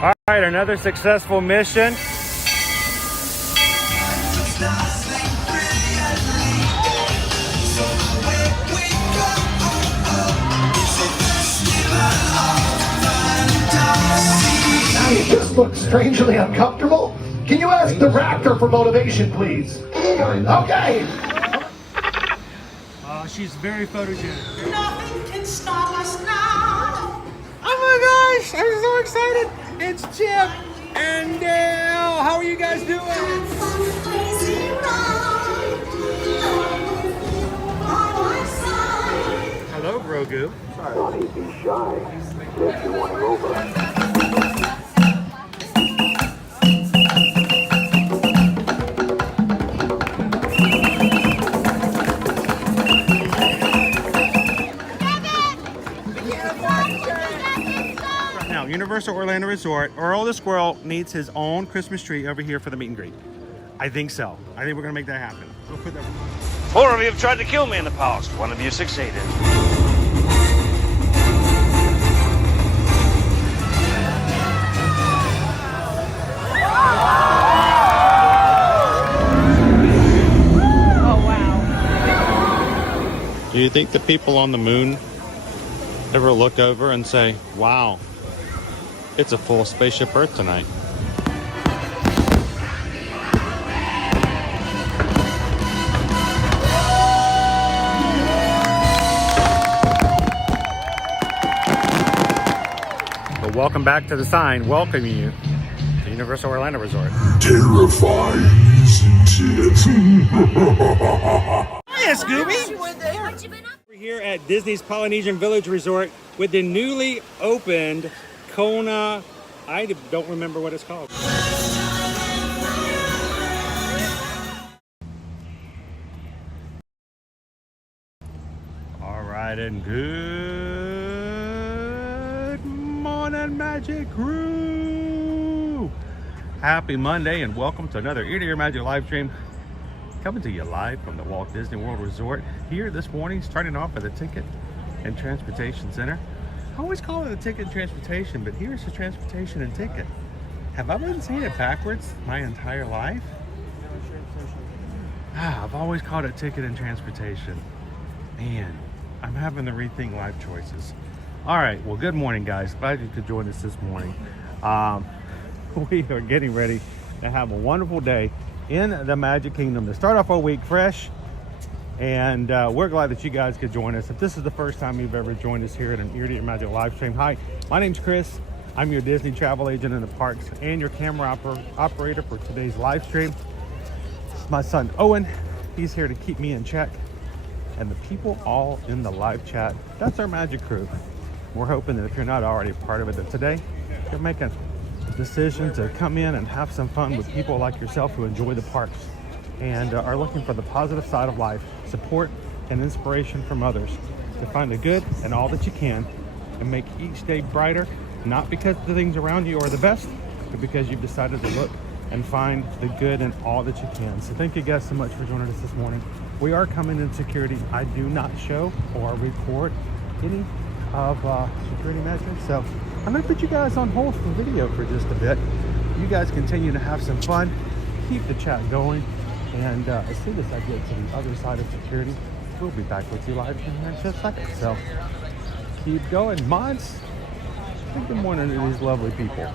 All right, another successful mission. You just look strangely uncomfortable. Can you ask the raptor for motivation, please? Okay. She's very photogenic. Nothing can stop us now. Oh my gosh, I'm so excited. It's Chip and Dale. How are you guys doing? Hello, Grogu. Don't be shy. If you want to over. Now, Universal Orlando Resort, Earl the Squirrel needs his own Christmas tree over here for the meet and greet. I think so. I think we're gonna make that happen. We'll put that. 4 of you have tried to kill me in the past. 1 of you succeeded. Do you think the people on the moon ever look over and say, wow, it's a full spaceship Earth tonight? But welcome back to the sign welcoming you to Universal Orlando Resort. Terrifying, isn't it? Hiya, Scooby! We're here at Disney's Polynesian Village Resort with the newly opened Kona. I don't remember what it's called. All right, and good morning, Magic Crew! Happy Monday, and welcome to another Ear to Ear Magic live stream. Coming to you live from the Walt Disney World Resort here this morning, starting off at the Ticket and Transportation Center. I always call it a ticket and transportation, but here's the transportation and ticket. Have I been saying it backwards my entire life? I've always called it ticket and transportation. Man, I'm having to rethink life choices. All right, well, good morning, guys. Glad you could join us this morning. We are getting ready to have a wonderful day in the Magic Kingdom to start off our week fresh, and we're glad that you guys could join us. If this is the first time you've ever joined us here at an Ear to Ear Magic live stream, hi, my name's Chris. I'm your Disney travel agent in the parks and your camera operator for today's live stream. My son Owen, he's here to keep me in check, and the people all in the live chat, that's our Magic Crew. We're hoping that if you're not already a part of it, that today you're making decision to come in and have some fun with people like yourself who enjoy the parks and are looking for the positive side of life, support and inspiration from others, to find the good in all that you can and make each day brighter, not because the things around you are the best, but because you've decided to look and find the good in all that you can. So thank you guys so much for joining us this morning. We are coming in security. I do not show or record any of security measures, so I'm going to put you guys on hold for video for just a bit. You guys continue to have some fun, keep the chat going, and as soon as I get to the other side of security, we'll be back with you live in just a second. So keep going. Mods, good morning to these lovely people.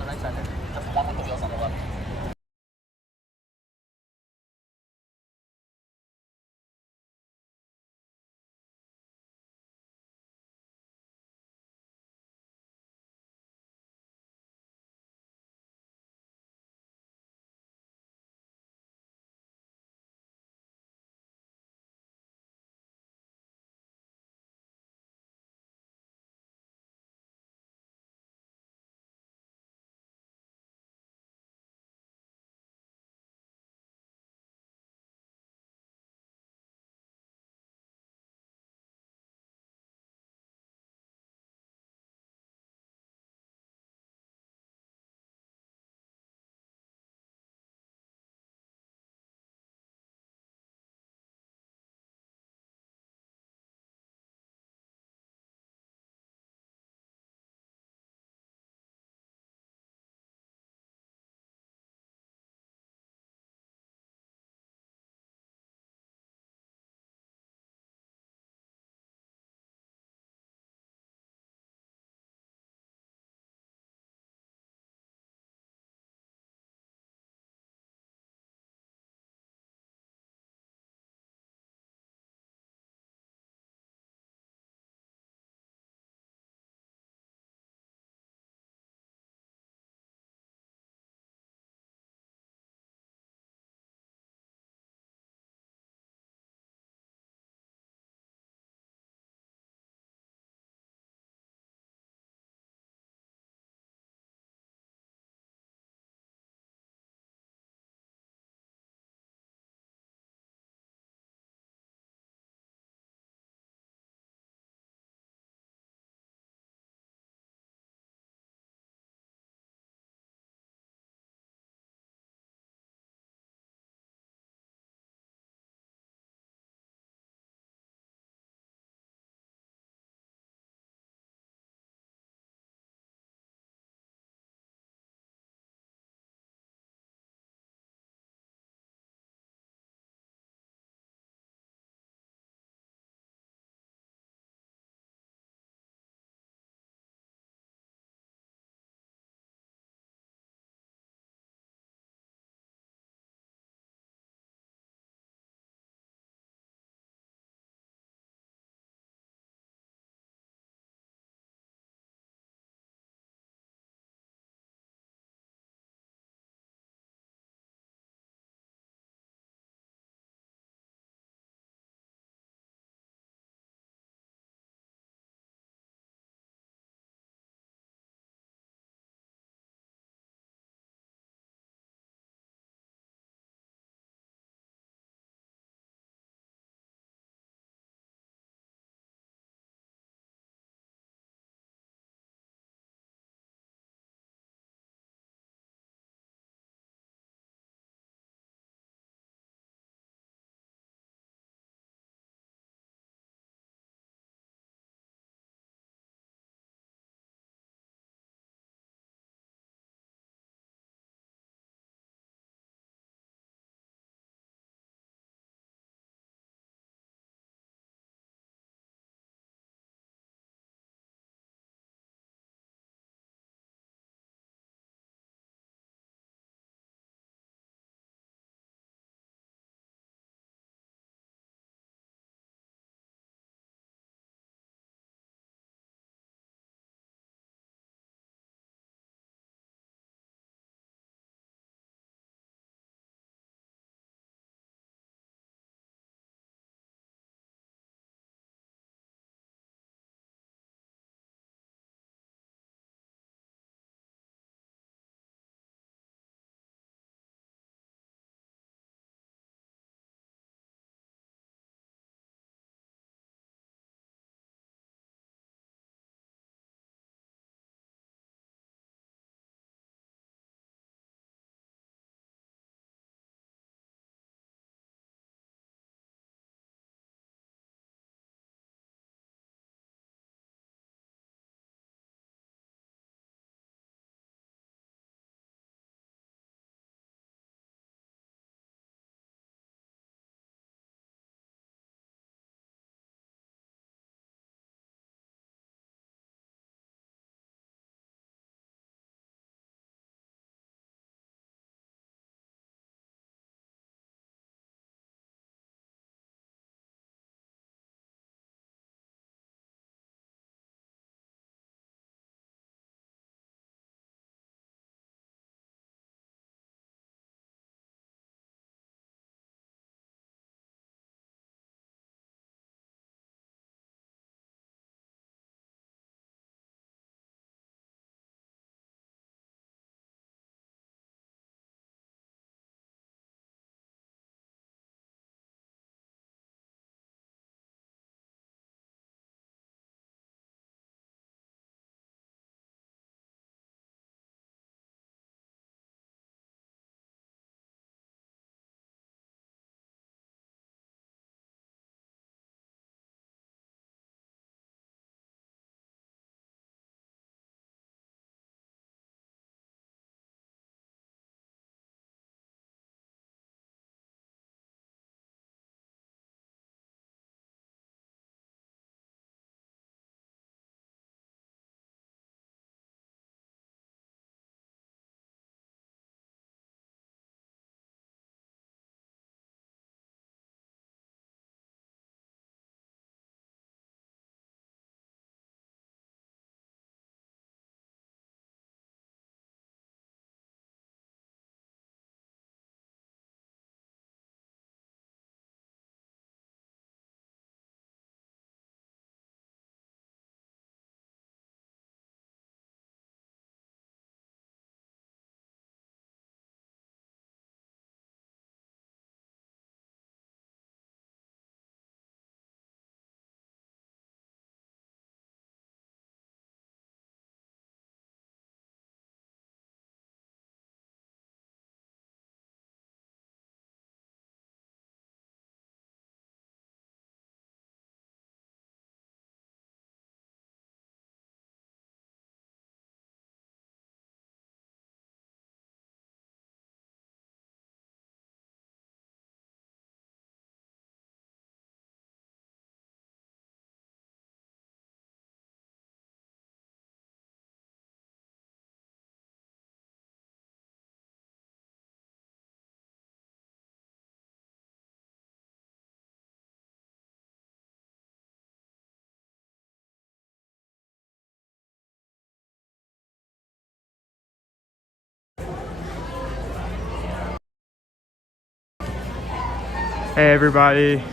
Hey everybody.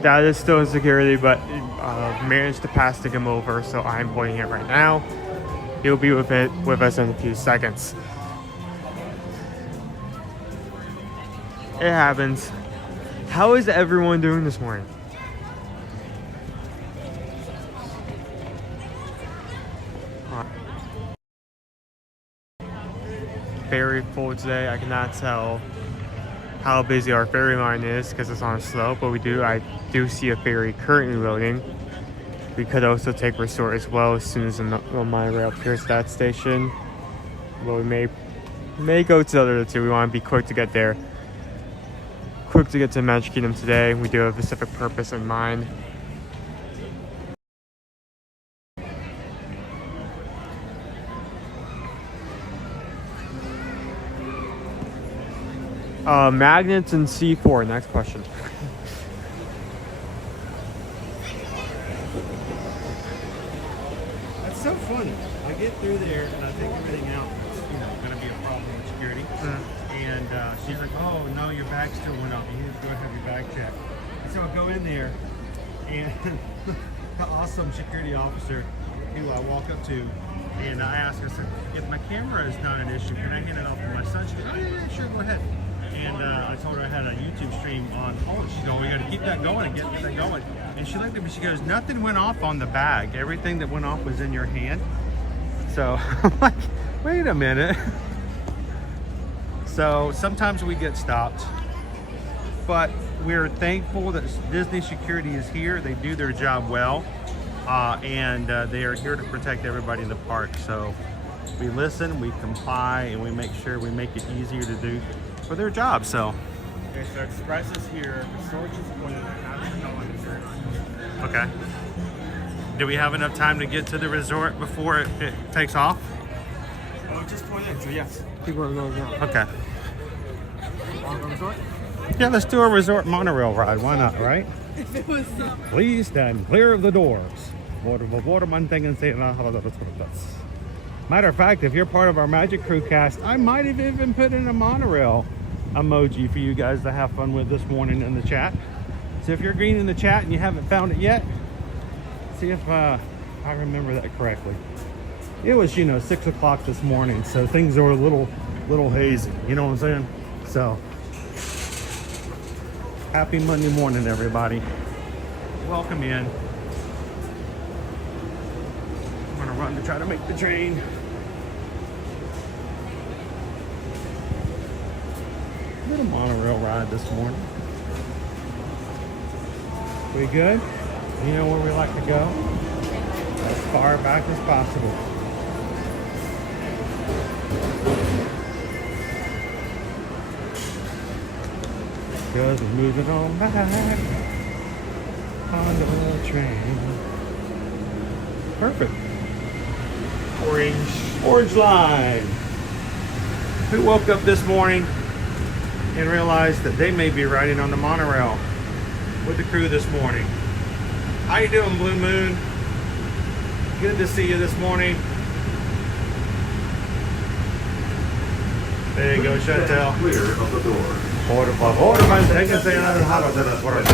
That is still in security, but managed to pass the game over, so I'm holding it right now. He'll be with us in a few seconds. It happens. How is everyone doing this morning? Very full today. I cannot tell how busy our ferry line is because it's on a slope, but I do see a ferry currently loading. We could also take resort as well as soon as the monorail appears at that station. But we may go to the other two. We want to be quick to get there. Quick to get to Magic Kingdom today. We do have a specific purpose in mind. Magnets and C4. Next question. That's so funny. I get through there and I think everything else is, going to be a problem with security. And she's like, "Oh no, your bag still went up. You need to go have your bag checked." And so I go in there, and the awesome security officer who I walk up to, and I ask her, I said, "If my camera is not an issue, can I hand it off to my son?" She goes, "Oh yeah, sure, go ahead." And I told her I had a YouTube stream on hold. She goes, "We got to keep that going and get that going." And she looked at me. She goes, "Nothing went off on the bag. Everything that went off was in your hand." So I'm like, "Wait a minute." So sometimes we get stopped, but we're thankful that Disney security is here. They do their job well, and they are here to protect everybody in the park. So we listen, we comply, and we make sure we make it easier to do for their job. So Okay, so Express is here. The storage is appointed. okay. Do we have enough time to get to the resort before it takes off? Oh, just 20 minutes, so yes. People are going now. Okay. On the resort? Yeah, let's do a resort monorail ride. Why not, right? If it was Please stand clear of the doors. Matter of fact, if you're part of our Magic Crew cast, I might have even put in a monorail emoji for you guys to have fun with this morning in the chat. So if you're green in the chat and you haven't found it yet, see if I remember that correctly. It was, 6 o'clock this morning, so things are a little hazy. You know what I'm saying? So, happy Monday morning, everybody. Welcome in. I'm gonna run to try to make the train. Little monorail ride this morning. We good? You know where we like to go? As far back as possible. Just moving on back on the train. Perfect. Orange line. Who woke up this morning and realized that they may be riding on the monorail with the crew this morning? How you doing, Blue Moon? Good to see you this morning. There you go, Chantel. Clear of the door. Por favor, manténganse alejados de las puertas.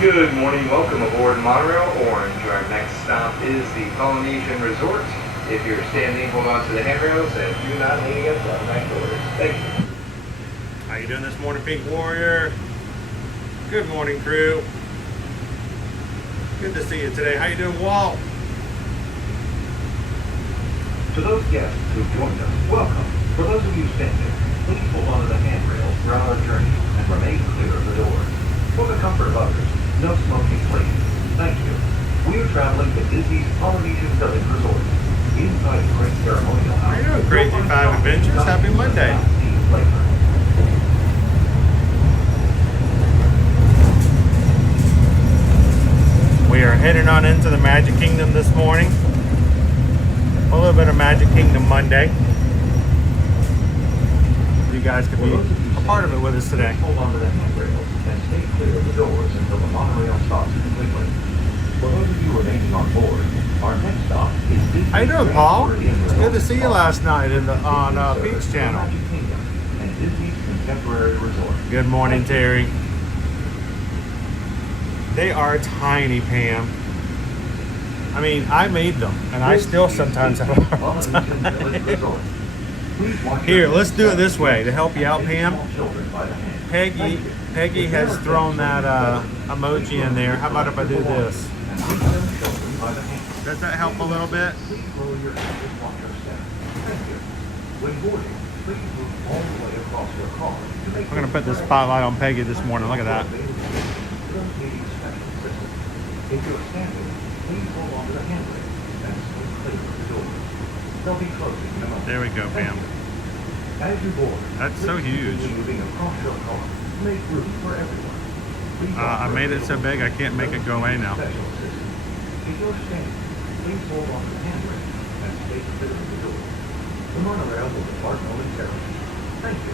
Good morning, welcome aboard Monorail Orange. Our next stop is the Polynesian Resort. If you're standing, hold on to the handrails and do not lean against automatic doors. Thank you. How you doing this morning, Pink Warrior? Good morning, crew. Good to see you today. How you doing, Walt? To those guests who joined us, welcome. For those of you standing, please hold on to the handrails throughout our journey and remain clear of the doors. For the comfort of others, no smoking, please. Thank you. We are traveling to Disney's Polynesian Village Resort. Inside the great ceremonial house. How you doing, Crazy 5 Adventures? Happy Monday. We are heading on into the Magic Kingdom this morning. A little bit of Magic Kingdom Monday. You guys can be a part of it with us today. Hold on to the handrails and stay clear of the doors until the monorail stops completely. For those of you remaining on board, our next stop is Disney How you doing, Paul? It's good to see you last night on Pete's channel. And Disney's Contemporary Resort. Good morning, Terry. They are tiny, Pam. I mean, I made them, and I still sometimes have a hard time. Here, let's do it this way to help you out, Pam. Peggy has thrown that emoji in there. How about if I do this? Does that help a little bit? I'm going to put the spotlight on Peggy this morning. Look at that. If you're standing, please hold on to the handrail and stay clear of the door. They'll be closing in a moment. There we go, Pam. As you board, That's so huge. moving across your car, make room for everyone. Please I made it so big I can't make it go away now. special assistance. If you're standing, please hold on to the handrail and stay clear of the door. The monorail will depart momentarily. Thank you.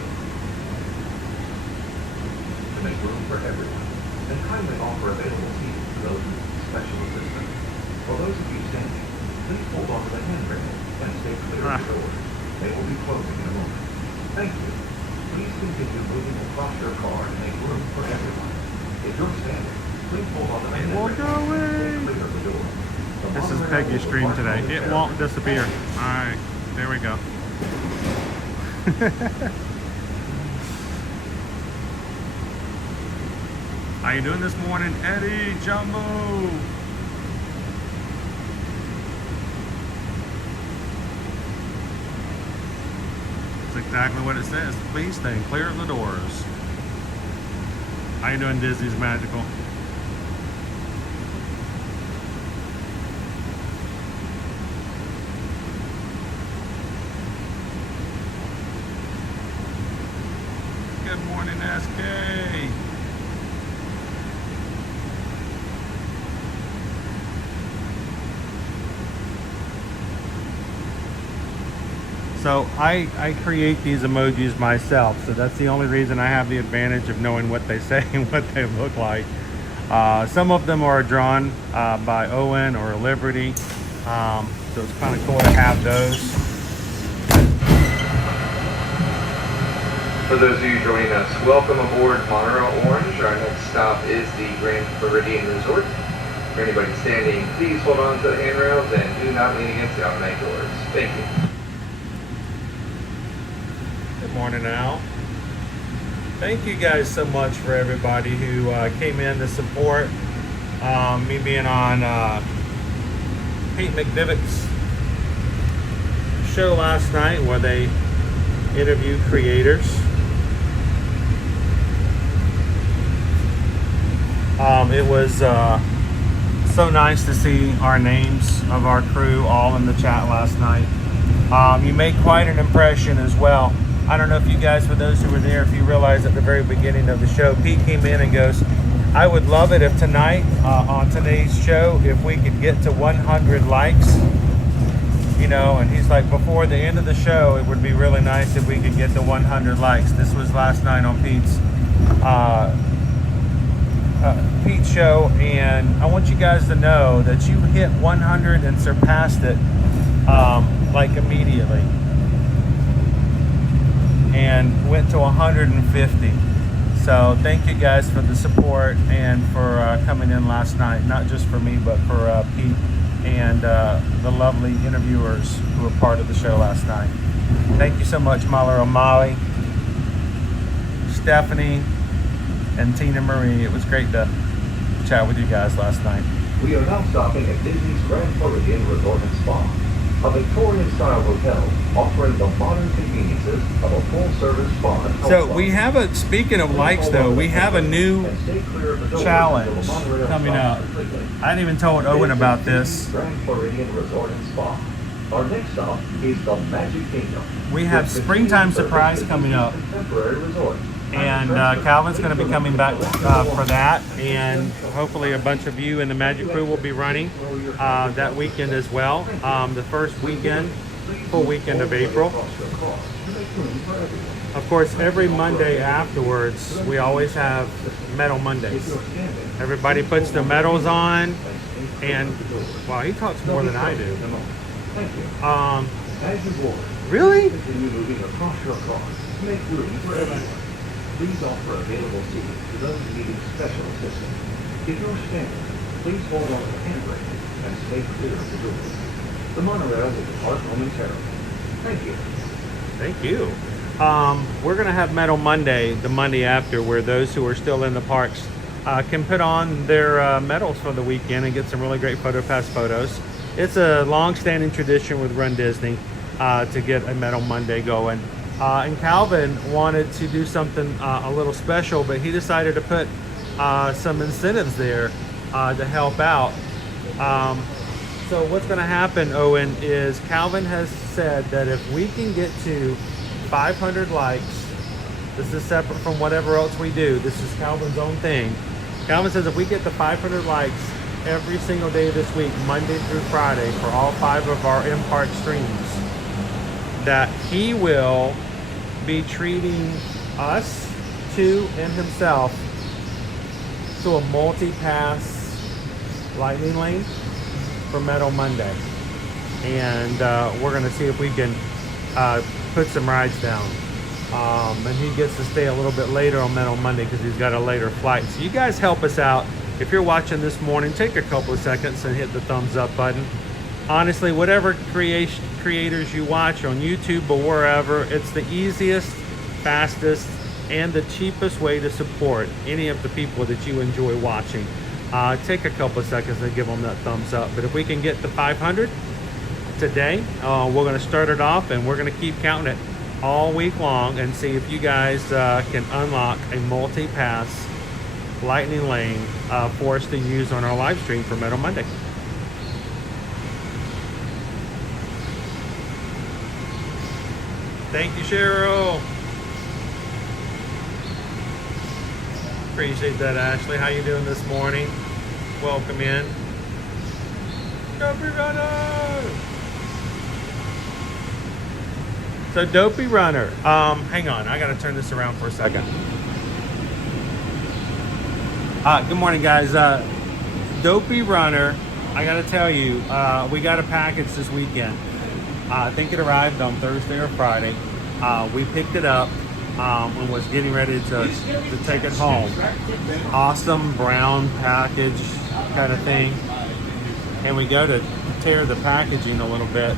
To make room for everyone, and kindly offer available seating for those with special assistance. For those of you standing, please hold on to the handrail and stay clear of the door. They will be closing in a moment. Thank you. Please continue moving across your car and make room for everyone. If you're standing, please hold on to the handrail and stay clear of the door. This is Peggy's stream today. It won't disappear. All right, there we go. How you doing this morning, Eddie Jumbo? That's exactly what it says. Please stay clear of the doors. How you doing, Disney's Magical? Good morning, SK. So I create these emojis myself, so that's the only reason I have the advantage of knowing what they say and what they look like. Some of them are drawn by Owen or Liberty, so it's kind of cool to have those. For those of you joining us, welcome aboard Monorail Orange. Our next stop is the Grand Floridian Resort. For anybody standing, please hold on to the handrails and do not lean against the automatic doors. Thank you. Good morning, Al. Thank you guys so much for everybody who came in to support me being on Pete McDivitt's show last night where they interviewed creators. It was so nice to see our names of our crew all in the chat last night. You made quite an impression as well. I don't know if you guys, for those who were there, if you realize at the very beginning of the show, Pete came in and goes, I would love it if tonight, on today's show, if we could get to 100 likes, you know, and he's like, before the end of the show, it would be really nice if we could get to 100 likes. This was last night on Pete's show, and I want you guys to know that you hit 100 and surpassed it like immediately. And went to 150. So thank you guys for the support and for coming in last night, not just for me, but for Pete and the lovely interviewers who were part of the show last night. Thank you so much, Mahler O'Malley, Stephanie, and Tina Marie. It was great to chat with you guys last night. We are now stopping at Disney's Grand Floridian Resort and Spa, a Victorian-style hotel offering the modern conveniences of a full-service spa and health So club. we have a, speaking of likes though, we have a new And stay clear of the doors challenge until the monorail coming stops up. completely. I hadn't even told Owen about this. Grand Floridian Resort and Spa. Our next stop is the Magic Kingdom. We have With springtime convenient surprise service coming up. Contemporary resort. And Calvin's going to be coming back for that, and hopefully a bunch of you in the Magic Crew will be running that weekend as well. The first weekend, full weekend of April. Of course, every Monday afterwards, we always have Medal Mondays. Everybody puts their medals on, and wow, he talks more than I do. Thank you. Um, As you board, really? continue moving across your car to make room for everyone. Please offer available seating to those needing special assistance. If you're standing, please hold on to the handbrake and stay clear of the doors. The monorail will depart momentarily. Thank you. Thank you. We're going to have Metal Monday the Monday after, where those who are still in the parks can put on their medals for the weekend and get some really great PhotoPass photos. It's a long-standing tradition with Run Disney to get a Metal Monday going. And Calvin wanted to do something a little special, but he decided to put some incentives there to help out. So what's going to happen, Owen, is Calvin has said that if we can get to 500 likes, this is separate from whatever else we do. This is Calvin's own thing. Calvin says if we get to 500 likes every single day this week, Monday through Friday, for all 5 of our in-park streams, that he will be treating us, and himself, to a multi-pass lightning lane for Metal Monday. And we're going to see if we can put some rides down. And he gets to stay a little bit later on Metal Monday because he's got a later flight. So you guys help us out. If you're watching this morning, take a couple of seconds and hit the thumbs up button. Honestly, whatever creators you watch on YouTube or wherever, it's the easiest, fastest, and the cheapest way to support any of the people that you enjoy watching. Take a couple of seconds and give them that thumbs up. But if we can get to 500 today, we're going to start it off, and we're going to keep counting it all week long and see if you guys can unlock a multi-pass lightning lane for us to use on our live stream for Metal Monday. Thank you, Cheryl. Appreciate that, Ashley. How you doing this morning? Welcome in. Dopey Runner! So Dopey Runner, hang on, I gotta turn this around for a second. Good morning, guys. Dopey Runner, I gotta tell you, we got a package this weekend. I think it arrived on Thursday or Friday. We picked it up and was getting ready to take it home. Awesome brown package kind of thing. And we go to tear the packaging a little bit,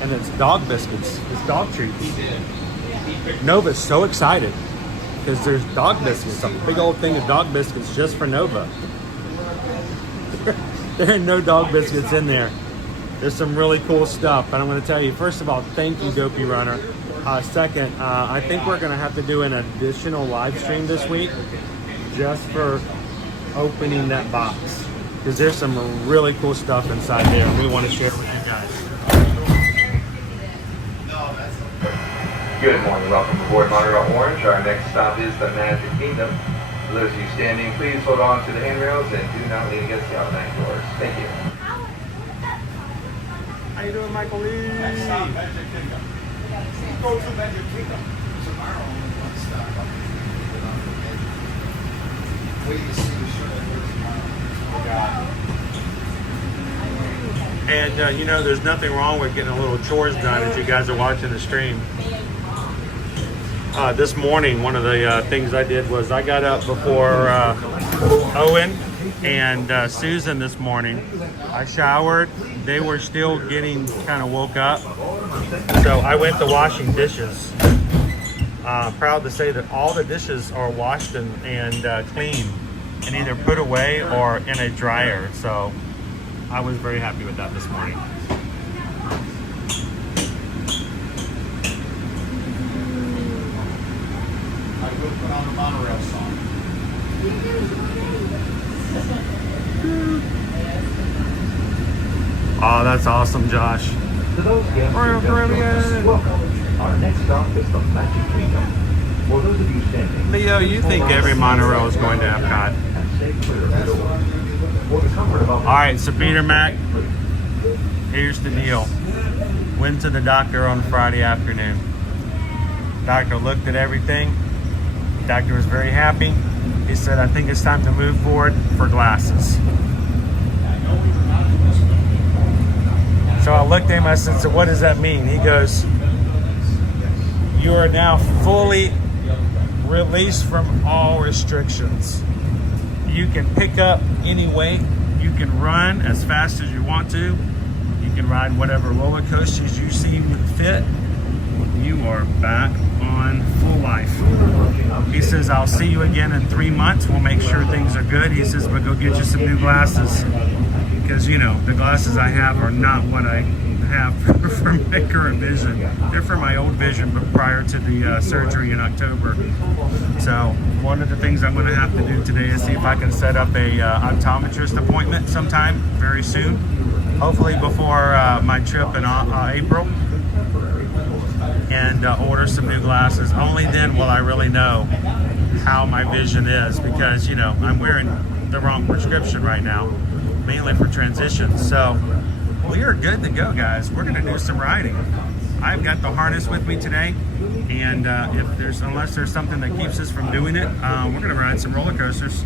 and it's dog biscuits. It's dog treats. Nova's so excited because there's dog biscuits, a big old thing of dog biscuits just for Nova. There are no dog biscuits in there. There's some really cool stuff, but I'm going to tell you, first of all, thank you, Dopey Runner. Second, I think we're going to have to do an additional live stream this week just for opening that box, because there's some really cool stuff inside there, and we want to share it with you guys. Good morning, welcome aboard Monorail Orange. Our next stop is the Magic Kingdom. For those of you standing, please hold on to the handrails and do not lean against the automatic doors. Thank you. How you doing, Michael Lee? Magic Kingdom. Go to Magic Kingdom tomorrow. Wait to see the show tomorrow. And you know, there's nothing wrong with getting a little chores done as you guys are watching the stream. This morning, one of the things I did was I got up before Owen and Susan this morning. I showered. They were still getting kind of woke up. So I went to washing dishes. Proud to say that all the dishes are washed and clean and either put away or in a dryer. So I was very happy with that this morning. I will put on the Monorail song. Oh, that's awesome, Josh. To those guests who just joined us, welcome. Our next stop is the Magic Kingdom. For those of you standing, Leo, you think every monorail is going to Epcot? and stay clear of the door. For the comfort of others, All right, so Peter Mac, here's the deal. Went to the doctor on Friday afternoon. Doctor looked at everything. Doctor was very happy. He said, I think it's time to move forward for glasses. So I looked at him, I said, so what does that mean? He goes, you are now fully released from all restrictions. You can pick up any weight. You can run as fast as you want to. You can ride whatever roller coasters you seem fit. You are back on full life. He says, I'll see you again in 3 months. We'll make sure things are good. He says, but go get you some new glasses. Because, you know, the glasses I have are not what I have for my current vision. They're for my old vision, but prior to the surgery in October. So one of the things I'm going to have to do today is see if I can set up a optometrist appointment sometime very soon. Hopefully before my trip in April. And order some new glasses. Only then will I really know how my vision is, because, you know, I'm wearing the wrong prescription right now, mainly for transitions. So we are good to go, guys. We're gonna do some riding. I've got the harness with me today, and unless there's something that keeps us from doing it, we're gonna ride some roller coasters.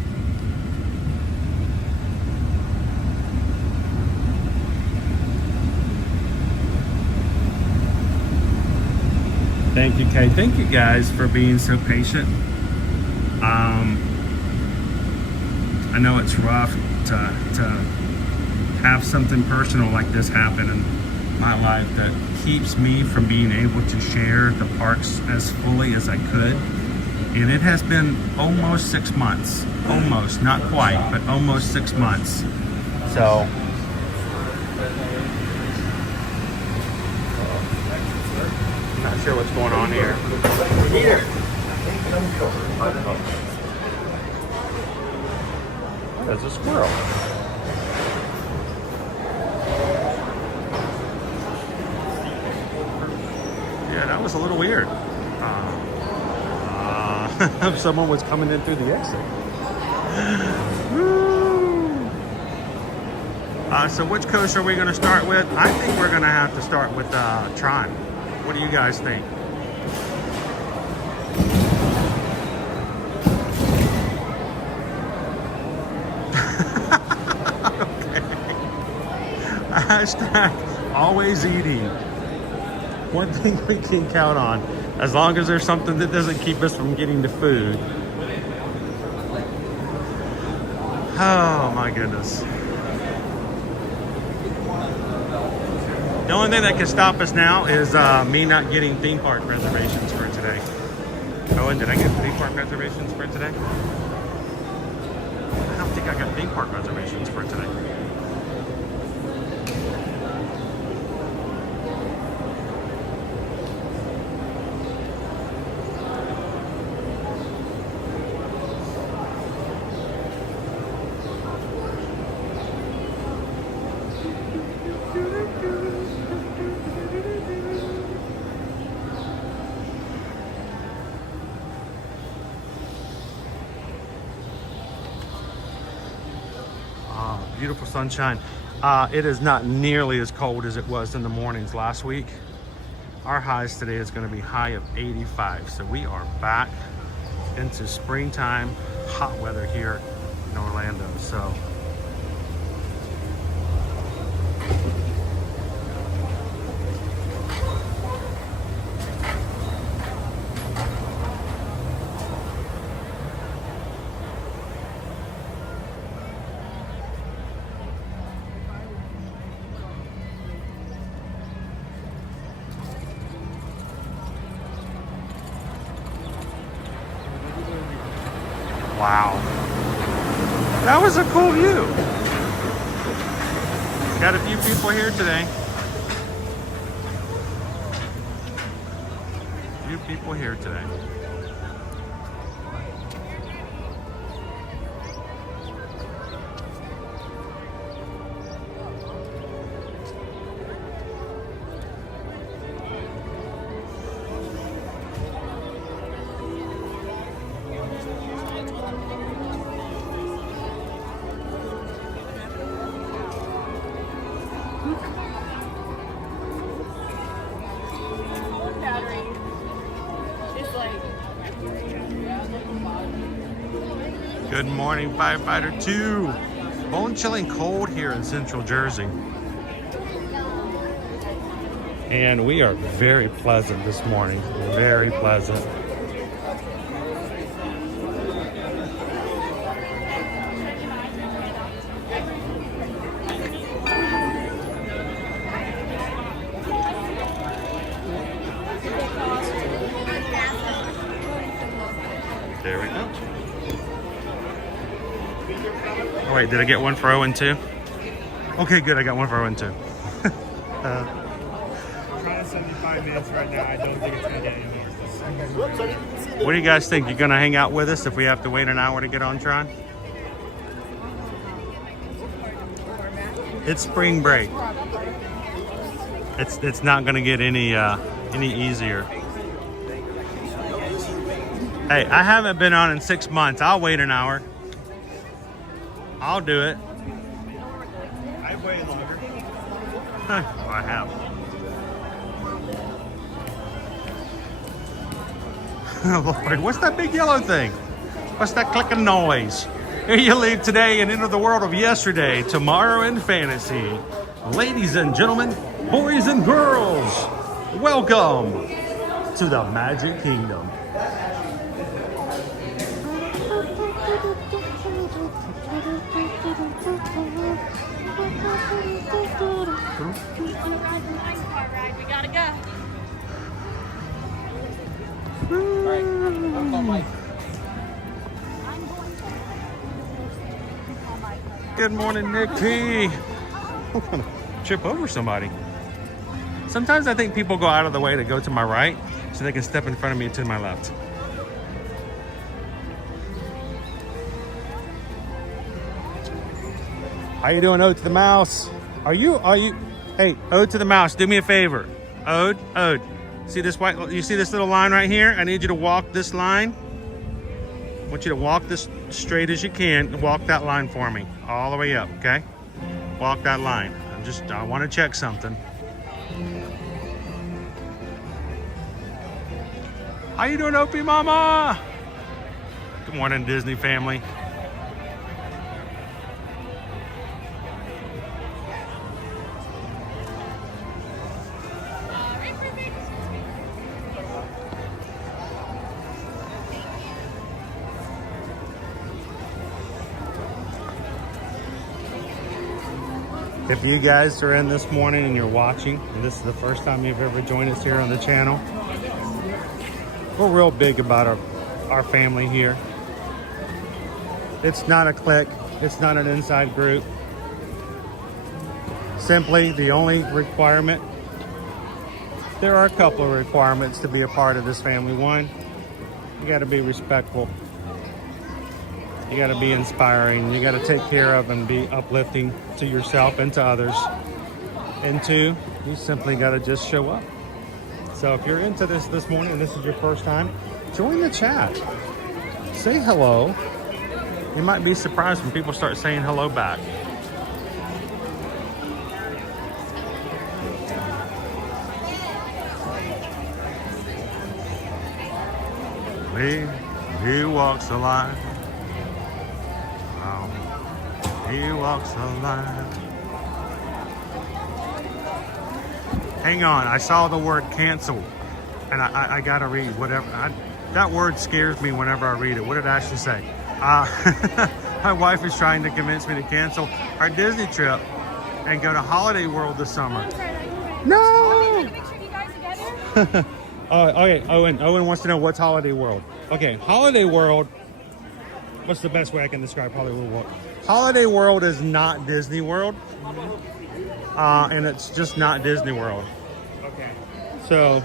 Thank you, Kay. Thank you guys for being so patient. I know it's rough to have something personal like this happen in my life that keeps me from being able to share the parks as fully as I could. And it has been almost 6 months. Almost, not quite, but almost 6 months. So not sure what's going on here. Here. There's a squirrel. Yeah, that was a little weird. Someone was coming in through the exit. So which coaster are we going to start with? I think we're going to have to start with Tron. What do you guys think? Okay. Hashtag always eating. One thing we can count on, as long as there's something that doesn't keep us from getting the food. Oh my goodness. The only thing that can stop us now is me not getting theme park reservations for today. Owen, did I get theme park reservations for today? I don't think I got theme park reservations for today. Beautiful sunshine. It is not nearly as cold as it was in the mornings last week. Our highs today is going to be high of 85. So we are back into springtime hot weather here in Orlando. So wow, that was a cool view. Got a few people here today. Few people here today. Good morning, Firefighter 2. Bone chilling cold here in central Jersey. And we are very pleasant this morning. Very pleasant. There we go. Oh wait, did I get one for Owen too? Okay, good. I got one for Owen too. Trying 75 minutes right now. I don't think it's gonna get any more. What do you guys think? You gonna hang out with us if we have to wait an hour to get on Tron? It's spring break. It's not gonna get any easier. Hey, I haven't been on in 6 months. I'll wait an hour. I'll do it. I've waited longer. Well, I have. Lord, what's that big yellow thing? What's that clicking noise? Here you leave today and enter the world of yesterday, tomorrow in fantasy. Ladies and gentlemen, boys and girls, welcome to the Magic Kingdom. We gotta go. Good morning, Nick P. I'm gonna trip over somebody. Sometimes I think people go out of the way to go to my right so they can step in front of me to my left. How you doing, Ode to the Mouse? Are you, hey, Ode to the Mouse, do me a favor. Ode, see this white, you see this little line right here? I need you to walk this line. I want you to walk this straight as you can and walk that line for me, all the way up, okay? Walk that line. I want to check something. How you doing, Opie Mama? Good morning, Disney family. If you guys are in this morning and you're watching, and this is the first time you've ever joined us here on the channel, we're real big about our family here. It's not a clique, it's not an inside group. Simply the only requirement, there are a couple of requirements to be a part of this family. One, you gotta be respectful. You got to be inspiring. You got to take care of and be uplifting to yourself and to others. And two, you simply got to just show up. So if you're into this morning and this is your first time, join the chat. Say hello. You might be surprised when people start saying hello back. He walks the line. He walks the line. Hang on, I saw the word cancel, and I gotta read whatever. That word scares me whenever I read it. What did Ashley say? My wife is trying to convince me to cancel our Disney trip and go to Holiday World this summer. No! Okay, Owen wants to know what's Holiday World. Okay, Holiday World, what's the best way I can describe Holiday World? Holiday World is not Disney World, and it's just not Disney World. Okay. So,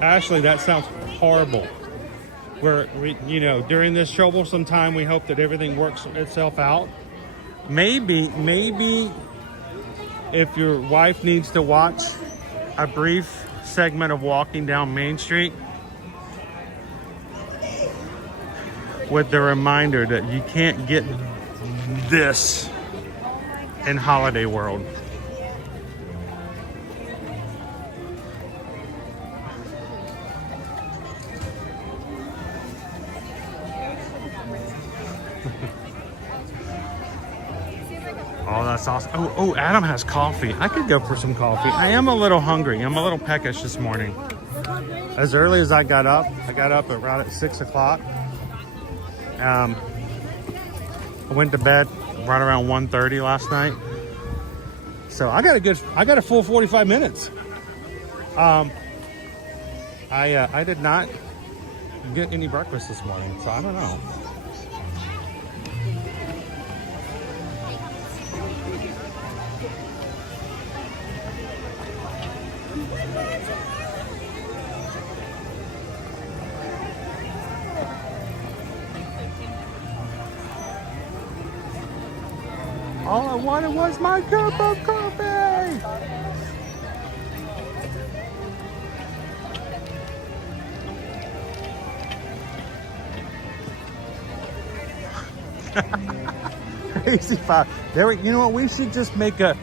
Ashley, that sounds horrible. During this troublesome time, we hope that everything works itself out. Maybe if your wife needs to watch a brief segment of walking down Main Street with the reminder that you can't get this in Holiday World. Oh, That's awesome. Oh, Adam has coffee. I could go for some coffee. I am a little hungry. I'm a little peckish this morning. As early as I got up around at 6 o'clock. I went to bed right around 1:30 last night. So I got a full 45 minutes. I did not get any breakfast this morning, so I don't know. All I wanted was my cup of coffee. Crazy five. There, you know what? We should just make a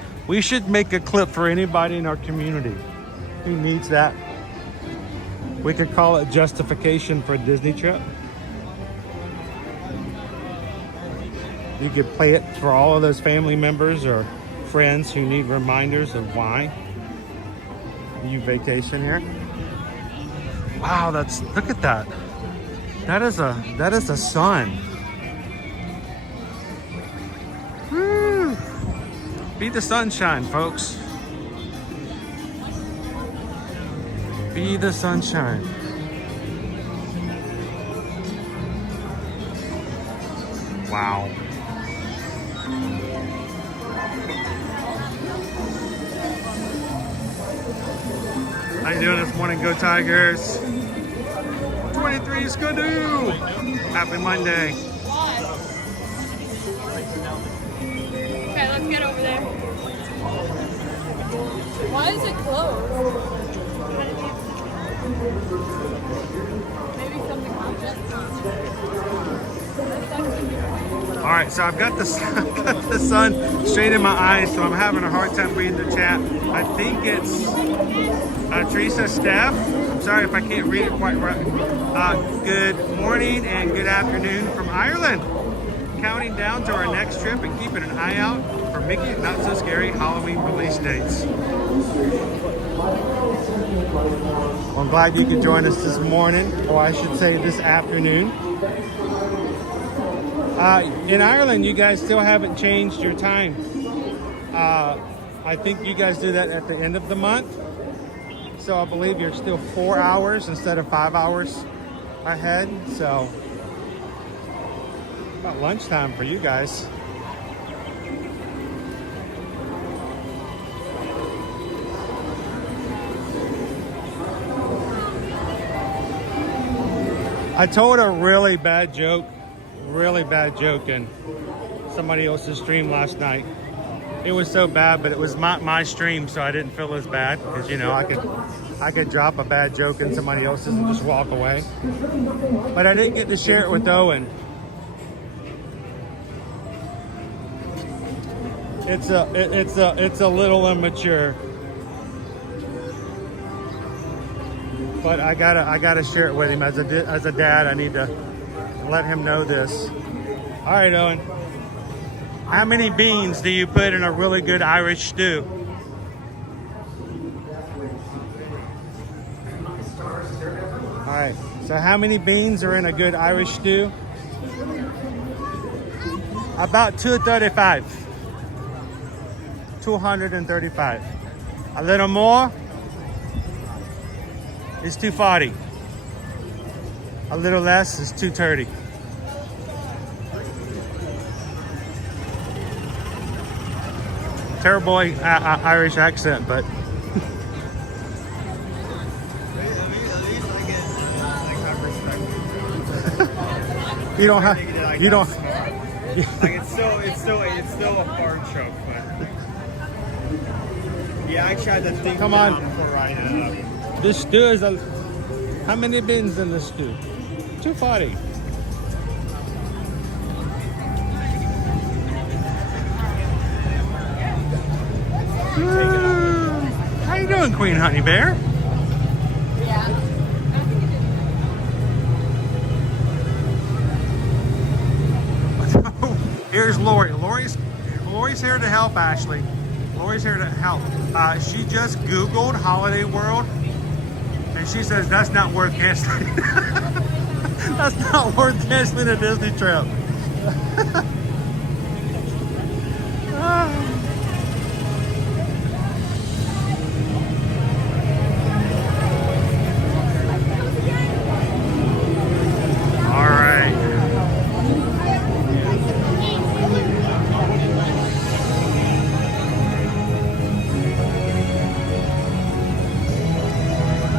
clip for anybody in our community who needs that. We could call it justification for a Disney trip. You could play it for all of those family members or friends who need reminders of why you vacation here. Wow, look at that. That is a sun. Woo. Be the sunshine, folks. Be the sunshine. Wow. How you doing this morning? Go Tigers. 23 Skidoo. Happy Monday. Okay, let's get over there. Why is it closed? Maybe something happened. All right, so I've got the sun straight in my eyes, so I'm having a hard time reading the chat. I think it's Teresa Steph. I'm sorry if I can't read it quite right. Good morning and good afternoon from Ireland. Counting down to our next trip and keeping an eye out for Mickey Not So Scary Halloween release dates. Well, I'm glad you could join us this morning, or I should say this afternoon. In Ireland, you guys still haven't changed your time. I think you guys do that at the end of the month. So I believe you're still 4 hours instead of 5 hours ahead. So about lunchtime for you guys. I told a really bad joke in somebody else's stream last night. It was so bad, but it was my stream, so I didn't feel as bad because, you know, I could drop a bad joke in somebody else's and just walk away. But I didn't get to share it with Owen. It's a little immature. But I gotta share it with him as a dad. I need to let him know this. All right, Owen. How many beans do you put in a really good Irish stew? All right. So how many beans are in a good Irish stew? About 235. 235. A little more is 240. A little less is 230. Terrible Irish accent, but you don't have. You don't. Like it's still a fart joke, but yeah, I tried to think. Come on. Before writing it up. This stew is how many beans in this stew? 240. How you doing, Queen Honey Bear? Yeah. Here's Lori. Lori's Lori's here to help, Ashley. Lori's here to help. She just Googled Holiday World, and she says that's not worth canceling. That's not worth canceling a Disney trip.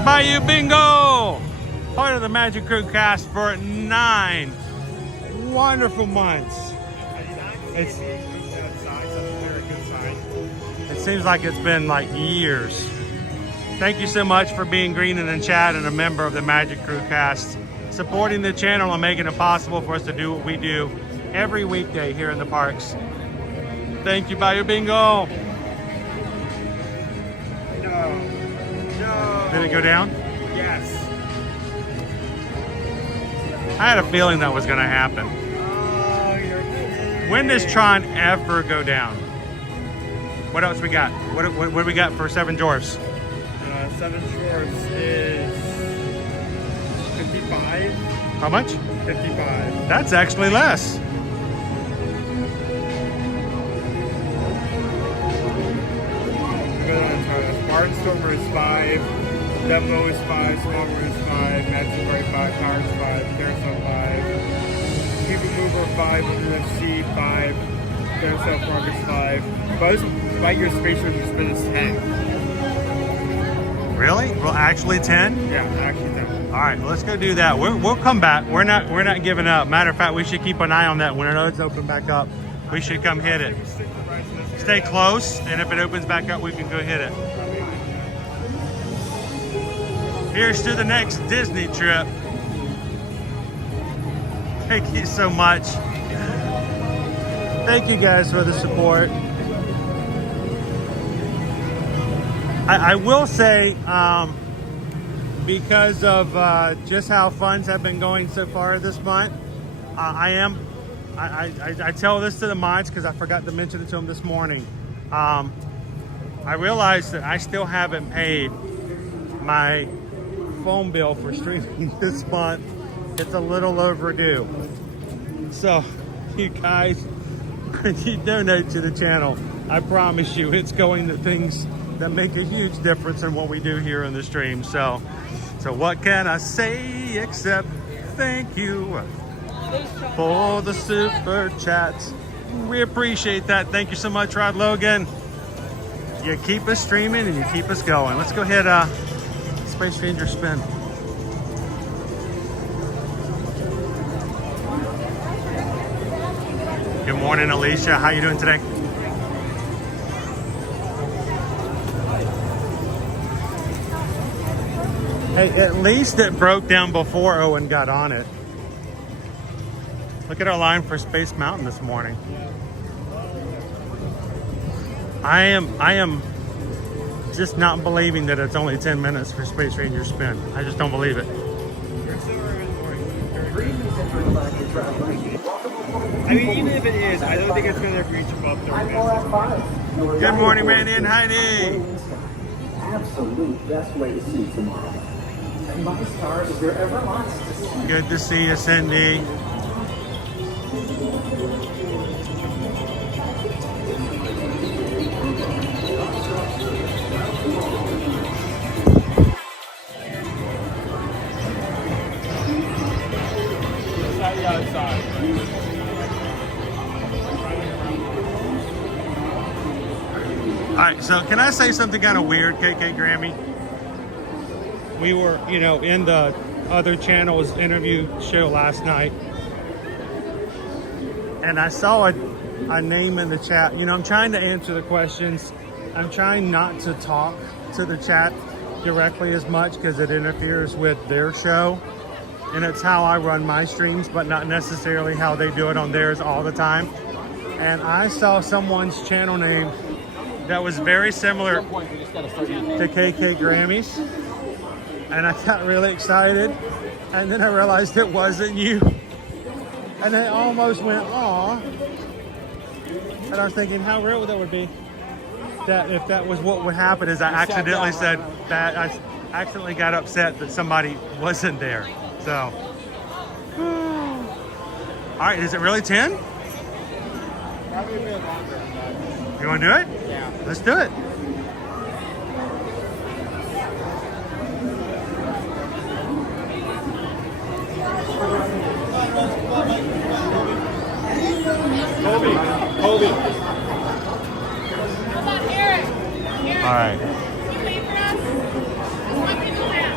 Bayou Bingo! Part of the Magic Crew cast for 9 wonderful months. It seems like it's been like years. Thank you so much for being green and in chat and a member of the Magic Crew cast, supporting the channel and making it possible for us to do what we do every weekday here in the parks. Thank you, Bayou Bingo! Did it go down? Yes. I had a feeling that was going to happen. Oh, you're kidding. When does Tron ever go down? What else we got? What do we got for Seven Dwarfs? Seven Dwarfs is 55. How much? 55. That's actually less. Barnstormer is 5, Demo is 5, Smoker is 5, Magic Party 5, Power is 5, Carousel 5, People Mover 5, NFC 5, Carousel Frog is 5, Buzz Lightyear Space Ranger Spin is 10. Really? Well, actually 10? Yeah, actually 10. All right, let's go do that. We'll come back. We're not giving up. Matter of fact, we should keep an eye on that. When it's open back up, we should come hit it. Stay close, and if it opens back up, we can go hit it. Here's to the next Disney trip. Thank you so much. Thank you guys for the support. I will say, because of just how funds have been going so far this month, I tell this to the mods because I forgot to mention it to them this morning. I realized that I still haven't paid my phone bill for streaming this month. It's a little overdue. So you guys, when you donate to the channel, I promise you it's going to things that make a huge difference in what we do here in the stream. So what can I say except thank you for the super chats. We appreciate that. Thank you so much, Rod Logan. You keep us streaming and you keep us going. Let's go ahead, Space Ranger spin. Good morning, Alicia. How you doing today? Hey, at least it broke down before Owen got on it. Look at our line for Space Mountain this morning. I am just not believing that it's only 10 minutes for Space Ranger spin. I just don't believe it. I mean, even if it is, I don't think it's going to reach above 30 minutes. Good morning, Randy and Heidi. Absolute best way to see tomorrow. And my stars, if there ever wants to see. Good to see you, Cindy. All right, so can I say something kind of weird, KK Grammy? We were, in the other channel's interview show last night, and I saw a name in the chat. I'm trying to answer the questions. I'm trying not to talk to the chat directly as much because it interferes with their show, and it's how I run my streams, but not necessarily how they do it on theirs all the time. And I saw someone's channel name that was very similar to KK Grammys, and I got really excited, and then I realized it wasn't you, and I almost went, aw. And I was thinking how real that would be. That if that was what would happen is I accidentally said that I accidentally got upset that somebody wasn't there. So, all right, is it really 10? Probably a bit longer. You want to do it? Yeah. Let's do it. Colby. Come on, Eric. Eric. All right. Can you wait for us? What can you have?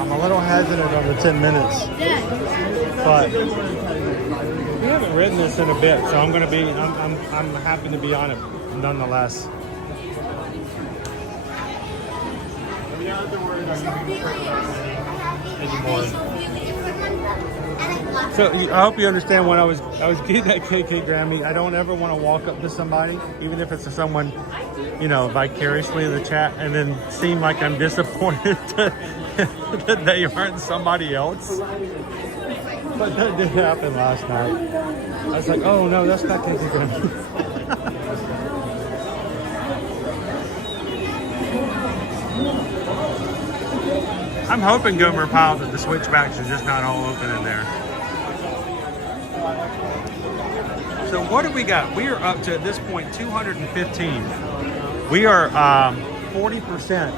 I'm a little hesitant on the 10 minutes, but we haven't ridden this in a bit, so I'm happy to be on it nonetheless. Anymore. So I hope you understand when I was getting that KK Grammy, I don't ever want to walk up to somebody, even if it's someone, you know, vicariously in the chat, and then seem like I'm disappointed that they aren't somebody else. But that did happen last night. I was like, oh no, that's not KK Grammy. I'm hoping Gomer Pile that the switchbacks are just not all open in there. So what do we got? We are up to, at this point, 215. We are 40%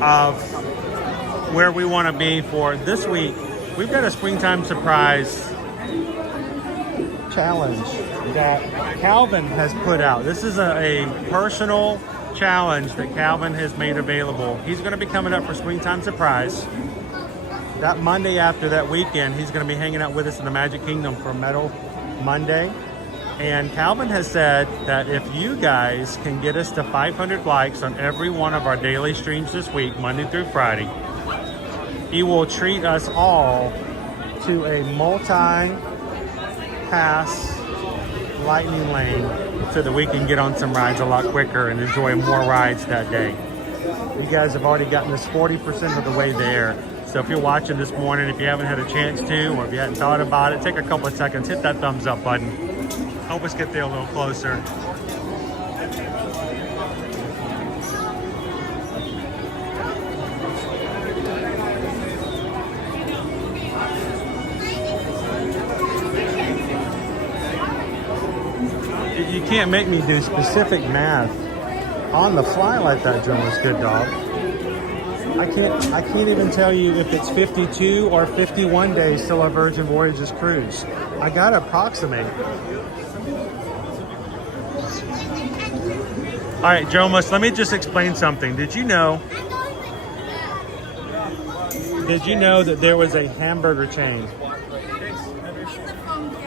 of where we want to be for this week. We've got a springtime surprise challenge that Calvin has put out. This is a personal challenge that Calvin has made available. He's going to be coming up for Springtime Surprise. That Monday after that weekend, he's going to be hanging out with us in the Magic Kingdom for Metal Monday. And Calvin has said that if you guys can get us to 500 likes on every one of our daily streams this week, Monday through Friday, he will treat us all to a multi-pass lightning lane so that we can get on some rides a lot quicker and enjoy more rides that day. You guys have already gotten us 40% of the way there. So if you're watching this morning, if you haven't had a chance to, or if you hadn't thought about it, take a couple of seconds, hit that thumbs up button. Help us get there a little closer. You can't make me do specific math on the fly like that, Jonas Good Dog. I can't even tell you if it's 52 or 51 days till our Virgin Voyages cruise. I gotta approximate. All right, Jonas, let me just explain something. Did you know that there was a hamburger chain?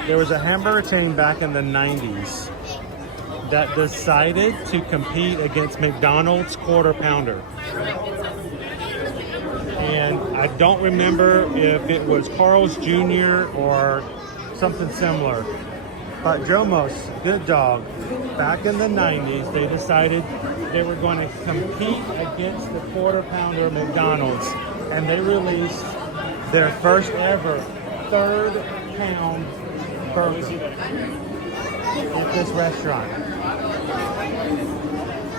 There was a hamburger chain back in the 90s that decided to compete against McDonald's Quarter Pounder. And I don't remember if it was Carl's Jr. or something similar. But Jomos, Good Dog, back in the 90s, they decided they were going to compete against the Quarter Pounder McDonald's. And they released their first ever third pound burger at this restaurant.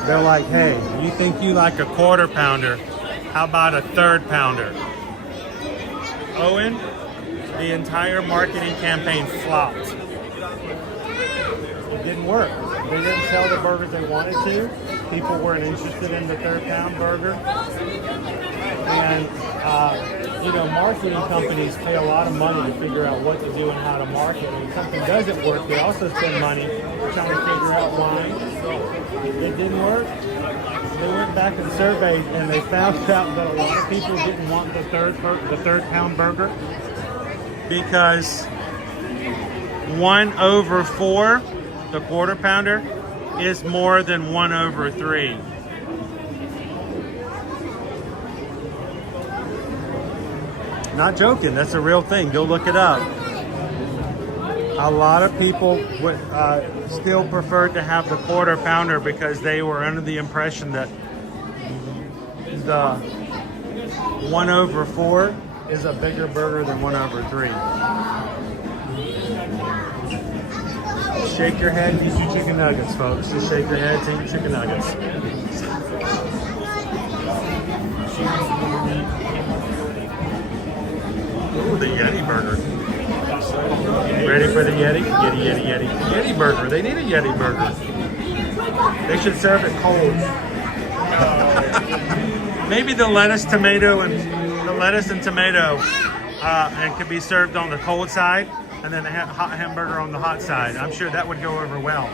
They're like, hey, you think you like a quarter pounder? How about a third pounder? Owen, the entire marketing campaign flopped. It didn't work. They didn't sell the burgers they wanted to. People weren't interested in the third pound burger. And, marketing companies pay a lot of money to figure out what to do and how to market. And if something doesn't work, they also spend money trying to figure out why it didn't work. They went back and surveyed, and they found out that a lot of people didn't want the third pound burger because 1/4, the quarter pounder, is more than 1/3. Not joking, that's a real thing. Go look it up. A lot of people would still prefer to have the quarter pounder because they were under the impression that the 1/4 is a bigger burger than 1/3. Shake your head and eat your chicken nuggets, folks. Just shake your heads and eat your chicken nuggets. Ooh, the Yeti burger. Ready for the Yeti? Yeti. Yeti burger. They need a Yeti burger. They should serve it cold. Maybe the lettuce and tomato and could be served on the cold side, and then the hot hamburger on the hot side. I'm sure that would go over well.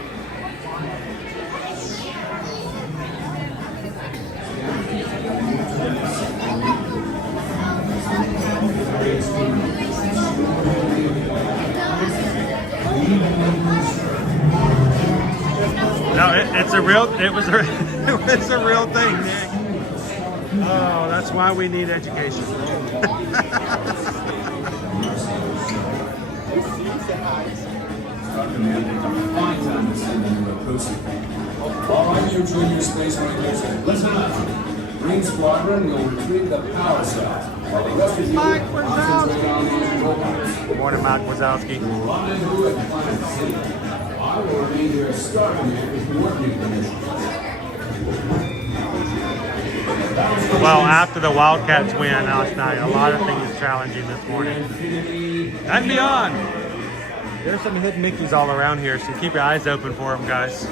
No, it's a real. It was a real thing, Nick. Oh, that's why we need education. All right, you junior space rangers, listen up. Green Squadron will retrieve the power cells, while the rest of you concentrate on those robots. Good morning, Mike Wazowski. Rendezvous at Planet City. I will remain here at Star Command to coordinate the mission. Well, after the Wildcats win last night, a lot of things challenging this morning. And beyond. There's some hidden Mickeys all around here, so keep your eyes open for them, guys.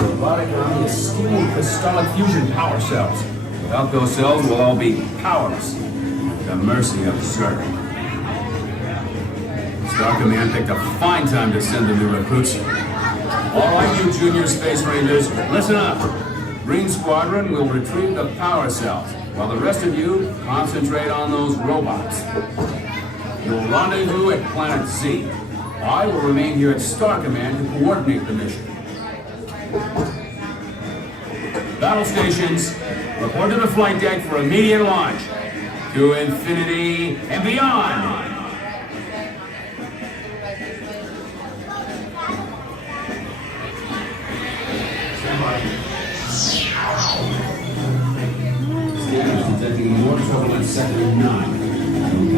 Robotic army is stealing crystallic fusion power cells. Without those cells, we'll all be powerless, at the mercy of Zerg. Star Command picked a fine time to send the new recruits. All right, you junior space rangers, listen up. Green Squadron will retrieve the power cells, while the rest of you concentrate on those robots. You'll rendezvous at Planet Z. I will remain here at Star Command to coordinate the mission. Battle stations, report to the flight deck for immediate launch. To infinity and beyond. Scanners detecting more trouble in Sector 9.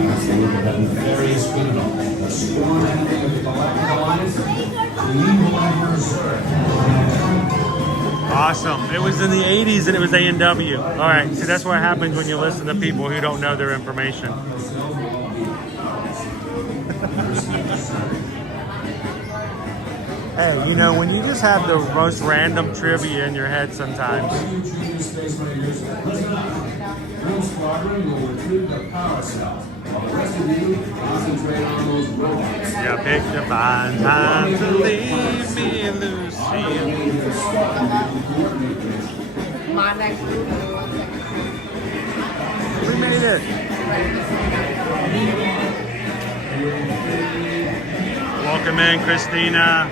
That's the work of that nefarious criminal. The sworn enemy of the Galactic Alliance, the evil Emperor Zerg. Awesome. It was in the 80s and it was A&W. All right. See, that's what happens when you listen to people who don't know their information. Hey, you know, when you just have the most random trivia in your head sometimes. Green Squadron will retrieve the power cells, while the rest of you concentrate on those robots. You picked a fine time to leave me, Lucille. My next group. We made it. Welcome in, Christina.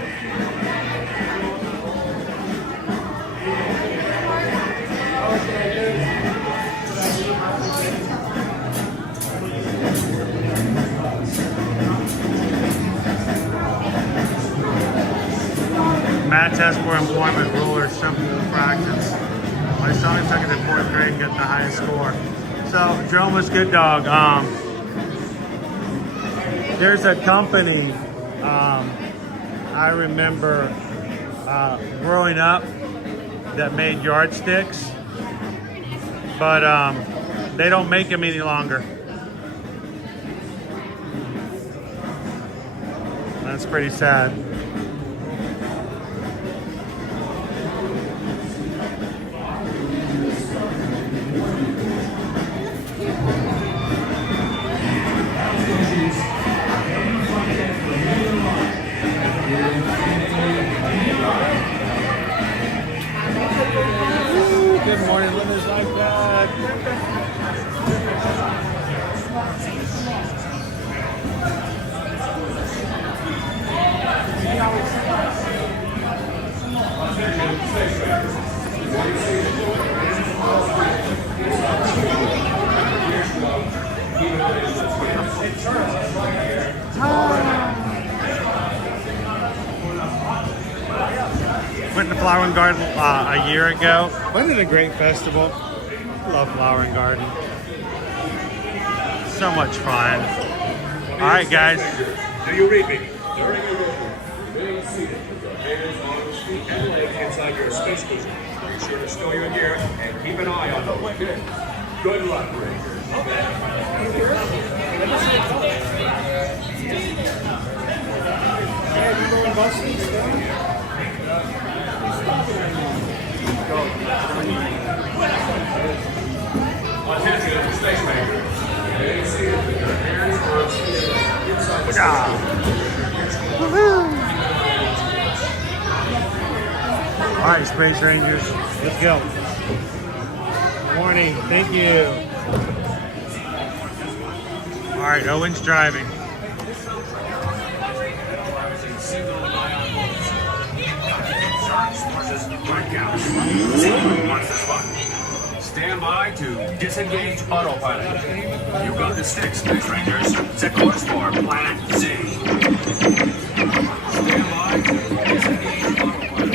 Math test for employment ruler, simple fractions. My son took it in 4th grade and got the highest score. So, Jerome was good dog. There's a company I remember growing up that made yardsticks, but they don't make them any longer. That's pretty sad. Good morning, livers like that. Went to Flower and Garden a year ago. Wasn't it a great festival? Love Flower and Garden. So much fun. All right, guys. Do you read me? During your movement, remain seated with your hands on your feet and legs inside your space cushion. Be sure to stow your gear and keep an eye on them. Good luck, Rangers. Attention, Space Rangers. Remain seated with your hands on inside the All right, Space Rangers, let's go. Morning, thank you. All right, Owen's driving. Stand by to disengage autopilot. You got the stick, Space Rangers. Set course for Planet Z. Stand by to disengage autopilot.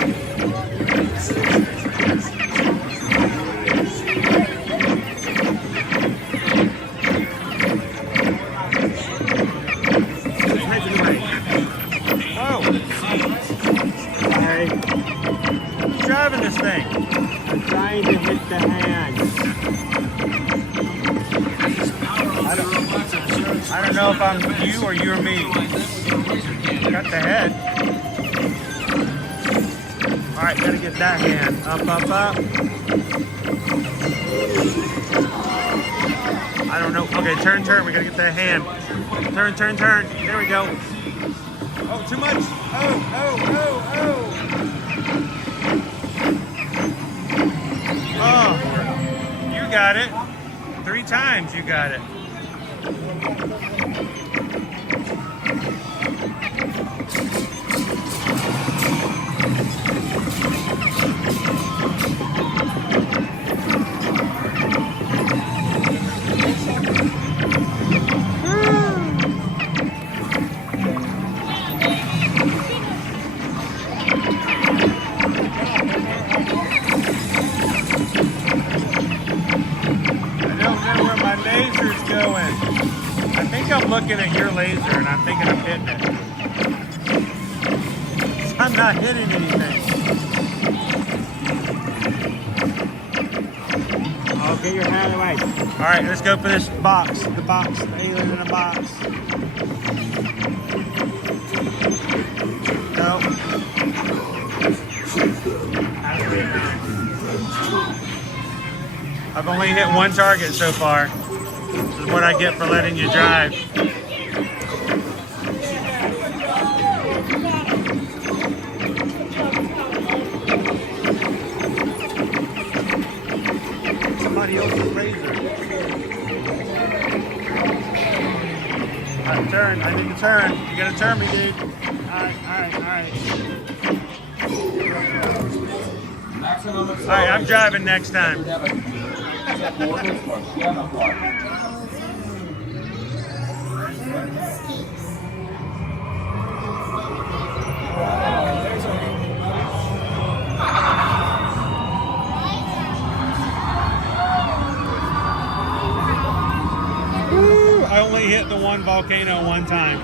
Driving this thing. I'm trying to hit the hand. I don't know if I'm you or you're me. Got the head. All right, gotta get that hand. Up, up, up. I don't know. Okay, turn, turn. We gotta get that hand. Turn, turn, turn. There we go. Oh, too much. Oh, oh, oh, oh. Oh, you got it. 3 times you got it. I'm looking at your laser and I'm thinking I'm hitting it. I'm not hitting anything. Oh, get your hand away. All right, let's go for this box. The box, the alien in a box. No. I've only hit 1 target so far. This is what I get for letting you drive. Somebody else's laser. Alright, turn. I need to turn. You gotta turn me, dude. Alright. Alright, I'm driving next time. Woo, I only hit the one volcano one time.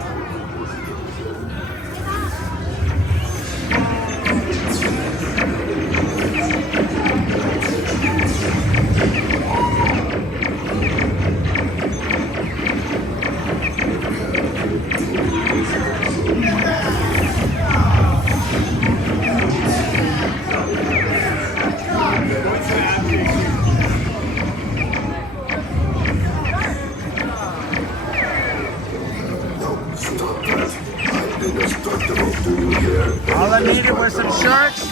All I needed was some sharks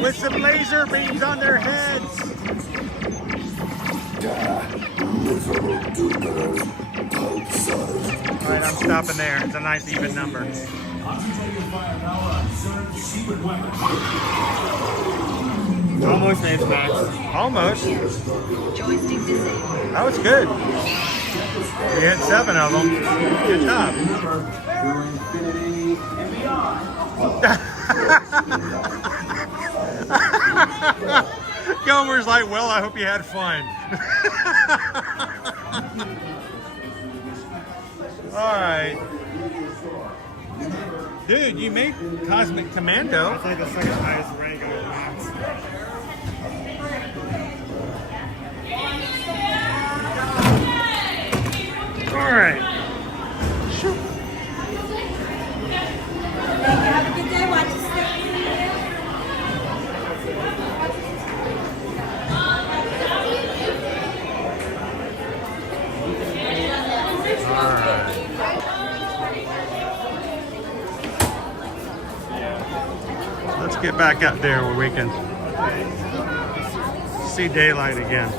with some laser beams on their heads. Alright, I'm stopping there. It's a nice even number. Almost made max. Almost. That was good. We hit 7 of them. Good job. Gomer's like, well, I hope you had fun. All right. Dude, you made Cosmic Commando. That's like the second highest rank on max. All right. Shoot. Have a good day. Watch your step. Let's get back out there where we can see daylight again.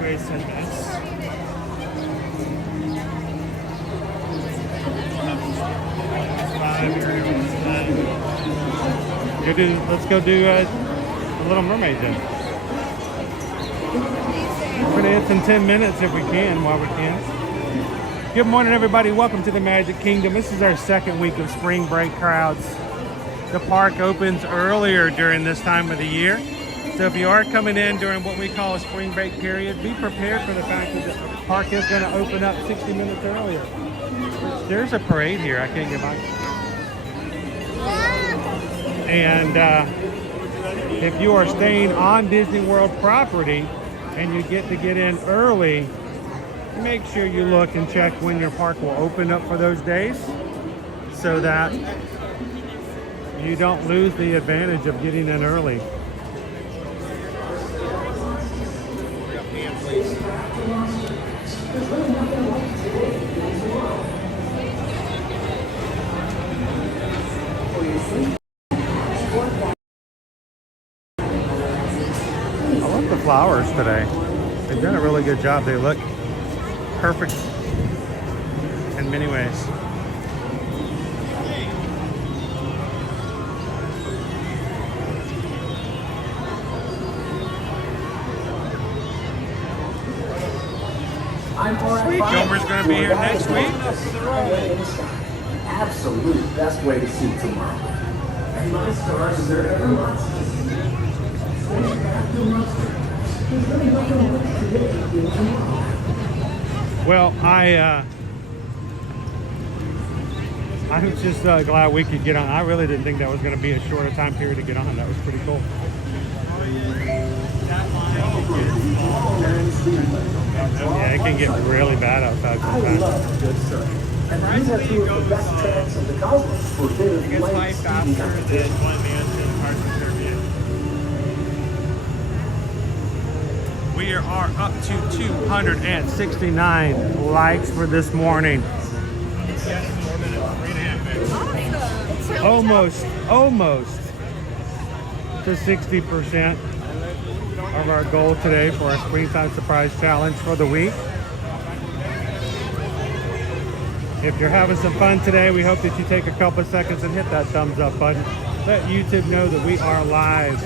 Waste 10 minutes. Let's go do The Little Mermaid then. We're gonna hit some 10 minutes if we can, while we can. Good morning, everybody. Welcome to the Magic Kingdom. This is our second week of spring break crowds. The park opens earlier during this time of the year. So if you are coming in during what we call a spring break period, be prepared for the fact that the park is going to open up 60 minutes earlier. There's a parade here. I can't get by. And if you are staying on Disney World property and you get to get in early, make sure you look and check when your park will open up for those days so that you don't lose the advantage of getting in early. I love the flowers today. They've done a really good job. They look perfect in many ways. Sweet, Gomer's going to be here next week. Absolute best way to see tomorrow. And my stars, is there ever lots to see? Well, I'm just glad we could get on. I really didn't think that was going to be a shorter time period to get on. That was pretty cool. Yeah, it can get really bad outside sometimes. I love good surf. And these are two of the best tracks in the cosmos for bigger flights, speeding competition. We are up to 269 likes for this morning. Almost to 60% of our goal today for our Springtime Surprise Challenge for the week. If you're having some fun today, we hope that you take a couple of seconds and hit that thumbs up button. Let YouTube know that we are live.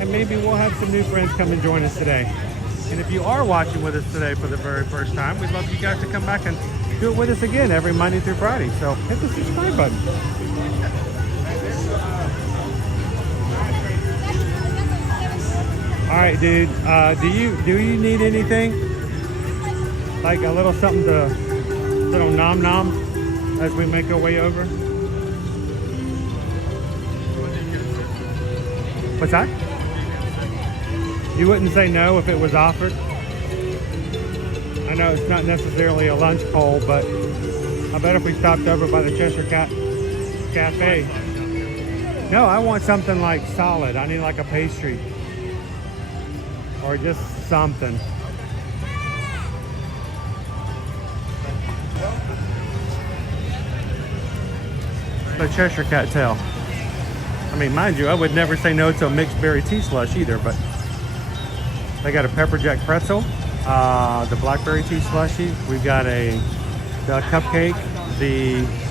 And maybe we'll have some new friends come and join us today. And if you are watching with us today for the very first time, we'd love you guys to come back and do it with us again every Monday through Friday. So hit the subscribe button. All right, dude. Do you need anything? Like a little something to little nom nom as we make our way over? What's that? You wouldn't say no if it was offered? I know it's not necessarily a lunch poll, but I bet if we stopped over by the Cheshire Cat Cafe. No, I want something like solid. I need like a pastry. Or just something. The Cheshire Cat tail. I mean, mind you, I would never say no to a mixed berry tea slush either, but they got a pepper jack pretzel, the blackberry tea slushy. We've got the cupcake,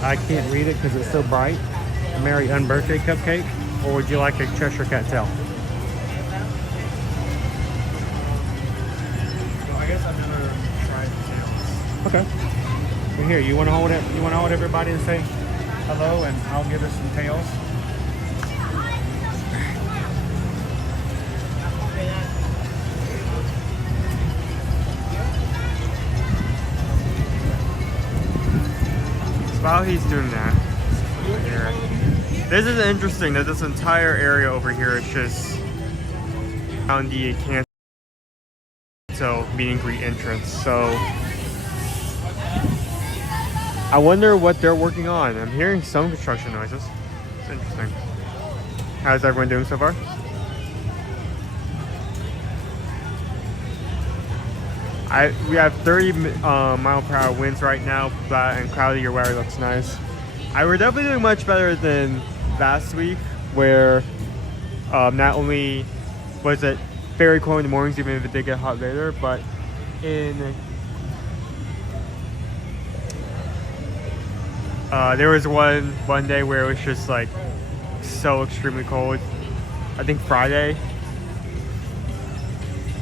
I can't read it because it's so bright, the Merry Unbirthday cupcake. or would you like a Cheshire Cat tail? I guess I've never tried tails. Okay. Well, here, you want to hold it? You want to hold everybody and say hello, and I'll give us some tails. While he's doing that, here, this is interesting that this entire area over here is just on the Canto meet and greet entrance. So I wonder what they're working on. I'm hearing some construction noises. It's interesting. How's everyone doing so far? We have 30 mile per hour winds right now, flat and cloudy. Your weather looks nice. We're definitely doing much better than last week, where not only was it very cold in the mornings, even if it did get hot later, but in there was one day where it was just like so extremely cold. I think Friday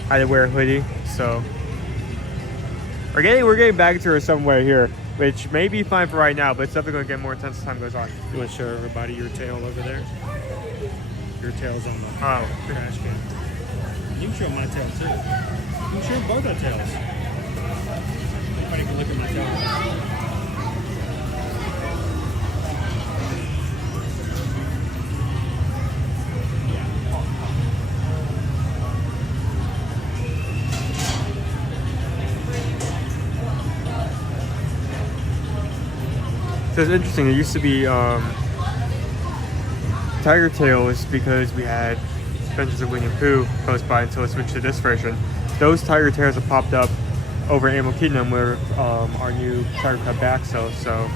I had to wear a hoodie, so we're getting back to somewhere here, which may be fine for right now, but it's definitely going to get more intense as time goes on. You want to show everybody your tail over there? Your tail's on the Oh, trash can. You can show my tail too. You can show both our tails. Anybody can look at my tail. so it's interesting. It used to be tiger tails because we had Adventures of Winnie the Pooh close by until I switched to this version. Those tiger tails have popped up over Animal Kingdom where our new Tiger Cut back sells. So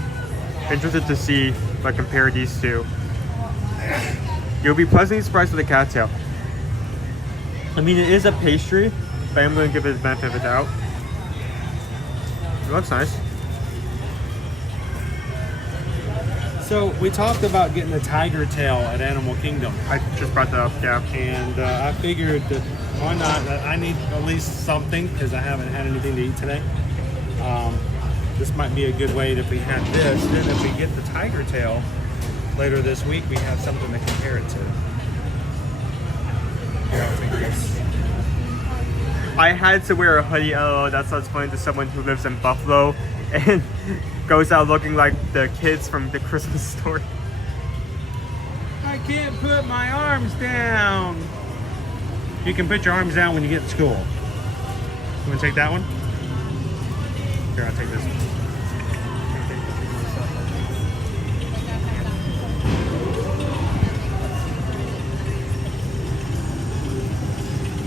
interested to see if I compare these two. You'll be pleasantly surprised with the cat tail. I mean, it is a pastry, but I'm going to give it the benefit of the doubt. It looks nice. So we talked about getting a tiger tail at Animal Kingdom. I just brought that up, yeah. And I figured that why not? I need at least something because I haven't had anything to eat today. This might be a good way that if we had this, then if we get the tiger tail later this week, we have something to compare it to. I had to wear a hoodie. Oh, that sounds funny to someone who lives in Buffalo and goes out looking like the kids from the Christmas Story. I can't put my arms down. You can put your arms down when you get to school. You want to take that one? Here, I'll take this one.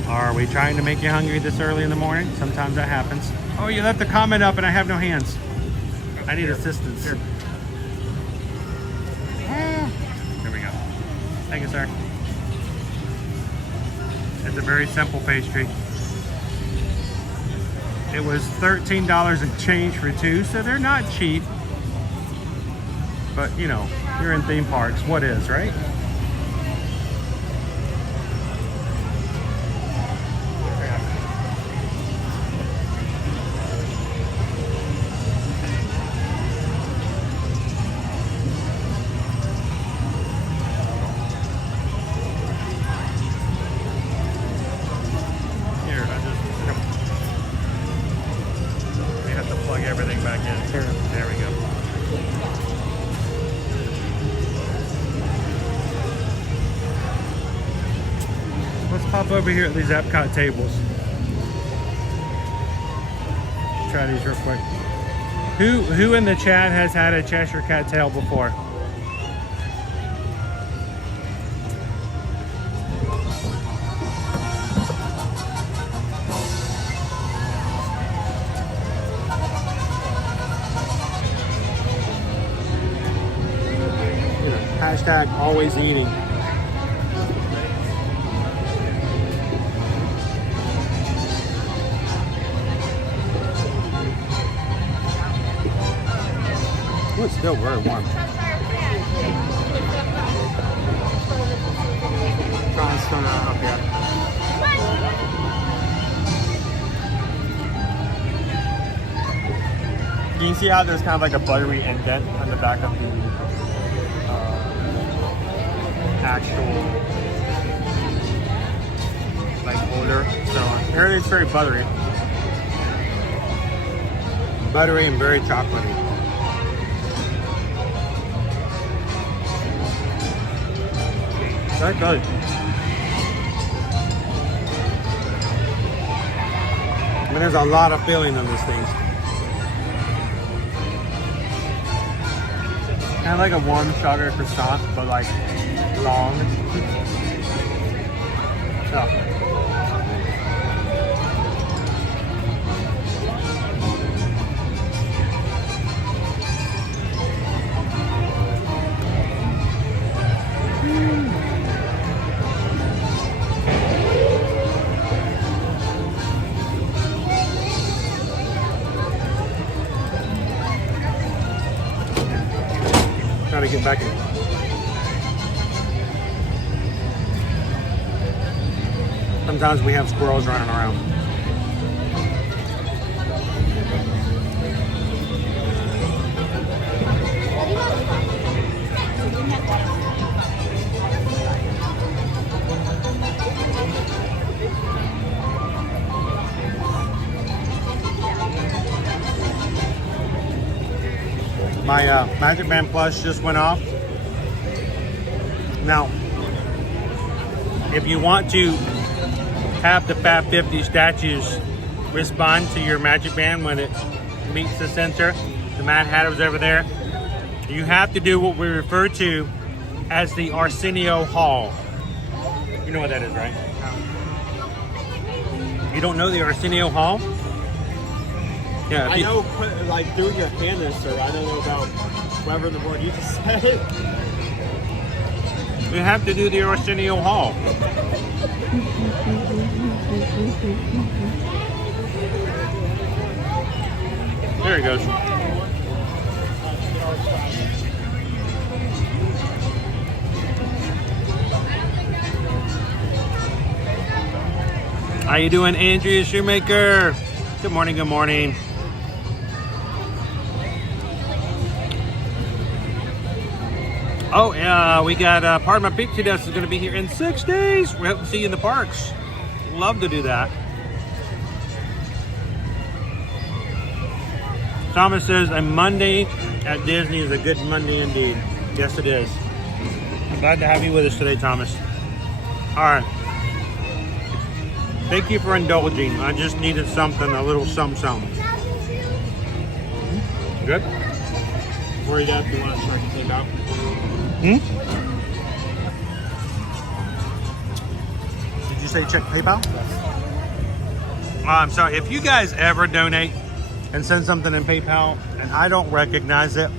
Are we trying to make you hungry this early in the morning? Sometimes that happens. Oh, you left the comment up and I have no hands. I need assistance. Here. There we go. Thank you, sir. It's a very simple pastry. It was $13 and change for two, so they're not cheap. But, you know, you're in theme parks. What is, right? Over here at these Epcot tables. Try these real quick. Who in the chat has had a Cheshire Cat tail before? Hashtag always eating. It's still very warm. gonna up here. You can see how there's kind of like a buttery indent on the back of the actual like holder. So apparently it's very buttery. Buttery and very chocolatey. Very good. I mean, there's a lot of filling on these things. Kind of like a warm strawberry croissant, but like long. So. Trying to get back in. Sometimes we have squirrels running around. My Magic Band Plus just went off. Now, if you want to have the Fab 50 statues respond to your Magic Band when it meets the sensor, the Mad Hatter's over there, you have to do what we refer to as the Arsenio Hall. You know what that is, right? You don't know the Arsenio Hall? Yeah, I know, like doing a canister, I don't know about whatever the word you just said. You have to do the Arsenio Hall. There he goes. How you doing, Andrea Shoemaker? Good morning, good morning. Oh, we got Pardon My Pixie Dust is going to be here in 6 days. We hope to see you in the parks. Love to do that. Thomas says a Monday at Disney is a good Monday indeed. Yes, it is. I'm glad to have you with us today, Thomas. All right. Thank you for indulging. I just needed something, a little something. Good? Before you got, you want to start to take out? Did you say check PayPal? I'm sorry. If you guys ever donate and send something in PayPal and I don't recognize it,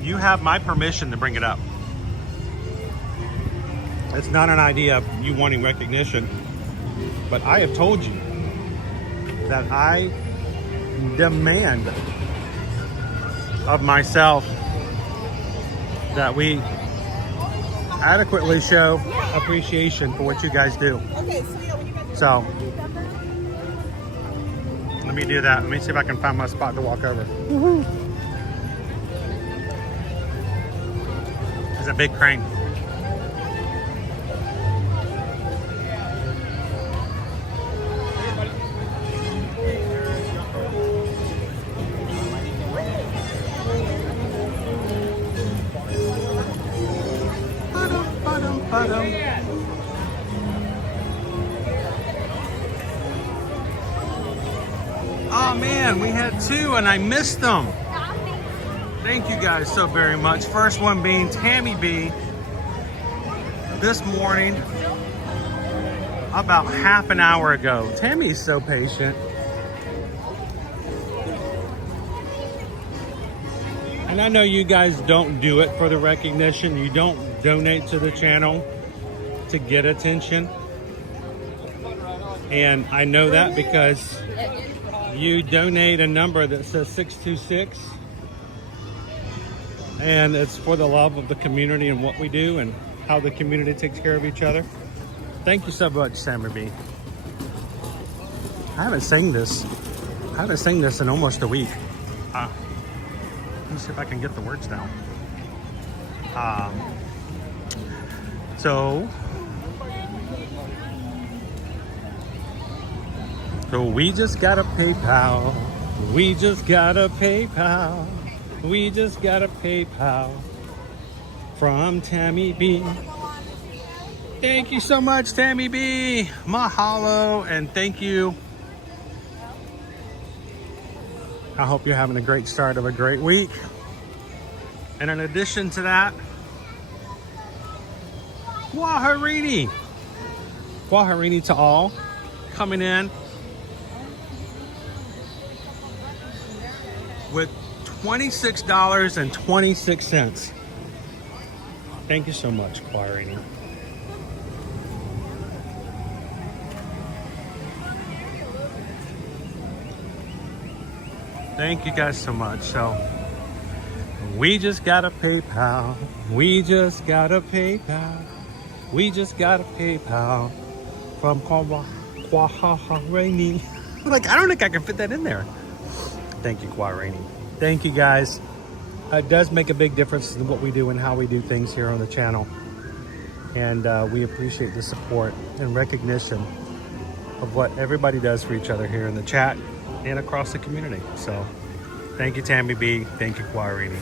you have my permission to bring it up. It's not an idea of you wanting recognition, but I have told you that I demand of myself that we adequately show appreciation for what you guys do. So let me do that. Let me see if I can find my spot to walk over. There's a big crane. Oh man, we had two and I missed them. Thank you guys so very much. First one being Tammy B. This morning, about half an hour ago. Tammy's so patient. And I know you guys don't do it for the recognition. You don't donate to the channel to get attention. And I know that because you donate a number that says 626. And it's for the love of the community and what we do and how the community takes care of each other. Thank you so much, Sammy B. I haven't sang this in almost a week. Let me see if I can get the words down. So we just got a PayPal. We just got a PayPal. We just got a PayPal from Tammy B. Thank you so much, Tammy B. Mahalo, and thank you. I hope you're having a great start of a great week. And in addition to that, Waharini. Waharini to all coming in with $26.26. Thank you so much, Waharini. Thank you guys so much. So we just got a PayPal. We just got a PayPal. We just got a PayPal from Waharini. Like, I don't think I can fit that in there. Thank you, Waharini. Thank you guys. It does make a big difference in what we do and how we do things here on the channel. And we appreciate the support and recognition of what everybody does for each other here in the chat and across the community. So thank you, Tammy B. Thank you, Waharini.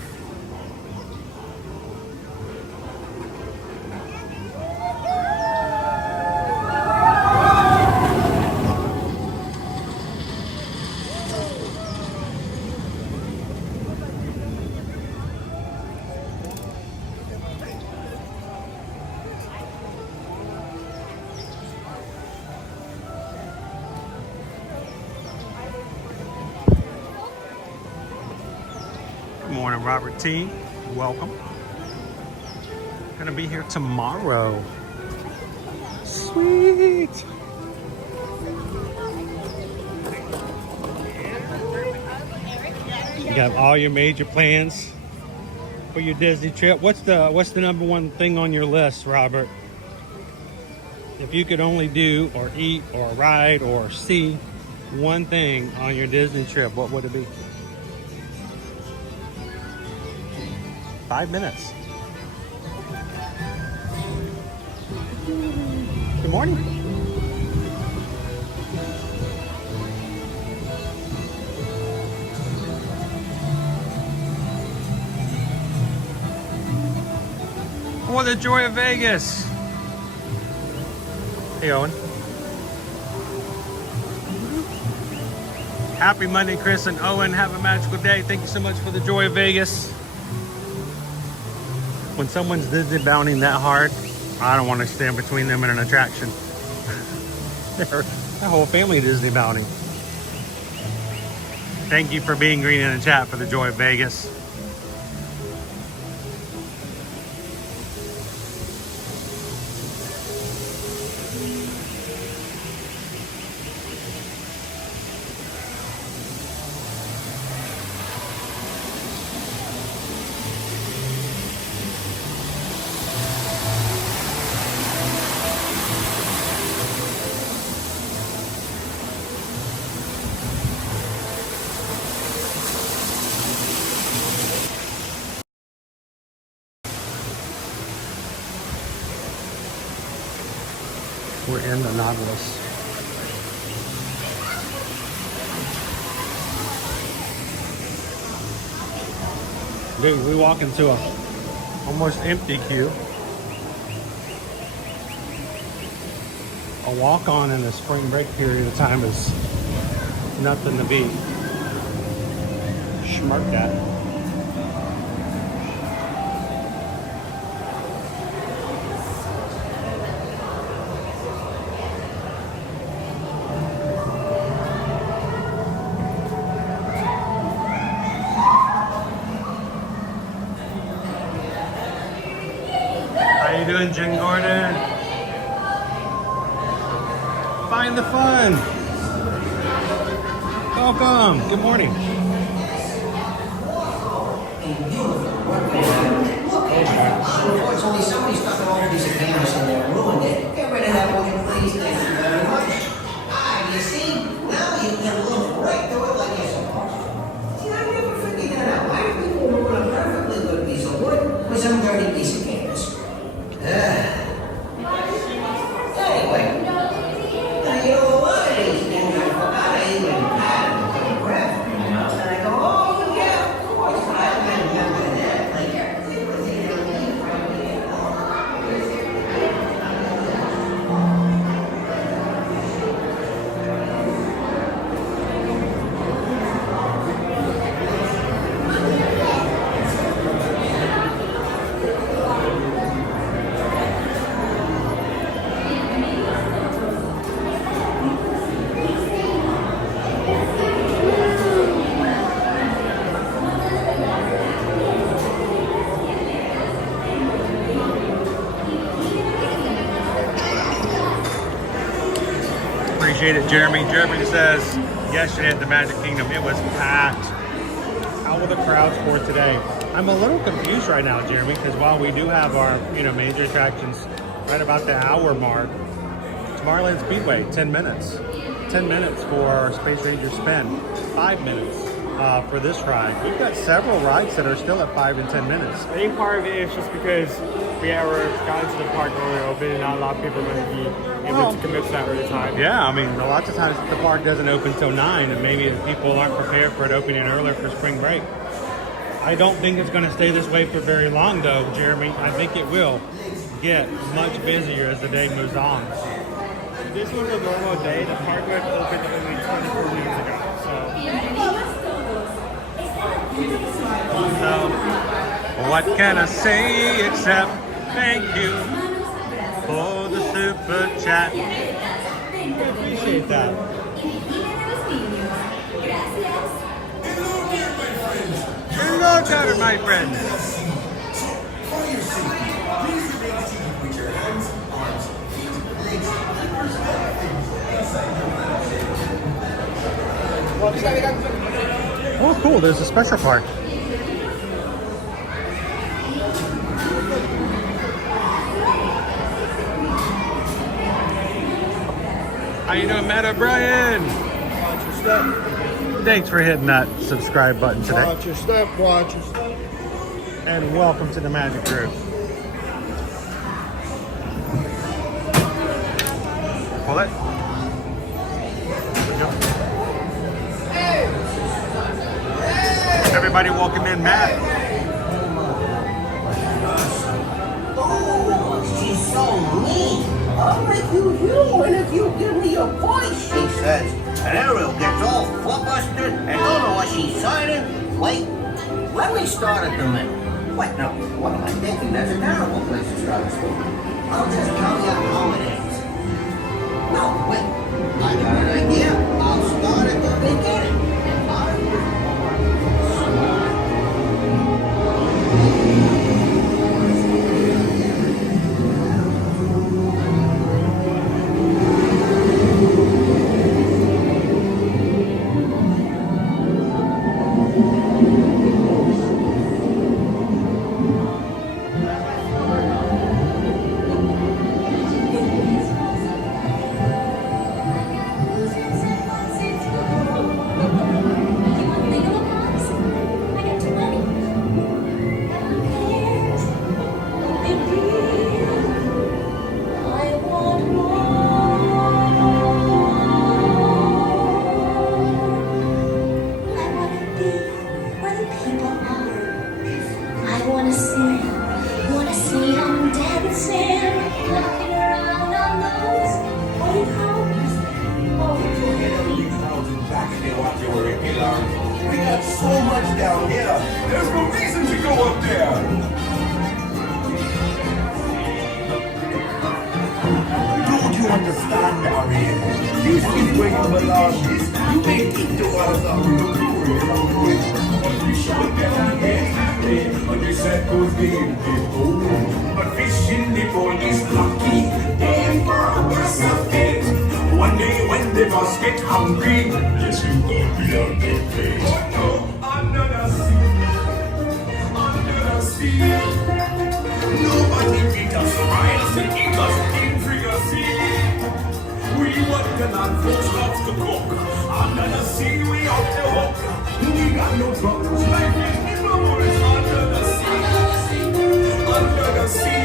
Morning, Robert T. Welcome. Gonna be here tomorrow. Sweet. You got all your major plans for your Disney trip. What's the number one thing on your list, Robert? If you could only do or eat or ride or see one thing on your Disney trip, what would it be? 5 minutes. Good morning. For the joy of Vegas. Hey, Owen. Happy Monday, Chris and Owen. Have a magical day. Thank you so much for the joy of Vegas. When someone's Disney bounding that hard, I don't want to stand between them and an attraction. Their whole family Disney bounding. Thank you for being green in the chat for the joy of Vegas. We're in the Nautilus. Dude, we walk into a almost empty queue. A walk-on in a spring break period of time is nothing to be smirked at. How you doing, Jen Gordon? Find the fun. Welcome. Good morning. Unfortunately, somebody stuck all these cameras in there and ruined it. Get rid to have one, please. Thank you very much. You see, now you can look right through it like you're supposed to. See, I never figured that out. Why do people want a perfectly good piece of wood with some dirty piece of canvas? Anyway, now you know a lot of these things I forgot I even had until the craft came out. And I go, oh yeah, of course, I remember that. Like, Appreciate it, Jeremy. Jeremy says yesterday at the Magic Kingdom it was packed. How were the crowds for today? I'm a little confused right now, Jeremy, because while we do have our major attractions right about the hour mark, Tomorrowland Speedway 10 minutes. 10 minutes for Space Ranger Spin. 5 minutes for this ride. We've got several rides that are still at 5 and 10 minutes. I think part of it is just because we got into the park early open and not a lot of people are going to be able to commit to that early time. Yeah, I mean, a lot of times the park doesn't open till 9 and maybe people aren't prepared for it opening earlier for spring break. I don't think it's going to stay this way for very long though, Jeremy. I think it will get much busier as the day moves on. If this was a normal day, the park would have opened only 24 minutes ago. So, what can I say except thank you for the super chat. Appreciate that. Hello there, my friends. For your safety, please remain seated with your hands, arms, feet, legs, fingers, and fingers. Oh, cool. There's a special part. How you doing, Matt O'Brien? Watch your step. Thanks for hitting that subscribe button today. Watch your step. Watch your step. And welcome to the Magic Group. Pull it. There we go. Everybody welcome in Matt. oh, she's so mean. I'll make you human if you give me a voice, she says. And Ariel gets all flubustered and don't know what she's signing. Wait, let me start at the middle. Wait, no, what am I thinking? That's a terrible place to start a story. I'll just tell you how it ends. No, wait, I got an idea. I'll start at the beginning. We got so much down here. There's no reason to go up there. Don't you understand, Ariel? This is where you belong. You may keep the waters up in the glory along the way. But we shall get on it. But they said goes game, but fishing the boy is lucky. They are worse of it. One day when the boss get hungry, yes, you gonna be on the plate. Oh no, under the sea, under the sea. Nobody beat us, rise and eat us in free sea. We what the land folks love to cook. Under the sea, we out the hook. We got no troubles. Life is memories under the sea. Under the sea.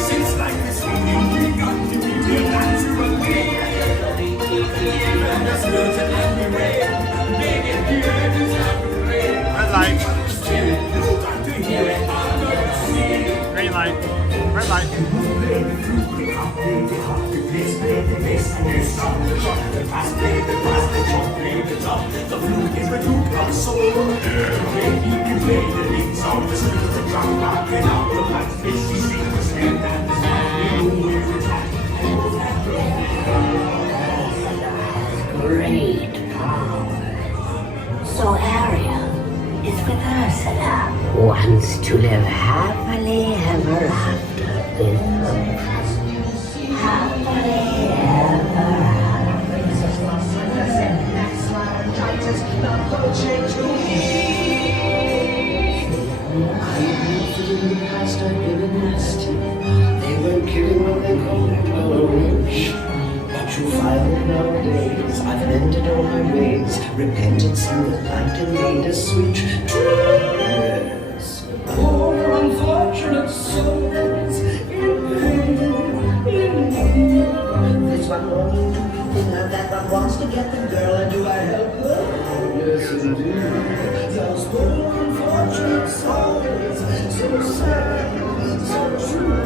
Since life is fleeting, we got to be real naturally. Even the skeleton and the rain. Make it hear it is happening. Red light. You got to hear it under the sea. Green light. Red light. The flute is the flute of soul. He can play the lead song. The strings, the drum, rocking out the lights. She sings the stand and the stand. Great power. So Ariel is with Ursula. Wants to live happily ever after in her presence. Happily ever They weren't kidding when they called it orange. But you find nowadays I've mended all my ways, repented, seen the light and made a switch. Yes, poor unfortunate souls in pain, in need. There's one longing to be thinner, that one wants to get the girl, and do I help her? Yes, indeed. Those poor unfortunate souls, so sad, so true.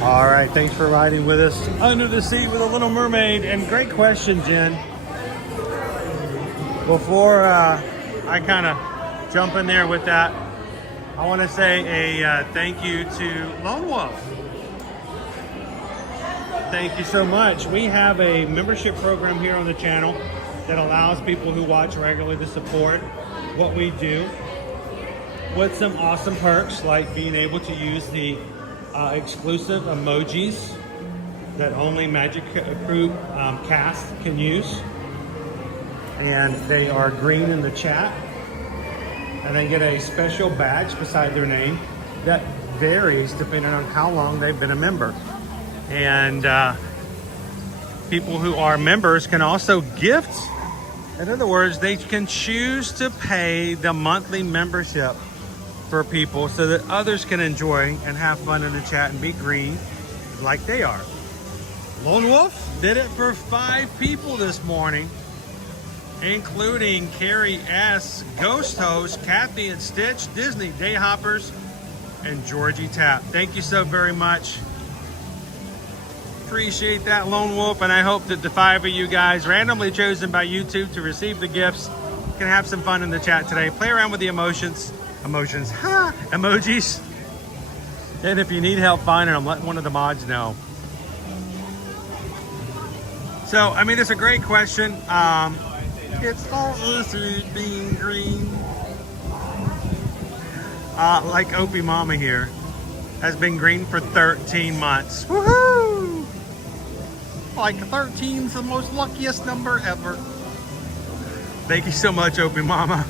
All right, thanks for riding with us under the sea with a Little Mermaid. And great question, Jen. Before I kind of jump in there with that, I want to say a thank you to Lone Wolf. Thank you so much. We have a membership program here on the channel that allows people who watch regularly to support what we do with some awesome perks, like being able to use the exclusive emojis that only Magic Crew cast can use. And they are green in the chat. And they get a special badge beside their name that varies depending on how long they've been a member. And people who are members can also gift. In other words, they can choose to pay the monthly membership for people so that others can enjoy and have fun in the chat and be green like they are. Lone Wolf did it for 5 people this morning, including Carrie S., Ghost Host, Kathy and Stitch, Disney Day Hoppers, and Georgie Tap. Thank you so very much. appreciate that, Lone Wolf, and I hope that the 5 of you guys randomly chosen by YouTube to receive the gifts can have some fun in the chat today. Play around with the emojis. And if you need help finding them, let one of the mods know. So, I mean, it's a great question. It's always being green. Like Opie Mama here, has been green for 13 months. Woohoo! Like 13's the most luckiest number ever. Thank you so much, Opie Mama.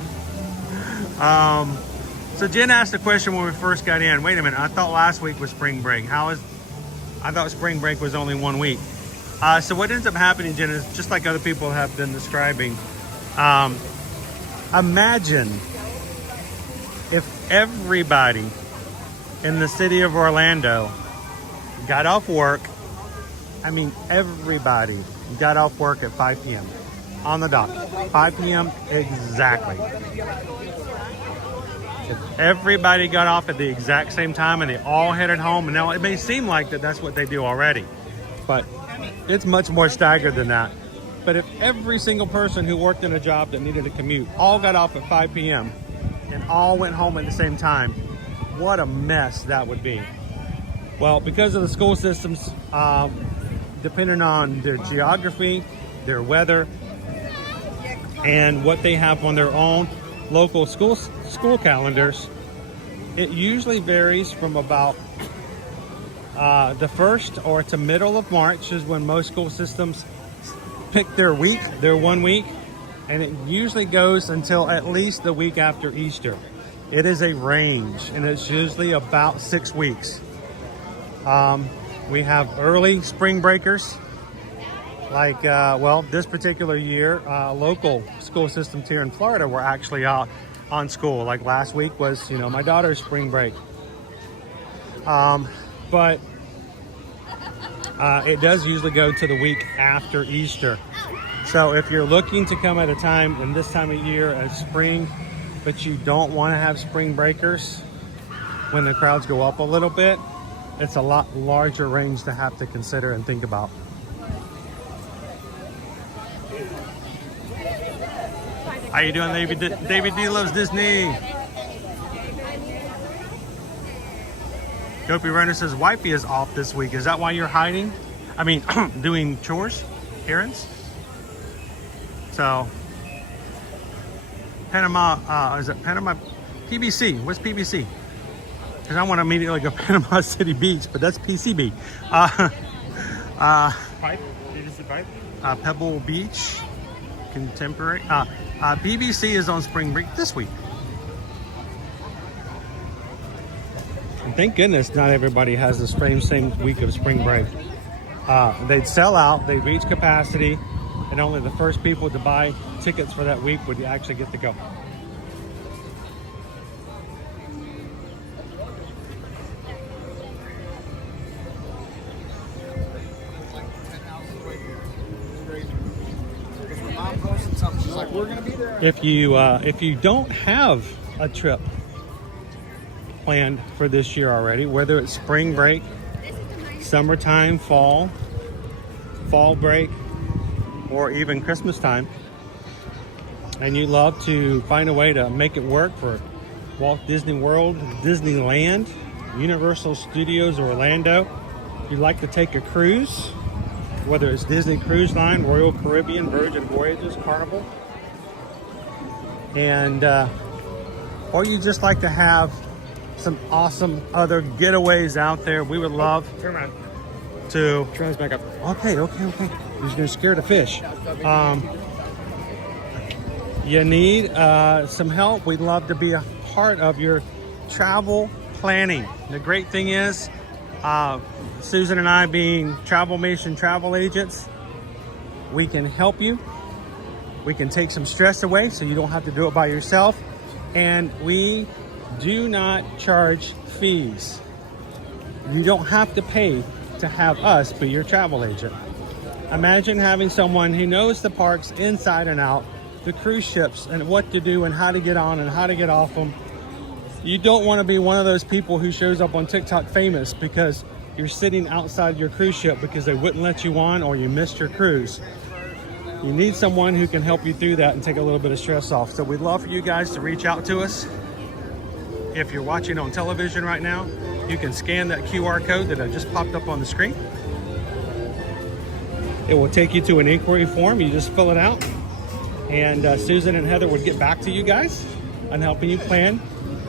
So Jen asked the question when we first got in. Wait a minute, I thought last week was spring break. I thought spring break was only 1 week. So what ends up happening, Jen, is just like other people have been describing. Imagine if everybody in the city of Orlando got off work. I mean, everybody got off work at 5 p.m. on the dot. 5 p.m. exactly. If everybody got off at the exact same time and they all headed home, and now it may seem like that's what they do already, but it's much more staggered than that. But if every single person who worked in a job that needed a commute all got off at 5 p.m. and all went home at the same time, what a mess that would be. Well, because of the school systems, depending on their geography, their weather, and what they have on their own local school calendars, it usually varies from about the 1st or to middle of March is when most school systems pick their 1 week, and it usually goes until at least the week after Easter. It is a range, and it's usually about 6 weeks. We have early spring breakers, like, well, this particular year, local school systems here in Florida were actually out on school. Like last week was, my daughter's spring break. But it does usually go to the week after Easter. So if you're looking to come at a time in this time of year as spring, but you don't want to have spring breakers when the crowds go up a little bit, it's a lot larger range to have to consider and think about. How you doing, David D loves Disney. Dopey Runner says wifey is off this week. Is that why you're hiding? I mean, doing chores, errands? So, Panama, is it Panama? PBC, what's PBC? Because I want to immediately go Panama City Beach, but that's PCB. Pipe? Did you see Pipe? Pebble Beach, Contemporary. BBC is on spring break this week. And thank goodness not everybody has the same week of spring break. They'd sell out, they'd reach capacity, and only the first people to buy tickets for that week would actually get to go. If you don't have a trip planned for this year already, whether it's spring break, summertime, fall break, or even Christmas time, and you love to find a way to make it work for Walt Disney World, Disneyland, Universal Studios Orlando, you'd like to take a cruise, whether it's Disney Cruise Line, Royal Caribbean, Virgin Voyages, Carnival, and or you just like to have some awesome other getaways out there, we would love to Turn this back up. okay he's gonna scare the fish. You need some help, we'd love to be a part of your travel planning. The great thing is, Susan and I being Travelmation travel agents, we can help you. We can take some stress away so you don't have to do it by yourself. And we do not charge fees. You don't have to pay to have us be your travel agent. Imagine having someone who knows the parks inside and out, the cruise ships, and what to do and how to get on and how to get off them. You don't want to be one of those people who shows up on TikTok famous because you're sitting outside your cruise ship because they wouldn't let you on or you missed your cruise. You need someone who can help you through that and take a little bit of stress off. So we'd love for you guys to reach out to us. If you're watching on television right now, you can scan that QR code that I just popped up on the screen. It will take you to an inquiry form. You just fill it out. And Susan and Heather would get back to you guys on helping you plan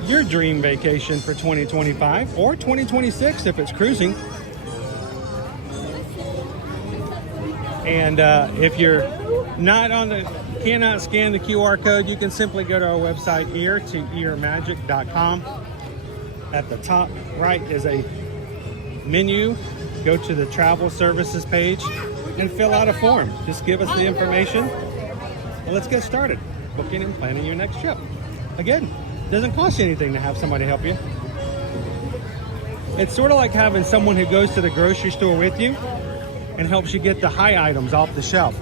your dream vacation for 2025 or 2026 if it's cruising. And if you're not on the, cannot scan the QR code, you can simply go to our website, eartoearmagic.com. At the top right is a menu. Go to the travel services page and fill out a form. Just give us the information and let's get started booking and planning your next trip. Again, it doesn't cost you anything to have somebody help you. It's sort of like having someone who goes to the grocery store with you and helps you get the high items off the shelf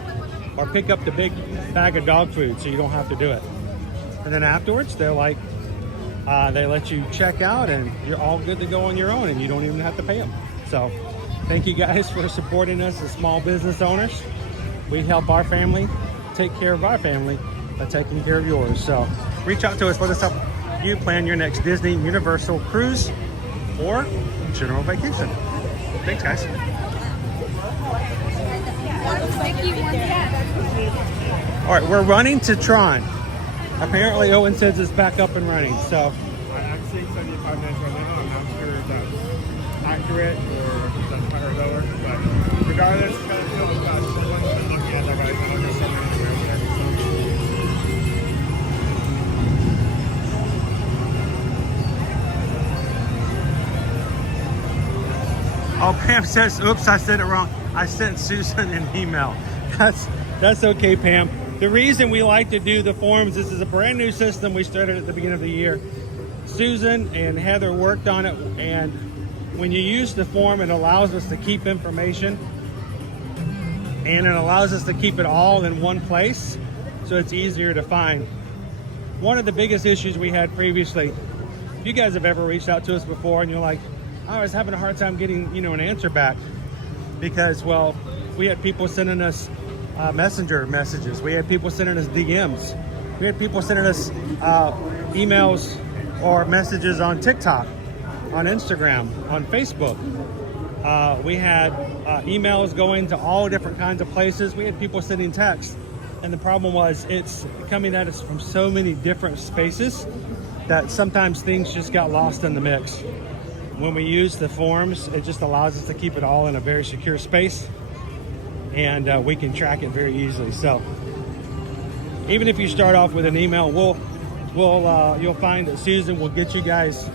or pick up the big bag of dog food so you don't have to do it. And then afterwards, they're like, they let you check out and you're all good to go on your own and you don't even have to pay them. So thank you guys for supporting us as small business owners. We help our family take care of our family by taking care of yours. So reach out to us. Let us help you plan your next Disney Universal cruise or general vacation. Thanks, guys. All right, we're running to Tron. Apparently, Owen says it's back up and running. So I'm seeing 75 minutes right now. I'm not sure if that's accurate or if that's higher or lower. But regardless, kind of feel about someone looking at that right now. There's so many over there. Oh, Pam says, oops, I said it wrong. I sent Susan an email. That's okay, Pam. The reason we like to do the forms, this is a brand new system we started at the beginning of the year. Susan and Heather worked on it, and when you use the form, it allows us to keep information and it allows us to keep it all in one place, so it's easier to find. One of the biggest issues we had previously, if you guys have ever reached out to us before and you're like, I was having a hard time getting, an answer back because, well, we had people sending us messenger messages. We had people sending us DMs. We had people sending us emails or messages on TikTok, on Instagram, on Facebook. We had emails going to all different kinds of places. We had people sending texts. And the problem was it's coming at us from so many different spaces that sometimes things just got lost in the mix. When we use the forms, it just allows us to keep it all in a very secure space, and we can track it very easily. So even if you start off with an email, you'll find that Susan will get you guys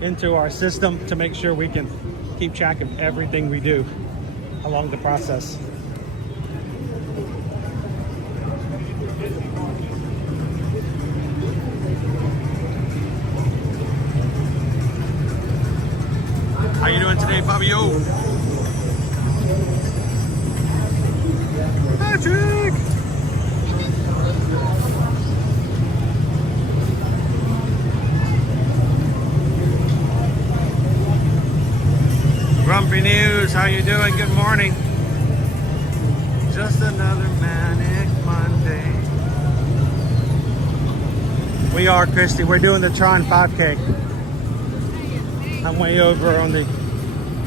into our system to make sure we can keep track of everything we do along the process. How you doing today, Fabio? Patrick! Grumpy News, how you doing? Good morning. Just another manic Monday. We are, Christy. We're doing the Tron 5K. I'm way over on the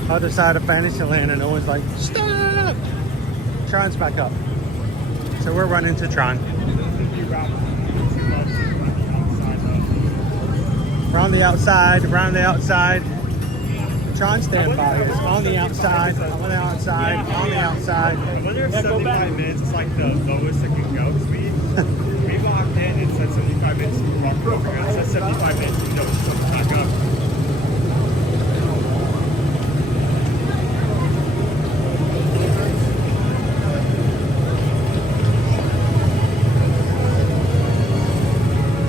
other side of Fantasyland and Owen's like, stop! Tron's back up. So we're running to Tron. We're on the outside, around the outside. Tron standby is on the outside, on the outside, on the outside. I wonder if 75 minutes is like the lowest it can go speed. We walked in and said 75 minutes, we walked over here. It said 75 minutes, you know, it's back up.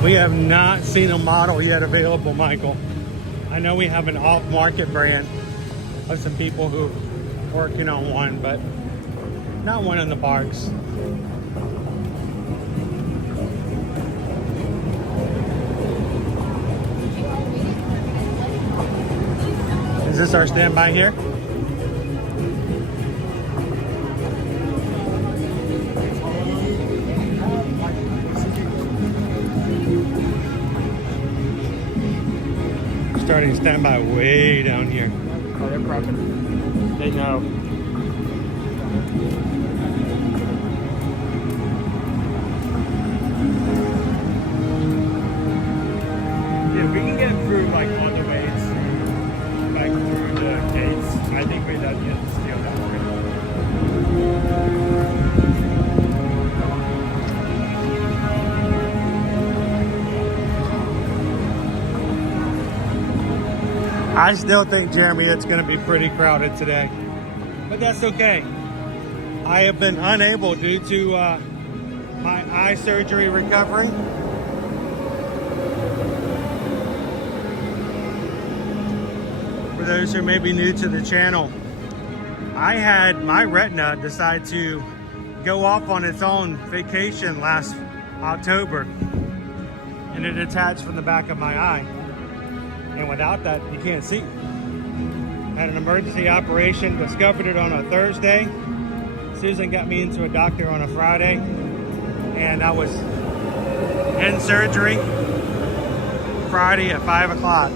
We have not seen a model yet available, Michael. I know we have an off-market brand of some people who are working on one, but not one in the parks. Is this our standby here? starting standby way down here. Oh, they're prepping. They know. If we can get through like on the ways, like through the gates, I think we'd have to get the steel down here. I still think, Jeremy, it's going to be pretty crowded today, but that's okay. I have been unable due to my eye surgery recovery. For those who may be new to the channel, I had my retina decide to go off on its own vacation last October, and it attached from the back of my eye. And without that, you can't see. Had an emergency operation, discovered it on a Thursday. Susan got me into a doctor on a Friday, and I was in surgery Friday at 5 o'clock.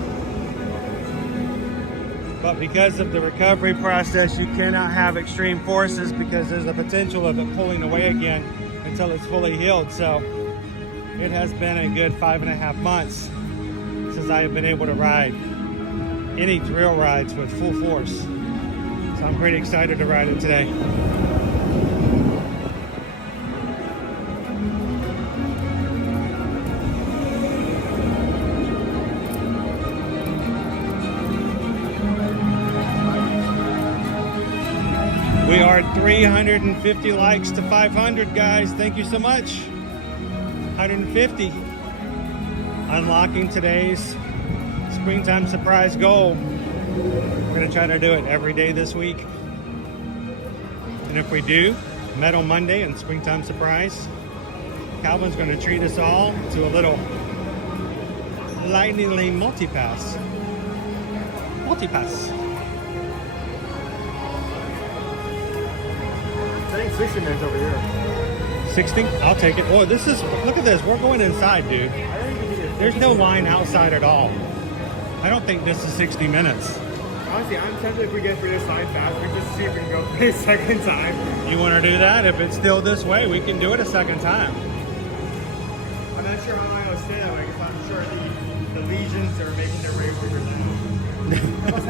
But because of the recovery process, you cannot have extreme forces because there's a potential of it pulling away again until it's fully healed. So it has been a good 5.5 months since I have been able to ride any thrill rides with full force. So I'm pretty excited to ride it today. We are 350 likes to 500, guys. Thank you so much. 150. Unlocking today's springtime surprise goal. We're gonna try to do it every day this week. And if we do, Metal Monday and springtime surprise, Calvin's gonna treat us all to a little lightning lane multi-pass. Multi-pass. I think 60 minutes over here. 60? I'll take it. Oh, this is, look at this. We're going inside, dude. There's no line outside at all. I don't think this is 60 minutes. Honestly, I'm tempted if we get through this line fast, we just see if we can go for a second time. You want to do that? If it's still this way, we can do it a second time. I'm not sure how long it'll stay that way, because I'm sure the legions are making their way over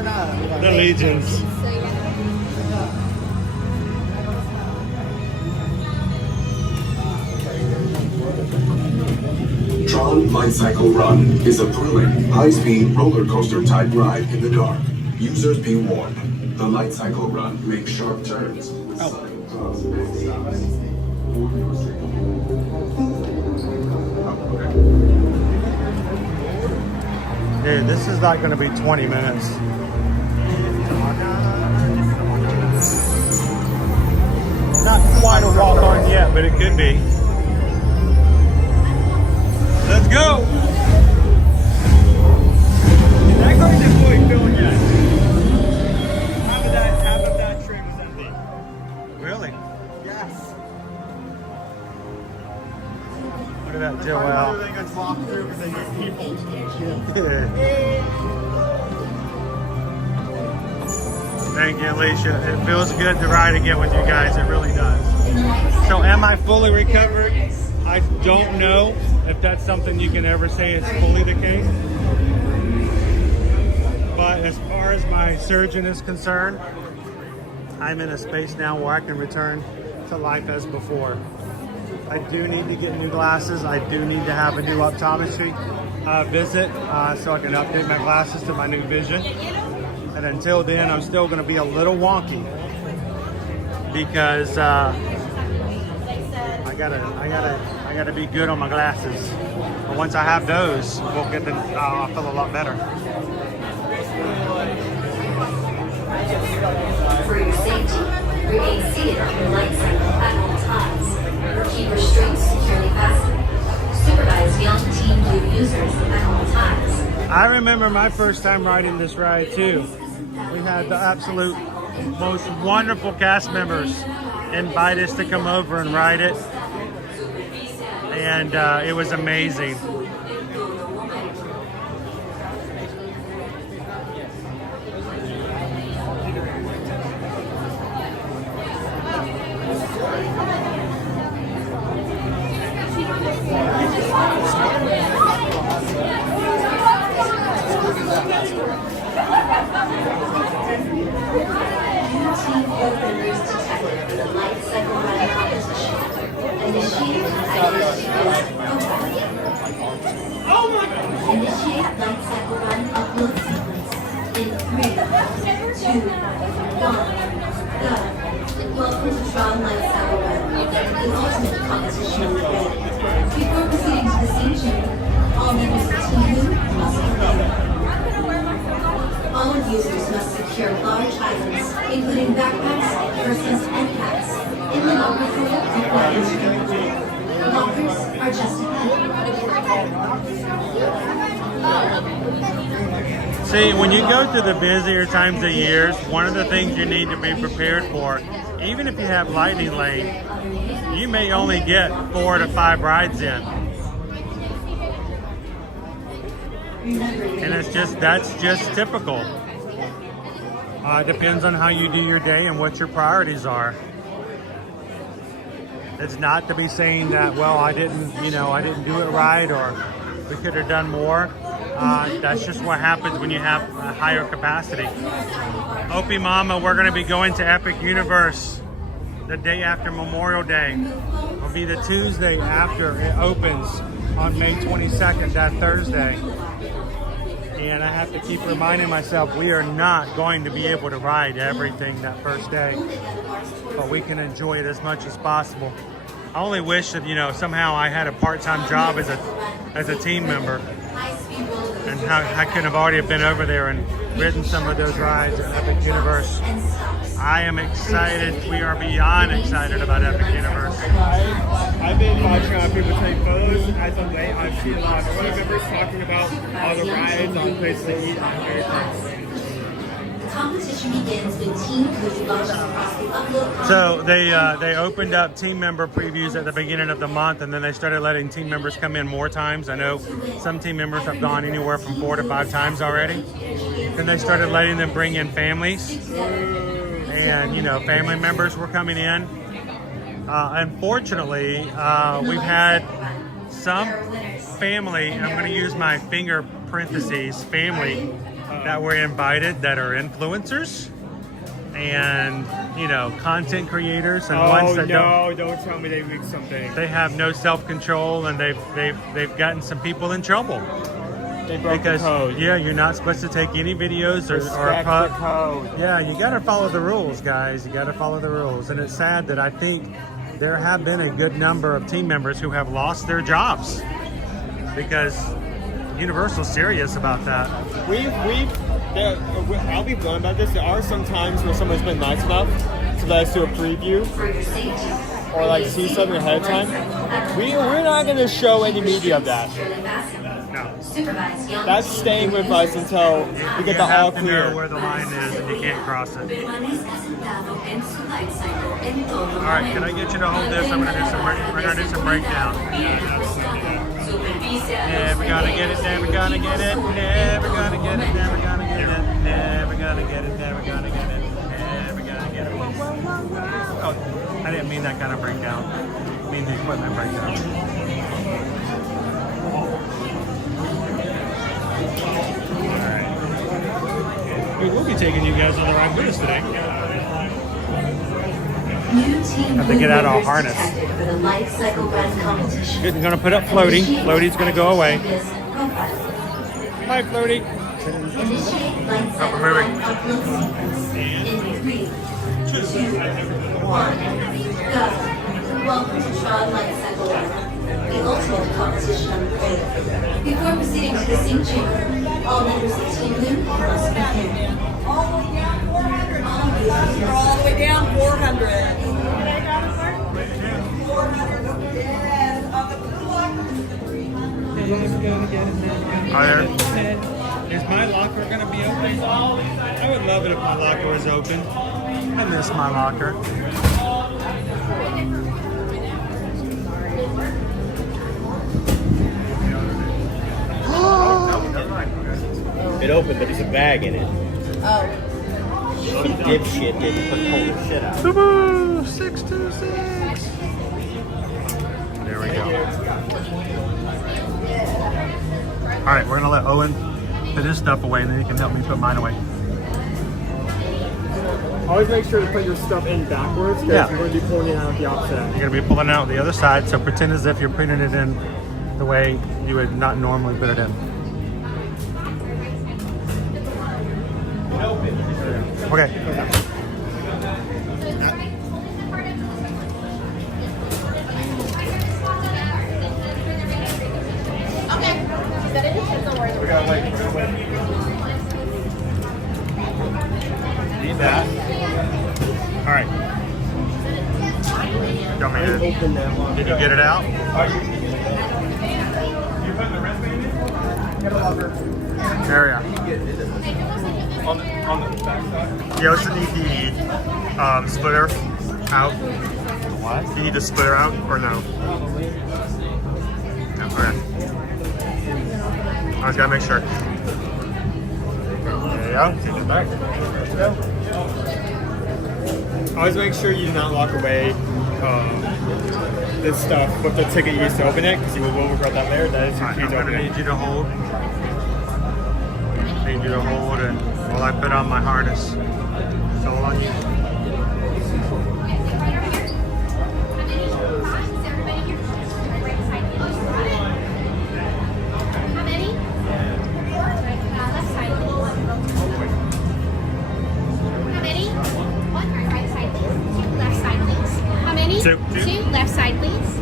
now. The legions. Tron Light Cycle Run is a thrilling, high-speed roller coaster type ride in the dark. Users be warned. The Light Cycle Run makes sharp turns with sudden drops and stops. Dude, this is not going to be 20 minutes. Not quite a walk on yet, but it could be. Let's go! That car isn't fully filled yet. Half of that trim was empty. Really? Yes. Look at that, That's Joel. another thing that's walked through because they need people. Thank you, Alicia. It feels good to ride again with you guys. It really does. So am I fully recovered? I don't know if that's something you can ever say is fully the case. But as far as my surgeon is concerned, I'm in a space now where I can return to life as before. I do need to get new glasses. I do need to have a new optometry visit so I can update my glasses to my new vision. And until then, I'm still going to be a little wonky because I gotta be good on my glasses. But once I have those, we'll get I'll feel a lot better. For your safety, remain seated on your light cycle at all times. Keep restraints securely fastened. Supervise young Team Blue users at all times. I remember my first time riding this ride too. We had the absolute most wonderful cast members invite us to come over and ride it. And it was amazing. Initiate light cycle run upload sequence in 3, 2, 1, go. Welcome to Tron Light Cycle Run, the ultimate competition of grid. Before proceeding to the scene change, all members of Team Who must prepare. All users must secure large items, including backpacks, purses, and packs, in the locker pool before entering. Lockers are just ahead. See, when you go through the busier times of years, one of the things you need to be prepared for, even if you have lightning lane, you may only get 4 to 5 rides in. And that's just typical. It depends on how you do your day and what your priorities are. It's not to be saying that, well, I didn't do it right, or we could have done more. That's just what happens when you have a higher capacity. Opie Mama, we're going to be going to Epic Universe the day after Memorial Day. It'll be the Tuesday after it opens on May 22nd, that Thursday. And I have to keep reminding myself we are not going to be able to ride everything that first day, but we can enjoy it as much as possible. I only wish that, somehow I had a part-time job as a team member, and how I could have already been over there and ridden some of those rides at Epic Universe. I am excited. We are beyond excited about Epic Universe. I've been watching people take photos. As of late, I've seen a lot of family members talking about all the rides, all the places to eat, and everything. The competition begins when Team Who launches across the upload. So they opened up team member previews at the beginning of the month, and then they started letting team members come in more times. I know some team members have gone anywhere from 4 to 5 times already. Then they started letting them bring in families, and family members were coming in. Unfortunately, we've had some family, I'm going to use my finger parentheses, family, that were invited that are influencers and content creators, and ones that don't tell me they leaked something. They have no self-control, and they've gotten some people in trouble. They broke because the code. Yeah, you're not supposed to take any videos or the code. Yeah, you got to follow the rules, guys. You got to follow the rules, and it's sad that I think there have been a good number of team members who have lost their jobs because Universal's serious about that. I'll be blunt about this. There are some times where someone's been nice enough to let us do a preview or see something ahead of time. We're not going to show any media of that. No. That's staying with us until we get the all clear. You have to know where the line is, and you can't cross it. Alright, can I get you to hold this? We're gonna do some breakdown. Never gonna get it, never gonna get it, never gonna get it, never gonna get it, never gonna get it, never gonna get it, never gonna get it. Oh, I didn't mean that kind of breakdown. I mean the equipment breakdown. Alright. We'll be taking you guys on the ride with us today. Have to get out our harness. Good, I'm gonna put up Floaty. Floaty's gonna go away. Hi, Floaty. Up and moving. Welcome to Tron Light Cycle Run, the ultimate competition on the grid. Before proceeding to the scene chamber, all members of Team Who must prepare. All the way down 400. 400. Yes. On the blue locker. Is my locker going to be open? I would love it if my locker was open. I miss my locker. It opened, but there's a bag in it. Oh. Some dipshit didn't put cold shit out. Boo-boo! See 626. There we go. All right, we're gonna let Owen put his stuff away, and then he can help me put mine away. Always make sure to put your stuff in backwards because Yeah. you're going to be pulling it out the opposite. You're gonna be pulling out the other side, so pretend as if you're putting it in the way you would not normally put it in. Okay. We gotta wait. Need that. All right. Y'all made it. Did you get it out? There we are. On the back side? You also need the splitter out. What? You need the splitter out or no? No, okay. I just gotta make sure. There you go. Take it back. Let's go. Always make sure you do not lock away this stuff with the ticket you used to open it because you will regret that later. That is your key to open it. I need you to hold. Need you to hold it while I put on my harness. It's all on you. Two. Left side, please.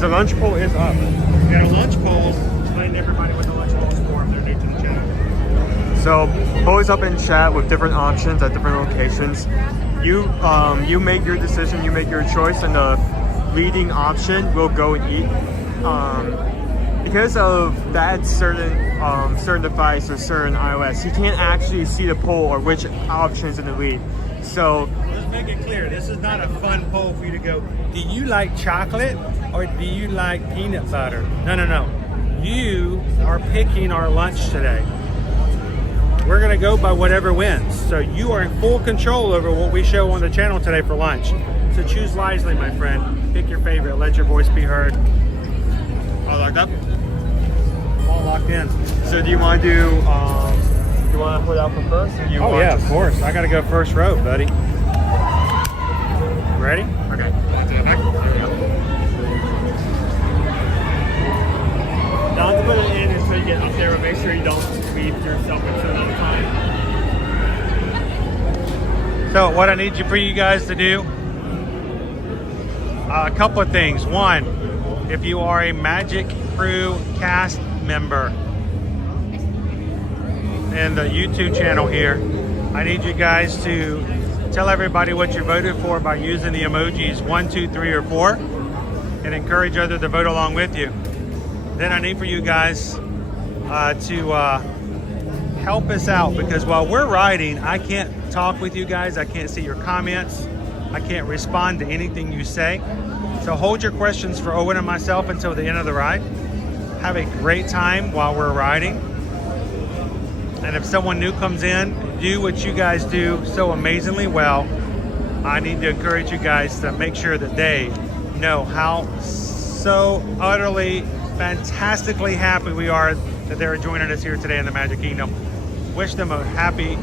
The lunch poll is up. We got a lunch poll. Explain to everybody what the lunch poll is for if they're new to the channel. So, always up in chat with different options at different locations. You make your decision, you make your choice, and the leading option will go and eat. Because of that certain device or certain iOS, you can't actually see the poll or which option is in the lead. So let's make it clear. This is not a fun poll for you to go, do you like chocolate or do you like peanut butter? No. You are picking our lunch today. We're gonna go by whatever wins. So you are in full control over what we show on the channel today for lunch. So choose wisely, my friend. Pick your favorite. Let your voice be heard. All locked up? All locked in. do you want to do, you want to put out for first? Or you Oh want yeah, to... of course. I gotta go first row, buddy. Ready? Okay. There we go. Not to put it in until you get up there, but make sure you don't squeeze yourself into another time. So what I need for you guys to do, a couple of things. One, if you are a Magic Crew cast member in the YouTube channel here, I need you guys to tell everybody what you voted for by using the emojis 1, 2, 3, or 4 and encourage others to vote along with you. Then I need for you guys to help us out, because while we're riding, I can't talk with you guys. I can't see your comments. I can't respond to anything you say. So hold your questions for Owen and myself until the end of the ride. Have a great time while we're riding. And if someone new comes in, do what you guys do so amazingly well. I need to encourage you guys to make sure that they know how so utterly, fantastically happy we are that they're joining us here today in the Magic Kingdom. Wish them a happy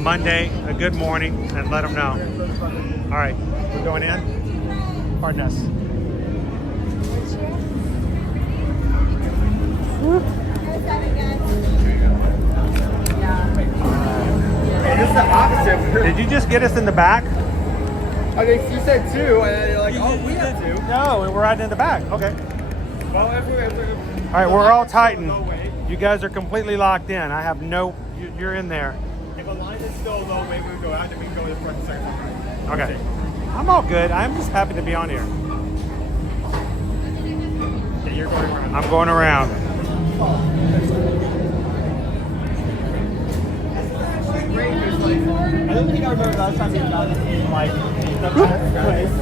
Monday, a good morning, and let them know. All right, we're going in. Pardon us. This is the opposite. Did you just get us in the back? Okay, you said 2, and then you're like, oh, we have 2. No, we're riding in the back. Okay. Well, if All right, we're all tightened. You guys are completely locked in. I have no, you're in there. If a line is still low, maybe we go out and we can go to the front and second right. Okay. I'm all good. I'm just happy to be on here. Okay, you're going around. I'm going around. I don't think I remember last time we got it in like the best place.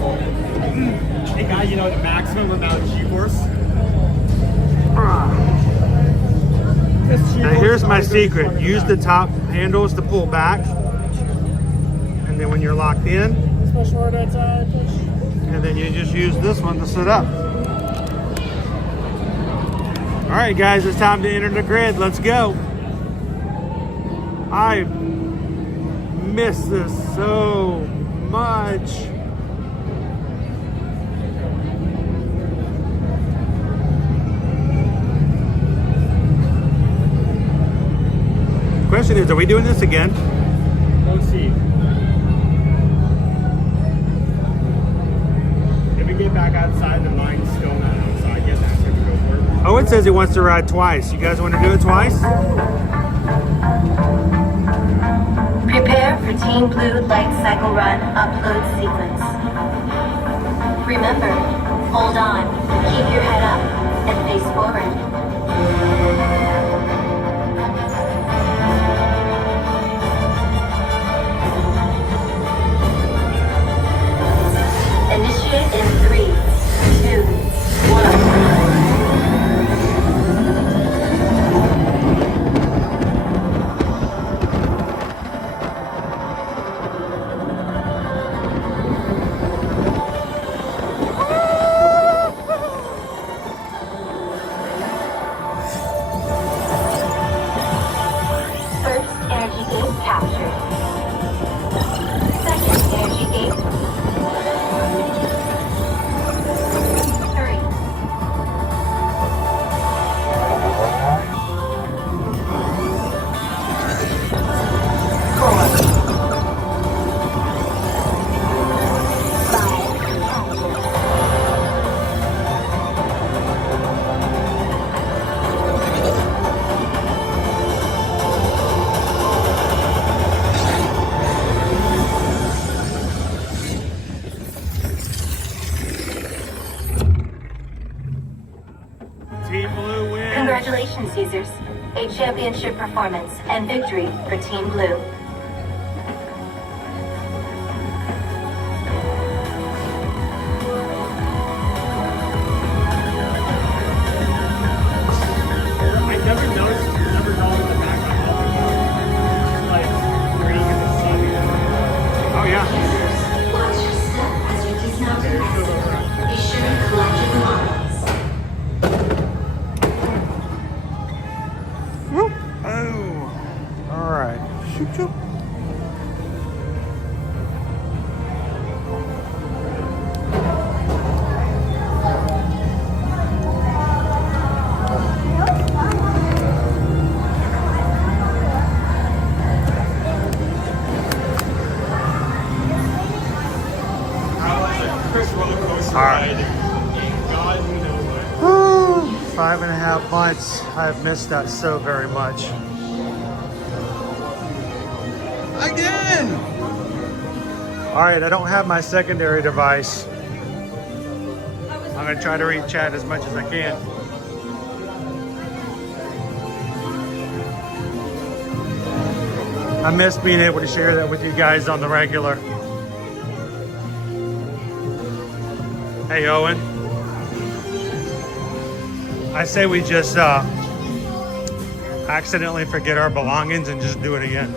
Hey guys, you know the maximum amount of G-force? Now here's my secret. Use the top handles to pull back. And then when you're locked in, and then you just use this one to sit up. All right, guys, it's time to enter the grid. Let's go. I miss this so much. Question is, are we doing this again? We'll see. If we get back outside, the line's still not outside yet. That's going to go for it. Owen says he wants to ride twice. You guys want to do it twice? Prepare for Team Blue Light Cycle Run upload sequence. Remember, hold on, keep your head up, and face forward. Initiate in 3, 2, 1. Congratulations, users. A championship performance and victory for Team Blue. I never noticed, never noticed the back of my like green in the sun. Oh yeah. Users, watch your step as you dismount to exit. Be sure to collect your belongings. All right. Shoot, shoot. All right. 5.5 months. I've missed that so very much. Again! All right, I don't have my secondary device. I'm gonna try to read chat as much as I can. I miss being able to share that with you guys on the regular. Hey, Owen. I say we just accidentally forget our belongings and just do it again.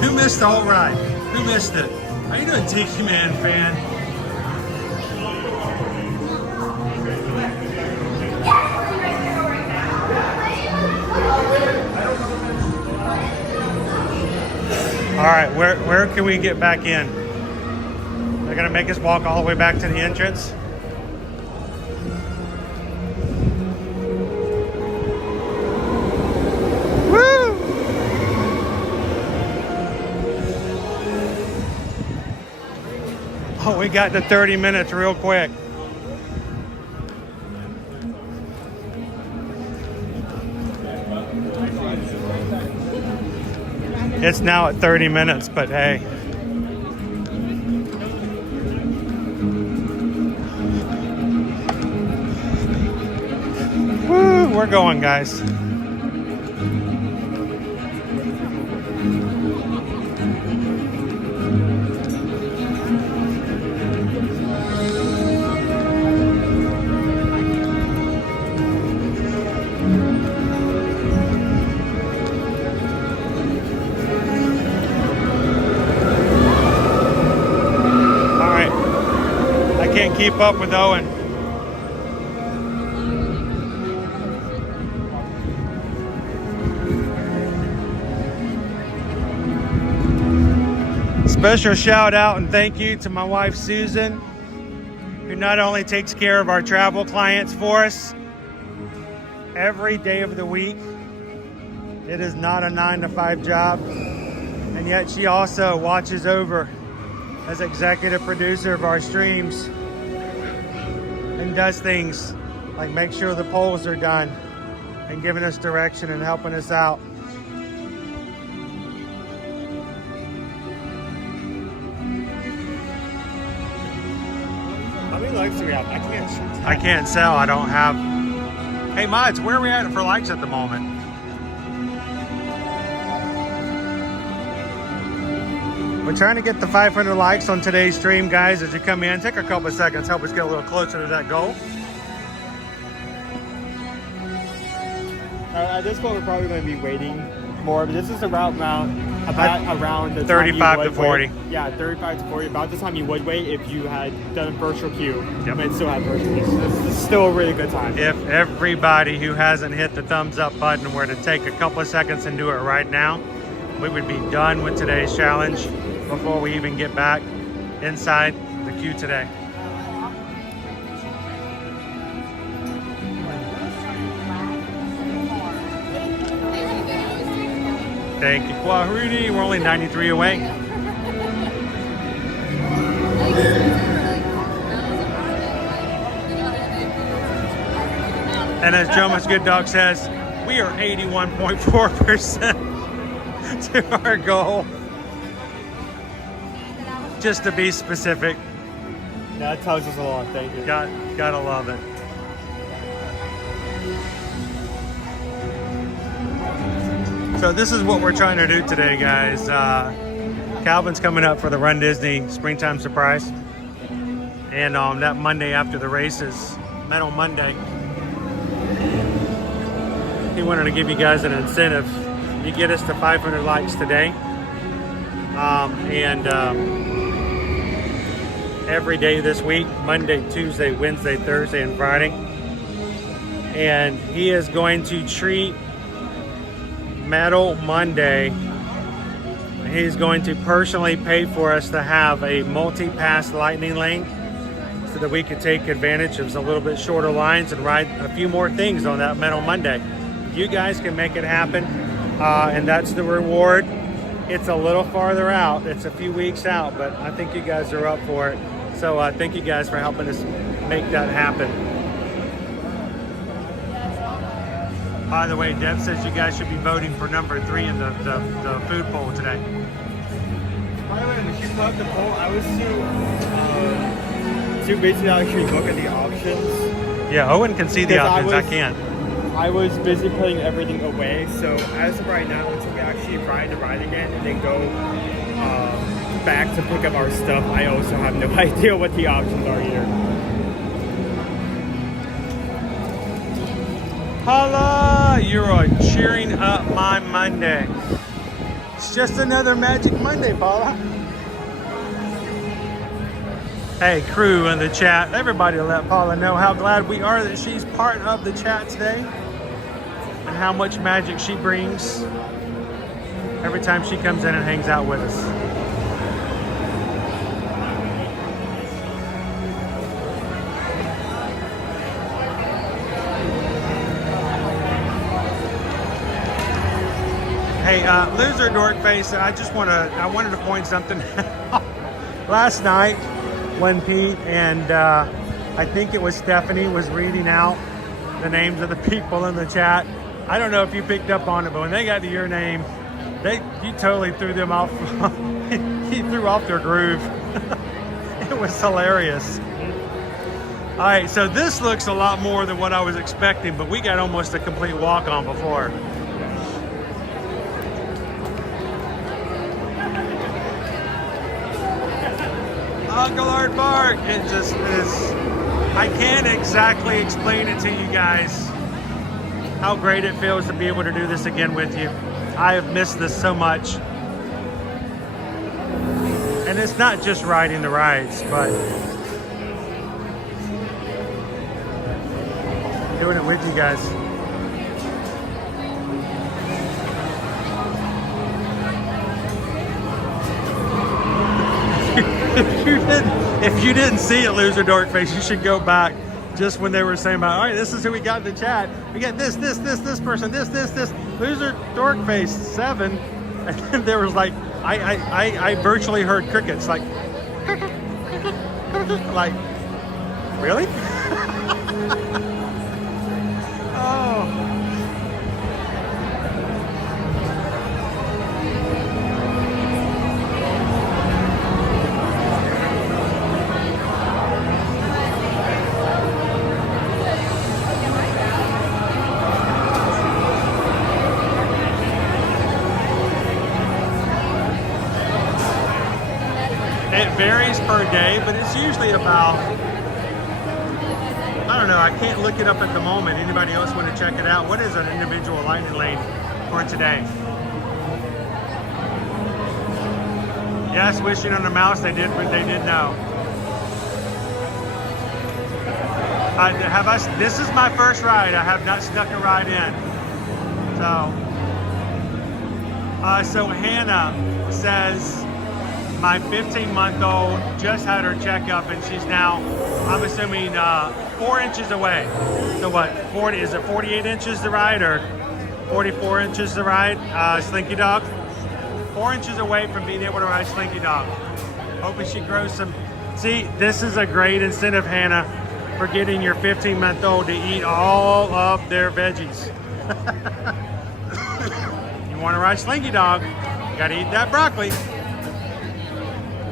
Who missed the whole ride? Who missed it? How you doing, Tiki Man fan? All right, where can we get back in? They're gonna make us walk all the way back to the entrance. Woo! Oh, we got to 30 minutes real quick. It's now at 30 minutes, but hey. Woo, we're going, guys. Keep up with Owen. Special shout out and thank you to my wife Susan, who not only takes care of our travel clients for us every day of the week. It is not a 9-to-5 job, and yet she also watches over as executive producer of our streams and does things like make sure the polls are done and giving us direction and helping us out. How many likes do we have? I can't tell. I don't have. Hey mods, where are we at for likes at the moment? We're trying to get the 500 likes on today's stream, guys. As you come in, take a couple of seconds, help us get a little closer to that goal. At this point, we're probably going to be waiting more, but this is around the 35 to 40. Wait. Yeah, 35 to 40. About the time you would wait if you had done a virtual queue. Yep. And still had virtual queue. So this is still a really good time. If everybody who hasn't hit the thumbs up button were to take a couple of seconds and do it right now, we would be done with today's challenge before we even get back inside the queue today. Thank you, Kwahruti. We're only 93 away. And as Jomas Good Dog says, we are 81.4% to our goal. Just to be specific. That tells us a lot. Thank you. Gotta love it. So this is what we're trying to do today, guys. Calvin's coming up for the Run Disney Springtime Surprise. And that Monday after the races, Metal Monday, he wanted to give you guys an incentive. You get us to 500 likes today. Every day this week, Monday, Tuesday, Wednesday, Thursday, and Friday. And he is going to treat Metal Monday. He's going to personally pay for us to have a multi-pass lightning lane so that we could take advantage of a little bit shorter lines and ride a few more things on that Metal Monday. You guys can make it happen, and that's the reward. It's a little farther out. It's a few weeks out, but I think you guys are up for it. So thank you guys for helping us make that happen. By the way, Deb says you guys should be voting for number 3 in the food poll today. By the way, when she put up the poll, I was too busy to actually look at the options. Yeah, Owen can see the options. I can't. I was busy putting everything away, so as of right now, until we actually ride the ride again and then go back to pick up our stuff, I also have no idea what the options are here. Holla! You're cheering up my Monday. It's just another Magic Monday, Paula. Hey, crew in the chat, everybody let Paula know how glad we are that she's part of the chat today and how much magic she brings every time she comes in and hangs out with us. Hey, loser dork face, I wanted to point something out. Last night when Pete and I think it was Stephanie was reading out the names of the people in the chat. I don't know if you picked up on it, but when they got to your name, you totally threw them off. You threw off their groove. It was hilarious. All right, so this looks a lot more than what I was expecting, but we got almost a complete walk-on before. Uncle Art Bark, it just is, I can't exactly explain it to you guys how great it feels to be able to do this again with you. I have missed this so much. And it's not just riding the rides, but doing it with you guys. If you didn't see it, Loser Dorkface, you should go back just when they were saying about, all right, this is who we got in the chat. We got this person, this. Loser Dorkface 7. And then there was like, I virtually heard crickets, like, like, really? Oh. It varies per day, but it's usually about, I don't know, I can't look it up at the moment. Anybody else want to check it out? What is an individual lightning lane for today? Yes, wishing on the mouse, they did know. This is my first ride. I have not snuck a ride in. So Hannah says, my 15-month-old just had her checkup, and she's now, I'm assuming, 4 inches away. So what, 40, is it 48 inches to ride or 44 inches to ride, Slinky Dog? 4 inches away from being able to ride Slinky Dog. Hoping she grows some. See, this is a great incentive, Hannah, for getting your 15-month-old to eat all of their veggies. You want to ride Slinky Dog, you got to eat that broccoli.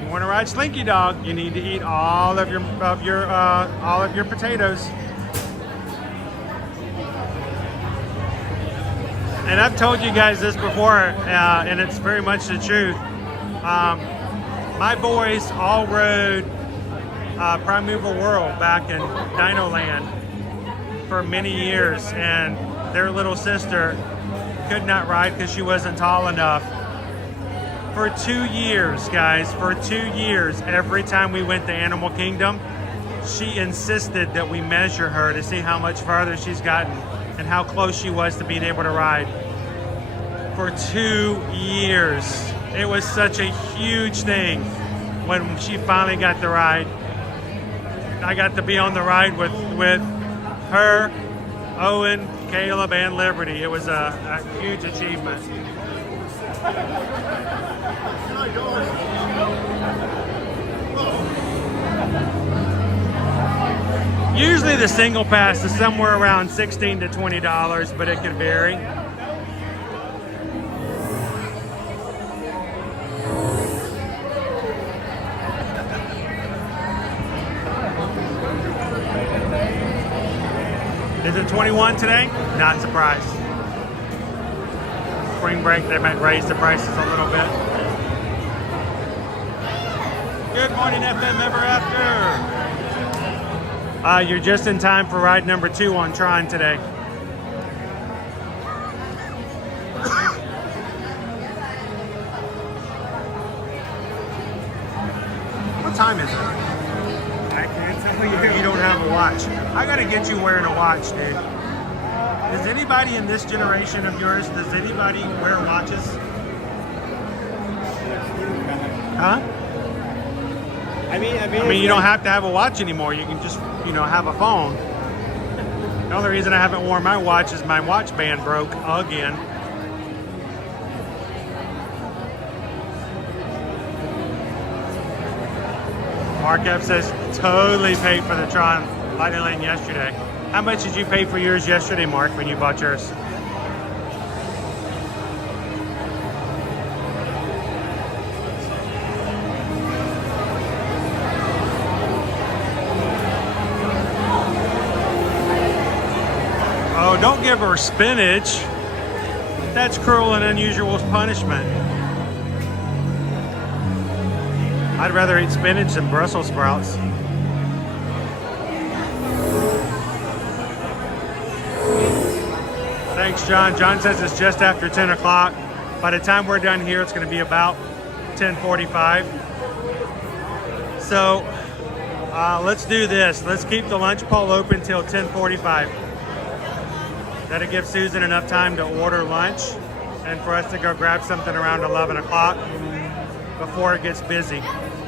You want to ride Slinky Dog, you need to eat all of your potatoes. And I've told you guys this before, and it's very much the truth. My boys all rode Primeval World back in Dino Land for many years, and their little sister could not ride because she wasn't tall enough. For 2 years, guys, for 2 years, every time we went to Animal Kingdom, she insisted that we measure her to see how much farther she's gotten and how close she was to being able to ride. For 2 years. It was such a huge thing when she finally got the ride. I got to be on the ride with her, Owen, Caleb, and Liberty. It was a huge achievement. Usually the single pass is somewhere around $16 to $20, but it can vary. Is it 21 today? Not surprised. Spring break, they might raise the prices a little bit. Good morning, FM Ever After. You're just in time for ride number 2 on Tron today. What time is it? I can't tell you. You don't have a watch. I gotta get you wearing a watch, dude. Does anybody in this generation of yours, does anybody wear watches? Huh? I mean, you don't have to have a watch anymore. You can just, have a phone. The only reason I haven't worn my watch is my watch band broke again. Mark F says, totally paid for the Tron Lightning Lane yesterday. How much did you pay for yours yesterday, Mark, when you bought yours? Oh, don't give her spinach. That's cruel and unusual punishment. I'd rather eat spinach than Brussels sprouts. Thanks, John. John says it's just after 10 o'clock. By the time we're done here, it's going to be about 10:45. So let's do this. Let's keep the lunch poll open till 10:45. That'll give Susan enough time to order lunch and for us to go grab something around 11 o'clock before it gets busy.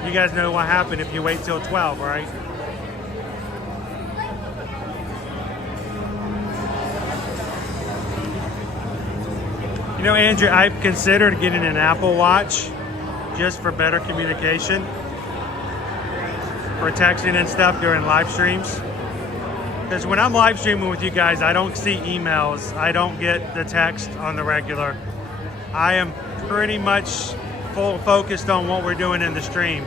You guys know what happened if you wait till 12, right? Andrew, I've considered getting an Apple Watch just for better communication, for texting and stuff during live streams. Because when I'm live streaming with you guys, I don't see emails. I don't get the text on the regular. I am pretty much full focused on what we're doing in the stream.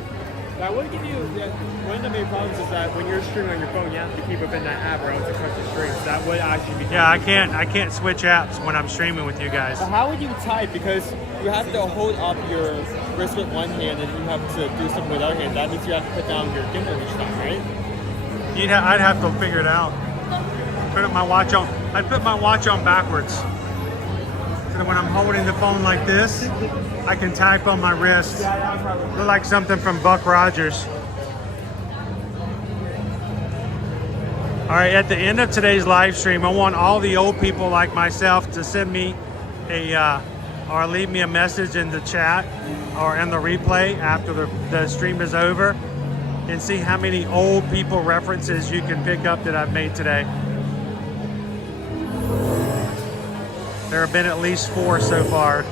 I would give you one of the main problems is that when you're streaming on your phone, you have to keep up in that app or else it cuts the stream. So that would actually be. Yeah, I can't switch apps when I'm streaming with you guys. But how would you type? Because you have to hold up your wrist with one hand and you have to do something with the other hand. That means you have to put down your gimbal each time, right? I'd have to figure it out. I'd put my watch on backwards. So that when I'm holding the phone like this, I can type on my wrist. Look like something from Buck Rogers. All right, at the end of today's live stream, I want all the old people like myself to send me or leave me a message in the chat or in the replay after the stream is over and see how many old people references you can pick up that I've made today. There have been at least 4 so far.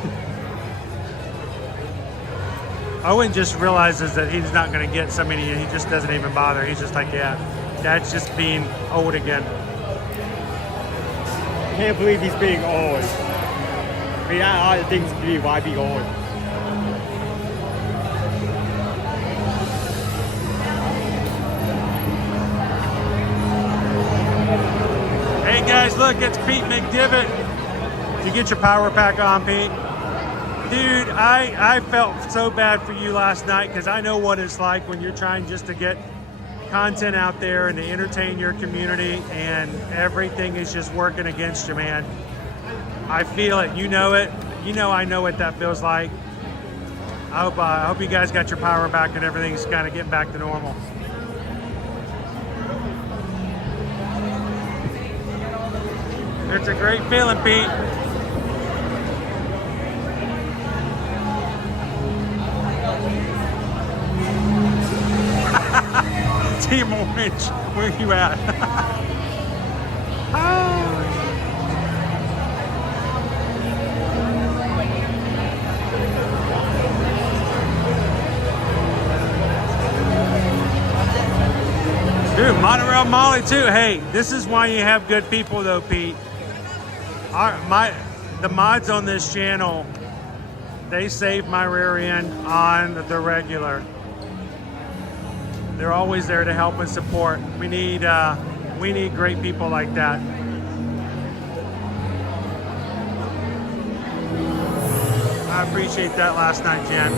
Owen just realizes that he's not going to get so many, and he just doesn't even bother. He's just like, yeah, that's just being old again. I can't believe he's being old. I mean, that are the things to be, why be old? Hey guys, look, it's Pete McDivitt. Did you get your power pack on, Pete? Dude, I felt so bad for you last night because I know what it's like when you're trying just to get content out there and to entertain your community and everything is just working against you, man. I feel it. You know it. I know what that feels like. I hope you guys got your power back and everything's kind of getting back to normal. It's a great feeling, Pete. Team Orange, where you at? Dude, Monorail Molly too. Hey, this is why you have good people though, Pete. The mods on this channel, they save my rear end on the regular. They're always there to help and support. We need great people like that. I appreciate that last night, Jen.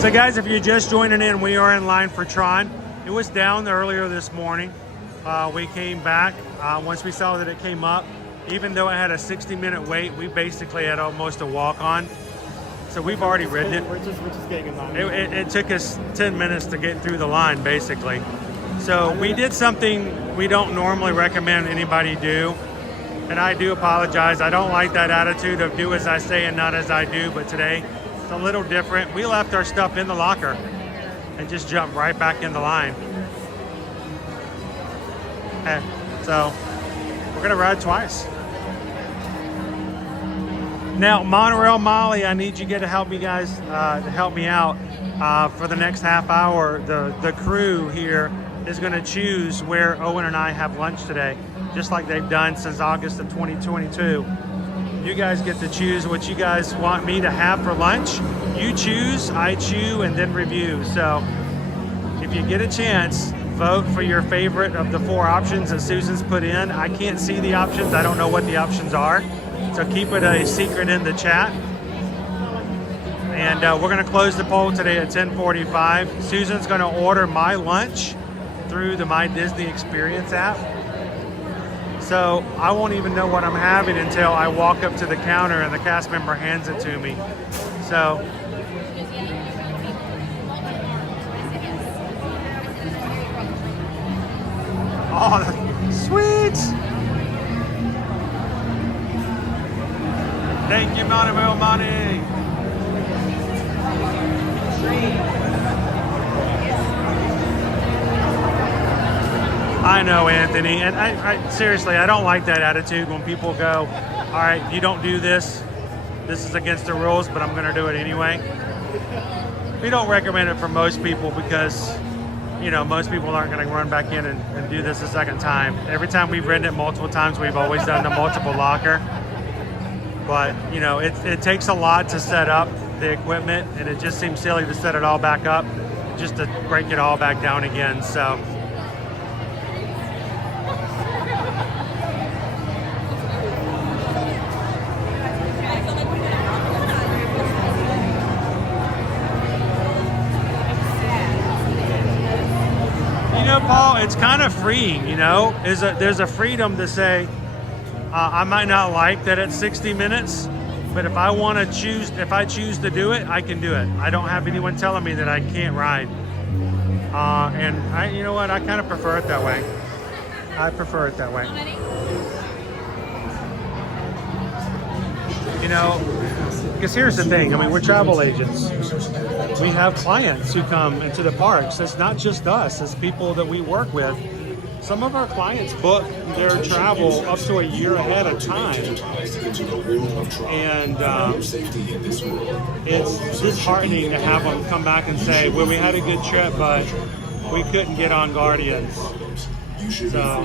So guys, if you're just joining in, we are in line for Tron. It was down earlier this morning. We came back once we saw that it came up. Even though it had a 60-minute wait, we basically had almost a walk-on. So we've already ridden it. We're just getting in line. It took us 10 minutes to get through the line, basically. So we did something we don't normally recommend anybody do. And I do apologize. I don't like that attitude of do as I say and not as I do. But today, it's a little different. We left our stuff in the locker and just jumped right back in the line. Okay, so we're going to ride twice. Now, Monorail Molly, I need you to help me guys, to help me out for the next half hour. The crew here is going to choose where Owen and I have lunch today, just like they've done since August of 2022. You guys get to choose what you guys want me to have for lunch. You choose, I chew, and then review. So if you get a chance, vote for your favorite of the 4 options that Susan's put in. I can't see the options. I don't know what the options are. So keep it a secret in the chat. And we're going to close the poll today at 10:45. Susan's going to order my lunch through the My Disney Experience app. So I won't even know what I'm having until I walk up to the counter and the cast member hands it to me. So oh, sweet! Thank you, Monorail Money. I know, Anthony, and I seriously, I don't like that attitude when people go, all right, you don't do this. This is against the rules, but I'm going to do it anyway. We don't recommend it for most people because, you know, most people aren't going to run back in and do this a second time. Every time we've ridden it multiple times, we've always done the multiple locker. But, you know, it takes a lot to set up the equipment, and it just seems silly to set it all back up just to break it all back down again. So you know, Paul, it's kind of freeing, you know. There's a freedom to say, I might not like that it's 60 minutes, but if I choose to do it, I can do it. I don't have anyone telling me that I can't ride. And you know what? I kind of prefer it that way. I prefer it that way. You know, because here's the thing. I mean, we're travel agents. We have clients who come into the parks. It's not just us. It's people that we work with. Some of our clients book their travel up to a year ahead of time. And it's disheartening to have them come back and say, well, we had a good trip, but we couldn't get on Guardians. So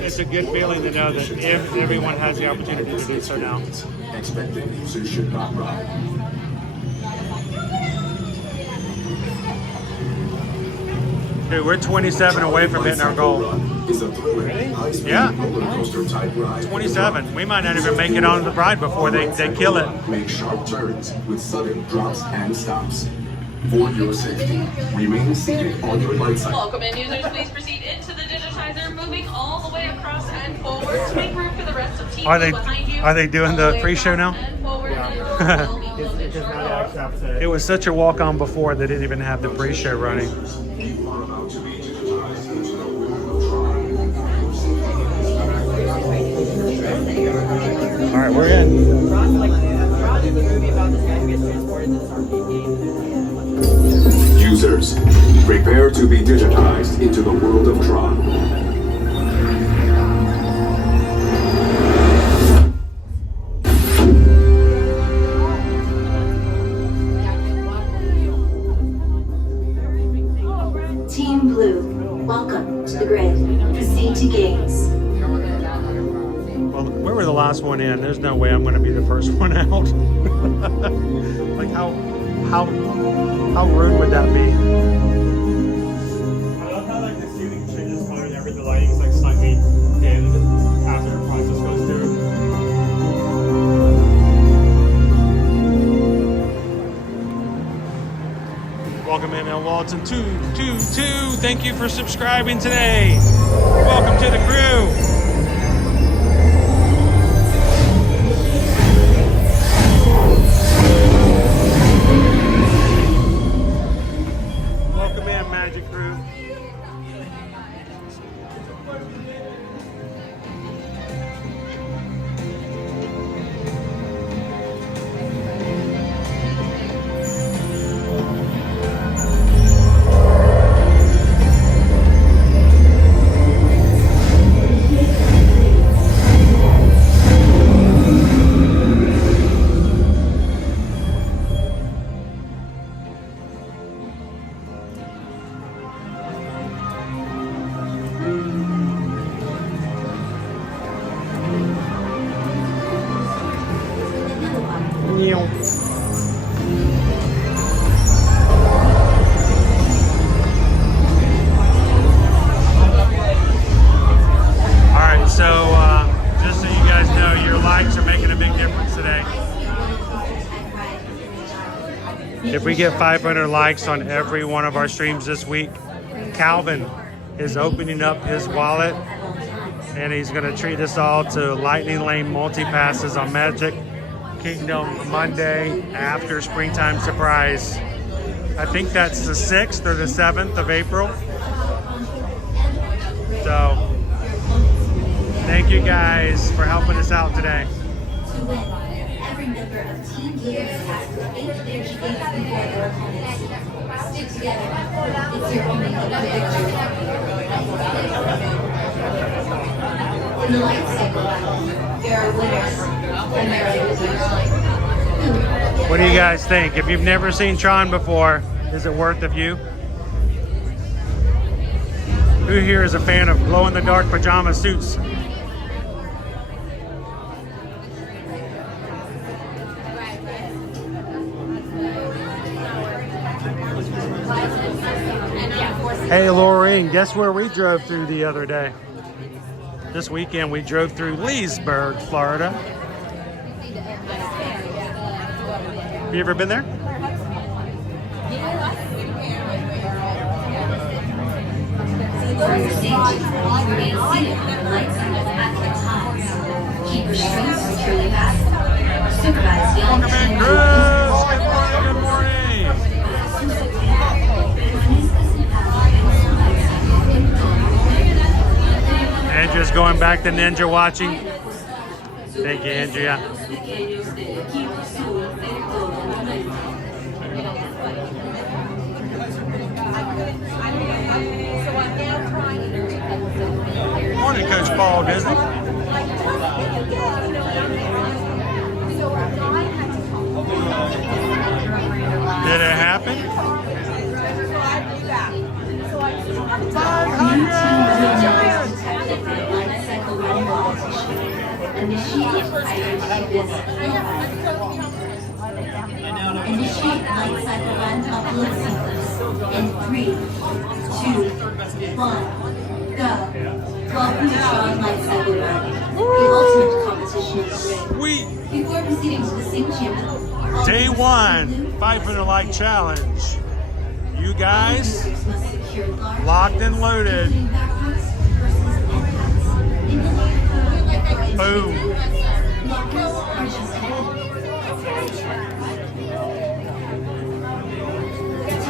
it's a good feeling to know that everyone has the opportunity to do so now. Expected users should not ride. Dude, we're 27 away from hitting our goal. Yeah, 27. We might not even make it on the ride before they kill it. Make sharp turns with sudden drops and stops. For your safety, remain seated on your light side. Welcome in, users. Please proceed into the digitizer, moving all the way across and forward to make room for the rest of team behind you. Are they doing the pre-show now? It was such a walk-on before they didn't even have the pre-show running. All right, we're in. Users, prepare to be digitized into the world of Tron. Team Blue, welcome to the grid. Proceed to gates. Well, we were the last one in. There's no way I'm going to be the first one out. Like how rude would that be? I love how like the ceiling changes color whenever the lighting's like slightly dimmed after the process goes through. Welcome in, Walton 222. Thank you for subscribing today. Welcome to the crew. magic crew. If we get 500 likes on every one of our streams this week, Calvin is opening up his wallet and he's going to treat us all to Lightning Lane multi-passes on Magic Kingdom Monday after Springtime Surprise. I think that's the 6th or the 7th of April. So, thank you guys for helping us out today. To win, every member of Team Blues has to make their defense before their opponents. Stick together. It's your only hope for victory. In the light cycle battle, there are winners and there are losers. What do you guys think? If you've never seen Tron before, is it worth the view? Who here is a fan of glow-in-the-dark pajama suits? Hey, Laureen, guess where we drove through the other day? This weekend we drove through Leesburg, Florida. Have you ever been there? For your safety, remain seated with the lights on at all times. Keep your strings securely fastened. Supervise young and Good morning. Andrea's going back to ninja watching. Thank you, Andrea. Morning, Coach Paul Disney. Did it happen? 500! Initiate light cycle run of blood sequence in 3, 2, 1, go. Welcome to Tron Light Cycle Run. The ultimate competition is rigged. Sweet. Before proceeding to the Sing Chamber, Day 1, 500 like challenge. You guys locked and loaded. Boom. To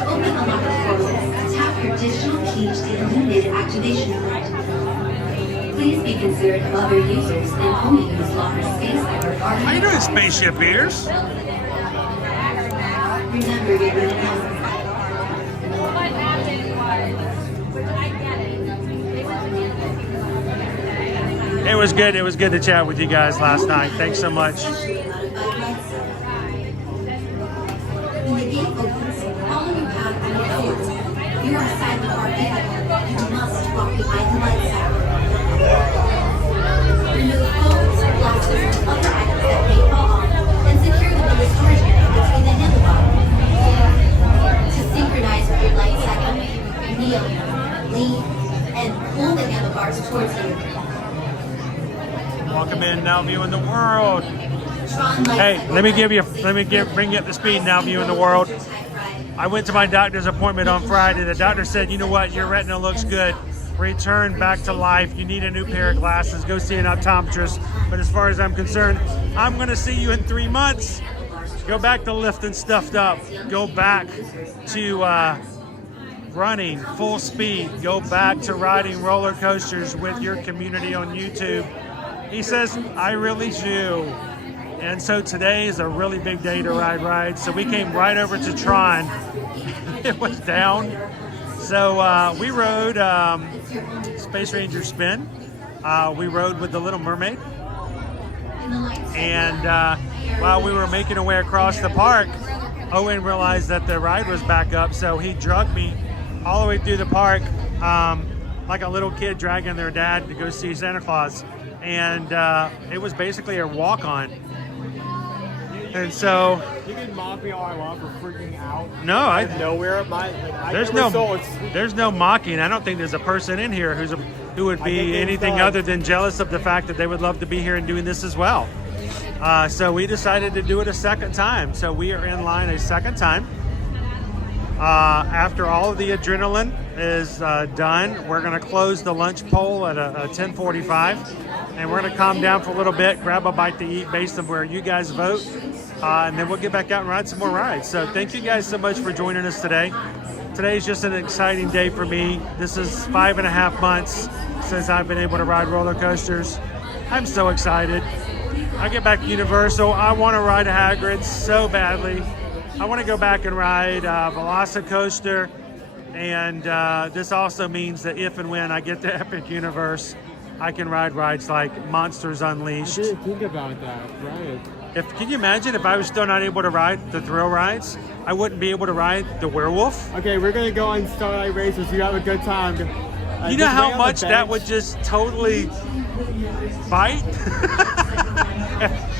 open the locker portal, tap your digital key to the illuminated activation alert. Please be considerate of other users and only use locker space that are already. How you doing, spaceship ears? Remember your room number. It was good. It was good to chat with you guys last night. Thanks so much. When the gate opens, follow your path to the door. You are assigned to our vehicle. You must walk behind the light cycle. Remove phones, glasses, and other items that may fall off, and secure them in the storage area between the handlebars. To synchronize with your light cycle, kneel, lean, and pull the handlebars towards you. Welcome in, Now Viewing the World. Hey, bring you up to speed, Now Viewing the World. I went to my doctor's appointment on Friday. The doctor said, you know what, your retina looks good. Return back to life. You need a new pair of glasses. Go see an optometrist. But as far as I'm concerned, I'm going to see you in 3 months. Go back to lifting stuff up. Go back to running full speed. Go back to riding roller coasters with your community on YouTube. He says, I really do. And so today is a really big day to ride rides. So we came right over to Tron. It was down. So we rode Space Ranger Spin. We rode with the Little Mermaid. And while we were making our way across the park, Owen realized that the ride was back up. So he drugged me all the way through the park like a little kid dragging their dad to go see Santa Claus. And it was basically a walk-on. And so you can mock me all I want for freaking out. No, I nowhere. There's no mocking. I don't think there's a person in here who would be anything other than jealous of the fact that they would love to be here and doing this as well. So we decided to do it a second time. So we are in line a second time. After all of the adrenaline is done, we're going to close the lunch poll at 10:45. And we're going to calm down for a little bit, grab a bite to eat based on where you guys vote. And then we'll get back out and ride some more rides. So thank you guys so much for joining us today. Today's just an exciting day for me. This is 5.5 months since I've been able to ride roller coasters. I'm so excited. I get back to Universal. I want to ride Hagrid's so badly. I want to go back and ride Velocicoaster. And this also means that if and when I get to Epic Universe, I can ride rides like Monsters Unleashed. I didn't think about that, right? Can you imagine if I was still not able to ride the thrill rides? I wouldn't be able to ride the werewolf. Okay, we're gonna go on Starlight Racer so you have a good time. You know how much that would just totally bite?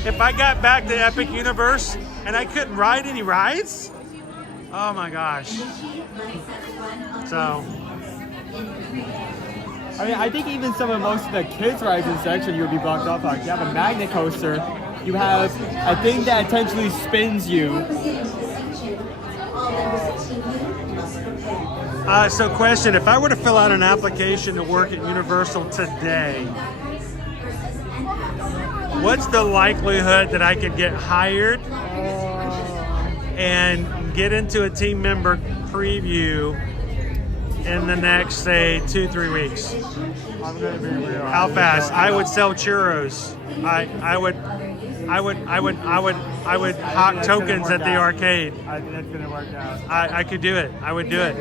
If I got back to Epic Universe and I couldn't ride any rides? Oh my gosh. So I mean, I think even most of the kids' rides in section you would be blocked off on. You have a magnet coaster. You have a thing that intentionally spins you. So question, if I were to fill out an application to work at Universal today, what's the likelihood that I could get hired and get into a team member preview in the next, say, 2-3 weeks? I'm gonna be real. How fast? I would sell churros. I would hawk tokens at the arcade. I think that's gonna work out. I could do it. I would do it.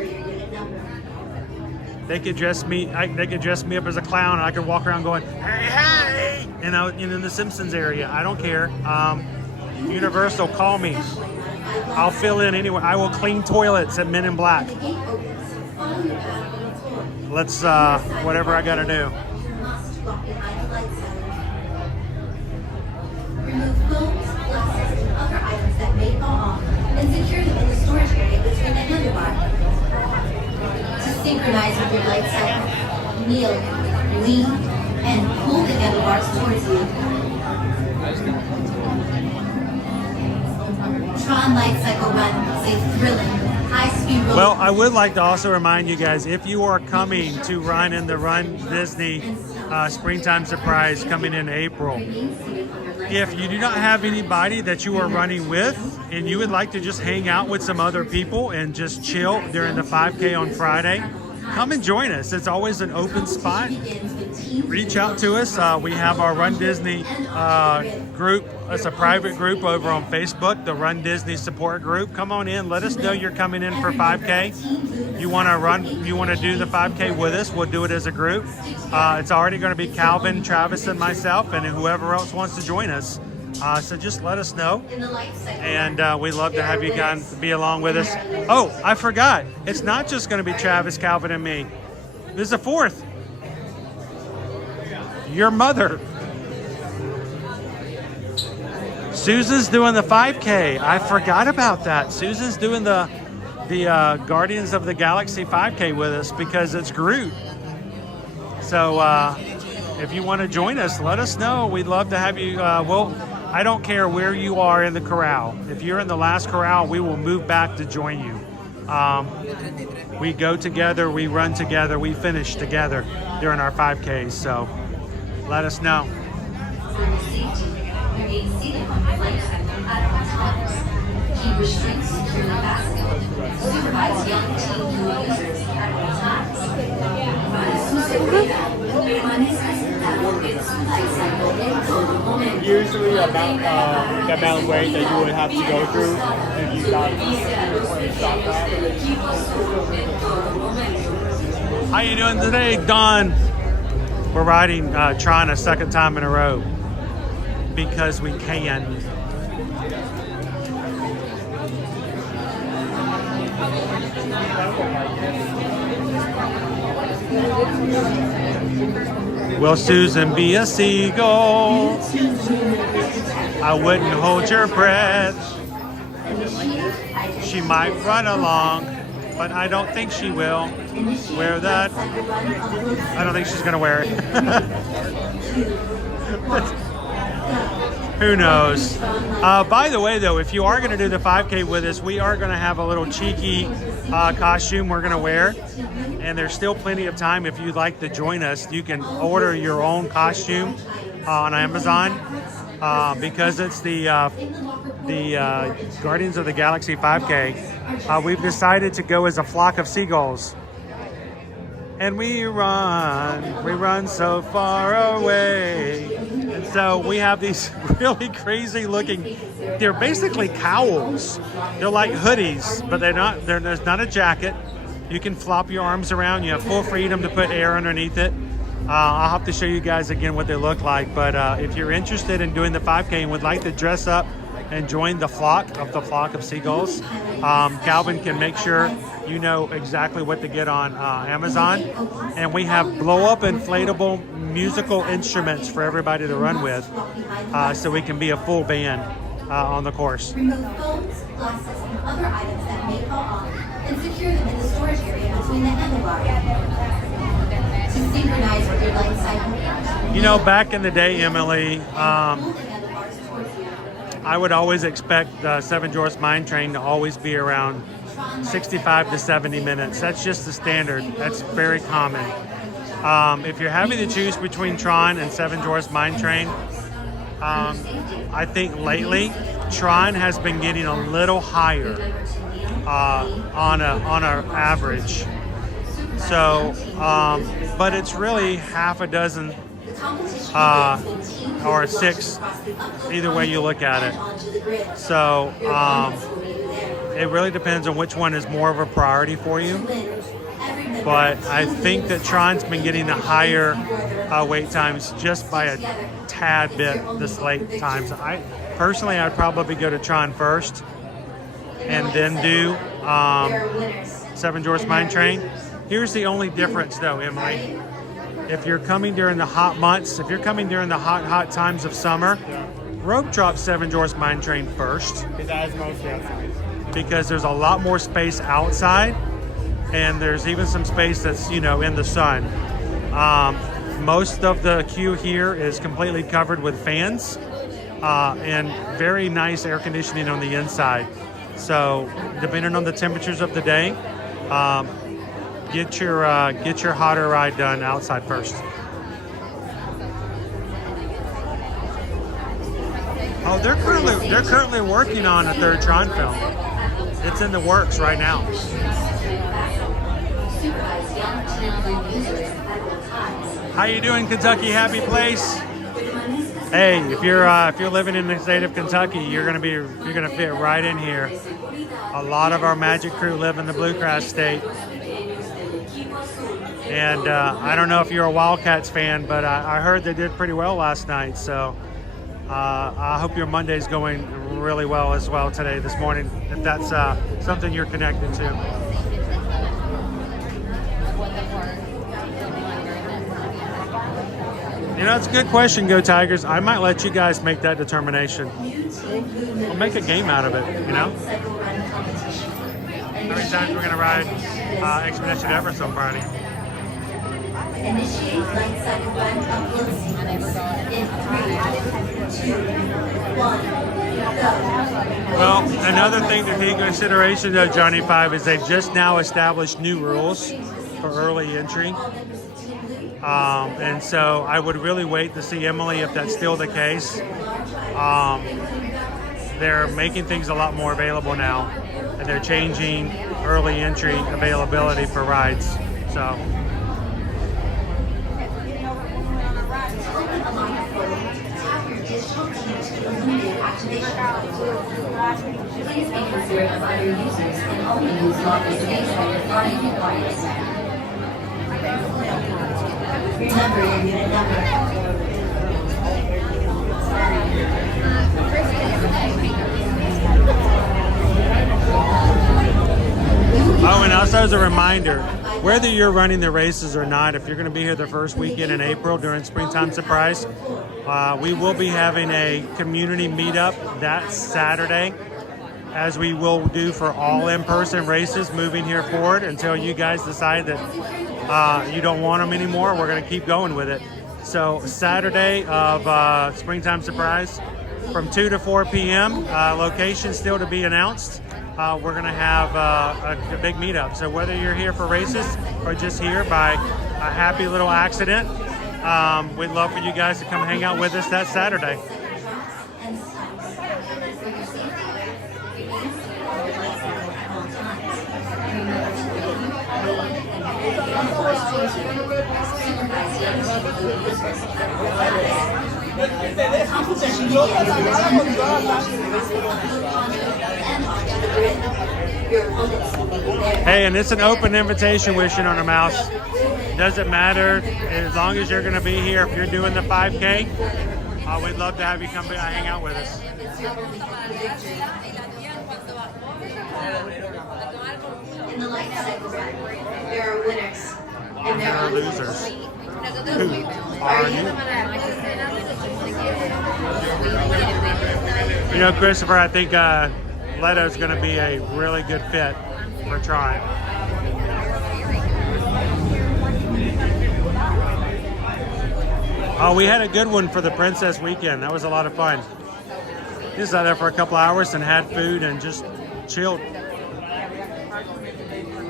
They could dress me. They could dress me up as a clown, and I could walk around going, "Hey, hey!" And in the Simpsons area. I don't care. Universal, call me. I'll fill in anywhere. I will clean toilets at Men in Black. Let's whatever I gotta do. Remove phones, glasses, and other items that may fall off, and secure them in the storage area between the handlebar. To synchronize with your light cycle, kneel, lean, and pull the handlebars towards you. Tron Light Cycle Run is a thrilling, high-speed roller. Well, I would like to also remind you guys, if you are coming to run in the Run Disney Springtime Surprise coming in April, if you do not have anybody that you are running with and you would like to just hang out with some other people and just chill during the 5K on Friday, come and join us. It's always an open spot. Reach out to us. We have our Run Disney group. It's a private group over on Facebook, the Run Disney support group. Come on in. Let us know you're coming in for 5K. You want to run? You want to do the 5K with us? We'll do it as a group. It's already going to be Calvin, Travis, and myself, and whoever else wants to join us. So just let us know, and we'd love to have you guys be along with us. Oh, I forgot. It's not just going to be Travis, Calvin, and me. There's a fourth. Your mother. Susan's doing the 5K. I forgot about that. Susan's doing the Guardians of the Galaxy 5K with us because it's Groot. So if you want to join us, let us know. We'd love to have you. I don't care where you are in the corral. If you're in the last corral, we will move back to join you. We go together, we run together, we finish together during our 5Ks. So let us know. Keep restraints securely fastened. Supervise young teen users that amount of weight that you would have to go through if you got stopped out. How you doing today, Don? We're riding Tron a second time in a row because we can. Will Susan be a seagull? I wouldn't hold your breath. She might run along, but I don't think she will wear that. I don't think she's gonna wear it. Who knows? By the way, though, if you are gonna do the 5K with us, we are gonna have a little cheeky costume we're gonna wear. And there's still plenty of time. If you'd like to join us, you can order your own costume on Amazon because it's the Guardians of the Galaxy 5K. We've decided to go as a flock of seagulls. And we run so far away. And so we have these really crazy looking, they're basically cowls. They're like hoodies, but there's not a jacket. You can flop your arms around. You have full freedom to put air underneath it. I'll have to show you guys again what they look like. But if you're interested in doing the 5K and would like to dress up and join the flock of seagulls, Calvin can make sure you know exactly what to get on Amazon. And we have blow-up inflatable musical instruments for everybody to run with, so we can be a full band on the course. Remove phones, glasses, and other items that may fall off, and secure them in the storage area between the handlebars. To synchronize with your light cycle. You know, back in the day, Emily, I would always expect the Seven Dwarfs Mine Train to always be around 65 to 70 minutes. That's just the standard. That's very common. If you're having to choose between Tron and Seven Dwarfs Mine Train, I think lately Tron has been getting a little higher on a average. So, but it's really half a dozen or 6, either way you look at it. So it really depends on which one is more of a priority for you. But I think that Tron's been getting the higher wait times just by a tad bit this late times. I'd probably go to Tron first and then do Seven Dwarfs Mine Train. Here's the only difference though, Emily. If you're coming during the hot months, if you're coming during the hot times of summer, rope drop Seven Dwarfs Mine Train first. Because there's a lot more space outside, and there's even some space that's, in the sun. Most of the queue here is completely covered with fans and very nice air conditioning on the inside. So depending on the temperatures of the day, get your hotter ride done outside first. Oh, they're currently working on a third Tron film. It's in the works right now. How you doing, Kentucky? Happy place? Hey, if you're living in the state of Kentucky, you're gonna fit right in here. A lot of our Magic crew live in the Bluegrass state. And I don't know if you're a Wildcats fan, but I heard they did pretty well last night. So I hope your Monday's going really well as well this morning, if that's something you're connected to. It's a good question, Go Tigers. I might let you guys make that determination. We'll make a game out of it, How many times we're going to ride Expedition Everest on Friday? Initiate light cycle run of Little Sequence in 3, 2, 1, go. Well, another thing to take into consideration, though, Johnny 5, is they've just now established new rules for early entry. And so I would really wait to see, Emily, if that's still the case. They're making things a lot more available now, and they're changing early entry availability for rides. So. additional teams to eliminate activation codes. Please be considerate of other users and only use locker space when you're flying in wireless. Remember your unit number. Oh, and also as a reminder, whether you're running the races or not, if you're going to be here the first weekend in April during Springtime Surprise, we will be having a community meetup that Saturday, as we will do for all in-person races moving here forward until you guys decide that you don't want them anymore. We're going to keep going with it. So Saturday of Springtime Surprise from 2 to 4 p.m., location still to be announced. We're going to have a big meetup. So whether you're here for races or just here by a happy little accident, we'd love for you guys to come hang out with us that Saturday. Hey, and it's an open invitation, Wishing on a Mouse. Doesn't matter, as long as you're going to be here. If you're doing the 5K, we'd love to have you come hang out with us. In the light cycle, there are winners and there are losers. Who are you? You know, Christopher, I think Leto's going to be a really good fit for Tron. Oh, we had a good one for the Princess Weekend. That was a lot of fun. Just out there for a couple hours and had food and just chilled.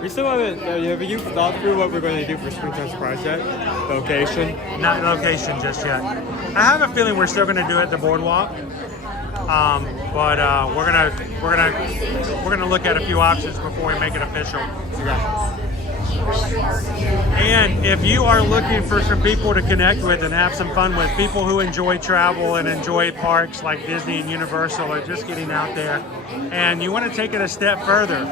We still haven't, have you thought through what we're going to do for Springtime Surprise yet? Location? Not location just yet. I have a feeling we're still going to do it at the boardwalk. But we're gonna look at a few options before we make it official. Yeah. And if you are looking for some people to connect with and have some fun with, people who enjoy travel and enjoy parks like Disney and Universal, or just getting out there, and you want to take it a step further,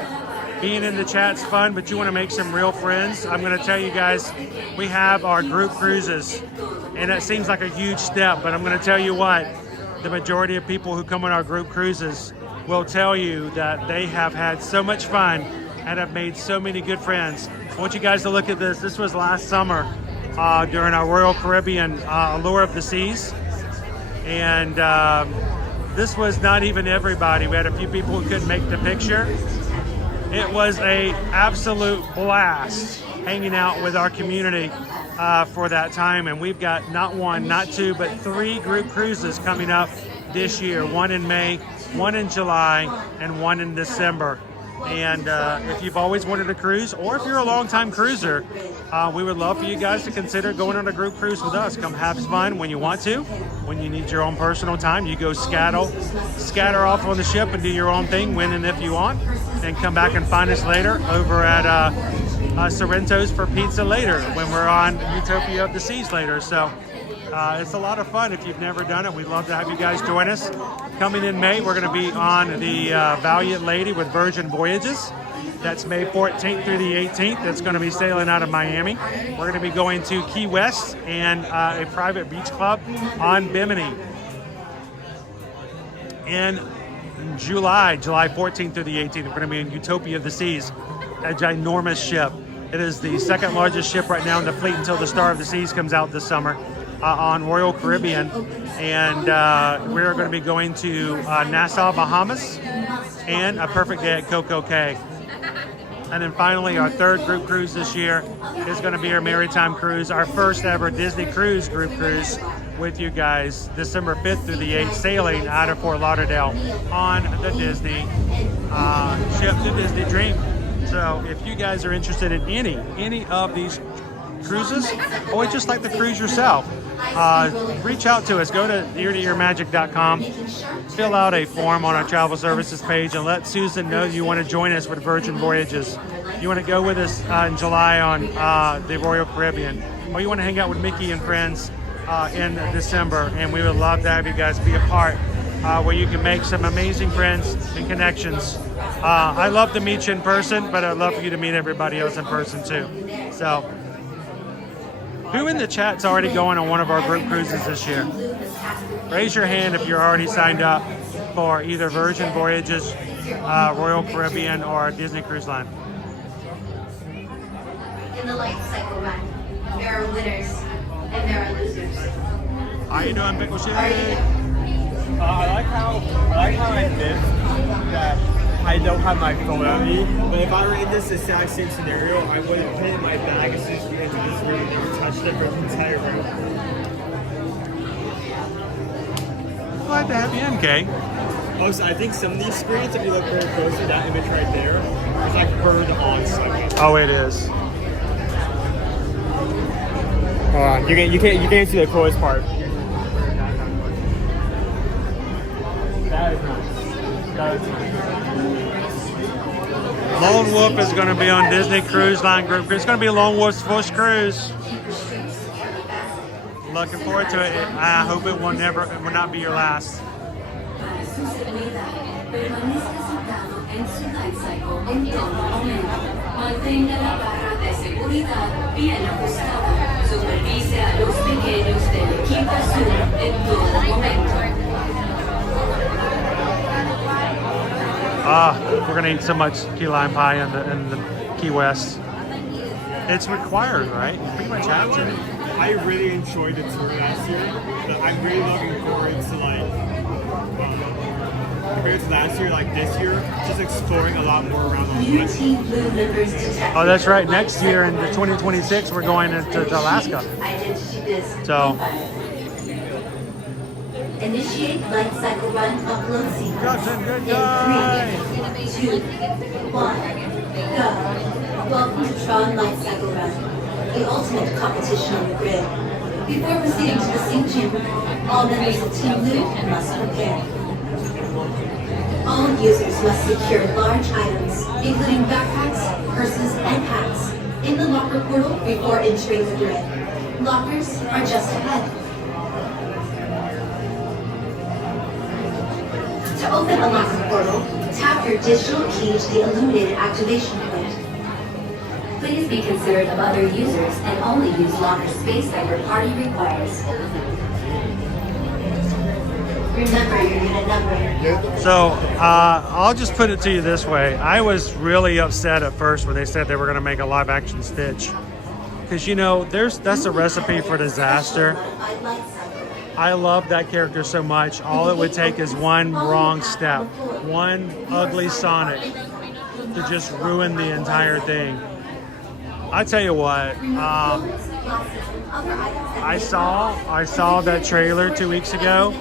being in the chat's fun, but you want to make some real friends, I'm going to tell you guys, we have our group cruises, and that seems like a huge step, but I'm going to tell you what, the majority of people who come on our group cruises will tell you that they have had so much fun and have made so many good friends. I want you guys to look at this. This was last summer during our Royal Caribbean Allure of the Seas. And this was not even everybody. We had a few people who couldn't make the picture. It was a absolute blast hanging out with our community for that time. And we've got not one, not two, but 3 group cruises coming up this year. One in May, one in July, and one in December. And if you've always wanted a cruise, or if you're a long-time cruiser, we would love for you guys to consider going on a group cruise with us. Come have fun when you want to. When you need your own personal time, you go scatter off on the ship and do your own thing, when and if you want. And come back and find us later over at Sorrento's for pizza later, when we're on Utopia of the Seas later. So it's a lot of fun. If you've never done it, we'd love to have you guys join us. Coming in May, we're going to be on the Valiant Lady with Virgin Voyages. That's May 14th through the 18th. That's going to be sailing out of Miami. We're going to be going to Key West and a private beach club on Bimini. In July 14th through the 18th, we're going to be in Utopia of the Seas, a ginormous ship. It is the second largest ship right now in the fleet until the Star of the Seas comes out this summer. On Royal Caribbean, and we're going to be going to Nassau, Bahamas, and a perfect day at Coco Cay. And then finally, our 3rd group cruise this year is going to be our Maritime Cruise, our first ever Disney Cruise group cruise with you guys, December 5th through the 8th, sailing out of Fort Lauderdale on the Disney ship, the Disney Dream. So if you guys are interested in any of these cruises, or just like to cruise yourself, reach out to us. Go to eartoearmagic.com, fill out a form on our travel services page, and let Susan know you want to join us with Virgin Voyages. You want to go with us in July on the Royal Caribbean, or you want to hang out with Mickey and friends in December, and we would love to have you guys be a part where you can make some amazing friends and connections. I love to meet you in person, but I'd love for you to meet everybody else in person too. So, who in the chat's already going on one of our group cruises this year? Raise your hand if you're already signed up for either Virgin Voyages, Royal Caribbean, or Disney Cruise Line. In the light cycle run, there are winners and there are losers. How you doing, Pickle Shit? I like how I did that. I don't have my phone on me, but if I were in this exact same scenario, I wouldn't put it in my bag as soon as we entered this room and touched it for the entire room. Glad to have you in, Kay. Also, I think some of these screens, if you look very closely, that image right there is like burned on something. Oh, it is. Hold on, you can't see the coolest part. That is nice. That is nice. Lone Wolf is going to be on Disney Cruise Line group. It's going to be Lone Wolf's first cruise. Looking forward to it. I hope it will not be your last. Mantenga la barra de seguridad bien ajustada. Supervise a los pequeños del equipo azul en todo momento. We're gonna eat so much key lime pie in the Key West. It's required, right? You pretty much have to. I really enjoyed the tour last year, but I'm really looking forward to compared to last year, like this year, just exploring a lot more around the West. Oh, that's right. Next year in 2026, we're going to Alaska. So. Initiate light cycle run upload sequence in 3, 2, 1, go. Welcome to Tron light cycle run, the ultimate competition on the grid. Before proceeding to the sync chamber, all members of Team Blue must prepare. All users must secure large items, including backpacks, purses, and hats, in the locker portal before entering the grid. Lockers are just ahead. To open a locker portal, tap your digital key to the illuminated activation point. Please be considerate of other users and only use locker space that your party requires. Remember your unit number. So I'll just put it to you this way. I was really upset at first when they said they were going to make a live action Stitch. Because, you know, that's a recipe for disaster. I love that character so much. All it would take is one wrong step, one ugly Sonic to just ruin the entire thing. I tell you what, I saw that trailer 2 weeks ago.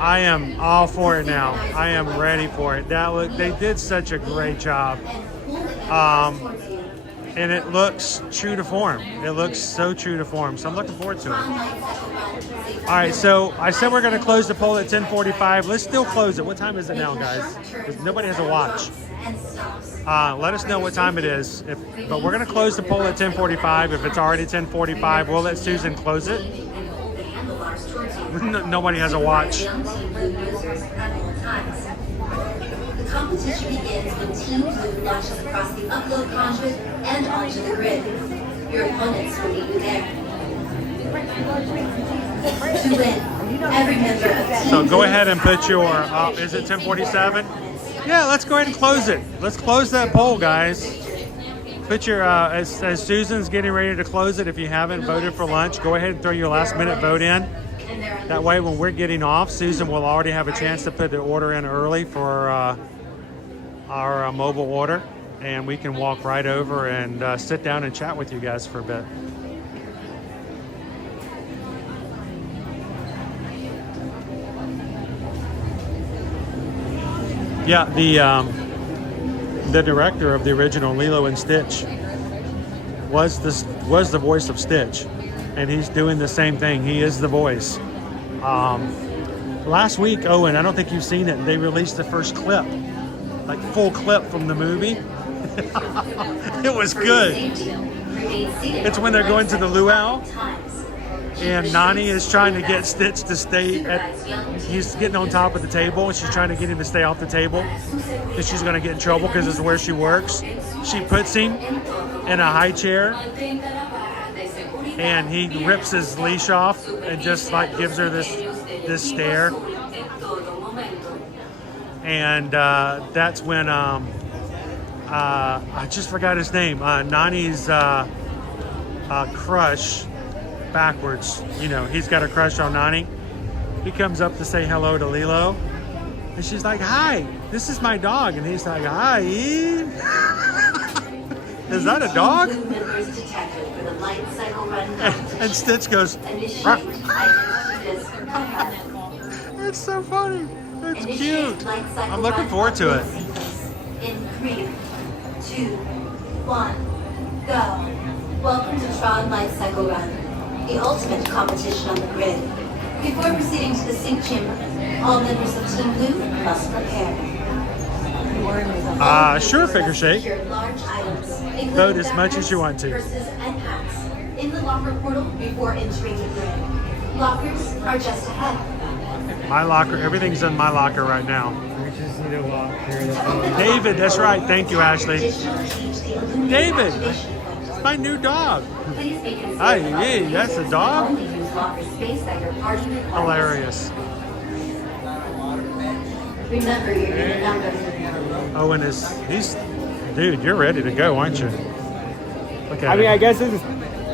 I am all for it now. I am ready for it. They did such a great job. And it looks true to form. It looks so true to form. So I'm looking forward to it. All right, so I said we're going to close the poll at 10:45. Let's still close it. What time is it now, guys? Because nobody has a watch. Let us know what time it is. But we're going to close the poll at 10:45. If it's already 10:45, we'll let Susan close it. Nobody has a watch. The competition begins when Team Blue launches across the upload conduit and onto the grid. Your opponents will meet you there. To win, every member of Team So go ahead and put your, is it 10:47? Yeah, let's go ahead and close it. Let's close that poll, guys. Put your, as Susan's getting ready to close it, if you haven't voted for lunch, go ahead and throw your last minute vote in. That way when we're getting off, Susan will already have a chance to put the order in early for our mobile order. And we can walk right over and sit down and chat with you guys for a bit. Yeah, the director of the original Lilo and Stitch was the voice of Stitch, and he's doing the same thing. He is the voice. Last week, Owen, I don't think you've seen it. They released the first clip, like full clip from the movie. It was good. It's when they're going to the luau. and Nani is trying to get Stitch to stay at, he's getting on top of the table, and she's trying to get him to stay off the table, because she's going to get in trouble because it's where she works. She puts him in a high chair, and he rips his leash off and just like gives her this stare. And that's when I just forgot his name. Nani's crush, backwards, you know, he's got a crush on Nani. He comes up to say hello to Lilo, and she's like, "Hi, this is my dog," and he's like, "Hi." Is that a dog? And Stitch goes, "Ruff." It's so funny. It's cute. I'm looking forward to it. In 3, 2, 1, go. Welcome to Tron Light Cycle Run, the ultimate competition on the grid. Before proceeding to the sync chamber, all members of Team Blue must prepare. Sure, Figure Shake. Vote as much as you want to. Purses and hats in the locker portal before entering the grid. Lockers are just ahead. My locker, everything's in my locker right now. We just need to walk through the David, that's right. Thank you, Ashley. David, it's my new dog. Hey, that's a dog? Hilarious. Remember your unit number. Owen dude, you're ready to go, aren't you? Look at I mean, him.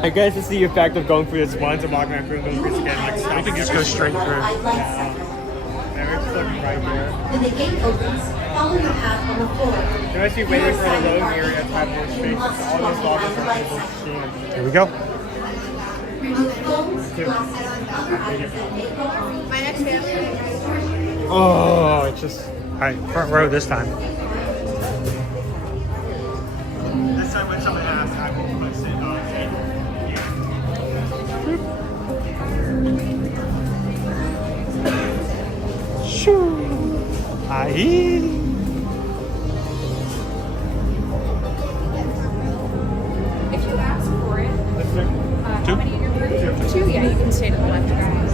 I guess it's the effect of going through this once and walking through and going through this again. Like, we can just go straight through. Yeah, we're just looking right here. When the gate opens, follow your path on the floor. We're actually waiting for the loading area to have more space. All those lockers are scanned. Here we go. Remove phones, glasses, and other items that may go on. My next family. Oh, it's just, all right, front row this time. This time when somebody asks, I will put my seat on. Shoo. Aye. If you ask for it, Two? how many in your group? Two, yeah, you can stay to the left, guys.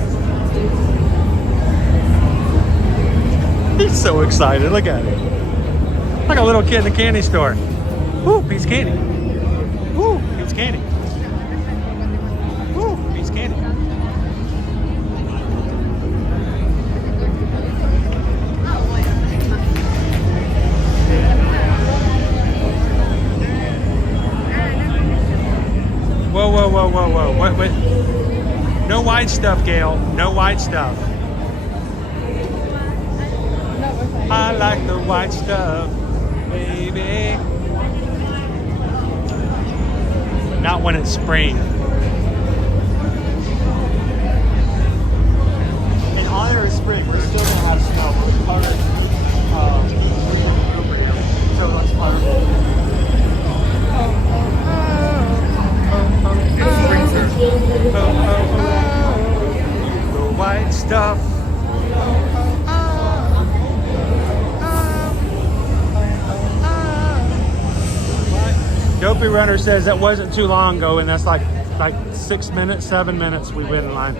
He's so excited. Look at him. Like a little kid in the candy store. Ooh, piece of candy. Ooh, piece of candy. Ooh, piece of candy. Whoa, whoa, whoa, whoa, whoa. What? No white stuff, Gail. No white stuff. I like the white stuff, baby. Not when it's spring. In honor of spring, we're still gonna have snow. We're covered. So let's part of it. The white stuff. Dopey Runner says that wasn't too long ago, and that's like 6 minutes, 7 minutes we went in line.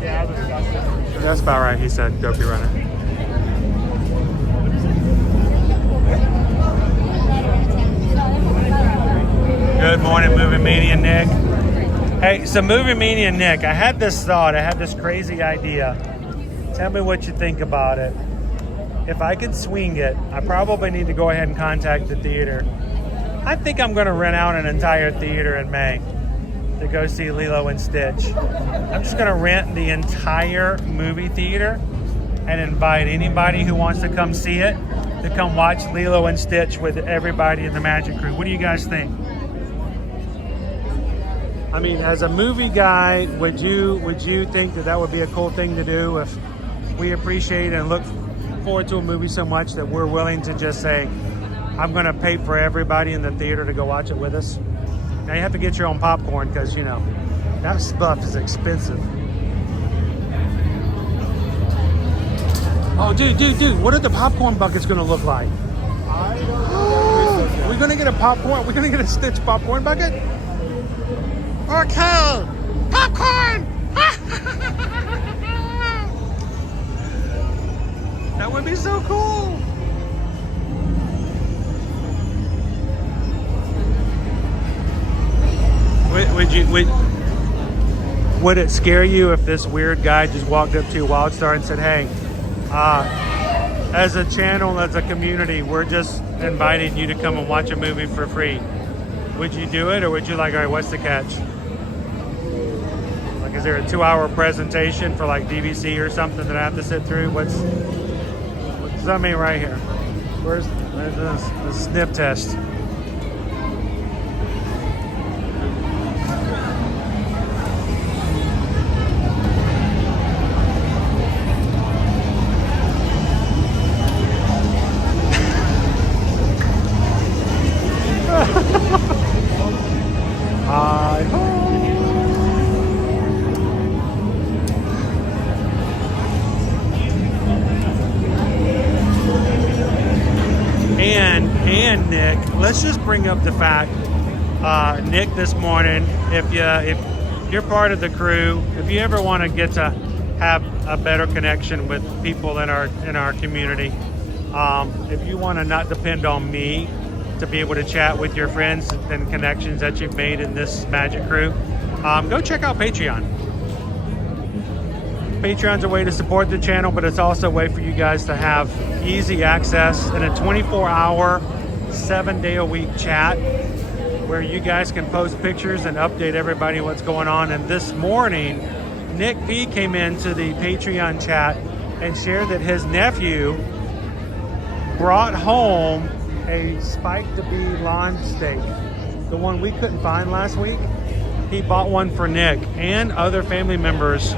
Yeah, That's about right, he said, Dopey Runner. Good morning, Movie Mania Nick. Hey, so Movie Mania Nick, I had this thought, I had this crazy idea. Tell me what you think about it. If I could swing it, I probably need to go ahead and contact the theater. I think I'm going to rent out an entire theater in May to go see Lilo and Stitch. I'm just going to rent the entire movie theater and invite anybody who wants to come see it to come watch Lilo and Stitch with everybody in the Magic Crew. What do you guys think? I mean, as a movie guy, would you think that would be a cool thing to do if we appreciate and look forward to a movie so much that we're willing to just say, I'm going to pay for everybody in the theater to go watch it with us? Now you have to get your own popcorn because, you know, that stuff is expensive. Oh, dude, what are the popcorn buckets going to look like? We're going to get a popcorn, we're going to get a Stitch popcorn bucket? Okay, Popcorn! That would be so cool. Would it scare you if this weird guy just walked up to WildStar and said, hey, as a channel, as a community, we're just inviting you to come and watch a movie for free? Would you do it, or would you like, all right, what's the catch? Like, is there a 2-hour presentation for like DVC or something that I have to sit through? What does that mean right here? Where's the sniff test? And Nick, let's just bring up the fact, Nick, this morning, if you're part of the crew, if you ever want to get to have a better connection with people in our community, if you want to not depend on me to be able to chat with your friends and connections that you've made in this magic crew, go check out Patreon. Patreon's a way to support the channel, but it's also a way for you guys to have easy access in a 24-hour, 7-day-a-week chat where you guys can post pictures and update everybody what's going on. And this morning, Nick P came into the Patreon chat and shared that his nephew brought home a spiked to be lawn steak, the one we couldn't find last week. He bought one for Nick and other family members.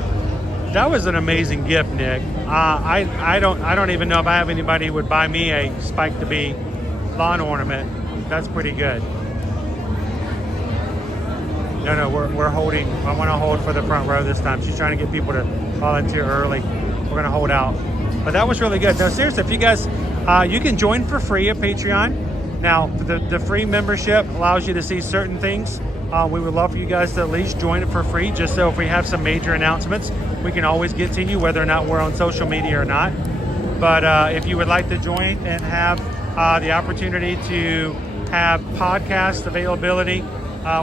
That was an amazing gift, Nick. I don't even know if I have anybody who would buy me a spiked to be lawn ornament. That's pretty good. No, we're holding. I want to hold for the front row this time. She's trying to get people to volunteer early. We're gonna hold out. But that was really good. No, seriously, if you guys, you can join for free at Patreon. Now, the free membership allows you to see certain things. We would love for you guys to at least join it for free, just so if we have some major announcements, we can always get to you, whether or not we're on social media or not. But if you would like to join and have the opportunity to have podcast availability,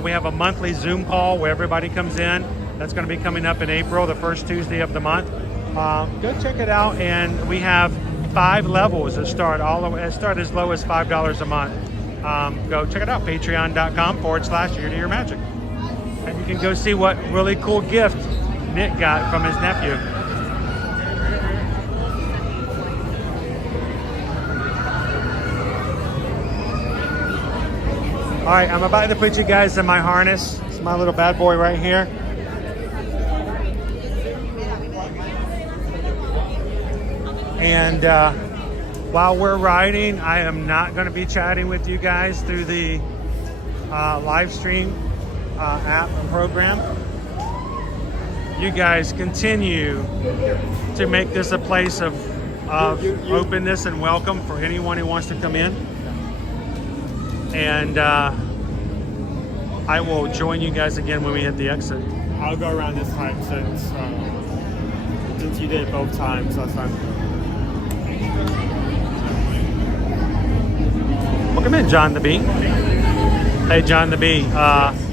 we have a monthly Zoom call where everybody comes in. That's going to be coming up in April, the first Tuesday of the month. Go check it out, and we have 5 levels that start as low as $5 a month. Go check it out, patreon.com/Year to Year Magic. And you can go see what really cool gift Nick got from his nephew. All right, I'm about to put you guys in my harness. It's my little bad boy right here. And while we're riding, I am not going to be chatting with you guys through the Livestream app and program. You guys continue to make this a place of openness and welcome for anyone who wants to come in. And I will join you guys again when we hit the exit. I'll go around this time since you did it both times last time. Welcome in, John the Bee. Hey, John the Bee.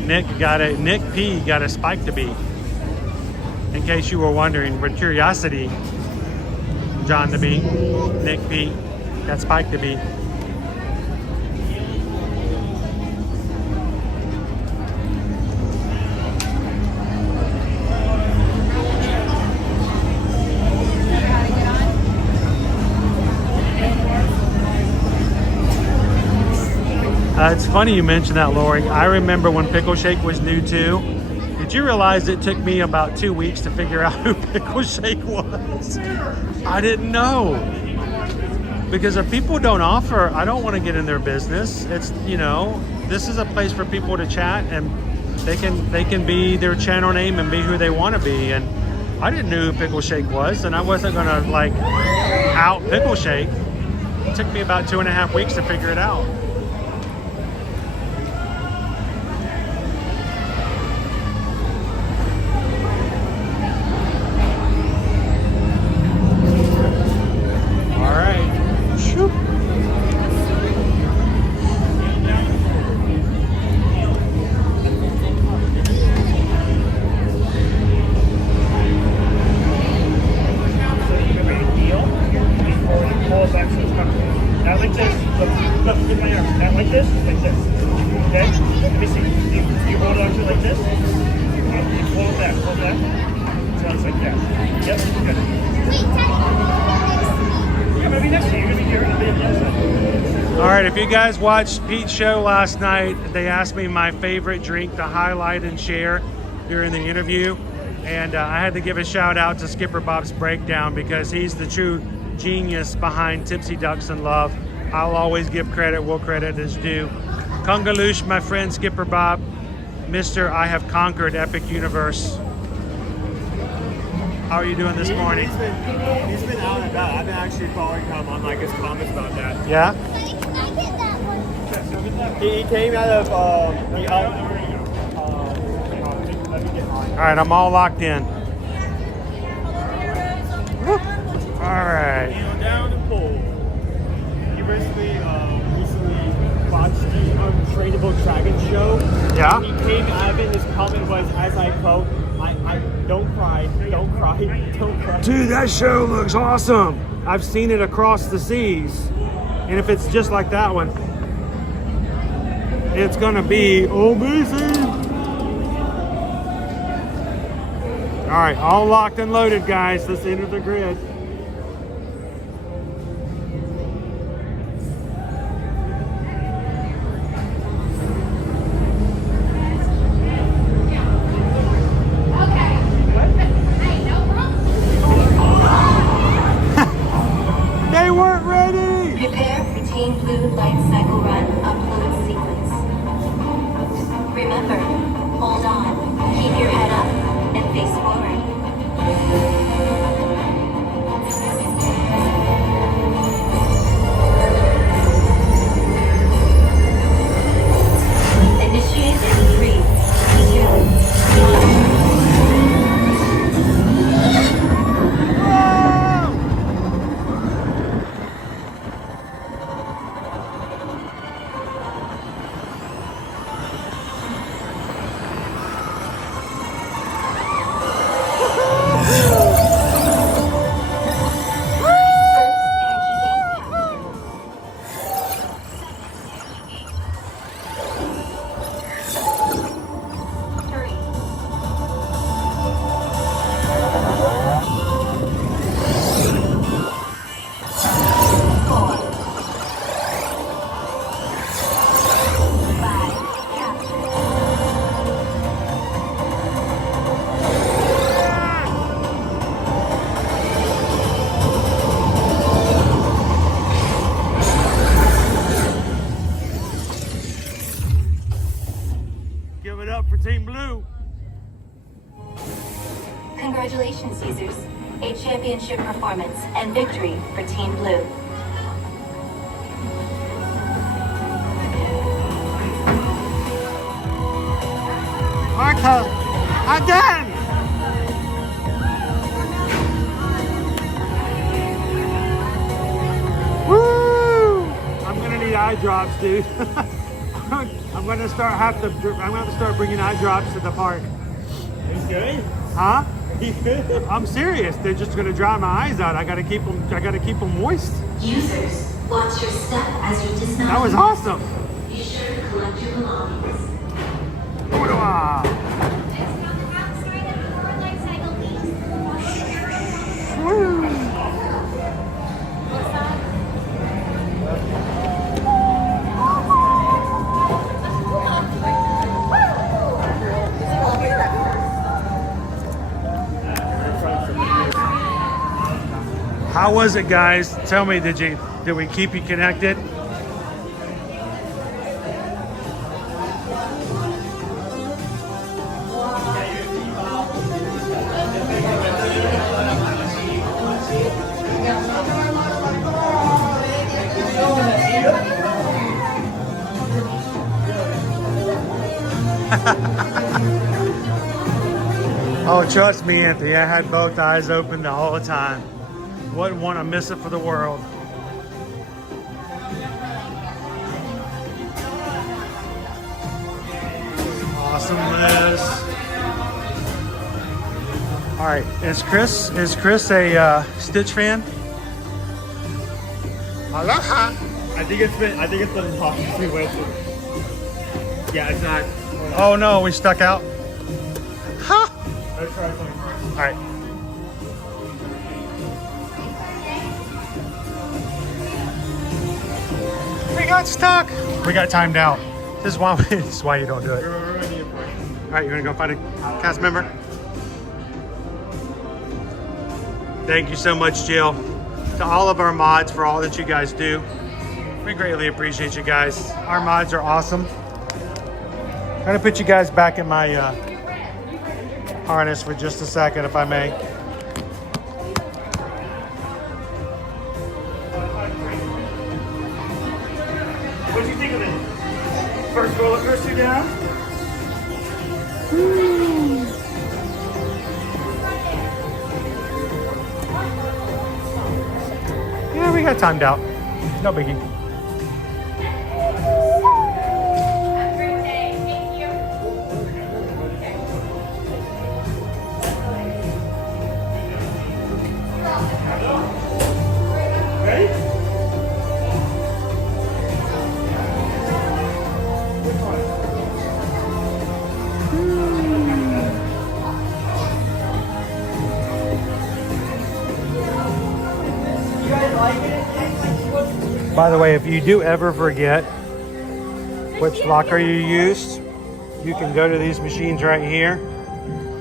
Nick P got a spike to be. In case you were wondering, for curiosity, John the Bee, Nick P got spike to be. It's funny you mentioned that, Lori. I remember when Pickle Shake was new too. Did you realize it took me about 2 weeks to figure out who Pickle Shake was? I didn't know. Because if people don't offer, I don't want to get in their business. It's, this is a place for people to chat, and they can be their channel name and be who they want to be. And I didn't know who Pickle Shake was, and I wasn't going to out Pickle Shake. It took me about 2.5 weeks to figure it out. You hold on to it like this. Hold that, hold that. Sounds like that. Yep, good. I'm gonna be next to you. You're gonna be here. I'll be on the other side. All right, if you guys watched Pete's show last night, they asked me my favorite drink to highlight and share during the interview. And I had to give a shout out to Skipper Bob's Breakdown because he's the true genius behind Tipsy Ducks in Love. I'll always give credit where credit is due. Kungaloosh, my friend Skipper Bob, Mr. I Have Conquered Epic Universe. How are you doing this morning? He's been out and about. I've been actually following him on like his comments about that. Yeah? He came out of All right, I'm all locked in. Woo. All right. Kneel down and pull. You basically recently watched the Untrainable Dragon show. Yeah. He came out of it. His comment was, as I quote, I don't cry, don't cry, don't cry. Dude, that show looks awesome. I've seen it across the seas. And if it's just like that one, it's gonna be amazing. All right, all locked and loaded, guys. Let's enter the grid. They weren't ready! Prepare for Team Blue Light Cycle Run upload sequence. Remember, hold on, keep your head up, and face forward. Initiate in 3, 2, 1. Give it up for Team Blue. Congratulations, users. A championship performance and victory for Team Blue. Martha, again! Woo! I'm gonna need eye drops, dude. I'm gonna start bringing eye drops to the park. He's good? Huh? He's good? I'm serious. They're just gonna dry my eyes out. I gotta keep them moist. Users, watch your step as you dismount. That was awesome. Be sure to collect your belongings. How was it, guys? Tell me, did we keep you connected? Oh, trust me, Anthony, I had both eyes open the whole time. Wouldn't want to miss it for the world. Awesome, Liz. All right, is Chris a Stitch fan? Aloha. I think it's been lost. Yeah, it's not. Oh no, we stuck out. Ha! Let's try something first. All right. We got stuck. We got timed out. This is why you don't do it. All right, you wanna go find a cast member? Thank you so much, Jill. To all of our mods for all that you guys do. We greatly appreciate you guys. Our mods are awesome. I'm gonna put you guys back in my harness for just a second, if I may. What'd you think of it? First roller coaster down? Yeah, we got timed out. No biggie. By the way, if you do ever forget which locker you used, you can go to these machines right here,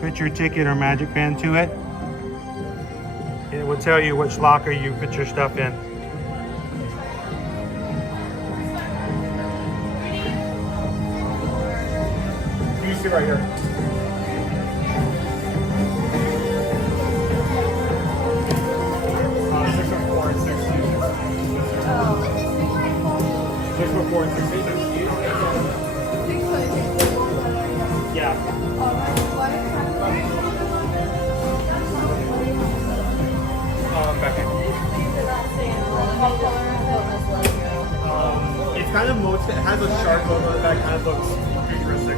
put your ticket or magic band to it, and it will tell you which locker you put your stuff in. You see right here. 604 and 6. 604 and 6. Yeah. Back in. It's kind of it has a shark logo on the back, kind of looks futuristic.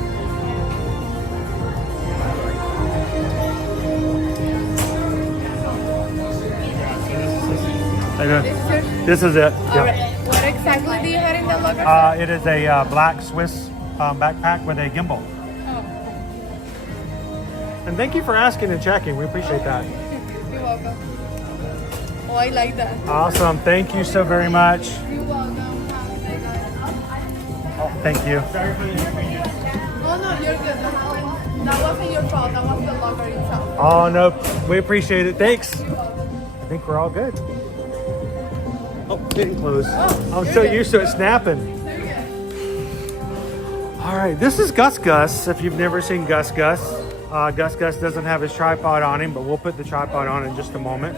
This is it. Alright. What exactly do you have in the locker? It is a black Swiss backpack with a gimbal. Oh. And thank you for asking and checking. We appreciate that. You're welcome. Oh, I like that. Awesome. Thank you so very much. You're welcome. Oh, thank you. Oh no, you're good. That wasn't your fault. That was the locker itself. Oh, no. We appreciate it. Thanks. I think we're all good. Oh, getting close. I'm so used to it snapping. All right, this is Gus Gus. If you've never seen Gus Gus, Gus Gus doesn't have his tripod on him, but we'll put the tripod on in just a moment.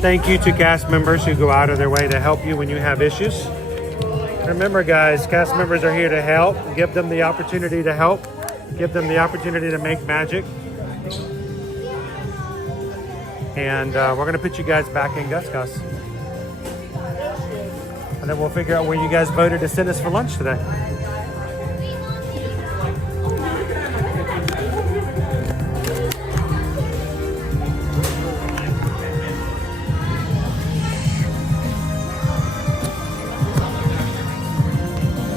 Thank you to cast members who go out of their way to help you when you have issues. Remember, guys, cast members are here to help. Give them the opportunity to help. Give them the opportunity to make magic. And we're going to put you guys back in Gus Gus. And then we'll figure out where you guys voted to send us for lunch today.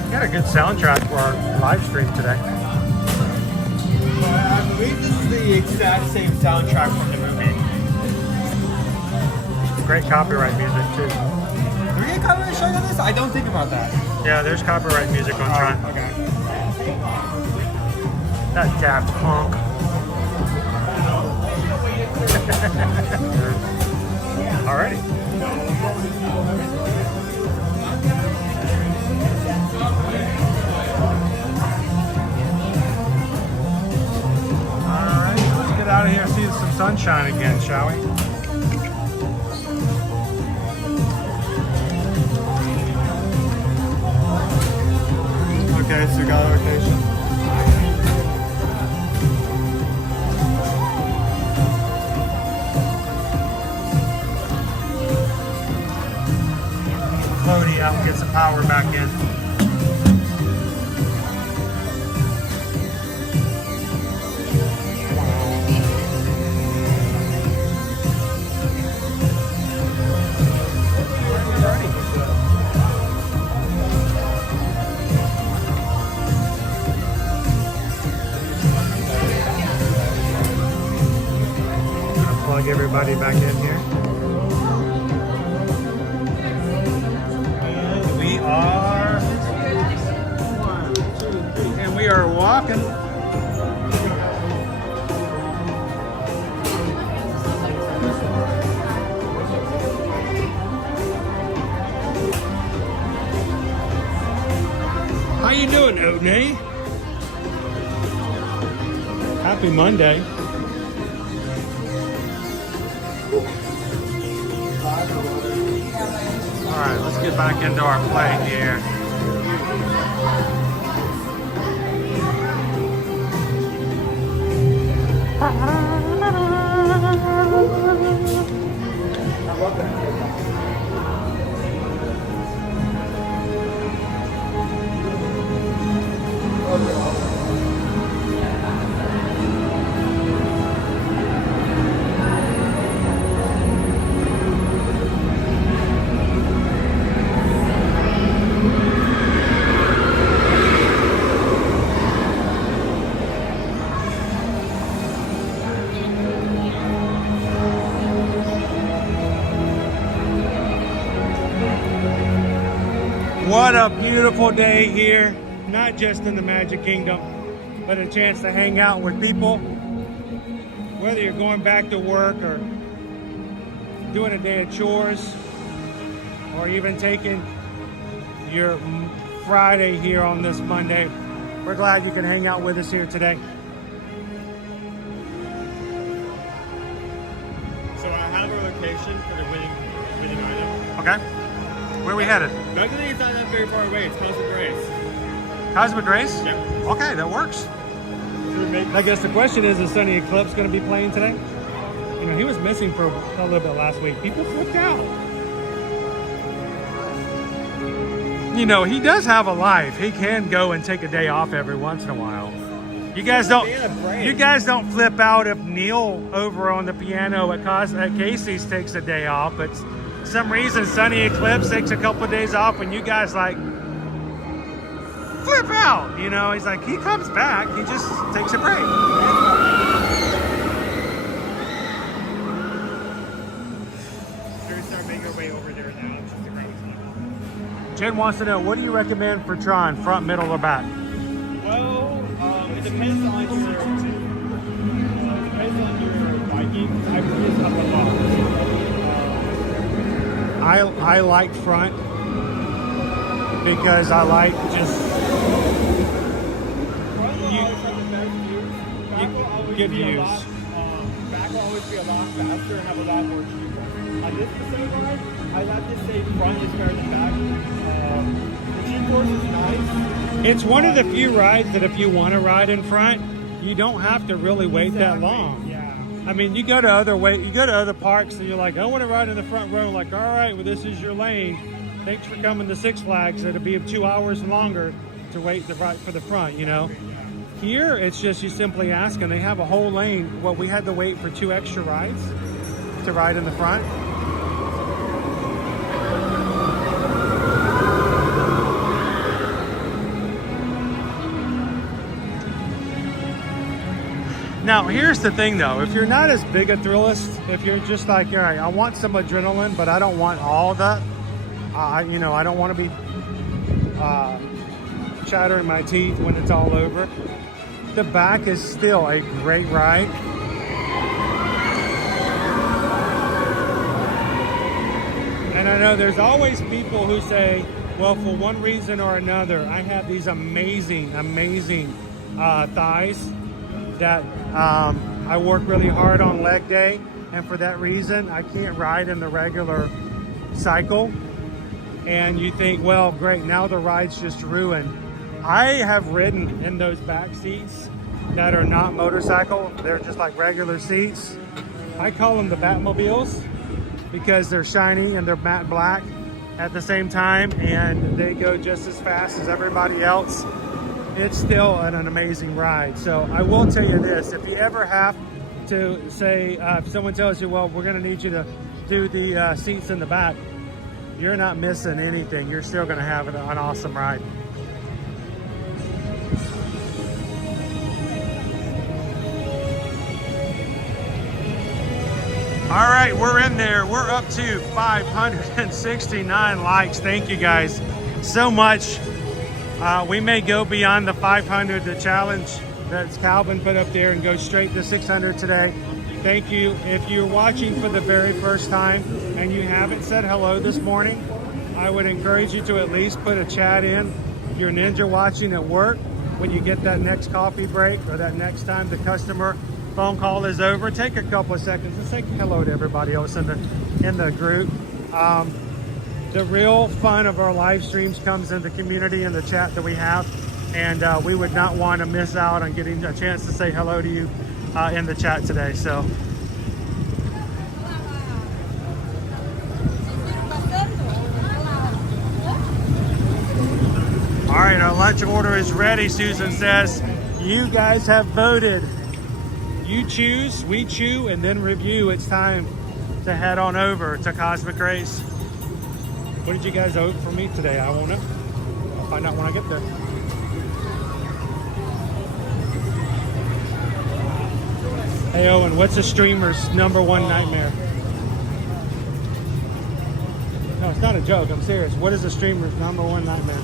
Got a good soundtrack for our live stream today. I believe this is the exact same soundtrack from the movie. Great copyright music too. Do we get copyright strike on this? I don't think about that. Yeah, there's copyright music on Tron. Okay. That Daft Punk. Alrighty. Alright, let's get out of here and see some sunshine again, shall we? Okay, so we got a location. Floaty out and get some power back in. bring everybody back in here. And we are 1, 2, 3, and we are walking. How you doing, Owen? Happy Monday. All right, let's get back into our play here. What a beautiful day here, not just in the Magic Kingdom, but a chance to hang out with people. Whether you're going back to work or doing a day of chores, or even taking your Friday here on this Monday, we're glad you can hang out with us here today. So I have a location for the winning item. Okay. Where are we headed? Luckily, it's not that very far away. It's Cosmic Grace. Cosmic Grace? Yep. Okay, that works. I guess the question is Sunny Eclipse going to be playing today? You know, he was missing for a little bit last week. People flipped out. You know, he does have a life. He can go and take a day off every once in a while. You guys don't flip out if Neil over on the piano at Casey's takes a day off, but for some reason Sunny Eclipse takes a couple of days off and you guys like flip out. You know, he's like, he comes back, he just takes a break. Should we start making our way over there now? Jen wants to know, what do you recommend for Tron, front, middle, or back? Well, it depends on your Viking. I put this up a lot. I like front because I like just good views. Back will always be a lot faster and have a lot more cheaper. On this specific ride, I'd have to say front is better than back. The G-force is nice. It's one of the few rides that if you want to ride in front, you don't have to really wait that long. I mean, you go to other parks and you're like, I want to ride in the front row. Like, all right, well, this is your lane. Thanks for coming to Six Flags. It'll be 2 hours longer to wait for the front, you know. Here, it's just you simply ask, and they have a whole lane. Well, we had to wait for 2 extra rides to ride in the front. Now, here's the thing, though. If you're not as big a thrillist, if you're just like, all right, I want some adrenaline, but I don't want all the, you know, I don't want to be chattering my teeth when it's all over. The back is still a great ride. And I know there's always people who say, well, for one reason or another, I have these amazing, amazing thighs that I work really hard on leg day, and for that reason I can't ride in the regular cycle. And you think, well, great, now the ride's just ruined. I have ridden in those back seats that are not motorcycle, they're just like regular seats. I call them the Batmobiles because they're shiny and they're matte black at the same time, and they go just as fast as everybody else. It's still an amazing ride. So I will tell you this, if you ever have to say, if someone tells you, well, we're gonna need you to do the seats in the back, you're not missing anything. You're still gonna have an awesome ride. All right, we're in there. We're up to 569 likes. Thank you guys so much. We may go beyond the 500, the challenge that Calvin put up there, and go straight to 600 today. Thank you. If you're watching for the very first time and you haven't said hello this morning, I would encourage you to at least put a chat in. If you're ninja watching at work, when you get that next coffee break or that next time the customer phone call is over, take a couple of seconds and say hello to everybody else in the group. The real fun of our live streams comes in the community and the chat that we have, and we would not want to miss out on getting a chance to say hello to you in the chat today. So all right, our lunch order is ready. Susan says, you guys have voted. You choose, we chew, and then review. It's time to head on over to Cosmic Race. What did you guys vote for me today? I won't know. I'll find out when I get there. Hey Owen, what's a streamer's #1 nightmare? No, it's not a joke, I'm serious. What is a streamer's #1 nightmare?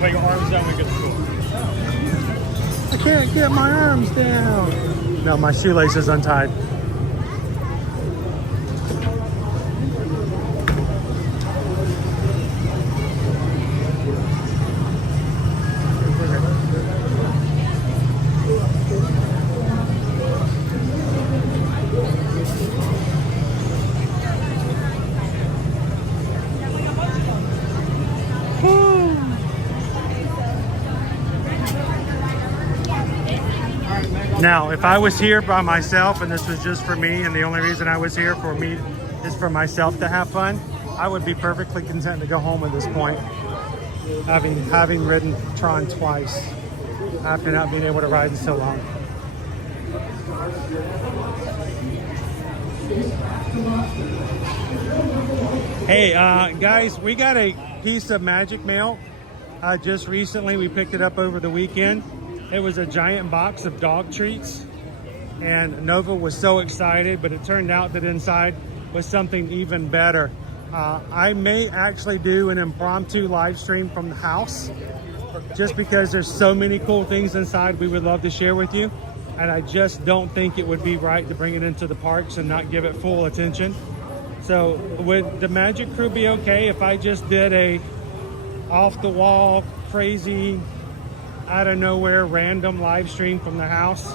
Put your arms down when you get to school. I can't get my arms down. No, my shoelace is untied. Now, if I was here by myself and this was just for me, and the only reason I was here for me is for myself to have fun, I would be perfectly content to go home at this point, having ridden Tron twice after not being able to ride in so long. Hey, guys, we got a piece of magic mail just recently. We picked it up over the weekend. It was a giant box of dog treats, and Nova was so excited, but it turned out that inside was something even better. I may actually do an impromptu live stream from the house, just because there's so many cool things inside we would love to share with you, and I just don't think it would be right to bring it into the parks and not give it full attention. So would the Magic Crew be okay if I just did a off-the-wall, crazy, out of nowhere, random live stream from the house,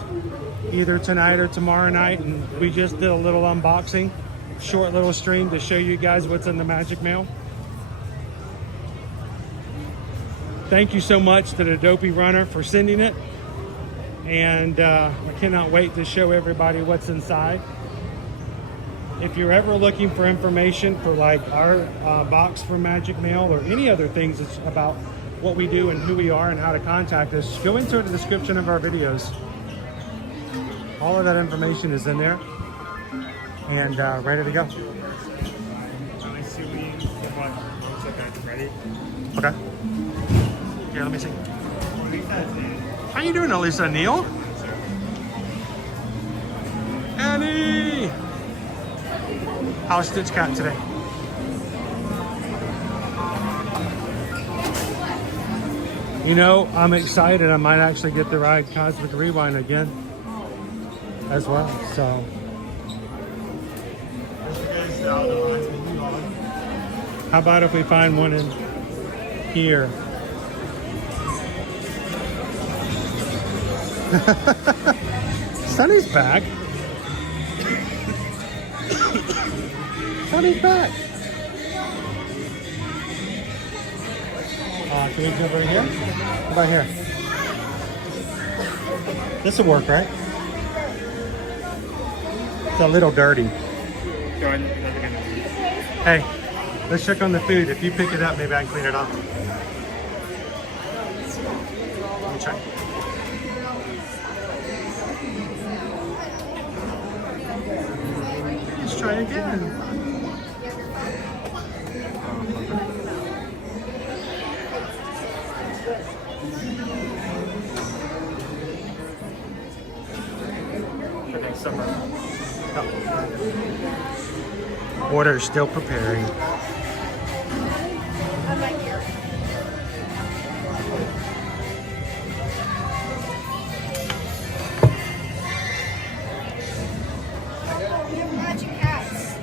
either tonight or tomorrow night, and we just did a little unboxing, short little stream to show you guys what's in the magic mail? Thank you so much to the Adobe Runner for sending it, and I cannot wait to show everybody what's inside. If you're ever looking for information for like our box for magic mail or any other things about what we do and who we are and how to contact us, go into the description of our videos. All of that information is in there and ready to go. Okay. Here, let me see. How you doing, Elisa Neal? Annie! How's Stitch Cat today? You know, I'm excited. I might actually get to ride Cosmic Rewind again as well. So, how about if we find one in here? Sunny's back. Sunny's back. Can we jump right here? How about here? This will work, right? It's a little dirty. Hey, let's check on the food. If you pick it up, maybe I can clean it off. Let me check. Let's try again. summer. Order is still preparing. Magic hats.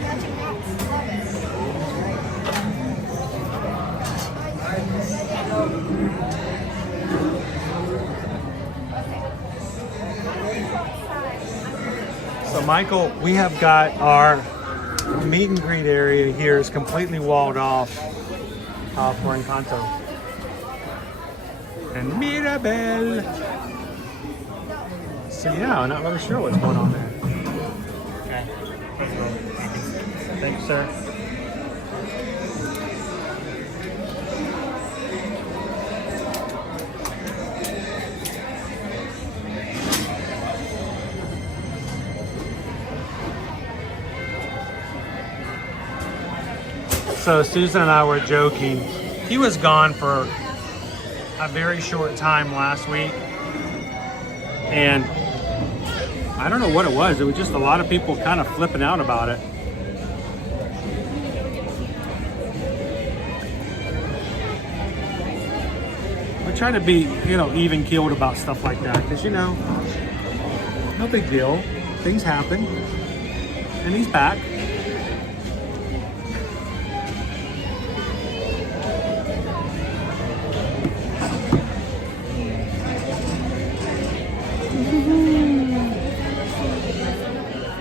Magic hats. Love So Michael, we have got our meet and greet area here is completely walled off for Encanto. And Mirabel. So yeah, I'm not really sure what's going on there. Okay. Thanks, sir. So Susan and I were joking. He was gone for a very short time last week. And I don't know what it was. It was just a lot of people kind of flipping out about it. I try to be, even keeled about stuff like that. Because, no big deal. Things happen. And he's back.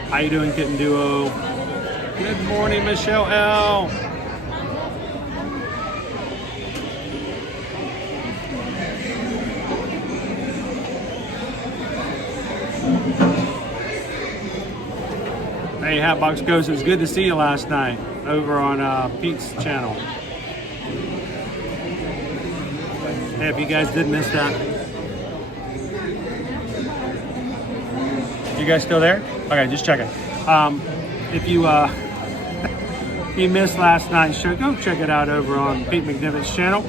How you doing, Kitten Duo? Good morning, Michelle L. Hey, Hatbox Ghost, it was good to see you last night over on Pete's channel. Hey, if you guys did miss that. You guys still there? Okay, just checking. If you you missed last night's show, go check it out over on Pete McNiven's channel.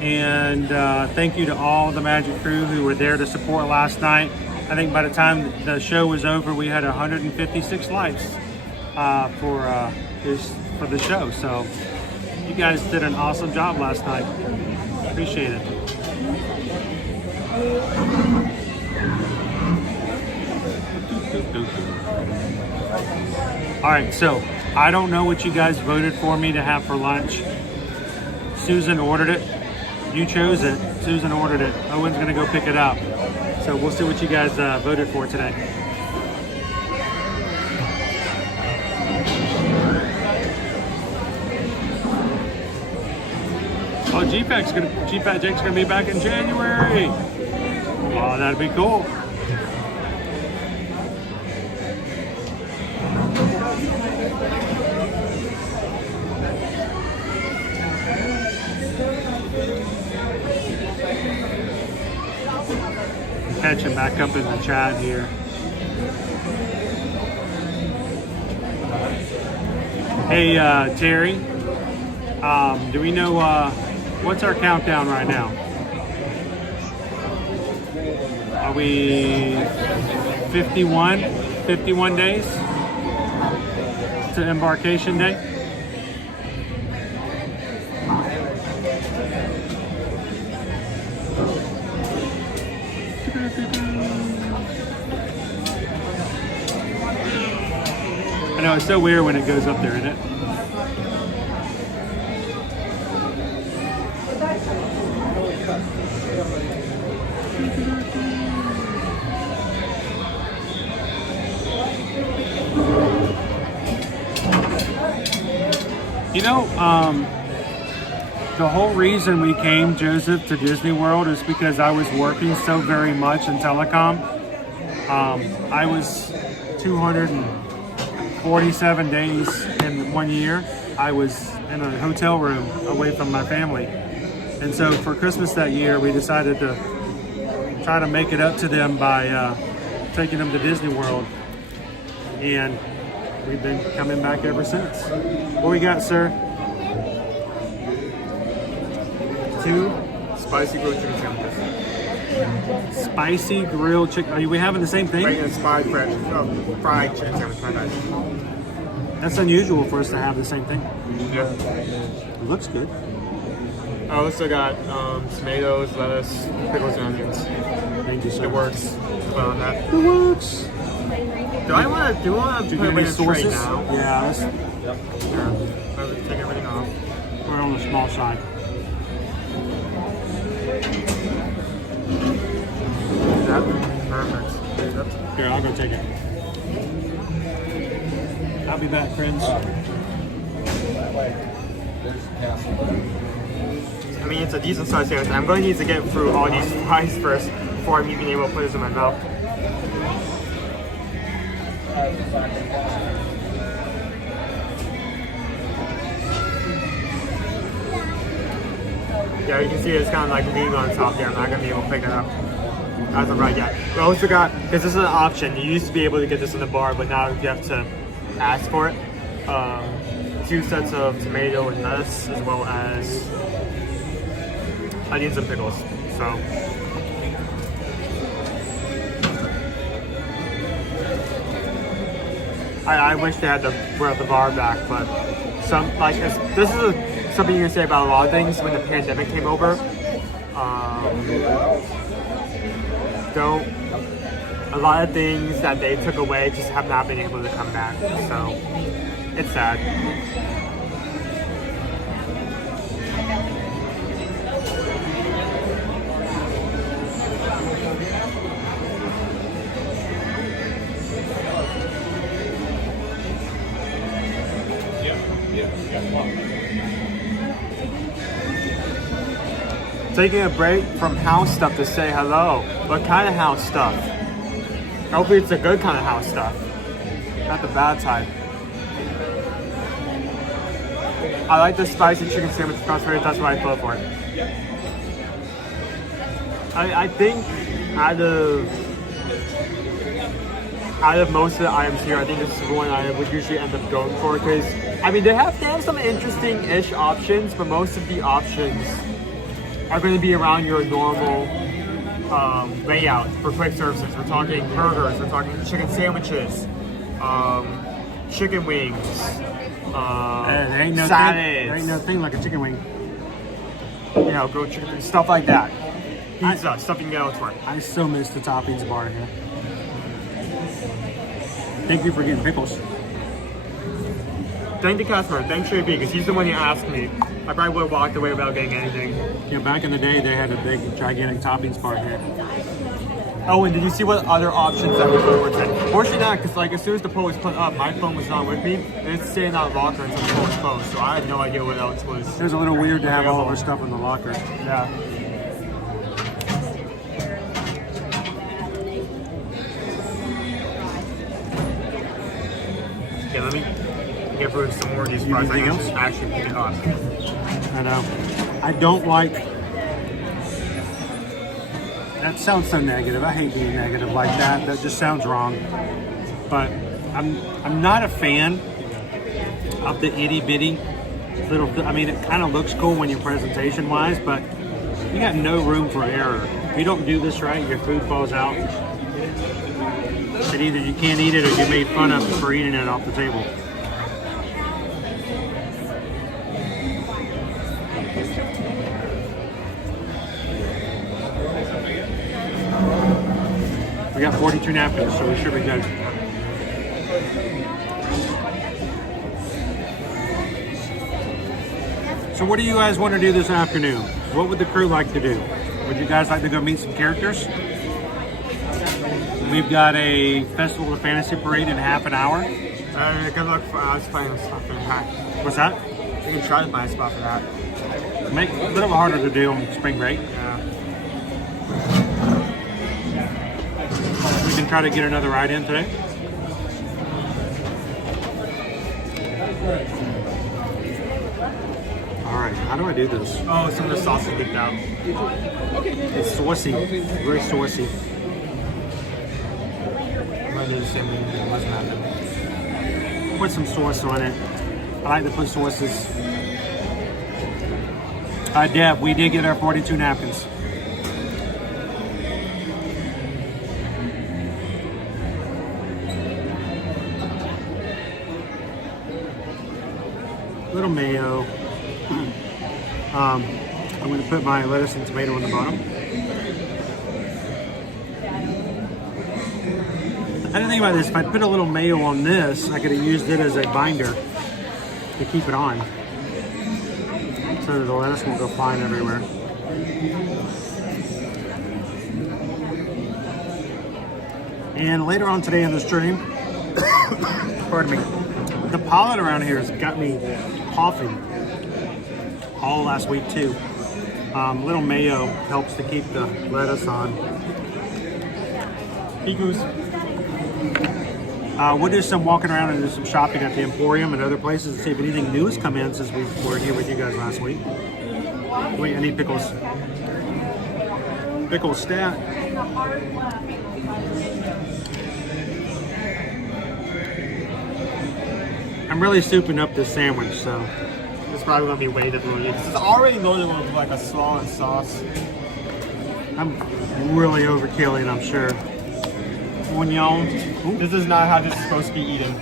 And thank you to all the Magic crew who were there to support last night. I think by the time the show was over, we had 156 likes for the show. So you guys did an awesome job last night. Appreciate it. All right, so I don't know what you guys voted for me to have for lunch. Susan ordered it. You chose it. Susan ordered it. Owen's gonna go pick it up. So we'll see what you guys voted for today. Oh, GPAT Jake's gonna be back in January. Oh, that'd be cool. Catching back up in the chat here. Hey, Terry, do we know what's our countdown right now? Are we 51 days to embarkation day? I know, it's so weird when it goes up there, isn't it? The whole reason we came, Joseph, to Disney World is because I was working so very much in telecom. I was 247 days in 1 year. I was in a hotel room away from my family. And so for Christmas that year, we decided to try to make it up to them by taking them to Disney World. And we've been coming back ever since. What we got, sir? 2 spicy grilled chicken sandwiches. Spicy grilled chicken. Are we having the same thing? Right, it's fried chicken sandwich. My bad. That's unusual for us to have the same thing. Yeah. It looks good. I also got tomatoes, lettuce, pickles, and onions. Thank you, sir. It works. Well, on that. It works. Do I want to put it in a tray now? Yeah, let's Sure. I'll take everything off. we're on the small side. That perfect. Here, I'll go take it. I'll be back, friends. I mean, it's a decent sized sandwich. I'm going to need to get through all these fries first before I'm even able to put this in my mouth. Yeah, you can see it's kind of like leaning on top there. I'm not going to be able to pick it up as of right yet. We also got, because this is an option, you used to be able to get this in the bar, but now you have to ask for it. 2 sets of tomato and lettuce, as well as onions and pickles. So I wish they had brought the bar back, but this is something you can say about a lot of things. When the pandemic came over, a lot of things that they took away just have not been able to come back. So it's sad. Taking a break from house stuff to say hello. What kind of house stuff? Hopefully it's a good kind of house stuff. Not the bad type. I like the spicy chicken sandwich crossbreed, that's why I put for it. I think out of most of the items here, I think this is the one I would usually end up going for, because I mean they have some interesting-ish options, but most of the options are going to be around your normal layout for quick services. We're talking burgers, we're talking chicken sandwiches, chicken wings, there ain't no salads. There ain't no thing like a chicken wing. You know, grilled chicken, stuff like that. Pizza, stuff you can get elsewhere. I so miss the toppings bar here. Thank you for getting pickles. Thank the customer, thanks JB, because he's the one who asked me. I probably would have walked away without getting anything. Yeah, back in the day, they had a big, gigantic toppings bar here. Oh, and did you see what other options that we were in? Fortunately not, because like as soon as the poll was put up, my phone was not with me, and it's staying out of the locker until the poll was closed, so I had no idea what else was. It was a little weird to have all of our stuff in the locker. Yeah. Okay, let me get through some more of these fries. Anything else? Actually pick it up. I know. I don't like... That sounds so negative. I hate being negative like that. That just sounds wrong. But I'm not a fan of the itty bitty little... I mean, it kind of looks cool when you're presentation-wise, but you got no room for error. If you don't do this right, your food falls out. And either you can't eat it or you're made fun of for eating it off the table. We got 42 napkins, so we should be good. So what do you guys want to do this afternoon? What would the crew like to do? Would you guys like to go meet some characters? We've got a Festival of Fantasy Parade in half an hour. Good luck for us finding stuff in that. What's that? You can try to find a spot for that. Make it a little harder to do on spring break. Yeah. We can try to get another ride in today. All right, how do I do this? Oh, some of the sauce is leaked out. It's saucy, very saucy. I'm gonna do the same thing. It doesn't happen. Put some sauce on it. I like to put sauces. Deb, we did get our 42 napkins. Little mayo. I'm going to put my lettuce and tomato on the bottom. I didn't think about this. If I put a little mayo on this, I could have used it as a binder to keep it on, so that the lettuce won't go flying everywhere. And later on today in the stream, pardon me, the pollen around here has got me coughing all last week too. Little mayo helps to keep the lettuce on. Hey Goose. We'll do some walking around and do some shopping at the Emporium and other places to see if anything new has come in since we were here with you guys last week. Wait, I need pickles. Pickle stat. I'm really souping up this sandwich, so It's probably gonna be way different. It's already loaded with like a solid sauce. I'm really overkilling, I'm sure. Onion. This is not how this is supposed to be eaten.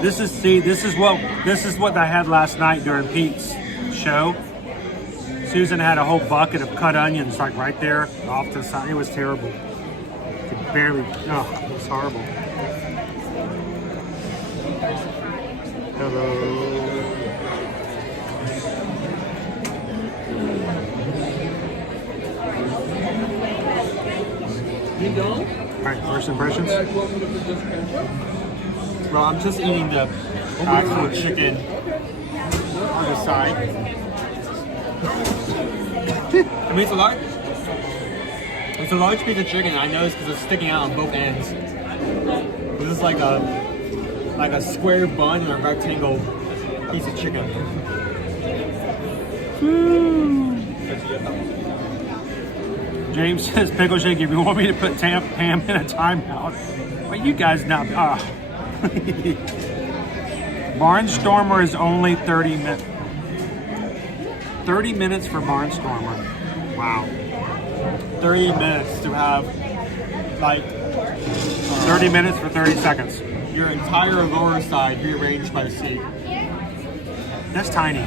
This is what I had last night during Pete's show. Susan had a whole bucket of cut onions like right there off to the side. It was terrible. It barely, it was horrible. Hello. Alright, first impressions? Well, I'm just eating the actual chicken on the side. I mean, it's a large piece of chicken. I noticed because it's sticking out on both ends. This is like a square bun and a rectangle piece of chicken. James says, Pickle Shake, if you want me to put Pam in a timeout. Well, you guys not. Barnstormer is only 30 minutes. 30 minutes for Barnstormer. Wow. 30 minutes to have, like... 30 minutes for 30 seconds. Your entire lower side rearranged by the sea. That's tiny.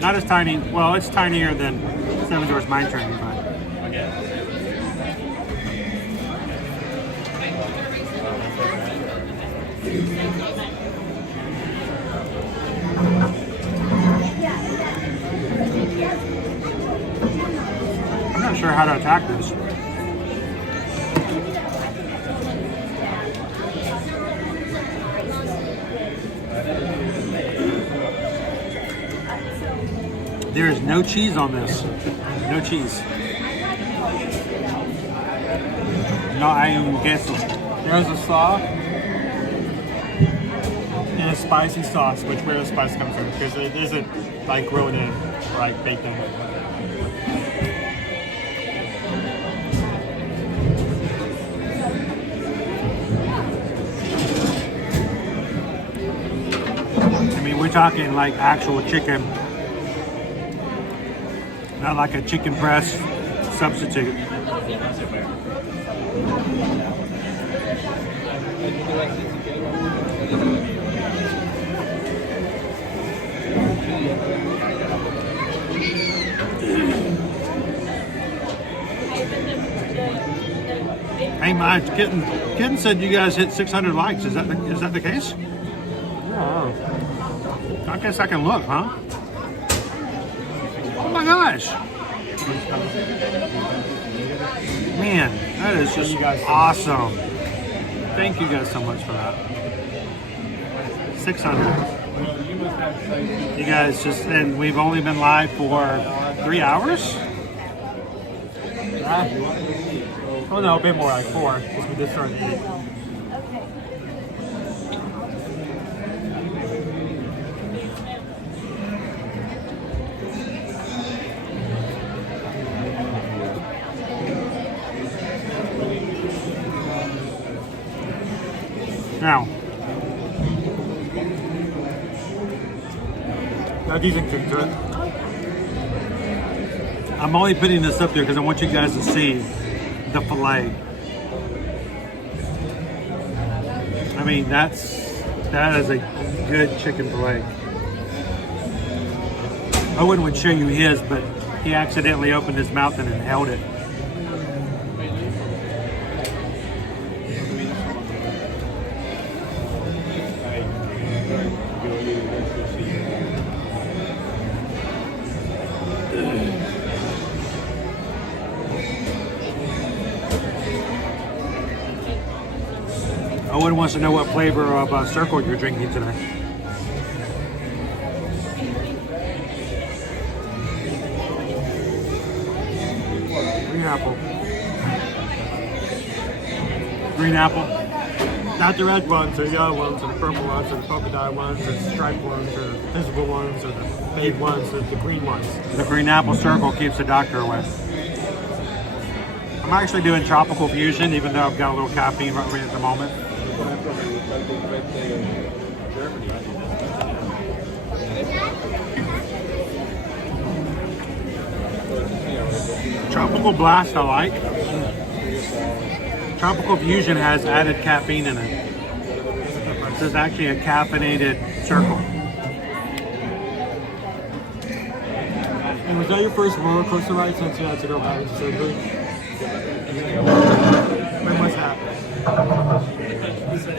Not as tiny. Well, it's tinier than Seven Dwarfs Mine Train, but... I'm not sure how to attack this. There is no cheese on this. No cheese. No hay un queso. There's a slaw and a spicy sauce, where the spice comes from, because it isn't like grilled in or like baked in. I mean, we're talking like actual chicken, not like a chicken breast substitute. Hey, Mike, Kitten said you guys hit 600 likes. Is that the case? Oh. I guess I can look, huh? Oh my gosh! Man, that is just awesome. Thank you guys so much for that. 600. You guys and we've only been live for 3 hours? Oh no, a bit more, like 4, because we just started eating. Now, Now decent kick to it. I'm only putting this up there because I want you guys to see the filet. I mean, that is a good chicken filet. Owen would show you his, but he accidentally opened his mouth and inhaled it. Owen wants to know what flavor of Circle you're drinking today. Apple. Green apple. Not the red ones, or the yellow ones, or the purple ones, or the polka dot ones, or the striped ones, or the visible ones, or the fade ones, or the green ones. The green apple Circle keeps the doctor away. I'm actually doing tropical fusion, even though I've got a little caffeine right at the moment. Tropical Blast I like. Tropical Fusion has added caffeine in it. This is actually a caffeinated Circle. And was that your first roller coaster ride since you had to go back into surgery? When was that?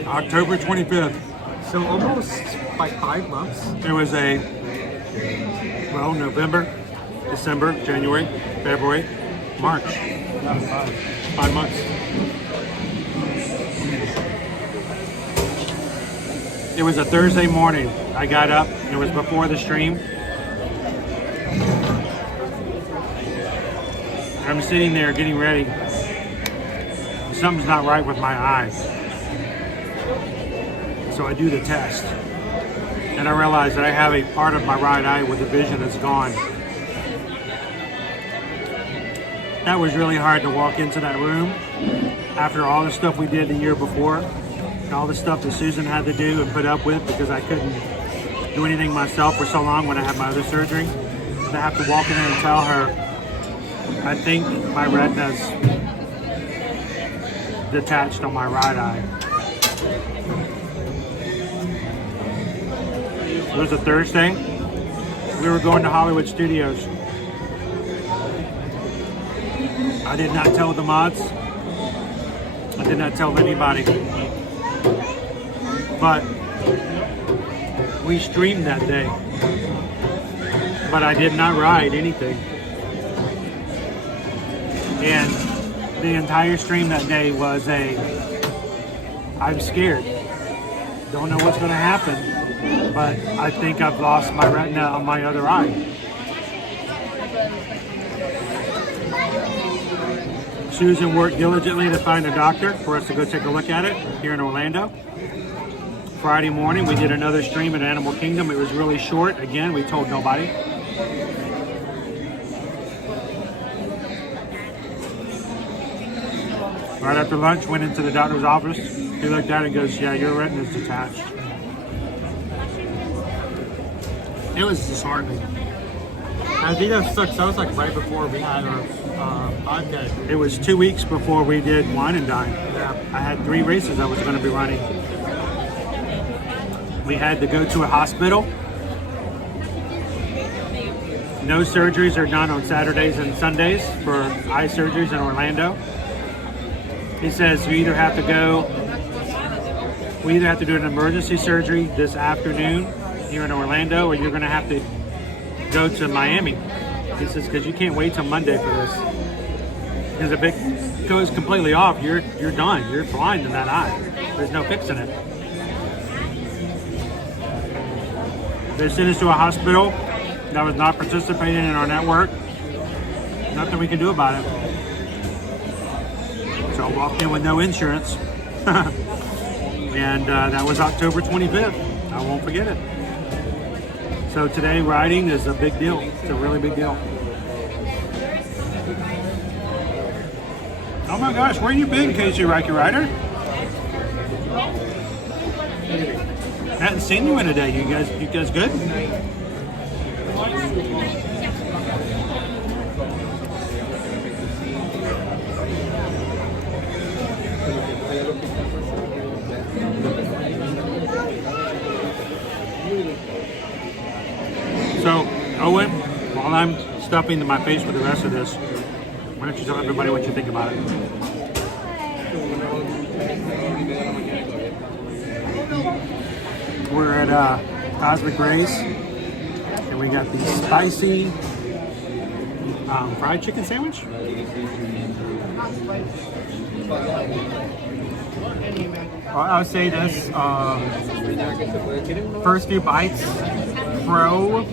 October 25th. So almost like 5 months? It was November, December, January, February, March. 5 months. It was a Thursday morning. I got up. It was before the stream. I'm sitting there getting ready. Something's not right with my eye. So I do the test. And I realize that I have a part of my right eye where the vision is gone. That was really hard to walk into that room after all the stuff we did the year before and all the stuff that Susan had to do and put up with because I couldn't do anything myself for so long when I had my other surgery. To have to walk in there and tell her, I think my retina's detached on my right eye. It was a Thursday. We were going to Hollywood Studios. I did not tell the mods. I did not tell anybody. But we streamed that day. But I did not ride anything. And the entire stream that day was I'm scared. Don't know what's going to happen. But I think I've lost my retina on my other eye. Susan worked diligently to find a doctor for us to go take a look at it here in Orlando. Friday morning, we did another stream at Animal Kingdom. It was really short. Again, we told nobody. Right after lunch, went into the doctor's office. He looked at it and goes, yeah, your retina's detached. It was disheartening. I think that sucks. That was like right before we had our 5K. It was 2 weeks before we did Wine and Dine. Yeah. I had 3 races I was going to be running. We had to go to a hospital. No surgeries are done on Saturdays and Sundays for eye surgeries in Orlando. He says we either have to do an emergency surgery this afternoon here in Orlando, or you're going to have to go to Miami. He says, because you can't wait till Monday for this. Because if it goes completely off, you're done. You're blind in that eye. There's no fixing it. They sent us to a hospital that was not participating in our network. Nothing we can do about it. So I walked in with no insurance. And that was October 25th. I won't forget it. So today riding is a big deal. It's a really big deal. Oh my gosh, where you been, Casey Rocky Rider? Hadn't seen you in a day. You guys good? stuffing to my face with the rest of this. Why don't you tell everybody what you think about it? We're at Cosmic Grace, and we got the spicy fried chicken sandwich. I would say this, first few bites, pro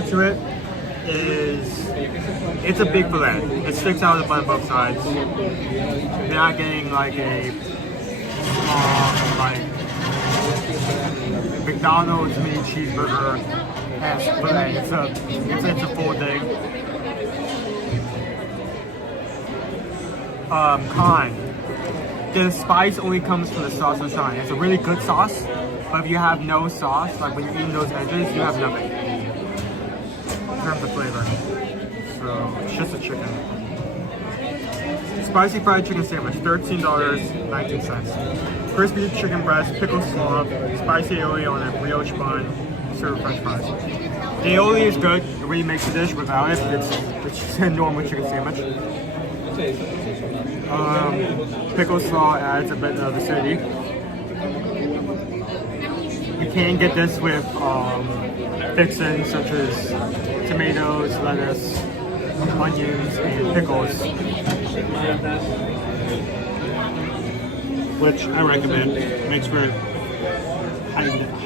to it is, it's a big fillet. It sticks out of the bun both sides. You're not getting like a like McDonald's mini cheeseburger fillet. It's a full thing. Con. The spice only comes from the sauce and shine. It's a really good sauce, but if you have no sauce, like when you're eating those edges, you have nothing in terms of flavor. So it's just a chicken. Spicy fried chicken sandwich, $13.19. Crispy chicken breast, pickled slaw, spicy aioli on a brioche bun, served French fries. The aioli is good. It really makes the dish. Without it, it's just a normal chicken sandwich. Pickle slaw adds a bit of acidity. You can get this with fixins such as tomatoes, lettuce, onions, and pickles, which I recommend. It makes for a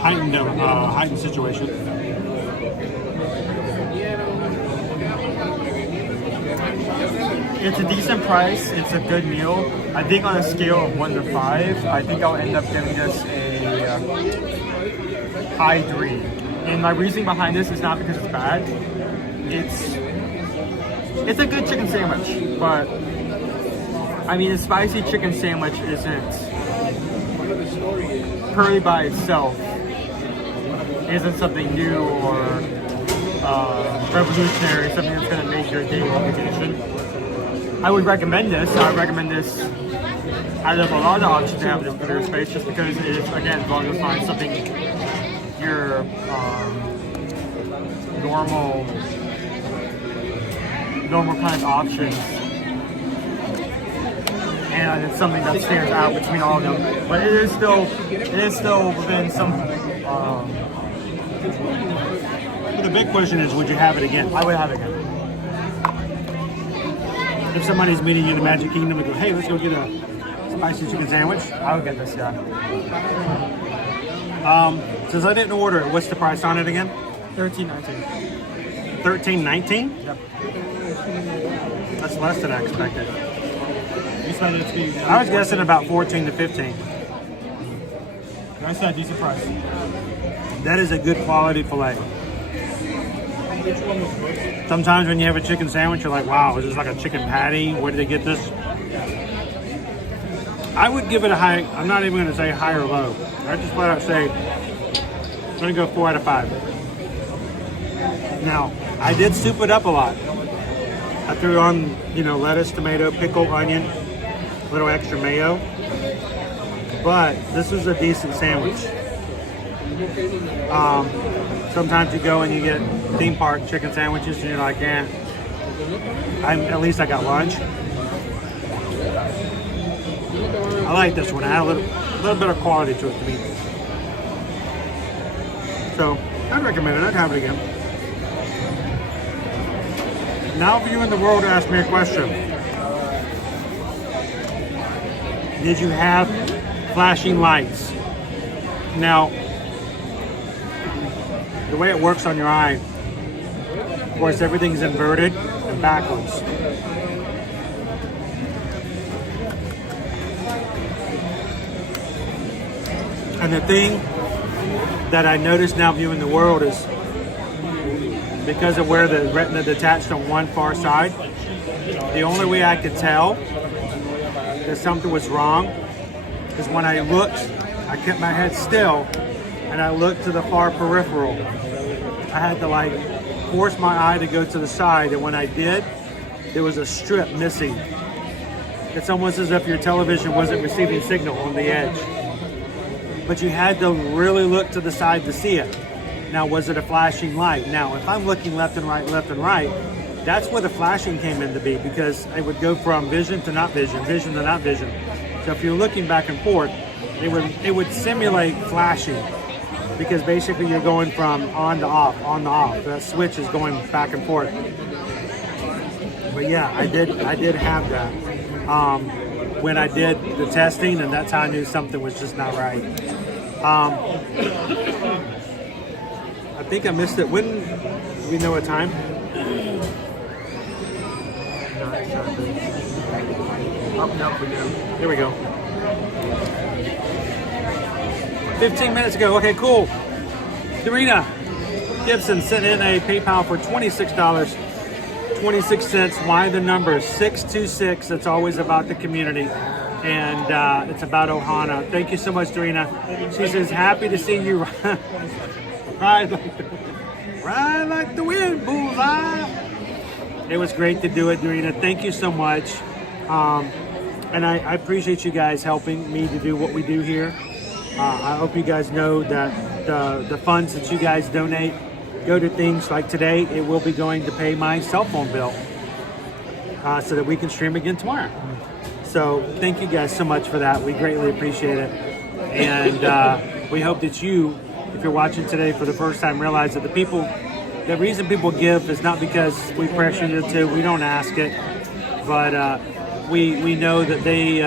heightened situation. It's a decent price. It's a good meal. I think on a scale of 1 to 5, I think I'll end up giving this a high 3. And my reasoning behind this is not because it's bad. It's a good chicken sandwich, but I mean, a spicy chicken sandwich isn't, purely by itself, isn't something new or revolutionary, something that's going to make your daily rotation. I would recommend this. I would recommend this out of a lot of the options they have in this burger space, just because it is, again, as long as you find something your normal kind of options, and it's something that stands out between all of them. But it is still within some. But the big question is, would you have it again? I would have it again. If somebody's meeting you in the Magic Kingdom and go, hey, let's go get a spicy chicken sandwich, I would get this, yeah. Since I didn't order it, what's the price on it again? $13.19. $13.19? Yep. That's less than I expected. You said it's being. I was guessing about $14 to $15. I said decent price. That is a good quality fillet. Sometimes when you have a chicken sandwich, you're like, wow, is this like a chicken patty? Where did they get this? I would give it a high. I'm not even going to say high or low. I just flat out say I'm going to go 4 out of 5. Now, I did soup it up a lot. I threw on, lettuce, tomato, pickle, onion, a little extra mayo. But this is a decent sandwich. Sometimes you go and you get theme park chicken sandwiches and you're like, at least I got lunch. I like this one. I had a little bit of quality to it to me. So I'd recommend it. I'd have it again. Now for you in the world to ask me a question. Did you have flashing lights? Now, the way it works on your eye, of course, everything's inverted and backwards. And the thing that I noticed now viewing the world is because of where the retina detached on one far side, the only way I could tell that something was wrong is when I looked, I kept my head still, and I looked to the far peripheral. I had to force my eye to go to the side, and when I did, there was a strip missing. It's almost as if your television wasn't receiving signal on the edge. But you had to really look to the side to see it. Now, was it a flashing light? Now, if I'm looking left and right, that's where the flashing came into be, because it would go from vision to not vision, vision to not vision. So if you're looking back and forth, it would simulate flashing, because basically you're going from on to off, on to off. That switch is going back and forth. But yeah, I did have that when I did the testing, and that's how I knew something was just not right. I think I missed it. When do we know what time? Oh, no, we do. Here we go. 15 minutes ago. Okay, cool. Dorina Gibson sent in a PayPal for $26.26. Why the number 626? It's always about the community, and it's about Ohana. Thank you so much, Dorina. She says, happy to see you ride like the wind, bullseye. It was great to do it, Dorina. Thank you so much. And I appreciate you guys helping me to do what we do here. I hope you guys know that the funds that you guys donate go to things like today. It will be going to pay my cell phone bill so that we can stream again tomorrow. So thank you guys so much for that. We greatly appreciate it. And we hope that you, if you're watching today for the first time, realize that the reason people give is not because we pressure you to. We don't ask it. But we know that they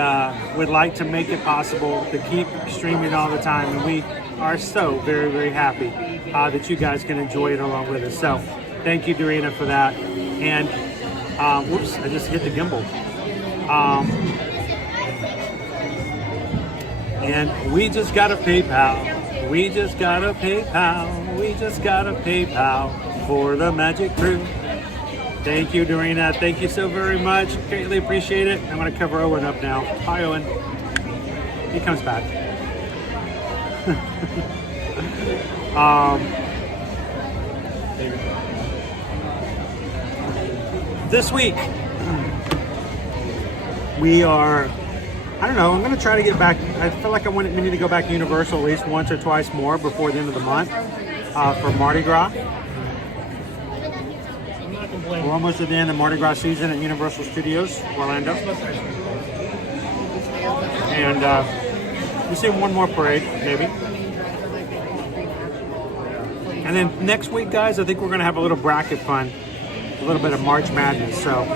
would like to make it possible to keep streaming all the time, and we are so very, very happy that you guys can enjoy it along with us. So thank you, Dorina, for that. And whoops, I just hit the gimbal. And we just got a PayPal. We just got a PayPal. We just got a PayPal for the Magic Crew. Thank you, Dorina. Thank you so very much. Greatly appreciate it. I'm going to cover Owen up now. Hi, Owen. He comes back. This week, we are, I don't know, I'm going to try to get back. I feel like we need to go back to Universal at least once or twice more before the end of the month for Mardi Gras. We're almost at the end of Mardi Gras season at Universal Studios, Orlando. And we see one more parade, maybe. And then next week, guys, I think we're going to have a little bracket fun. A little bit of March Madness, so.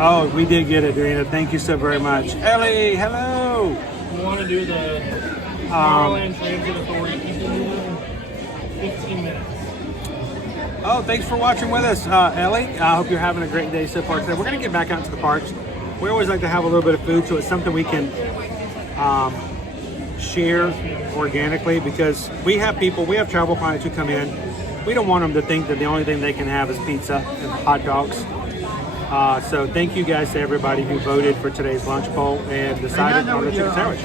Oh, we did get it, Dorina. Thank you so very much. Ellie, hello. You want to do the Tomorrowland Transit Authority people in 15 minutes. Oh, thanks for watching with us, Ellie. I hope you're having a great day so far today. We're going to get back out to the parks. We always like to have a little bit of food, so it's something we can share organically, because we have travel pilots who come in. We don't want them to think that the only thing they can have is pizza and hot dogs. So thank you guys to everybody who voted for today's lunch poll and decided on the chicken sandwich.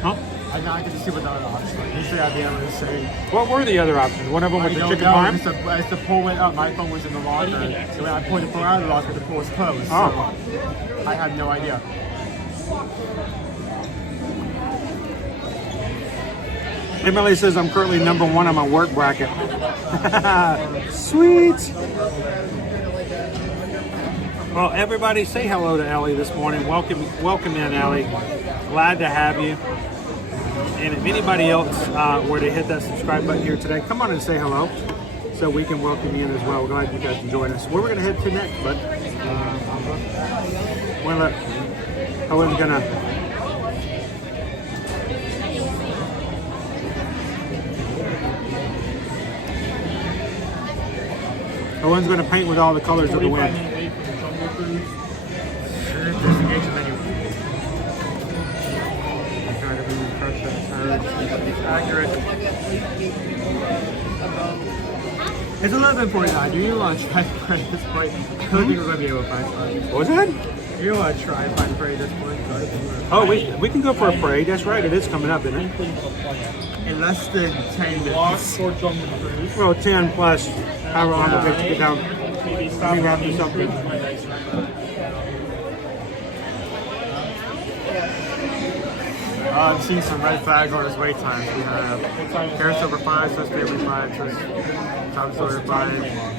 Huh? I get to see what the other options were. Usually I'd be able to say. What were the other options? One of them was the chicken parm? As the poll went up, my phone was in the locker. So when I pulled the phone out of the locker, the poll was closed. Oh. So I had no idea. Emily says I'm currently number 1 on my work bracket. Sweet. Well, everybody say hello to Ellie this morning. Welcome in, Ellie. Glad to have you. And if anybody else were to hit that subscribe button here today, come on and say hello so we can welcome you in as well. We're glad you guys can join us. Where we're going to head to next, bud? Owen's going to... Owen's going to paint with all the colors of the wind. Accurate. It's 11:49. Do you want to try to find this point? I don't think we're going to be able to find one. What was that? You want to try and find parade this morning? Oh, we can go for a parade. That's right. It is coming up, isn't it? In less than 10 minutes. Well, 10 plus however long it takes to get down. Maybe after something. I've seen some red flags on his wait times. We have Harris over 5, so Stanley 5, so Tom Sawyer 5.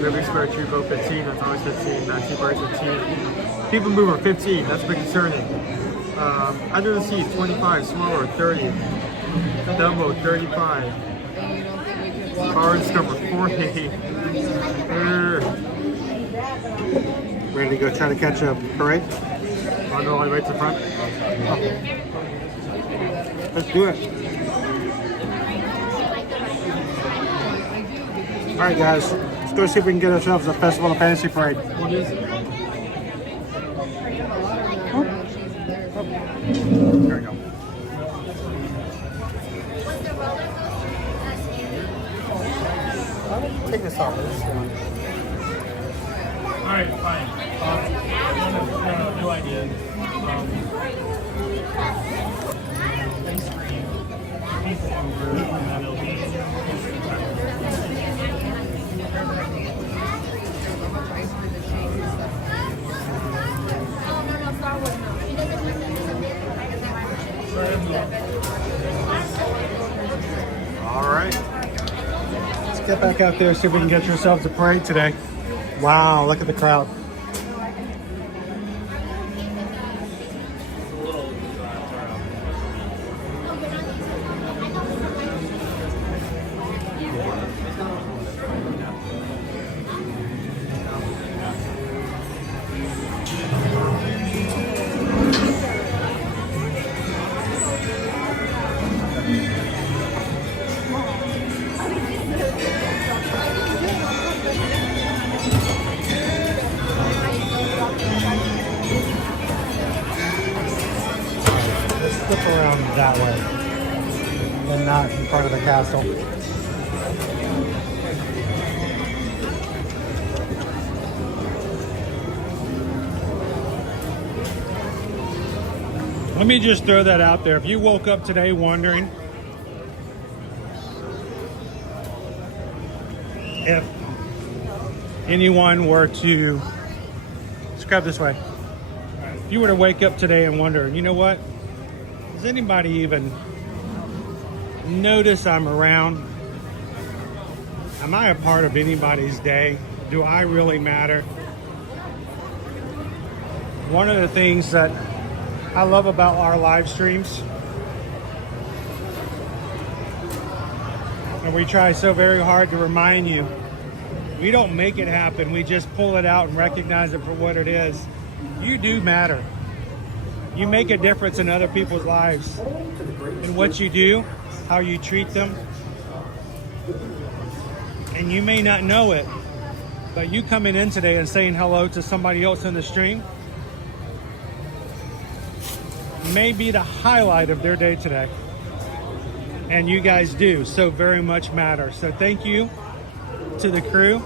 Ruby Square Truco 15, that's always 15. Nancy Bird 15. People Mover 15, that's a bit concerning. Under the Sea 25, Smaller 30. Dumbo 35. Cards number 40. Ready to go try to catch a parade? I'll go all the way to the front. Let's do it. All right, guys. Let's go see if we can get ourselves a Festival of Fantasy Parade. What is it? There we go. Take this off. Alright, fine. No idea. All right. Let's get back out there, see if we can get yourselves a parade today. Wow, look at the crowd. Flip around that way and not in front of the castle. Let me just throw that out there. If you woke up today wondering if anyone were to, let's grab this way. If you were to wake up today and wonder, you know what? Does anybody even notice I'm around? Am I a part of anybody's day? Do I really matter? One of the things that I love about our live streams, and we try so very hard to remind you, we don't make it happen. We just pull it out and recognize it for what it is. You do matter. You make a difference in other people's lives. In what you do, how you treat them. And you may not know it, but you coming in today and saying hello to somebody else in the stream may be the highlight of their day today. And you guys do so very much matter. So thank you to the crew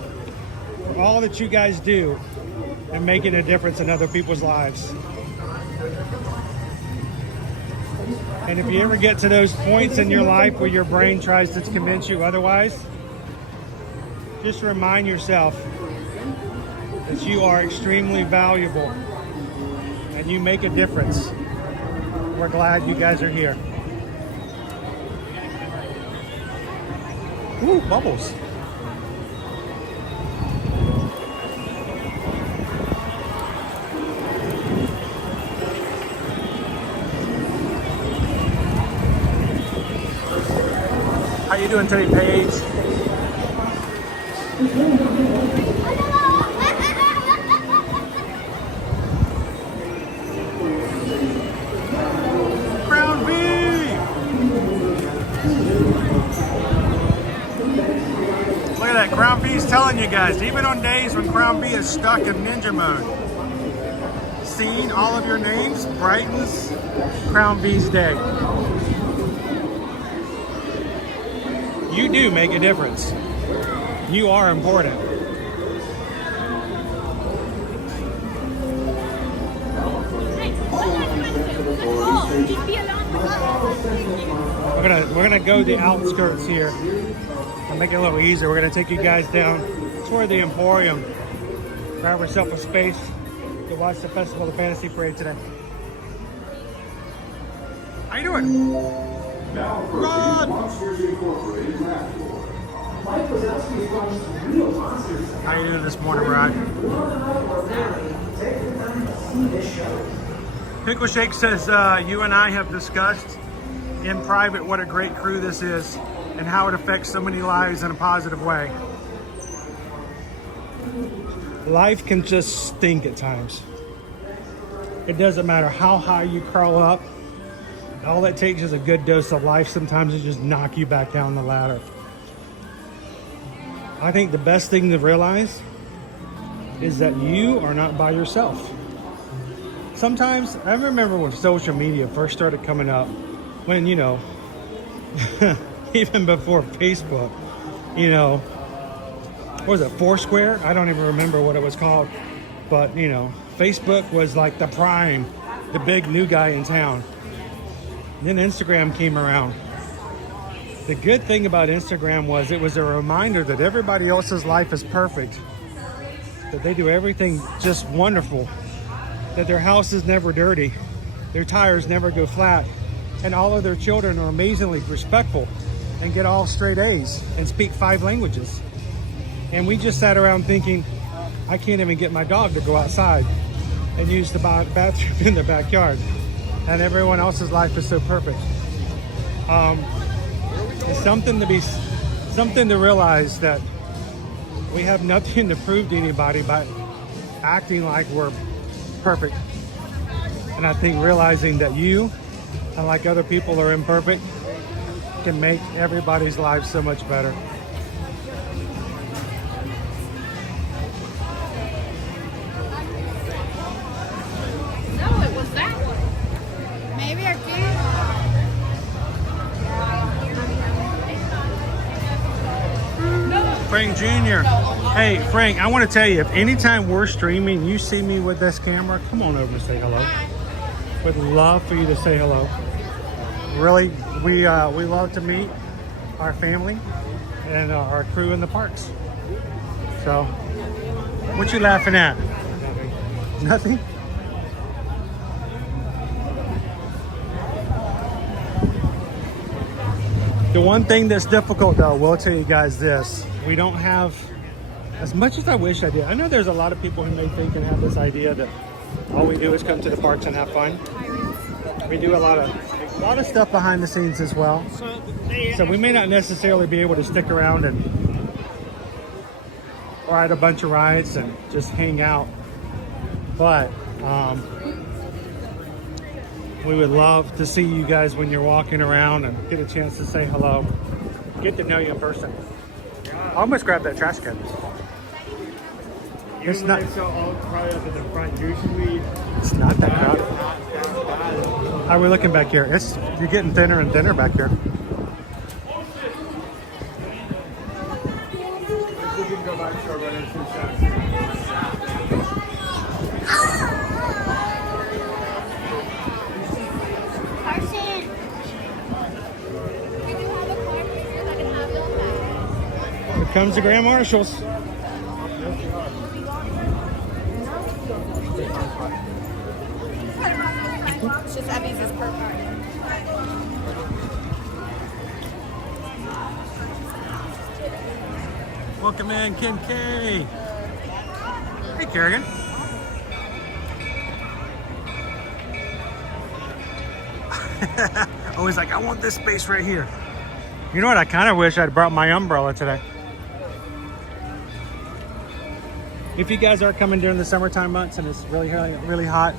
for all that you guys do and making a difference in other people's lives. And if you ever get to those points in your life where your brain tries to convince you otherwise, just remind yourself that you are extremely valuable and you make a difference. We're glad you guys are here. Ooh, bubbles. How you doing today, Paige? Crown B! Look at that, Crown B is telling you guys, even on days when Crown B is stuck in ninja mode, seeing all of your names brightens Crown B's day. You do make a difference. You are important. We're gonna go the outskirts here and make it a little easier. We're gonna take you guys down toward the Emporium. Grab ourselves a space to watch the Festival of Fantasy Parade today. How you doing? Rod! How you doing this morning, Rod? Pickle Shake says you and I have discussed in private what a great crew this is and how it affects so many lives in a positive way. Life can just stink at times. It doesn't matter how high you curl up. All it takes is a good dose of life sometimes to just knock you back down the ladder. I think the best thing to realize is that you are not by yourself. Sometimes, I remember when social media first started coming up, when, you know, even before Facebook, you know, what was it, Foursquare? I don't even remember what it was called. But, you know, Facebook was like the prime, the big new guy in town. Then Instagram came around. The good thing about Instagram was it was a reminder that everybody else's life is perfect, that they do everything just wonderful, that their house is never dirty, their tires never go flat, and all of their children are amazingly respectful and get all straight A's and speak 5 languages. And we just sat around thinking, I can't even get my dog to go outside and use the bathroom in the backyard, and everyone else's life is so perfect. It's something to realize that we have nothing to prove to anybody by acting like we're perfect. And I think realizing that you, unlike other people, are imperfect can make everybody's life so much better. No, it was that one. Maybe I can. Frank Jr. Hey, Frank, I want to tell you, if anytime we're streaming, you see me with this camera, come on over and say hello. Would love for you to say hello. Really, we love to meet our family and our crew in the parks. So, what you laughing at? Nothing? The one thing that's difficult, though, we'll tell you guys this. We don't have, as much as I wish I did. I know there's a lot of people who may think and have this idea that all we do is come to the parks and have fun. We do a lot of stuff behind the scenes as well. So we may not necessarily be able to stick around and ride a bunch of rides and just hang out. But we would love to see you guys when you're walking around and get a chance to say hello. Get to know you in person. I almost grabbed that trash can. It's not so all crowded up in the front. Usually, it's not that crowded. How are we looking back here? You're getting thinner and thinner back here. we can go back to our running shots. Here comes the Grand Marshals. It's just Abby's is per card. Welcome in, Ken K. Hey, Kerrigan. Always like, I want this space right here. You know what? I kind of wish I'd brought my umbrella today. If you guys are coming during the summertime months and it's really hot,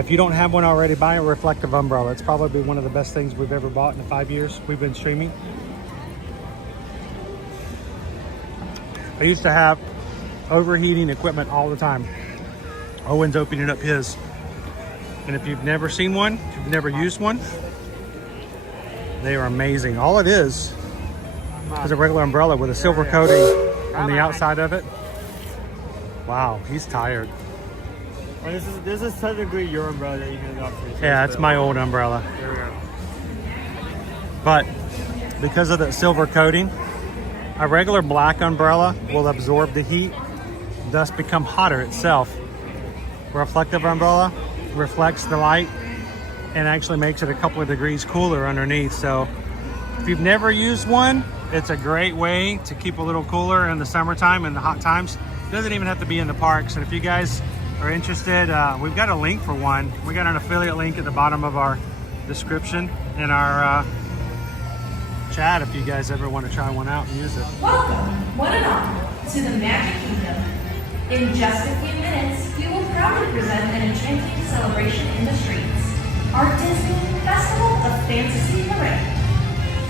if you don't have one already, buy a reflective umbrella. It's probably one of the best things we've ever bought in the 5 years we've been streaming. I used to have overheating equipment all the time. Owen's opening up his. And if you've never seen one, if you've never used one, they are amazing. All it is a regular umbrella with a silver coating on the outside of it. Wow, he's tired. Well, this is technically your umbrella that you handed off to. Yeah, it's my old umbrella. There we go. but because of the silver coating, a regular black umbrella will absorb the heat, thus become hotter itself. A reflective umbrella reflects the light and actually makes it a couple of degrees cooler underneath. So if you've never used one, it's a great way to keep a little cooler in the summertime and the hot times. It doesn't even have to be in the parks. And if you guys are interested, we've got a link for one. We got an affiliate link at the bottom of our description in our chat if you guys ever want to try one out and use it. Welcome, one and all, to the Magic Kingdom. In just a few minutes, we will proudly present an enchanting celebration in the streets, our Disney Festival of Fantasy Parade.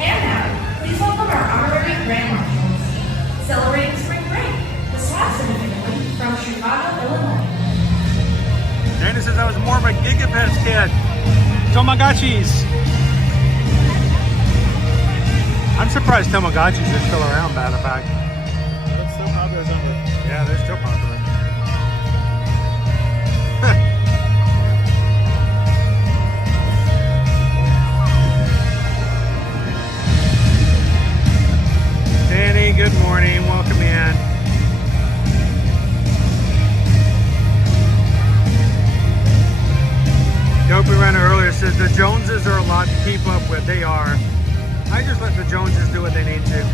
And now, please welcome our honorary Grand Marshals, celebrating spring break, the Swabson family from Chicago, Illinois. Dana says I was more of a Gigapets kid. Tamagotchis. I'm surprised Tamagotchis are still around, matter of fact. It's still popular, isn't it? Yeah, they're still popular. Danny, good morning. Welcome in. Dopey Runner earlier says the Joneses are a lot to keep up with. They are. I just let the Joneses do what they need to.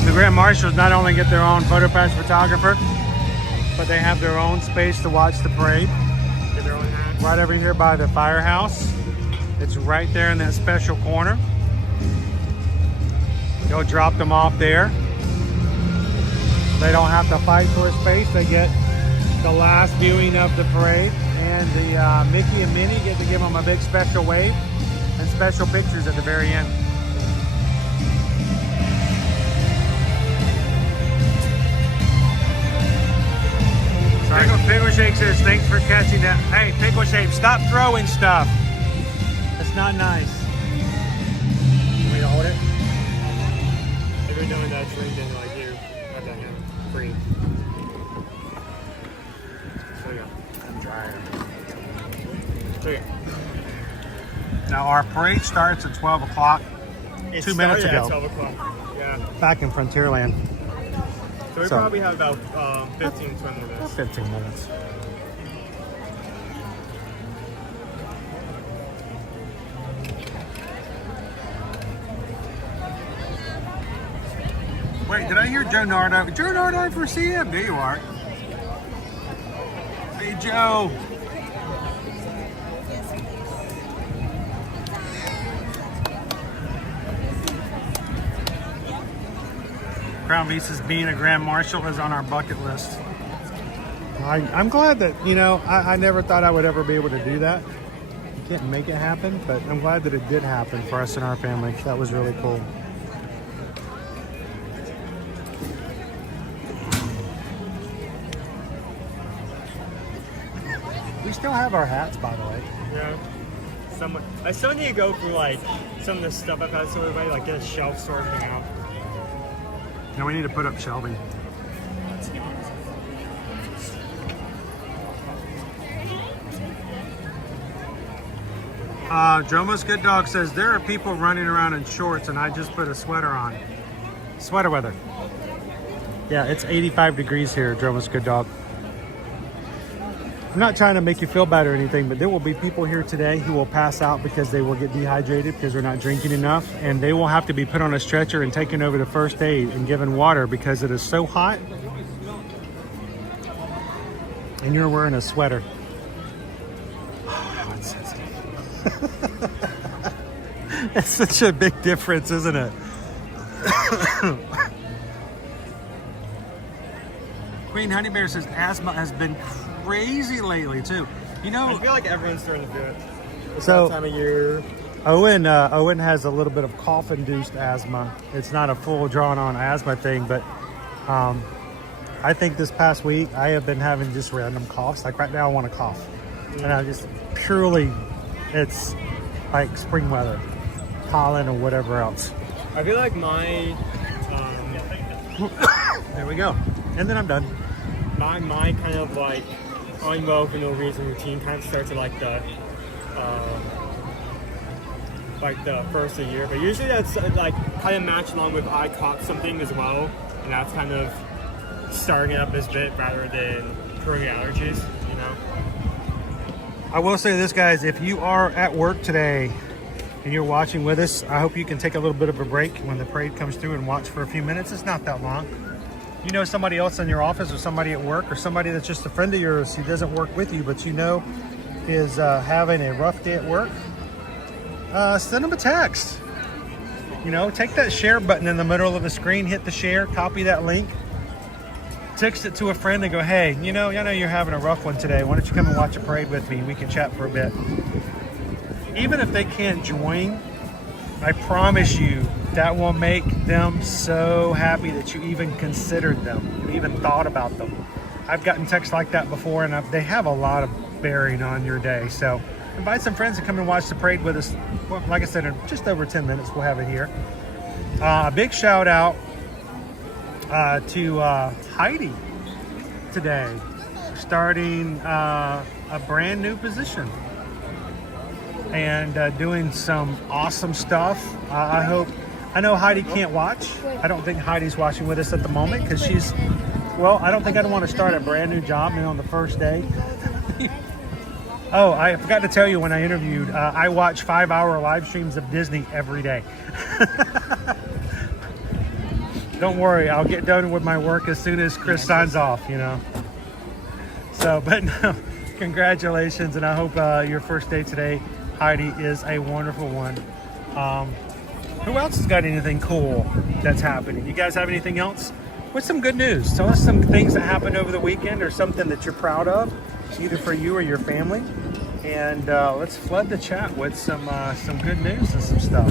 The Grand Marshals not only get their own photo pass photographer, but they have their own space to watch the parade. Get their own hats. Right over here by the firehouse. It's right there in that special corner. They'll drop them off there. They don't have to fight for a space. They get the last viewing of the parade, and the Mickey and Minnie get to give them a big special wave and special pictures at the very end. Pickle Shake says, thanks for catching that. Hey, Pickle Shake, stop throwing stuff. That's not nice. Want me to hold it? If you're doing that, drinking like you, I've done it free. So yeah, I'm trying. So yeah. Now our parade starts at 12 o'clock. 2 minutes ago. At 12 o'clock. Yeah. Back in Frontierland. So we probably have about 15, 20 minutes. 15 minutes. Wait, did I hear Joe Nardo? Joe Nardo for CM? There you are. Hey, Joe. Crown Visa's being a Grand Marshal is on our bucket list. I'm glad that, you know, I never thought I would ever be able to do that. You can't make it happen, but I'm glad that it did happen for us and our family. That was really cool. We still have our hats, by the way. Yeah. I still need to go through like some of the stuff I've had, so everybody like get a shelf sorted out. Now we need to put up shelving. Jomo's Good Dog says there are people running around in shorts and I just put a sweater on. Sweater weather. Yeah, it's 85 degrees here, Jomo's Good Dog. I'm not trying to make you feel bad or anything, but there will be people here today who will pass out because they will get dehydrated because they're not drinking enough, and they will have to be put on a stretcher and taken over to first aid and given water because it is so hot. And you're wearing a sweater. Oh, it's sensitive. It's such a big difference, isn't it? Queen Honey Bear says asthma has been crazy lately too. You know, I feel like everyone's starting to do it. It's so that time of year. Owen has a little bit of cough-induced asthma. It's not a full drawn-on asthma thing, but I think this past week I have been having just random coughs. Like right now, I want to cough, and I just purely, it's like spring weather, pollen or whatever else. I feel like my there we go, and then I'm done. My kind of like unwell for no reason routine kind of starts at like the first of the year, but usually that's like kind of matched along with I caught something as well, and that's kind of starting it up this bit rather than growing allergies, you know. I will say this, guys, if you are at work today and you're watching with us, I hope you can take a little bit of a break when the parade comes through and watch for a few minutes. It's not that long. You know somebody else in your office or somebody at work or somebody that's just a friend of yours who doesn't work with you, but you know is having a rough day at work, send them a text. You know, take that share button in the middle of the screen, hit the share, copy that link, text it to a friend and go, hey, I know you're having a rough one today. Why don't you come and watch a parade with me? We can chat for a bit. Even if they can't join, I promise you that will make them so happy that you even considered them, you even thought about them. I've gotten texts like that before, and they have a lot of bearing on your day. So invite some friends to come and watch the parade with us. Well, like I said, in just over 10 minutes, we'll have it here. A big shout out to Heidi today, starting a brand new position and doing some awesome stuff. I know Heidi can't watch. I don't think Heidi's watching with us at the moment because she's, I don't think I'd want to start a brand new job on the first day. Oh, I forgot to tell you when I interviewed, I watch 5-hour live streams of Disney every day. Don't worry, I'll get done with my work as soon as Chris signs off, So, but no, congratulations, and I hope your first day today, Heidi, is a wonderful one. Who else has got anything cool that's happening? You guys have anything else? What's some good news? Tell us some things that happened over the weekend or something that you're proud of, either for you or your family. And let's flood the chat with some good news and some stuff.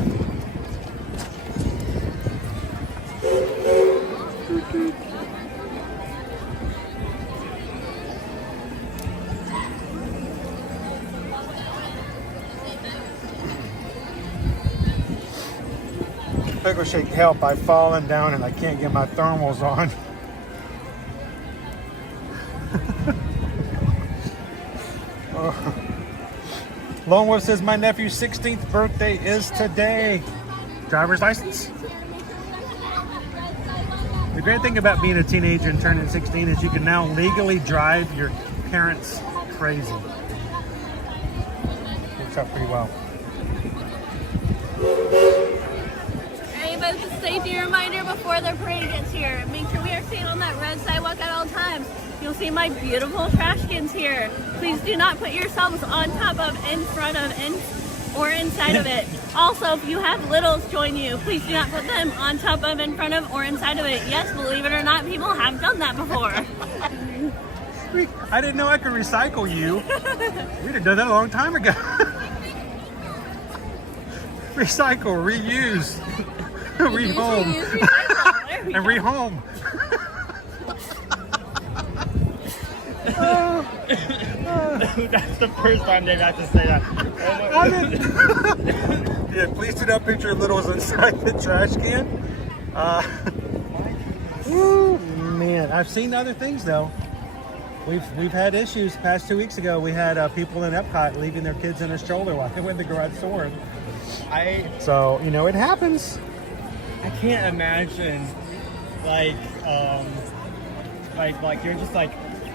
Pickle Shake, help, I've fallen down and I can't get my thermals on. Lone Wolf says, my nephew's 16th birthday is today. Driver's license? The great thing about being a teenager and turning 16 is you can now legally drive your parents crazy. Works out pretty well. Just a safety reminder before the parade gets here. Make sure we are staying on that red sidewalk at all times. You'll see my beautiful trash cans here. Please do not put yourselves on top of, in front of, or inside of it. Also, if you have littles join you, please do not put them on top of, in front of, or inside of it. Yes, believe it or not, people have done that before. I didn't know I could recycle you. We'd have done that a long time ago. Recycle, reuse. Rehome and rehome. That's the first time they've had to say that. Yeah, please do not put your littles inside the trash can. Man, I've seen other things though. We've had issues. Past 2 weeks ago, we had people in Epcot leaving their kids in a stroller while they went to the garage door. So it happens. I can't imagine, like you're just like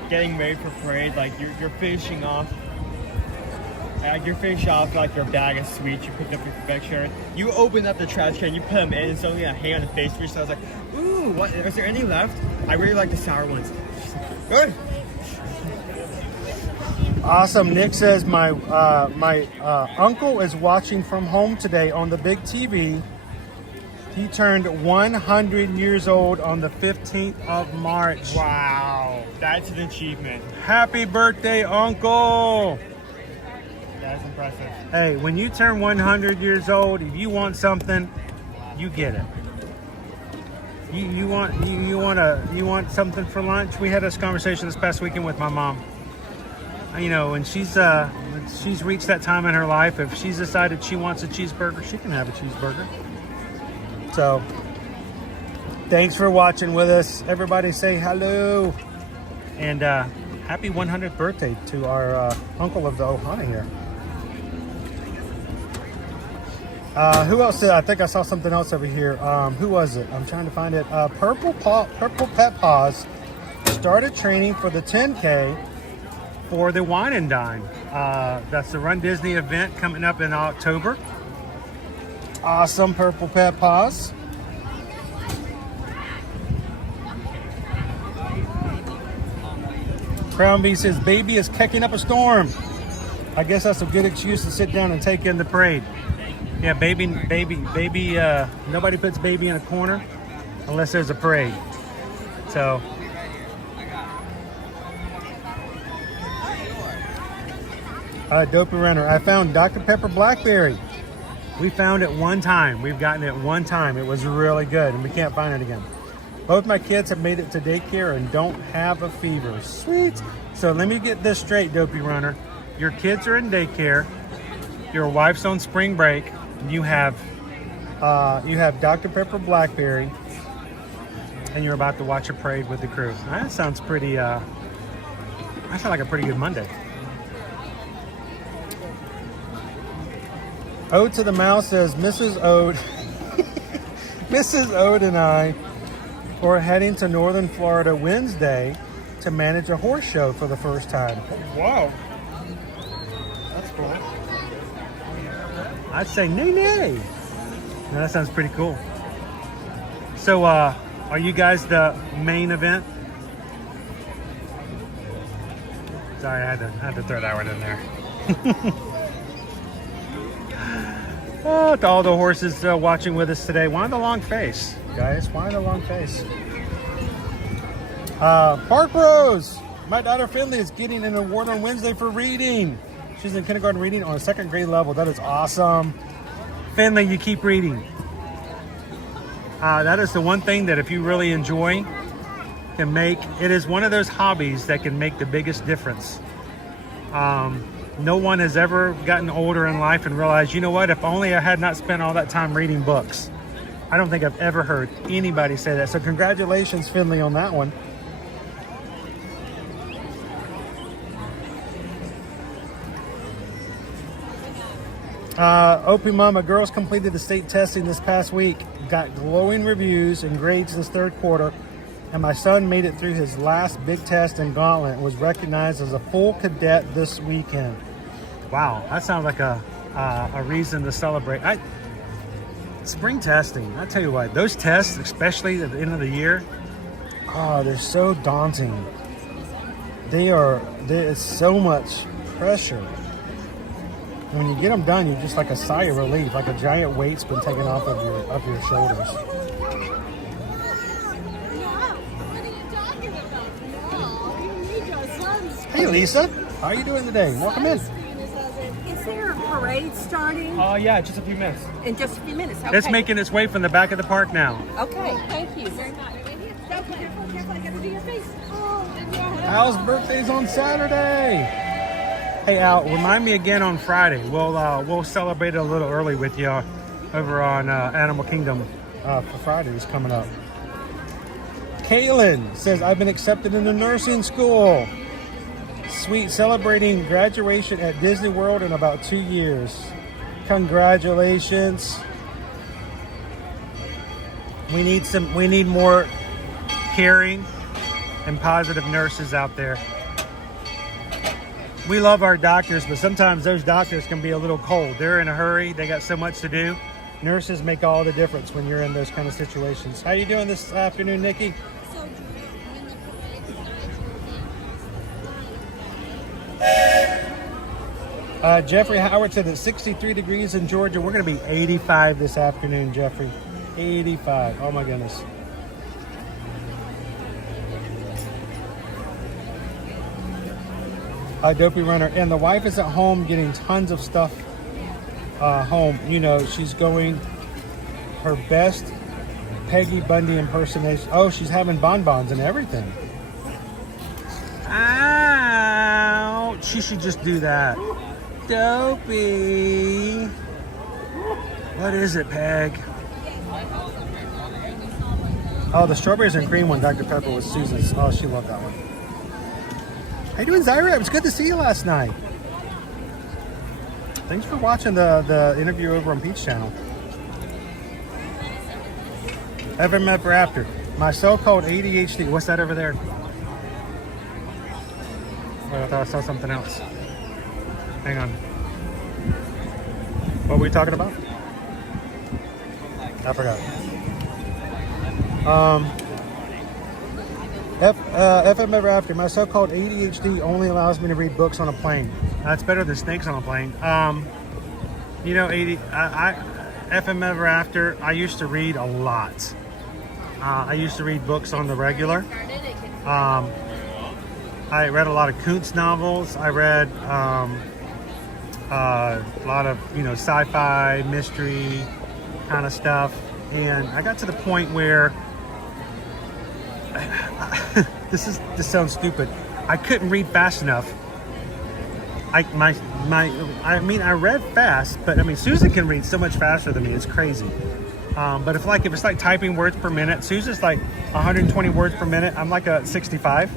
getting ready for parade, like you're finishing off. You're finishing off like your bag of sweets. You picked up your confectionery. You open up the trash can, you put them in, and suddenly a hand on the face for yourself. I was like, ooh, what? Is there any left? I really like the sour ones. Good. Awesome. Nick says my uncle is watching from home today on the big TV. He turned 100 years old on the 15th of March. Wow, that's an achievement. Happy birthday, Uncle! That's impressive. Hey, when you turn 100 years old, if you want something, you get it. You want something for lunch? We had this conversation this past weekend with my mom. You know, when she's reached that time in her life, if she's decided she wants a cheeseburger, she can have a cheeseburger. So, thanks for watching with us. Everybody say hello. And happy 100th birthday to our uncle of the Ohana here. Who else did? I think I saw something else over here. Who was it? I'm trying to find it. Purple Pet Paws started training for the 10K for the Wine and Dine. That's the Run Disney event coming up in October. Awesome, Purple Pet Paws. Crown B says, baby is kicking up a storm. I guess that's a good excuse to sit down and take in the parade. Yeah, baby, nobody puts baby in a corner unless there's a parade. So, Dopey Runner, I found Dr. Pepper Blackberry. We found it one time. We've gotten it one time. It was really good, and we can't find it again. Both my kids have made it to daycare and don't have a fever. Sweet. So let me get this straight, Dopey Runner. Your kids are in daycare. Your wife's on spring break. You have Dr. Pepper Blackberry, and you're about to watch a parade with the crew. That sounds pretty. That sounds like a pretty good Monday. Ode to the Mouse says, Mrs. Ode, Mrs. Ode and I are heading to Northern Florida Wednesday to manage a horse show for the first time. Wow, that's cool. I'd say nay nay. Now, that sounds pretty cool. So, are you guys the main event? Sorry, I had to throw that one in there. To all the horses watching with us today, why the long face, guys? Why the long face? Park Rose, my daughter Finley is getting an award on Wednesday for reading. She's in kindergarten reading on a 2nd grade level. That is awesome. Finley, you keep reading. That is the one thing that if you really enjoy, can make, it is one of those hobbies that can make the biggest difference. No one has ever gotten older in life and realized, you know what, if only I had not spent all that time reading books. I don't think I've ever heard anybody say that. So congratulations, Finley, on that one. Opie Mama, girls completed the state testing this past week, got glowing reviews and grades this 3rd quarter, and my son made it through his last big test in Gauntlet and was recognized as a full cadet this weekend. Wow, that sounds like a reason to celebrate. Spring testing, I tell you what, those tests, especially at the end of the year, they're so daunting. There is so much pressure. When you get them done, you're just like a sigh of relief, like a giant weight's been taken off of your shoulders. Hey Lisa, how are you doing today? Welcome in. Is there a parade starting? Yeah, just a few minutes. In just a few minutes, okay. It's making its way from the back of the park now. Okay, thank you very much. Al's birthday's on Saturday. Hey Al, remind me again on Friday. We'll celebrate it a little early with you over on Animal Kingdom for Fridays coming up. Kaylin says, I've been accepted into nursing school. Sweet, celebrating graduation at Disney World in about 2 years. Congratulations. We need more caring and positive nurses out there. we love our doctors, but sometimes those doctors can be a little cold. They're in a hurry. They got so much to do. Nurses make all the difference when you're in those kind of situations. How you doing this afternoon, Nikki? Jeffrey Howard said it's 63 degrees in Georgia. We're going to be 85 this afternoon, Jeffrey. 85. Oh, my goodness. Dopey Runner. And the wife is at home getting tons of stuff home. You know, she's going her best Peggy Bundy impersonation. Oh, she's having bonbons and everything. Ouch. She should just do that. Dopey. What is it, Peg? Oh, the strawberries and cream one, Dr. Pepper, was Susan's. Oh, she loved that one. How you doing, Zyra? It was good to see you last night. Thanks for watching the interview over on Peach Channel. Ever met for after? My so-called ADHD. What's that over there? Wait, I thought I saw something else. Hang on. What were we talking about? I forgot. FM Ever After. My so-called ADHD only allows me to read books on a plane. That's better than snakes on a plane. You know, FM Ever After, I used to read a lot. I used to read books on the regular. I read a lot of Kuntz novels. I read a lot of, you know, sci-fi, mystery kind of stuff. And I got to the point where this sounds stupid. I couldn't read fast enough. I read fast, but I mean, Susan can read so much faster than me. It's crazy. But if it's like typing words per minute, Susan's like 120 words per minute. I'm like a 65.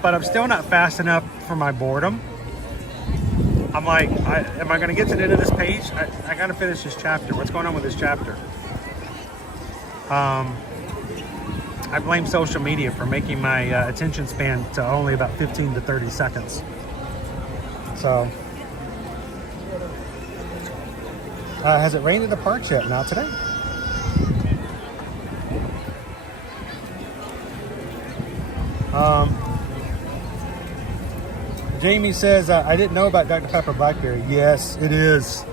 But I'm still not fast enough for my boredom. I'm like, am I going to get to the end of this page? I got to finish this chapter. What's going on with this chapter? I blame social media for making my attention span to only about 15 to 30 seconds. So, has it rained in the parks yet? Not today. Jamie says, I didn't know about Dr. Pepper Blackberry. Yes, it is.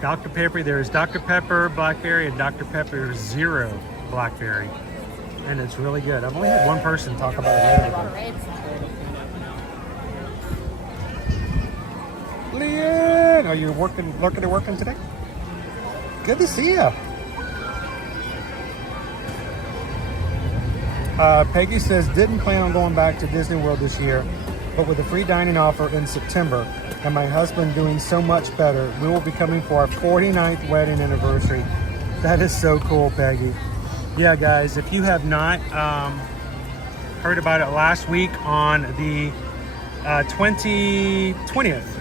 Dr. Pepper, there's Dr. Pepper Blackberry and Dr. Pepper Zero Blackberry. And it's really good. I've only had one person talk about it. Leanne, are you looking and working today? Good to see you. Peggy says, didn't plan on going back to Disney World this year, but with a free dining offer in September and my husband doing so much better, we will be coming for our 49th wedding anniversary. That is so cool, Peggy. Yeah, guys, if you have not heard about it last week on the 20th,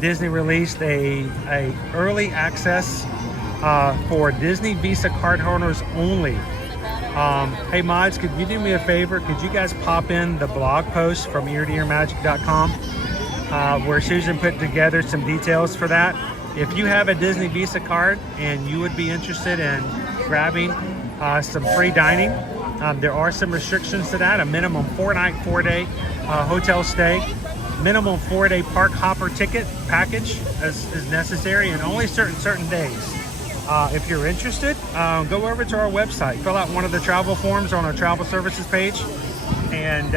Disney released a early access for Disney Visa card holders only. Hey mods, could you do me a favor? Could you guys pop in the blog post from eartoearmagic.com where Susan put together some details for that? If you have a Disney Visa card and you would be interested in grabbing some free dining, there are some restrictions to that. A minimum 4-night, 4-day hotel stay, minimum 4-day park hopper ticket package is necessary, and only certain days. If you're interested, go over to our website, fill out one of the travel forms on our travel services page, and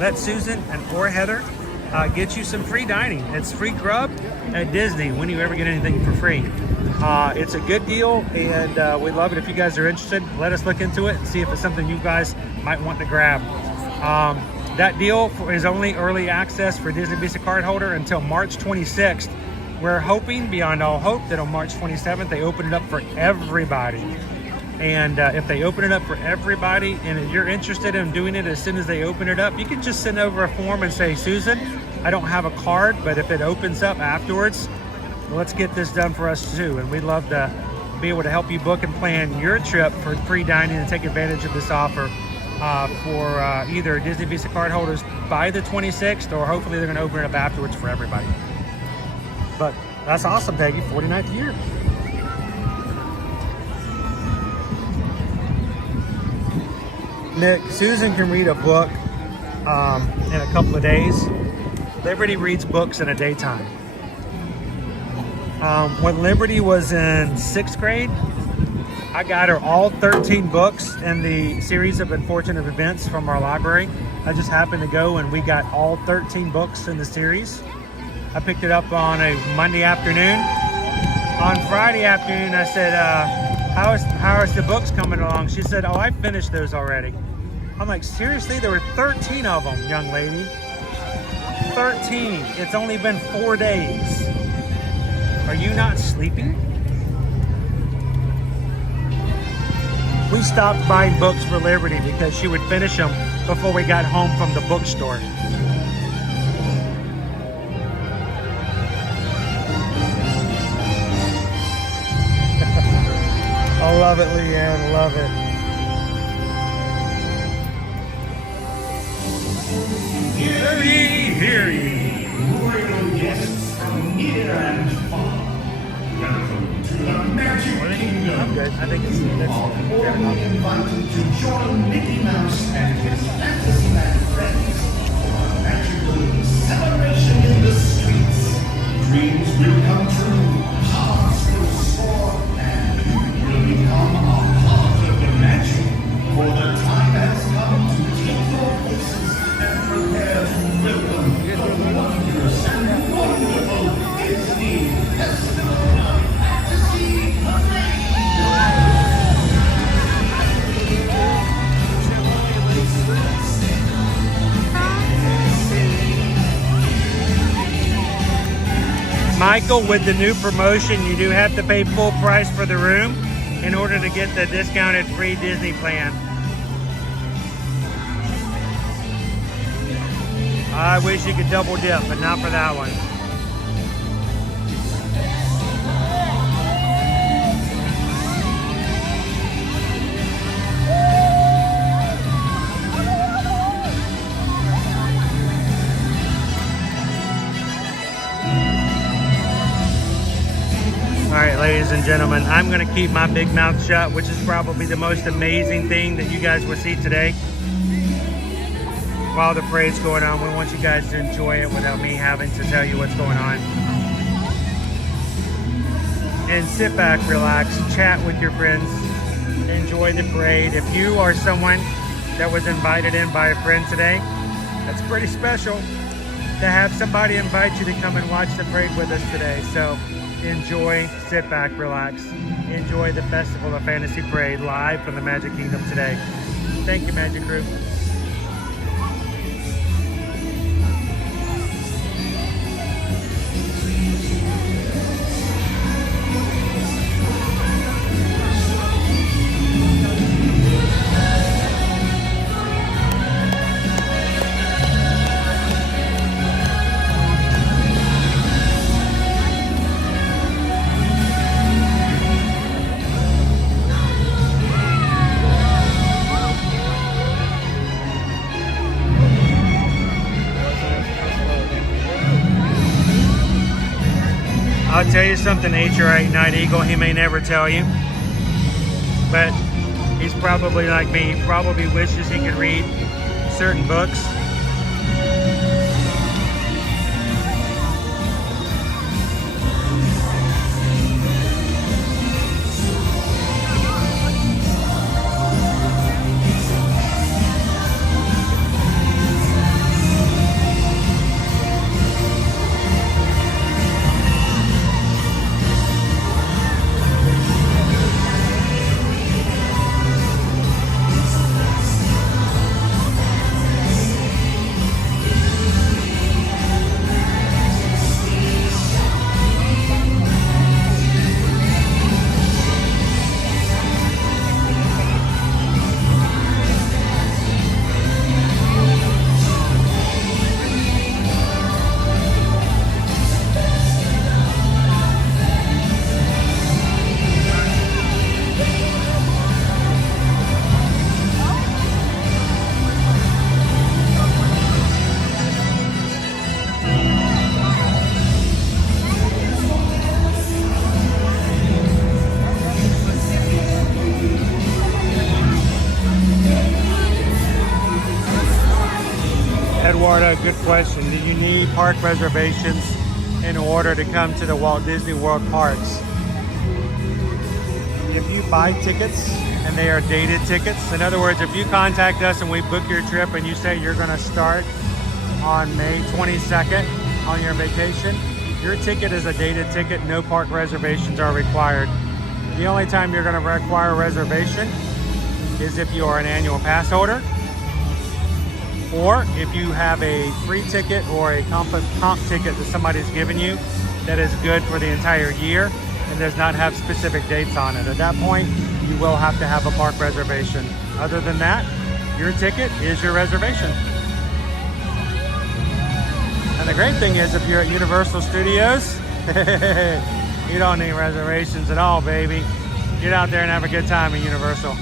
let Susan or Heather get you some free dining. It's free grub at Disney when you ever get anything for free. It's a good deal, and we'd love it if you guys are interested. Let us look into it and see if it's something you guys might want to grab. That deal is only early access for Disney Visa card holder until March 26th. We're hoping, beyond all hope, that on March 27th, they open it up for everybody. And if they open it up for everybody, and if you're interested in doing it as soon as they open it up, you can just send over a form and say, Susan, I don't have a card, but if it opens up afterwards, let's get this done for us too. And we'd love to be able to help you book and plan your trip for free dining and take advantage of this offer for either Disney Visa card holders by the 26th, or hopefully they're going to open it up afterwards for everybody. But that's awesome, Peggy. 49th year. Nick, Susan can read a book in a couple of days. Liberty reads books in a daytime. When Liberty was in 6th grade, I got her all 13 books in the series of unfortunate events from our library. I just happened to go and we got all 13 books in the series. I picked it up on a Monday afternoon. On Friday afternoon, I said, how is the books coming along? She said, oh, I finished those already. I'm like, seriously? There were 13 of them, young lady. 13. It's only been 4 days. Are you not sleeping? We stopped buying books for Liberty because she would finish them before we got home from the bookstore. I love it, Leanne. Love it. Hear ye, hear ye, royal guests from near and far. Welcome to the Magic Kingdom. I'm good. I think it's all warmly invited to join Mickey Mouse and his Fantasyland friends for a magical celebration in the streets. Dreams will come true, hearts will soar, and you will become a part of the magic. For the time has come to take your places and prepare to welcome the wondrous and wonderful Disney Festival of Fantasy Parade. Michael, with the new promotion, you do have to pay full price for the room in order to get the discounted free Disney plan. I wish you could double dip, but not for that one. All right, ladies and gentlemen, I'm going to keep my big mouth shut, which is probably the most amazing thing that you guys will see today. While the parade's going on, we want you guys to enjoy it without me having to tell you what's going on. And sit back, relax, chat with your friends, enjoy the parade. If you are someone that was invited in by a friend today, that's pretty special to have somebody invite you to come and watch the parade with us today. So enjoy, sit back, relax, enjoy the Festival of Fantasy Parade live from the Magic Kingdom today. Thank you, Magic Crew. I'll tell you something, HRA Night Eagle, he may never tell you, but he's probably like me. He probably wishes he could read certain books. Eduardo, good question. Do you need park reservations in order to come to the Walt Disney World parks? If you buy tickets and they are dated tickets, in other words, if you contact us and we book your trip and you say you're going to start on May 22nd on your vacation, your ticket is a dated ticket. No park reservations are required. The only time you're going to require a reservation is if you are an annual pass holder, or if you have a free ticket or a comp ticket that somebody's given you that is good for the entire year and does not have specific dates on it. At that point, you will have to have a park reservation. Other than that, your ticket is your reservation. And the great thing is, if you're at Universal Studios, you don't need reservations at all, baby. Get out there and have a good time at Universal.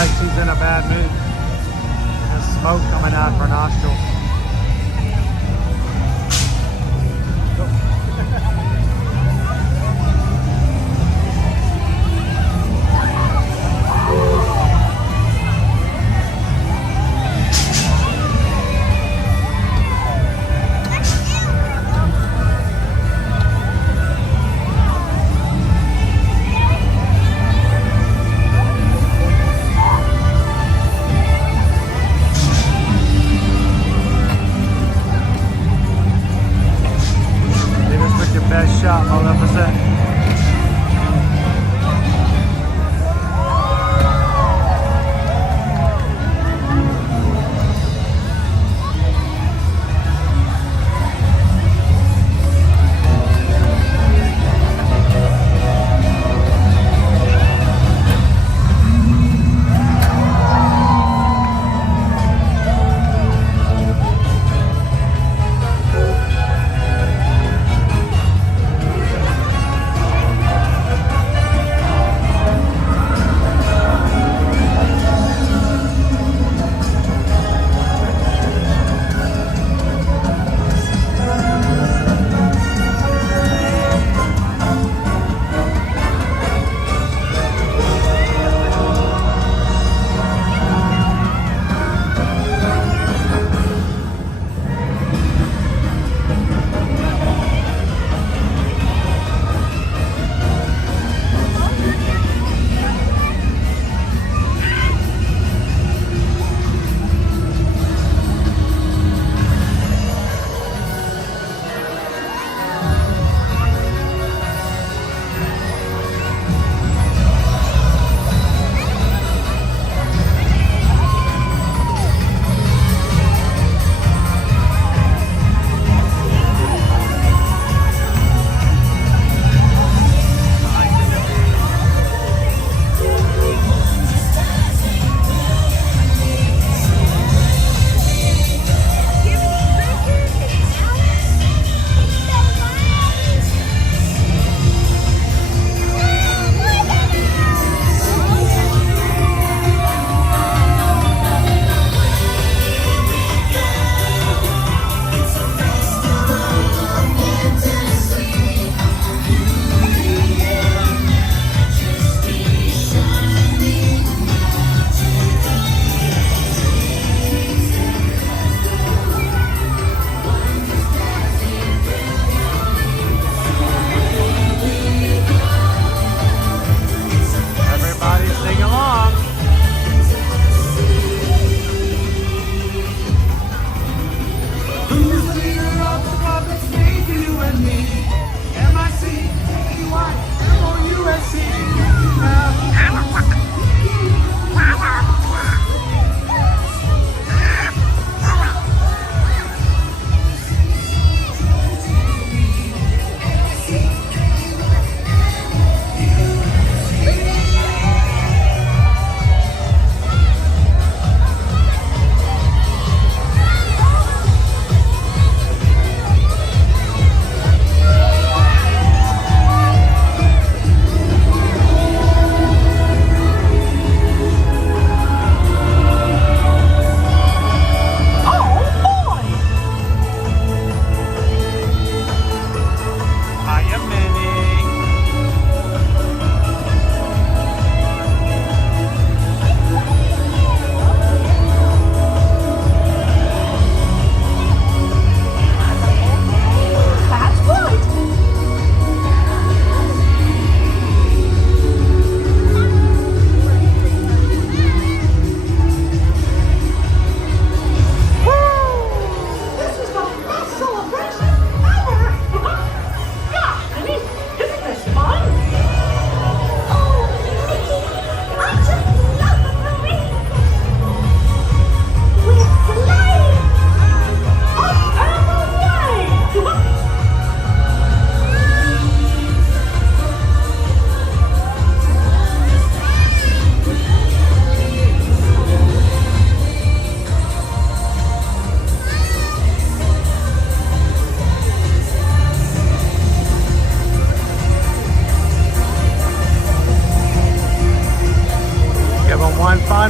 like she's in a bad mood. There's smoke coming out of her nostrils. Best shot, Maleficent.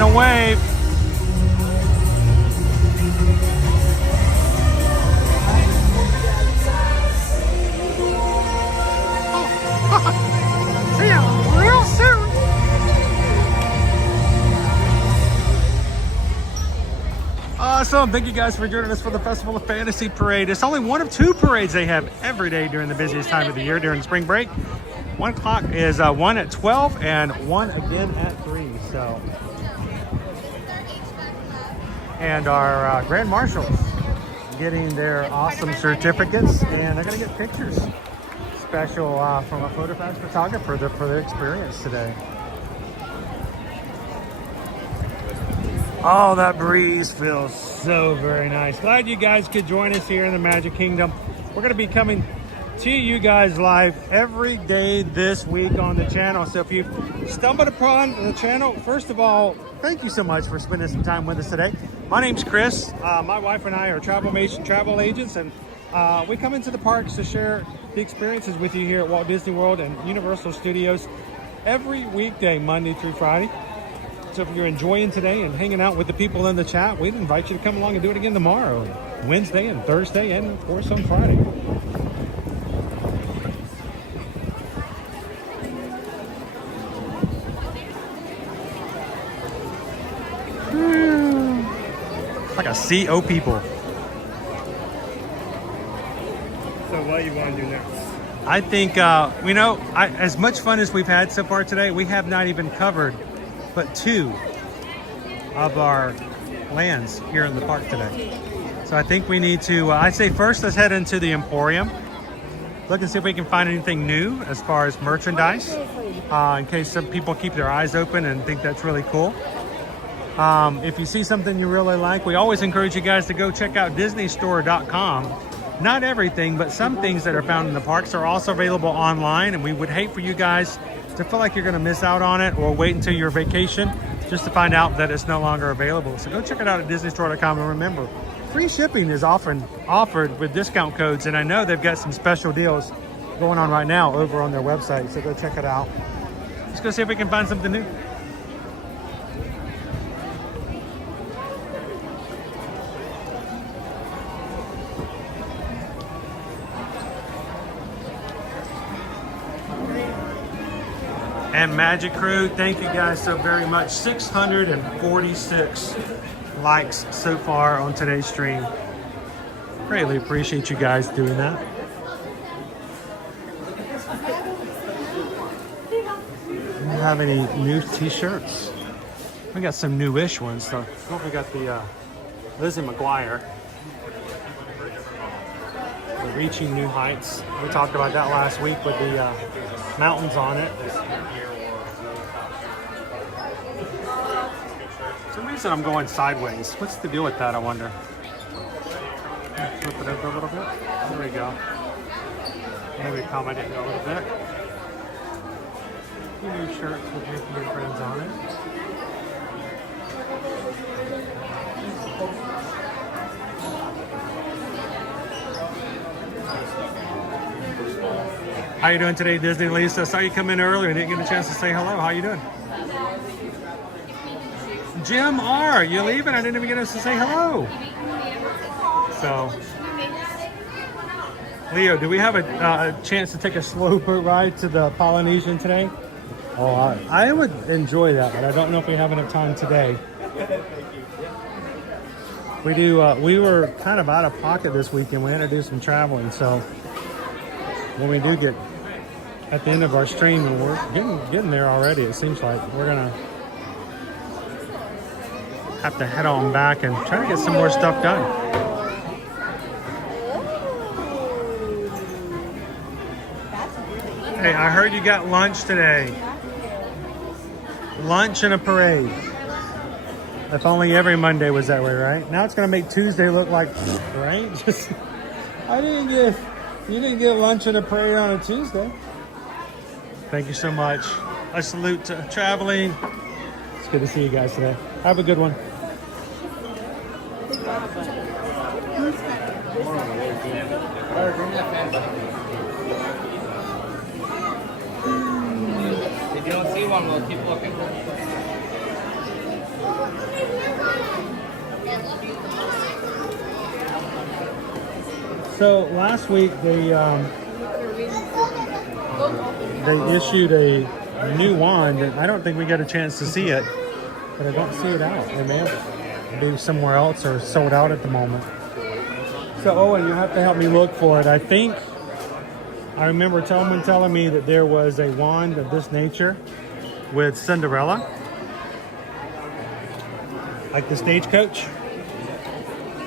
Final wave. See you real soon. Awesome. Thank you guys for joining us for the Festival of Fantasy Parade. It's only one of 2 parades they have every day during the busiest time of the year during spring break. 1 o'clock is one at 12 and one again at 3. So, and our Grand Marshals getting their awesome certificates, and they're going to get pictures special from a PhotoFast photographer for their experience today. Oh, that breeze feels so very nice. Glad you guys could join us here in the Magic Kingdom. We're going to be coming to you guys live every day this week on the channel. So if you stumbled upon the channel, first of all, thank you so much for spending some time with us today. My name's Chris. My wife and I are travel agents, and we come into the parks to share the experiences with you here at Walt Disney World and Universal Studios every weekday, Monday through Friday. So if you're enjoying today and hanging out with the people in the chat, we'd invite you to come along and do it again tomorrow, Wednesday and Thursday, and of course on Friday. It's like a sea of people. So what do you want to do next? I think, as much fun as we've had so far today, we have not even covered but 2 of our lands here in the park today. So I think we need to, I'd say first let's head into the Emporium. Look and see if we can find anything new as far as merchandise, in case some people keep their eyes open and think that's really cool. If you see something you really like, we always encourage you guys to go check out DisneyStore.com. Not everything, but some things that are found in the parks are also available online, and we would hate for you guys to feel like you're going to miss out on it or wait until your vacation just to find out that it's no longer available. So go check it out at DisneyStore.com, and remember, free shipping is often offered with discount codes, and I know they've got some special deals going on right now over on their website, so go check it out. Let's go see if we can find something new. And Magic Crew, thank you guys so very much. 646 likes so far on today's stream. Greatly appreciate you guys doing that. Do you have any new t-shirts? We got some newish ones. So we got the Lizzie McGuire. The Reaching New Heights. We talked about that last week with the mountains on it. For some reason I'm going sideways. What's the deal with that, I wonder? Flip it over a little bit. There we go. Maybe comment it a little bit. A new shirts with Mickey and Friends on it. How you doing today, Disney Lisa? I saw you come in earlier and didn't get a chance to say hello. How you doing? Jim R, you leaving? I didn't even get us to say hello. So, Leo, do we have a chance to take a slow boat ride to the Polynesian today? Oh, I would enjoy that, but I don't know if we have enough time today. We do. We were kind of out of pocket this weekend. We had to do some traveling, so when we do get at the end of our stream, and we're getting there already, it seems like we're gonna have to head on back and try to get some more stuff done. Hey, I heard you got lunch today. Lunch and a parade. If only every Monday was that way, right? Now it's gonna make Tuesday look like, right? Just, you didn't get lunch and a parade on a Tuesday. Thank you so much. I salute to traveling. It's good to see you guys today. Have a good one. If you don't see one, we'll keep looking. So last week they issued a new wand, and I don't think we got a chance to see it, but I don't see it out. It may have been somewhere else or sold out at the moment. So Owen, you have to help me look for it. I think I remember someone telling me that there was a wand of this nature with Cinderella, like the stagecoach.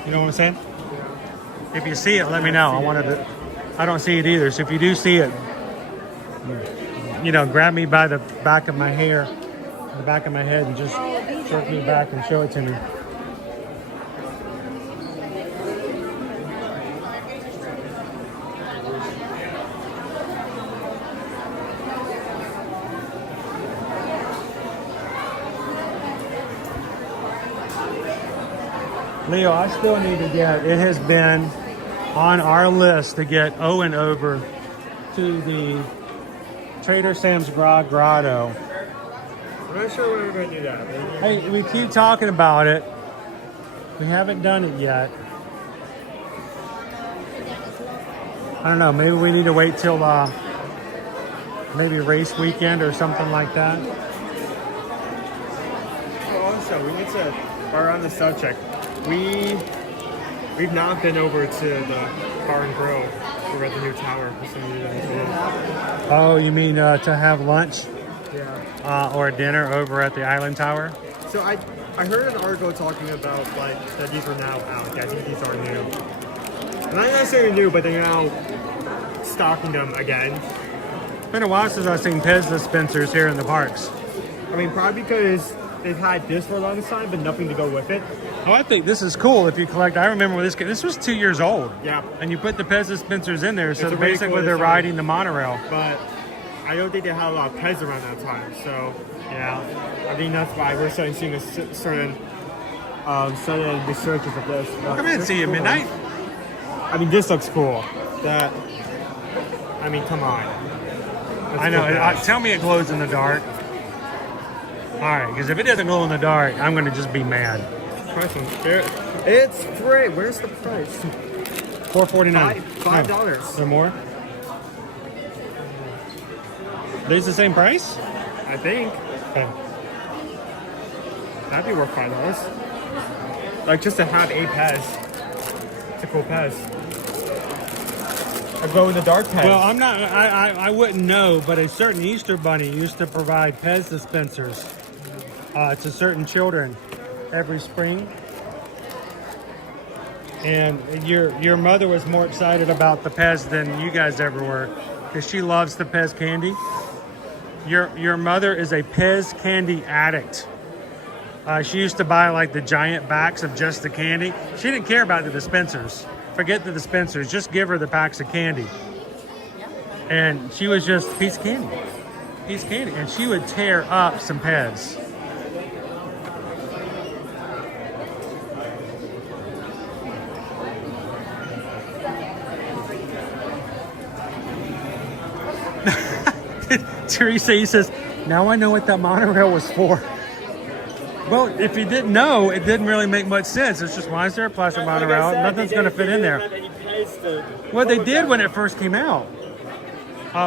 You know what I'm saying? If you see it, let me know. I don't see it either. So if you do see it, you know, grab me by the back of my hair, the back of my head, and just jerk me back and show it to me. Leo, I still need to get, it has been on our list to get Owen over to the Trader Sam's Grotto. I'm not sure when we're going to do that. Hey, we keep talking about it. We haven't done it yet. I don't know, maybe we need to wait till maybe race weekend or something like that. Also, we need to, while we're on the subject, we've not been over to the Bar and Grill over at the new tower for some reason. Oh, you mean to have lunch? Yeah. Or dinner over at the Island Tower? So I heard an article talking about like that these are now out. Yeah, I think these are new. Not necessarily new, but they're now stocking them again. It's been a while since I've seen Pez dispensers here in the parks. I mean, probably because they've had this for a long time, but nothing to go with it. Oh, I think this is cool if you collect. I remember when this was 2 years old. Yeah. And you put the Pez dispensers in there, so It's a really basically cool they're design. riding the monorail. But I don't think they had a lot of Pez around that time. So, yeah, I think that's why we're starting to see a certain resurgence of this. Come in and see you at midnight. I mean, this looks cool. I mean, come on. I know. Tell me it glows in the dark. All right, because if it doesn't glow in the dark, I'm going to just be mad. Price one. It's free. Where's the price? $4.49. $5. Or more? These the same price? I think. Okay. That'd be worth $5. Like just to have a Pez. It's a cool Pez. A glow in the dark Pez. Well, I'm not. I wouldn't know, but a certain Easter bunny used to provide Pez dispensers to certain children every spring. And your mother was more excited about the Pez than you guys ever were, because she loves the Pez candy. Your mother is a Pez candy addict. She used to buy like the giant packs of just the candy. She didn't care about the dispensers. Forget the dispensers. Just give her the packs of candy. And she was just piece of candy. Piece of candy. And she would tear up some Pez. Teresa, he says, now I know what that monorail was for. Well, if you didn't know, it didn't really make much sense. It's just, why is there a plastic monorail? Nothing's going to fit in there. Well, they did when it first came out.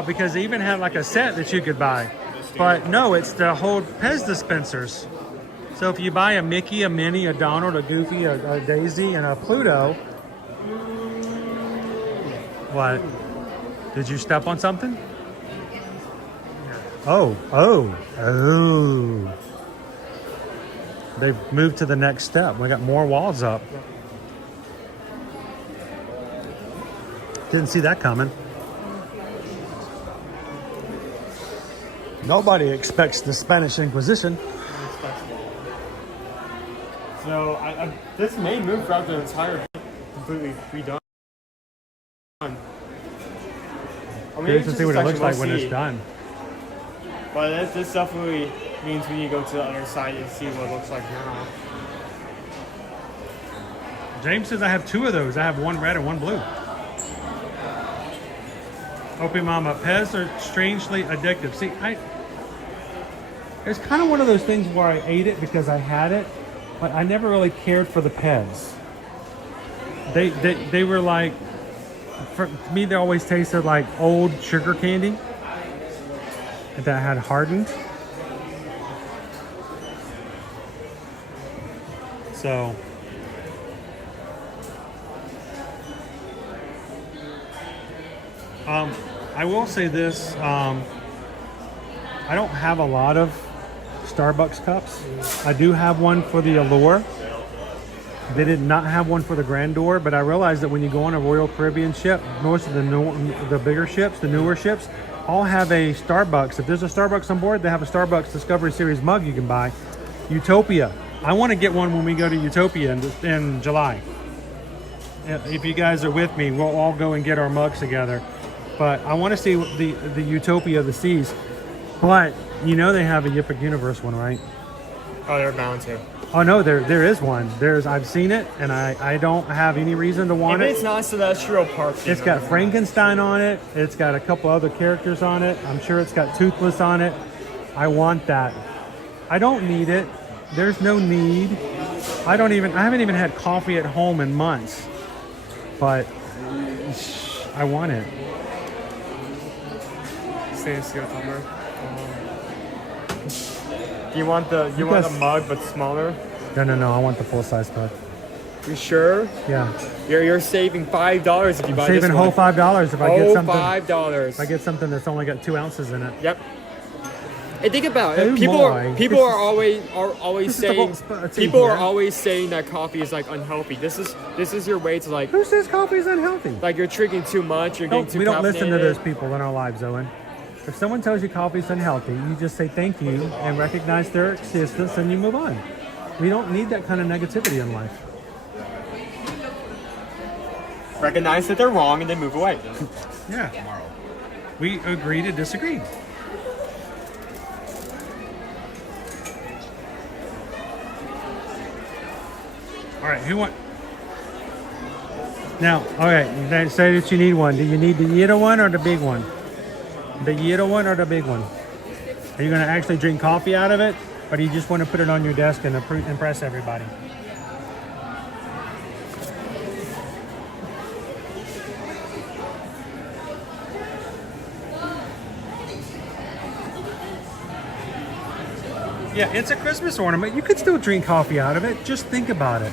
Because they even had like a set that you could buy. But no, it's to hold Pez dispensers. So if you buy a Mickey, a Minnie, a Donald, a Goofy, a Daisy, and a Pluto. What? Did you step on something? Oh. They've moved to the next step. We got more walls up. Didn't see that coming. Nobody expects the Spanish Inquisition. So this may move throughout the entire completely redone. Curious to see what it looks like when it's done. But this definitely means we need to go to the other side and see what it looks like now. James says I have two of those. I have one red and one blue. Opie Mama, Pez are strangely addictive. See, it's kind of one of those things where I ate it because I had it, but I never really cared for the Pez. They were like for me, they always tasted like old sugar candy that had hardened. So I will say this, I don't have a lot of Starbucks cups. I do have one for the Allure. They did not have one for the Grandeur, but I realized that when you go on a Royal Caribbean ship, most of the bigger ships, the newer ships, all have a Starbucks. If there's a Starbucks on board, they have a Starbucks Discovery Series mug you can buy. Utopia. I want to get one when we go to Utopia in July. If you guys are with me, we'll all go and get our mugs together. But I want to see the Utopia of the Seas. But you know they have a Yippic Universe one, right? Oh, they're bound to. Oh no, there is one. I've seen it, and I don't have any reason to want it. It's not Celestial Park. It's got Frankenstein on it. It's got a couple other characters on it. I'm sure it's got Toothless on it. I want that. I don't need it. There's no need. I haven't even had coffee at home in months, but I want it. You want the mug but smaller? No. I want the full size mug. You sure? Yeah. You're saving $5 if you buy this one. Saving whole $5 if I get something. $5. If I get something that's only got 2 ounces in it. Yep. And think about it. People are always saying that coffee is like unhealthy. This is your way to like. Who says coffee is unhealthy? Like you're drinking too much. You're getting too. We don't listen to those people in our lives, Owen. If someone tells you coffee is unhealthy, you just say thank you and recognize their existence, and you move on. We don't need that kind of negativity in life. Recognize that they're wrong and then move away. Yeah. We agree to disagree. All right, who want? Now, okay, they say that you need one. Do you need the little one or the big one? The little one or the big one? Are you going to actually drink coffee out of it, or do you just want to put it on your desk and impress everybody? Yeah, it's a Christmas ornament. You could still drink coffee out of it. Just think about it.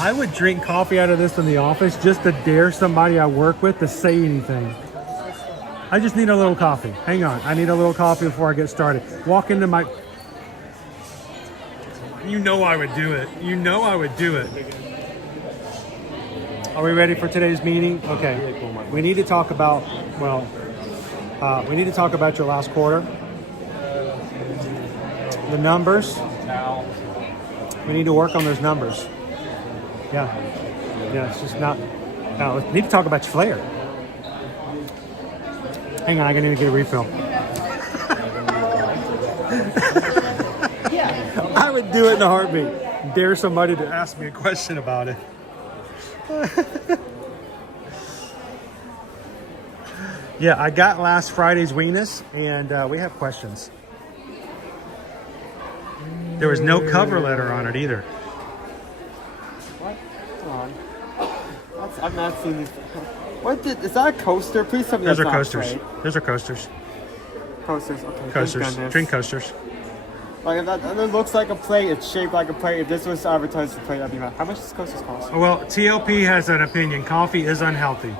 I would drink coffee out of this in the office just to dare somebody I work with to say anything. I just need a little coffee. Hang on. I need a little coffee before I get started. Walk into my... You know I would do it. You know I would do it. Are we ready for today's meeting? Okay. We need to talk about, we need to talk about your last quarter. The numbers. We need to work on those numbers. Yeah, it's just not. Now, we need to talk about your flare. Hang on, I need to get a refill. I would do it in a heartbeat. Dare somebody to ask me a question about it. Yeah, I got last Friday's weenus, and we have questions. There was no cover letter on it either. I've not seen this. Is that a coaster? Please tell me Those that's are not coasters. plate. Those are coasters. Coasters, okay. Coasters. Drink coasters. Like if it looks like a plate, it's shaped like a plate. If this was advertised as a plate, that'd be mad. How much does coasters cost? Well, TLP has an opinion. Coffee is unhealthy.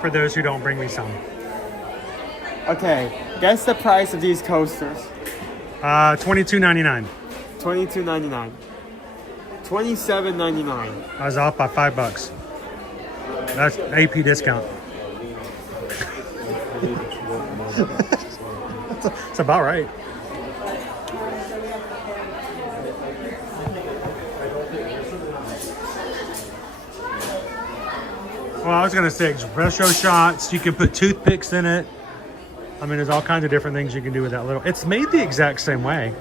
For those who don't bring me some. Okay, guess the price of these coasters. $22.99. $22.99. $27.99. I was off by $5. That's AP discount. That's about right. Well, I was going to say espresso shots. You can put toothpicks in it. I mean, there's all kinds of different things you can do with that little. It's made the exact same way.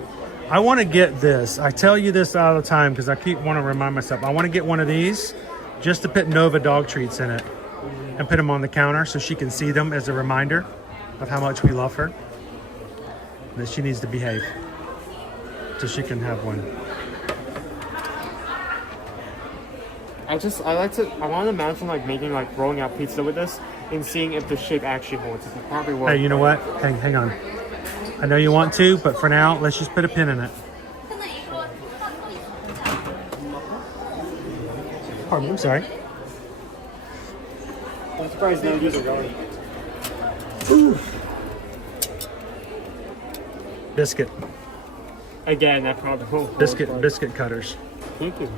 I want to get this. I tell you this all the time because I want to remind myself. I want to get one of these just to put Nova dog treats in it and put them on the counter so she can see them as a reminder of how much we love her. That she needs to behave so she can have one. I want to imagine like making like rolling out pizza with this and seeing if the shape actually holds. It probably will. Hey, you know what? Hang on. I know you want to, but for now, let's just put a pin in it. Pardon me, I'm sorry. I'm surprised none of these are going. Ooh. Biscuit. Again, that probably will. Biscuit cutters. Thank you.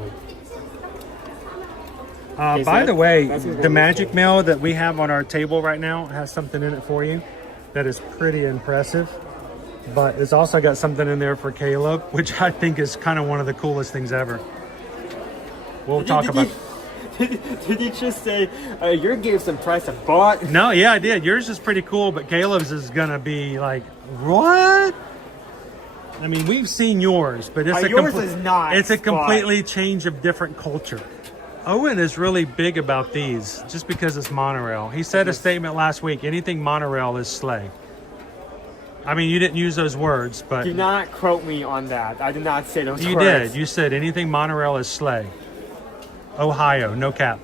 By the way, the magic mail that we have on our table right now has something in it for you that is pretty impressive. But it's also got something in there for Caleb, which I think is kind of one of the coolest things ever. We'll talk about. Did you just say your give's impressive, but? No, yeah, I did. Yours is pretty cool, but Caleb's is gonna be like, what? I mean, we've seen yours, but it's yours is not. It's a completely change of different culture. Owen is really big about these, just because it's monorail. He said a statement last week: anything monorail is slay. I mean, you didn't use those words, but do not quote me on that. I did not say those words. You did. You said anything monorail is slay. Ohio, no cap.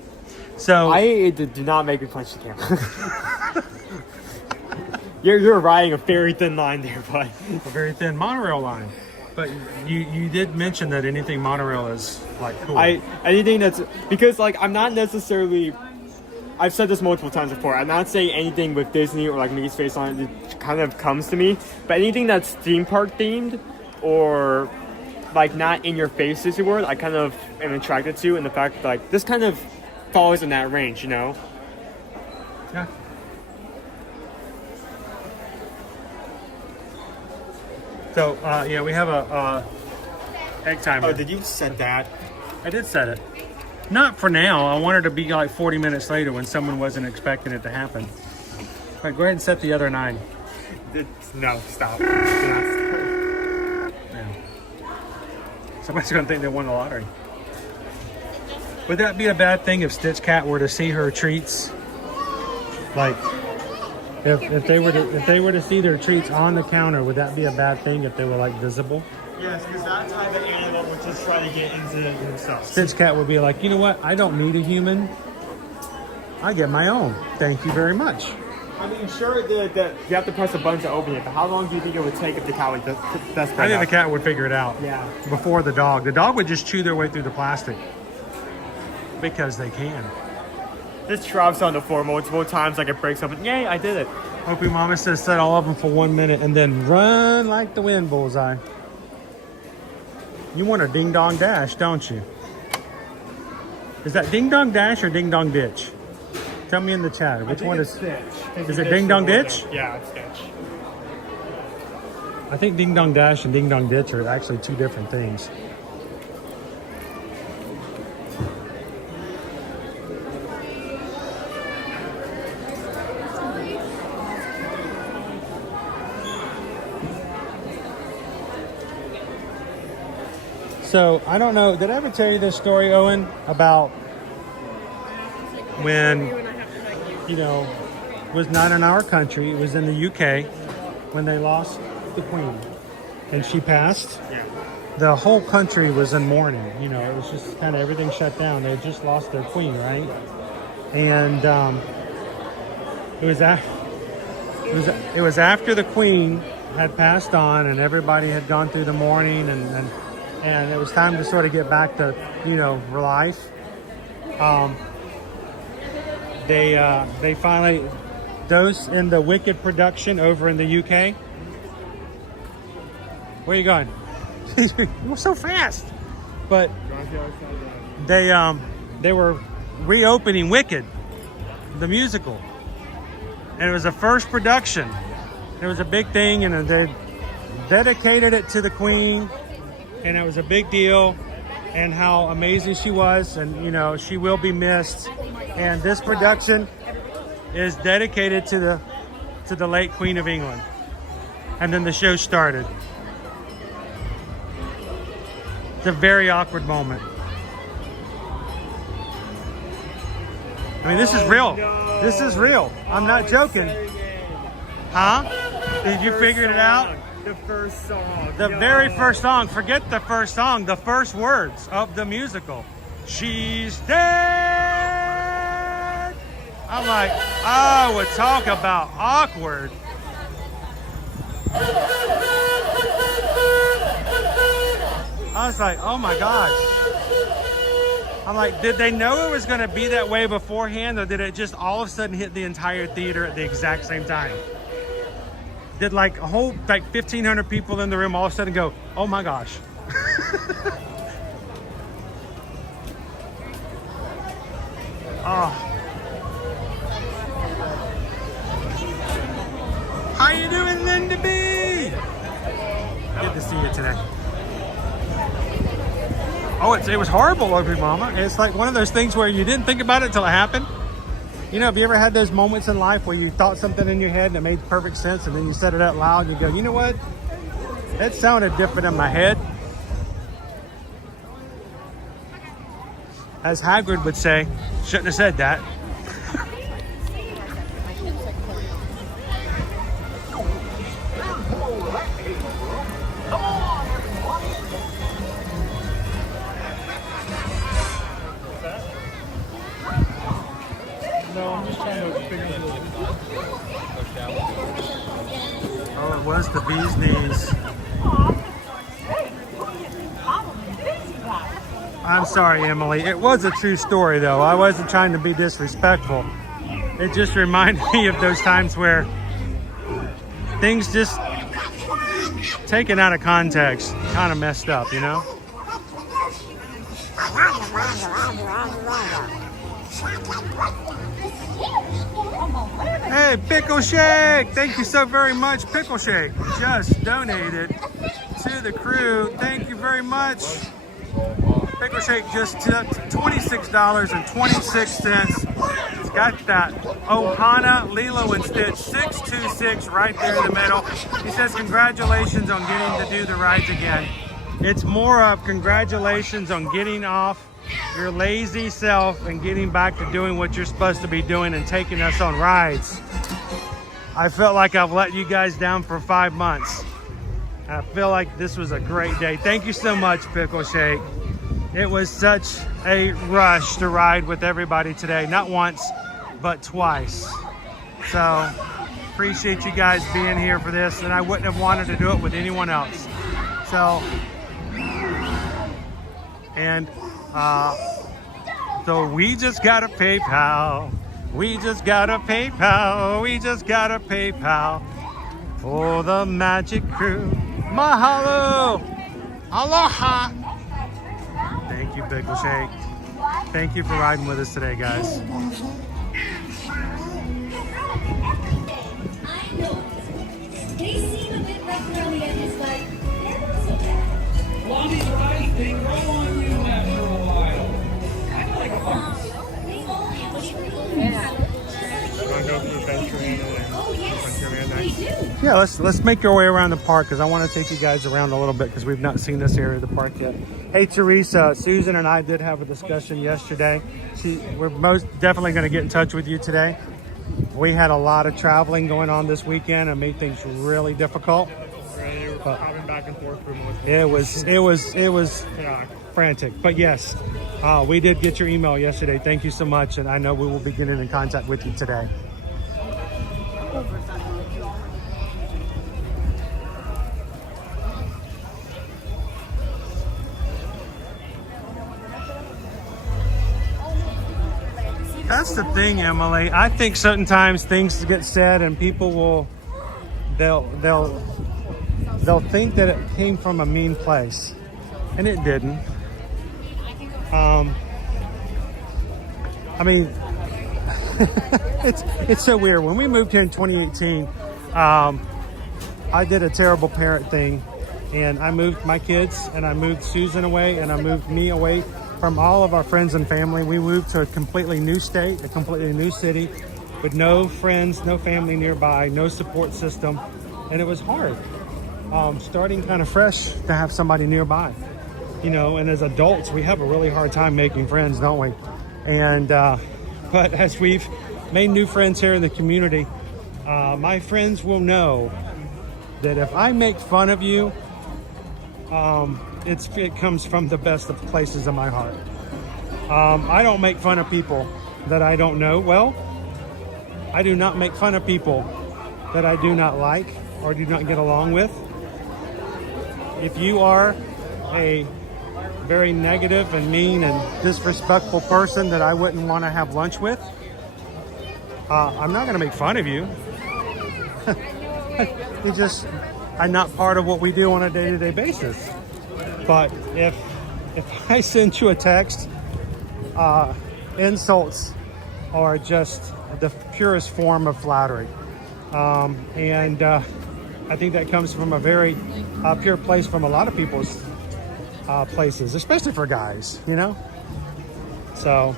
So I do not make me punch the camera. You're riding a very thin line there, bud. A very thin monorail line. But you did mention that anything monorail is like cool. Anything that's because like I'm not necessarily. I've said this multiple times before. I'm not saying anything with Disney or like Mickey's face on it. It kind of comes to me, but anything that's theme park themed or like not in your face is the word I kind of am attracted to, and the fact that like this kind of falls in that range, you know. Yeah. So yeah, we have a egg timer. Oh, did you set that? I did set it. Not for now. I wanted to be like 40 minutes later when someone wasn't expecting it to happen. All right, go ahead and set the other 9. No, stop. Yeah. Somebody's going to think they won the lottery. Would that be a bad thing if Stitch Cat were to see her treats? Like, if they were to see their treats on the counter, would that be a bad thing if they were like visible? Yes, because that type of animal would just try to get into themselves. Stitch Cat would be like, you know what? I don't need a human. I get my own. Thank you very much. I mean, sure, you have to press a button to open it, but how long do you think it would take if the cat would test that I think the cat would figure it out. Yeah. Before the dog. The dog would just chew their way through the plastic. Because they can. This drops on the floor multiple times like it breaks open. Yay, I did it. Opie Mama says set all of them for 1 minute and then run like the wind, Bullseye. You want a ding dong dash, don't you? Is that ding dong dash or ding dong ditch? Tell me in the chat. Which one is Stitch? Is it ding dong ditch? Yeah, it's Stitch. I think ding dong dash and ding dong ditch are actually 2 different things. So, I don't know, did I ever tell you this story, Owen, about when, you know, it was not in our country, it was in the UK, when they lost the Queen, and she passed? Yeah. The whole country was in mourning, you know, it was just kind of everything shut down. They had just lost their Queen, right? And it was after the Queen had passed on and everybody had gone through the mourning and it was time to sort of get back to, you know, life. They finally, those in the Wicked production over in the UK. Where are you going? You were so fast. But they were reopening Wicked, the musical, and it was the first production. It was a big thing, and they dedicated it to the Queen. And it was a big deal, and how amazing she was, and you know, she will be missed. And this production is dedicated to the late Queen of England. And then the show started. It's a very awkward moment. I mean, this is real. No. This is real. I'm not joking. Huh? Did you figure it out? The first song. The very first song. Forget the first song. The first words of the musical. She's dead. I'm like, oh, we'll talk about awkward. I was like, oh my gosh. I'm like, did they know it was going to be that way beforehand, or did it just all of a sudden hit the entire theater at the exact same time? Did like a whole, like 1,500 people in the room all of a sudden go, oh my gosh. Oh. How you doing, Linda B? Good to see you today. Oh, it was horrible, Opie Mama. It's like one of those things where you didn't think about it till it happened. You know, have you ever had those moments in life where you thought something in your head and it made perfect sense, and then you said it out loud and you go, you know what? That sounded different in my head. As Hagrid would say, shouldn't have said that. No, I'm just trying to figure out. Oh, it was the bee's knees. I'm sorry, Emily. It was a true story, though. I wasn't trying to be disrespectful. It just reminded me of those times where things just taken out of context kind of messed up, you know? Hey, Pickle Shake! Thank you so very much. Pickle Shake just donated to the crew. Thank you very much. Pickle Shake just took $26.26. It's got that Ohana Lilo and Stitch 626 right there in the middle. He says congratulations on getting to do the rides again. It's more of congratulations on getting off your lazy self and getting back to doing what you're supposed to be doing and taking us on rides. I felt like I've let you guys down for 5 months. I feel like this was a great day. Thank you so much, Pickle Shake. It was such a rush to ride with everybody today. Not once, but twice. So, appreciate you guys being here for this, and I wouldn't have wanted to do it with anyone else. So, and so we just got a PayPal. We just got a PayPal. We just got a PayPal for the Magic Crew. Mahalo! Aloha! Thank you, Pickle Shake. Thank you for riding with us today, guys. They seem a bit rough around the edges, but they're not so bad. Lonnie's rides, they grow on you after a while. Kind of like a horse. Yeah, let's make our way around the park, because I want to take you guys around a little bit, because we've not seen this area of the park yet. Hey, Teresa, Susan and I did have a discussion yesterday. We're most definitely going to get in touch with you today. We had a lot of traveling going on this weekend and made things really difficult. Driving back and forth for most. It was frantic, but yes, we did get your email yesterday. Thank you so much, and I know we will be getting in contact with you today. That's the thing, Emily. I think certain times things get said and people will, they'll think that it came from a mean place, and it didn't. I mean, it's so weird. When we moved here in 2018, I did a terrible parent thing, and I moved my kids, and I moved Susan away, and I moved me away from all of our friends and family. We moved to a completely new state, a completely new city, with no friends, no family nearby, no support system, and it was hard. Starting kind of fresh to have somebody nearby, you know, and as adults, we have a really hard time making friends, don't we? And, but as we've made new friends here in the community, my friends will know that if I make fun of you, it comes from the best of places in my heart. I don't make fun of people that I don't know well. I do not make fun of people that I do not like or do not get along with. If you are a very negative and mean and disrespectful person that I wouldn't want to have lunch with, I'm not going to make fun of you. I'm not part of what we do on a day-to-day basis. But if I send you a text, insults are just the purest form of flattery. And I think that comes from a very pure place from a lot of people's places, especially for guys, you know? So.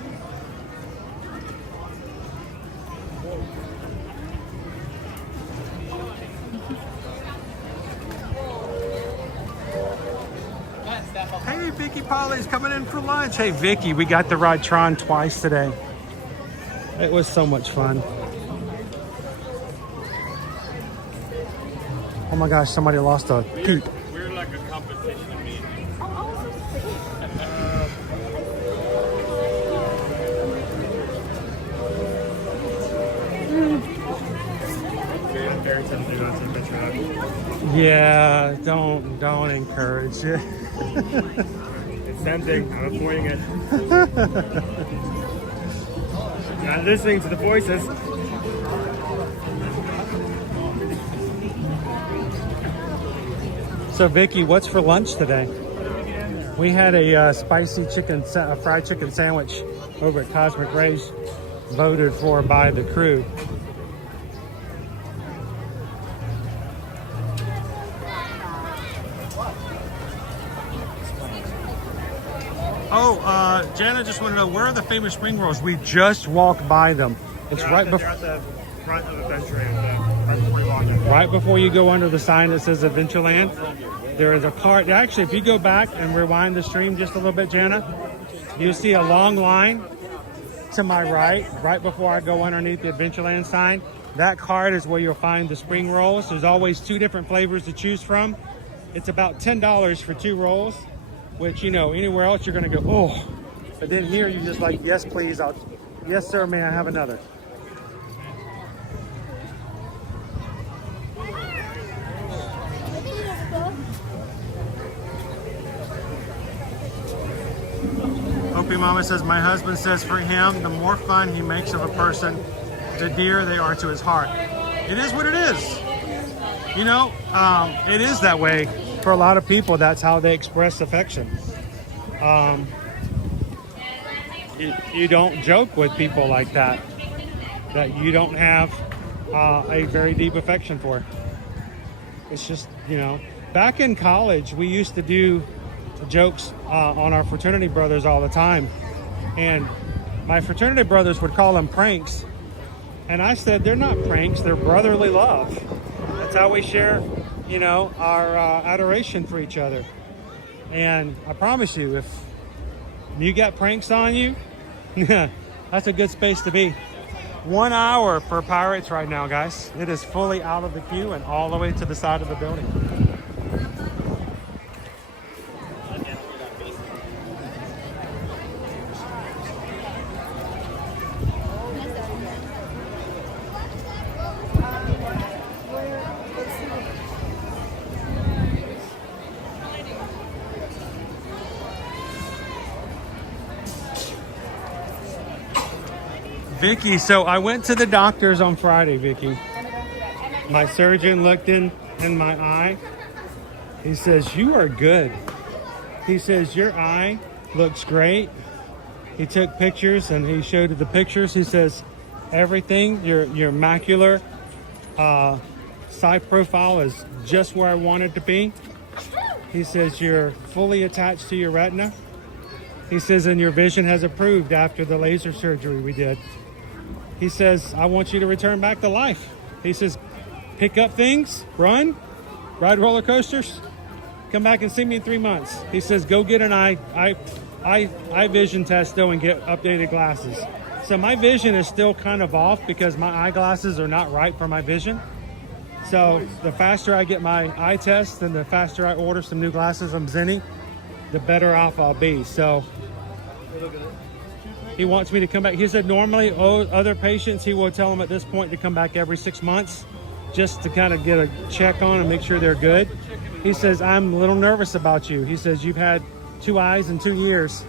Hey, Vicky Polly's coming in for lunch. Hey, Vicky, we got to ride Tron twice today. It was so much fun. Oh my gosh, somebody lost a tooth. We're like a competition meeting. Yeah, don't encourage it. It's tempting. I'm avoiding it. Not listening to the voices. So Vicky, what's for lunch today? We had a spicy chicken, fried chicken sandwich over at Cosmic Rays, voted for by the crew. Oh, Jana just want to know, where are the famous spring rolls? We just walked by them. It's right before. They're at the front of Adventureland, right before you walk in. Right before you go under the sign that says Adventureland, there is a cart. Actually, if you go back and rewind the stream just a little bit, Jana, you'll see a long line to my right before I go underneath the Adventureland sign. That cart is where you'll find the spring rolls. There's always 2 different flavors to choose from. It's about $10 for 2 rolls, which, you know, anywhere else you're going to go, oh. But then here you're just like, yes, please. Yes, sir, may I have another? Opie Mama says, my husband says for him, the more fun he makes of a person, the dearer they are to his heart. It is what it is. You know, it is that way for a lot of people. That's how they express affection. You don't joke with people like that you don't have a very deep affection for. It's just, you know, back in college, we used to do jokes on our fraternity brothers all the time, and my fraternity brothers would call them pranks, and I said they're not pranks, they're brotherly love. That's how we share, you know, our adoration for each other. And I promise you, if you got pranks on you, that's a good space to be. 1 hour for Pirates right now, guys. It is fully out of the queue and all the way to the side of the building. Vicky, so I went to the doctor's on Friday, Vicky. My surgeon looked in my eye. He says, you are good. He says, your eye looks great. He took pictures and he showed the pictures. He says, everything, your macular side profile is just where I want it to be. He says, you're fully attached to your retina. He says, and your vision has improved after the laser surgery we did. He says, I want you to return back to life. He says, pick up things, run, ride roller coasters, come back and see me in 3 months. He says, go get an eye vision test though and get updated glasses. So my vision is still kind of off because my eyeglasses are not right for my vision. So the faster I get my eye test and the faster I order some new glasses from Zenni, the better off I'll be. So He wants me to come back. He said normally other patients, he will tell them at this point to come back every 6 months just to kind of get a check on and make sure they're good. He says, I'm a little nervous about you. He says, you've had 2 eyes in 2 years.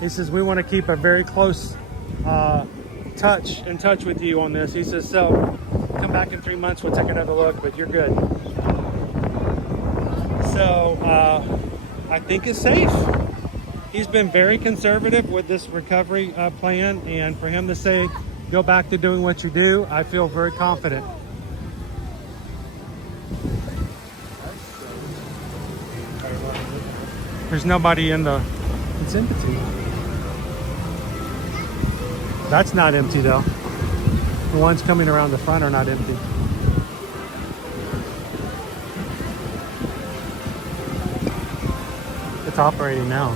He says, we want to keep a very close touch with you on this. He says, so come back in 3 months, we'll take another look, but you're good. So I think it's safe. He's been very conservative with this recovery plan, and for him to say, go back to doing what you do, I feel very confident. There's nobody in the, it's empty. That's not empty though. The ones coming around the front are not empty. It's operating now.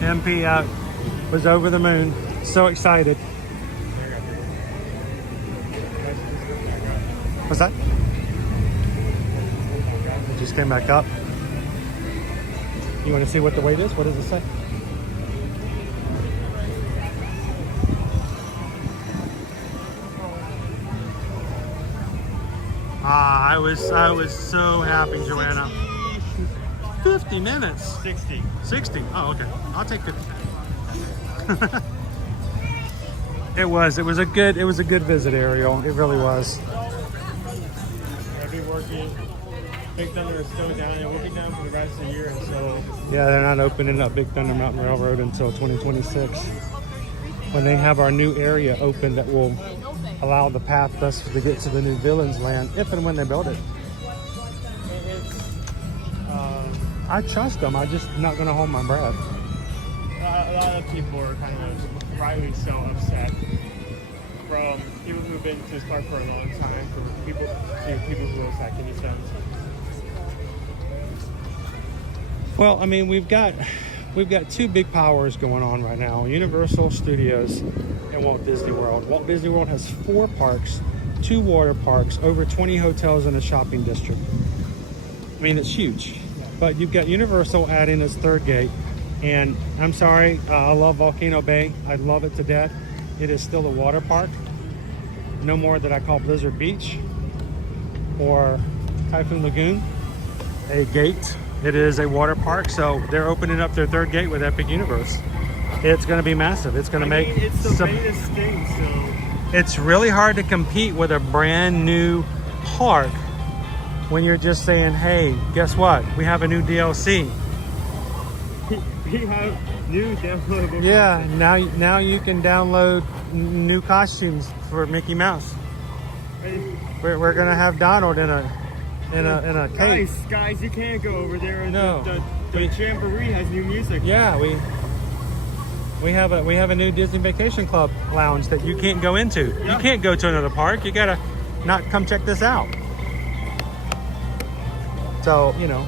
MP was over the moon, so excited. What's that? It just came back up. You want to see what the weight is? What does it say? I was so happy, Joanna. 50 minutes. 60. 60. Oh, okay. I'll take 50. It was a good visit, Ariel. It really was. I'll be working. Big Thunder is still down, and we'll be down for the rest of the year until. Yeah, they're not opening up Big Thunder Mountain Railroad until 2026, when they have our new area open that will allow the path thus to get to the new Villains Land, if and when they build it. I trust them. I'm just not going to hold my breath. A lot of people are kind of rightly so upset. From people who've been to this park for a long time, for people who are like any sense. Well, I mean, we've got 2 big powers going on right now: Universal Studios and Walt Disney World. Walt Disney World has 4 parks, 2 water parks, over 20 hotels, and a shopping district. I mean, it's huge. But you've got Universal adding its 3rd gate, and I'm sorry, I love Volcano Bay. I love it to death. It is still a water park. No more that I call Blizzard Beach or Typhoon Lagoon a gate. It is a water park, so they're opening up their 3rd gate with Epic Universe. It's going to be massive. It's going to make it's the latest thing, so it's really hard to compete with a brand new park when you're just saying, hey, guess what? We have a new DLC. We have new downloadable. Yeah, now you can download new costumes for Mickey Mouse. We're gonna have Donald in a cape. Guys, you can't go over there. No. The Jamboree has new music. Yeah, we have a new Disney Vacation Club lounge that you can't go into. Yeah. You can't go to another park. You gotta not come check this out. So, you know,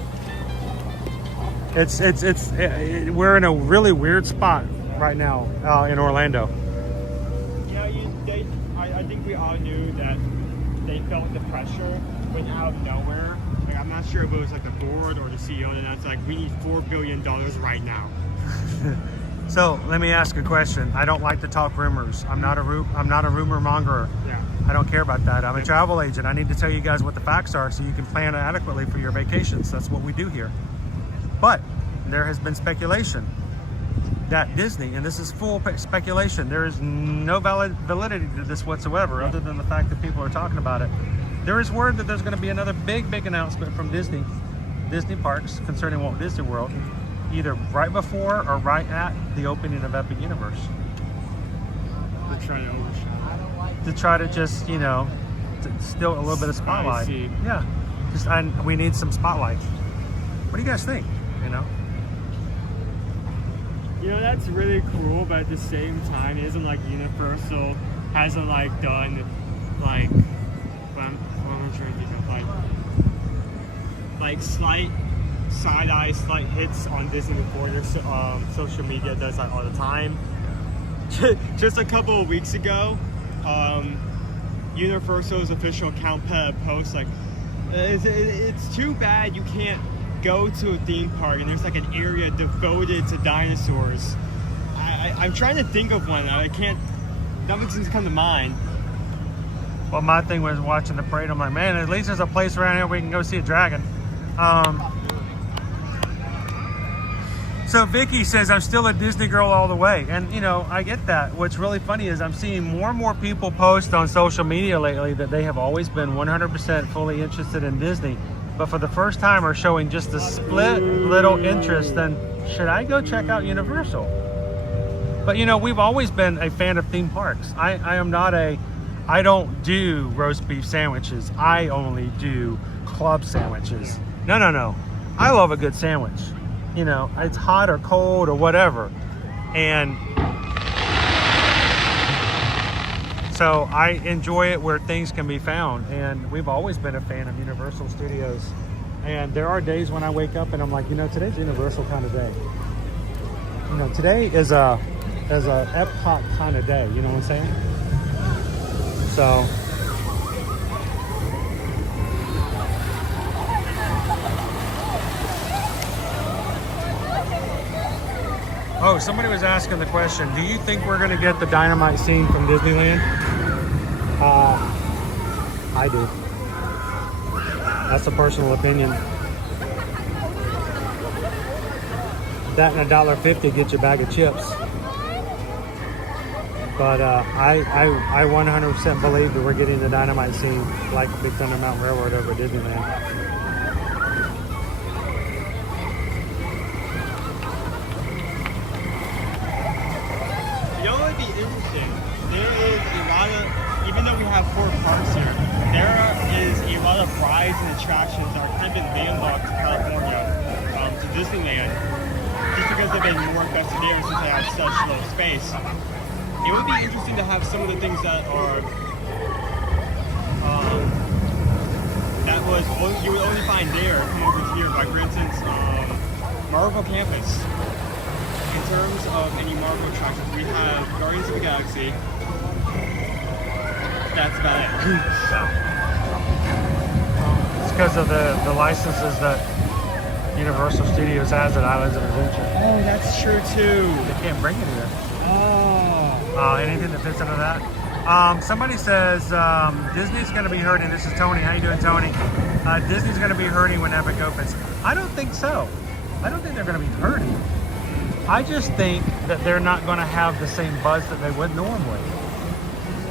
we're in a really weird spot right now in Orlando. Yeah, I think we all knew that they felt the pressure, but out of nowhere. Like, I'm not sure if it was like the board or the CEO, and that's like, we need $4 billion right now. So let me ask a question. I don't like to talk rumors. I'm not a rumor monger. Yeah. I don't care about that. I'm a travel agent. I need to tell you guys what the facts are so you can plan adequately for your vacations. That's what we do here. But there has been speculation that Disney, and this is full speculation, there is no validity to this whatsoever, other than the fact that people are talking about it. There is word that there's going to be another big announcement from Disney Parks concerning Walt Disney World, either right before or right at the opening of Epic Universe. They're trying to overshadow. To try to just, you know, steal a little bit of spotlight. Yeah, we need some spotlight. What do you guys think? You know, that's really cool, but at the same time, it isn't like Universal hasn't like done like what I'm trying to think of, like slight side-eye, slight hits on Disney before. Your social media does that all the time. Just a couple of weeks ago, Universal's official account put a post like, it's too bad you can't go to a theme park and there's like an area devoted to dinosaurs. I'm trying to think of one. I can't. Nothing seems to come to mind. Well, my thing was watching the parade. I'm like, man, at least there's a place around here we can go see a dragon. So Vicky says, I'm still a Disney girl all the way. And, you know, I get that. What's really funny is I'm seeing more and more people post on social media lately that they have always been 100% fully interested in Disney, but for the first time are showing just a split little interest. Then should I go check out Universal? But, you know, we've always been a fan of theme parks. I don't do roast beef sandwiches. I only do club sandwiches. No. I love a good sandwich. You know, it's hot or cold or whatever. And so I enjoy it where things can be found. And we've always been a fan of Universal Studios. And there are days when I wake up and I'm like, you know, today's Universal kind of day. You know, today is a Epcot kind of day. You know what I'm saying? So oh, somebody was asking the question, do you think we're going to get the dynamite scene from Disneyland? I do. That's a personal opinion. That and $1.50 gets you a bag of chips. But I 100% believe that we're getting the dynamite scene like Big Thunder Mountain Railroad over at Disneyland. Interesting. There is a lot of, even though we have 4 parks here, there is a lot of rides and attractions that are kind of been landlocked to California, to Disneyland, just because they've been more invested there since they have such low space. It would be interesting to have some of the things that are, you would only find there come over here, like for instance, Marvel Campus. In terms of any Marvel attractions, we have Guardians of the Galaxy. That's about it. It's because of the licenses that Universal Studios has at Islands of Adventure. Oh, that's true too. They can't bring it here. Oh. Anything that fits into that. Somebody says Disney's going to be hurting. This is Tony. How you doing, Tony? Disney's going to be hurting when Epic opens. I don't think so. I don't think they're going to be hurting. I just think that they're not going to have the same buzz that they would normally.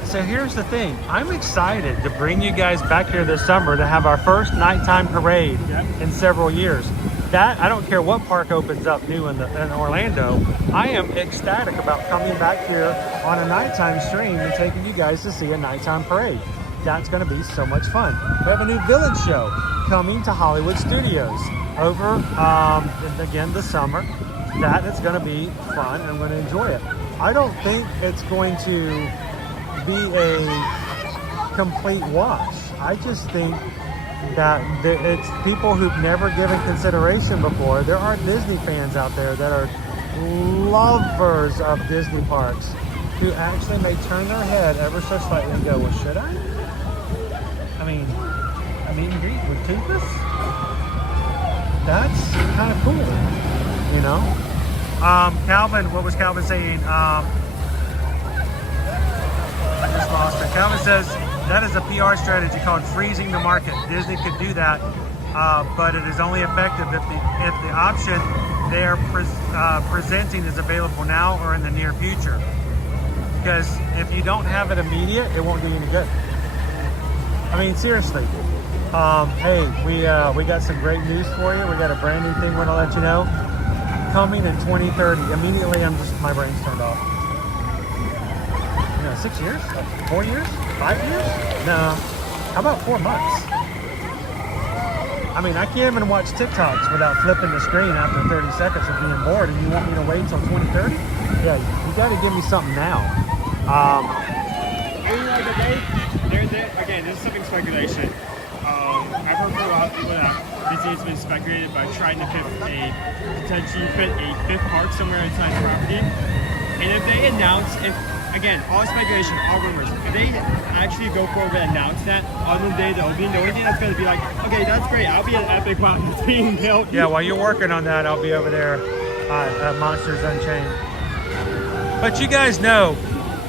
So here's the thing. I'm excited to bring you guys back here this summer to have our first nighttime parade in several years. That, I don't care what park opens up new in Orlando, I am ecstatic about coming back here on a nighttime stream and taking you guys to see a nighttime parade. That's going to be so much fun. We have a new villain show coming to Hollywood Studios over, again, this summer. That is going to be fun and I'm going to enjoy it. I don't think it's going to be a complete wash. I just think that it's people who've never given consideration before. There are Disney fans out there that are lovers of Disney parks who actually may turn their head ever so slightly and go, well, should I? I mean, a meet and greet with Toothless? That's kind of cool. You know, Calvin, what was Calvin saying? I just lost it. Calvin says that is a PR strategy called freezing the market. Disney could do that, but it is only effective if the option they are presenting is available now or in the near future. Because if you don't have it immediate, it won't do you any good. I mean, seriously. Hey, we got some great news for you. We got a brand new thing we're gonna let you know. Coming in 2030. Immediately, my brain's turned off. You know, 6 years? 4 years? 5 years? No. How about 4 months? I mean, I can't even watch TikToks without flipping the screen after 30 seconds of being bored, and you want me to wait until 2030? Yeah, you got to give me something now. Again, this is something speculation. I've heard from a lot of people that Disney has been speculated by trying to potentially fit a 5th park somewhere inside the property. And if they announce, if again, all speculation, all rumors. If they actually go forward and announce that on the day of the opening, the only thing that's going to be like, okay, that's great. I'll be at Epic while it's being built. Yeah, while you're working on that, I'll be over there at Monsters Unchained. But you guys know,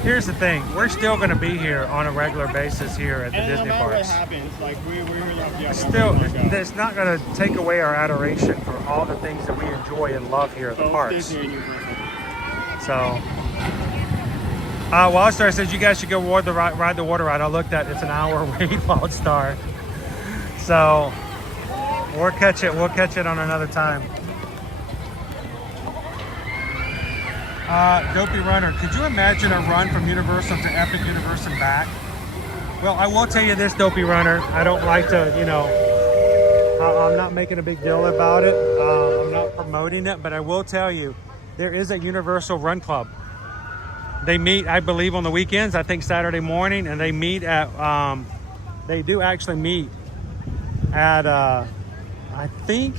here's the thing. We're still going to be here on a regular basis here at the Disney no matter parks. what happens, like we're like, Still, it's not going to take away our adoration for all the things that we enjoy and love here at the parks. So, Wildstar says you guys should go ride the water ride. I looked at it's an hour wait, Wildstar. So we'll catch it on another time. Dopey Runner, could you imagine a run from Universal to Epic Universe and back? Well, I will tell you this, Dopey Runner. I don't like to, you know, I'm not making a big deal about it. I'm not promoting it, but I will tell you, there is a Universal Run Club. They meet, I believe, on the weekends, I think Saturday morning, and they meet at, they do actually meet at, I think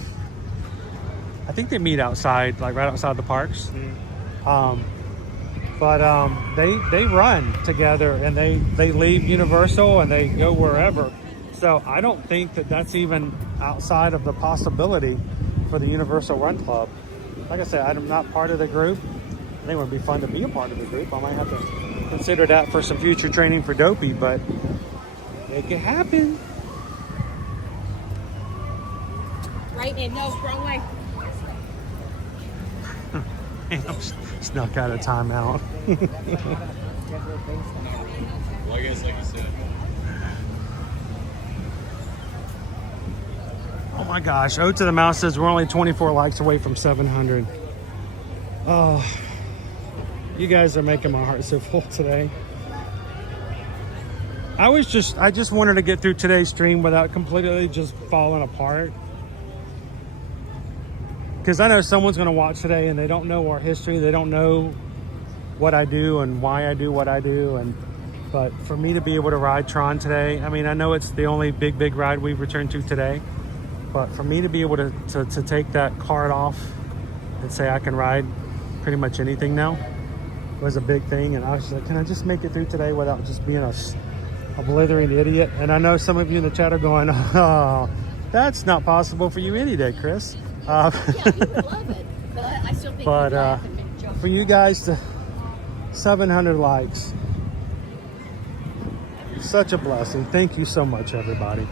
they meet outside, like right outside the parks. They run together and they leave Universal and they go wherever. So I don't think that that's even outside of the possibility for the Universal Run Club. Like I said, I'm not part of the group. I think it would be fun to be a part of the group. I might have to consider that for some future training for Dopey, but make it happen. Right in, no, wrong way. I'm snuck out of timeout. Well, I guess like you said. Oh my gosh, Ode to the Mouse says we're only 24 likes away from 700. Oh, you guys are making my heart so full today. I just wanted to get through today's stream without completely just falling apart. Because I know someone's going to watch today and they don't know our history. They don't know what I do and why I do what I do. But for me to be able to ride Tron today, I mean, I know it's the only big ride we've returned to today. But for me to be able to take that card off and say I can ride pretty much anything now was a big thing. And I was like, can I just make it through today without just being a blithering idiot? And I know some of you in the chat are going, oh, that's not possible for you any day, Chris. Yeah, you would love it, but I still think but for you guys to 700 likes, such a blessing. Thank you so much, everybody.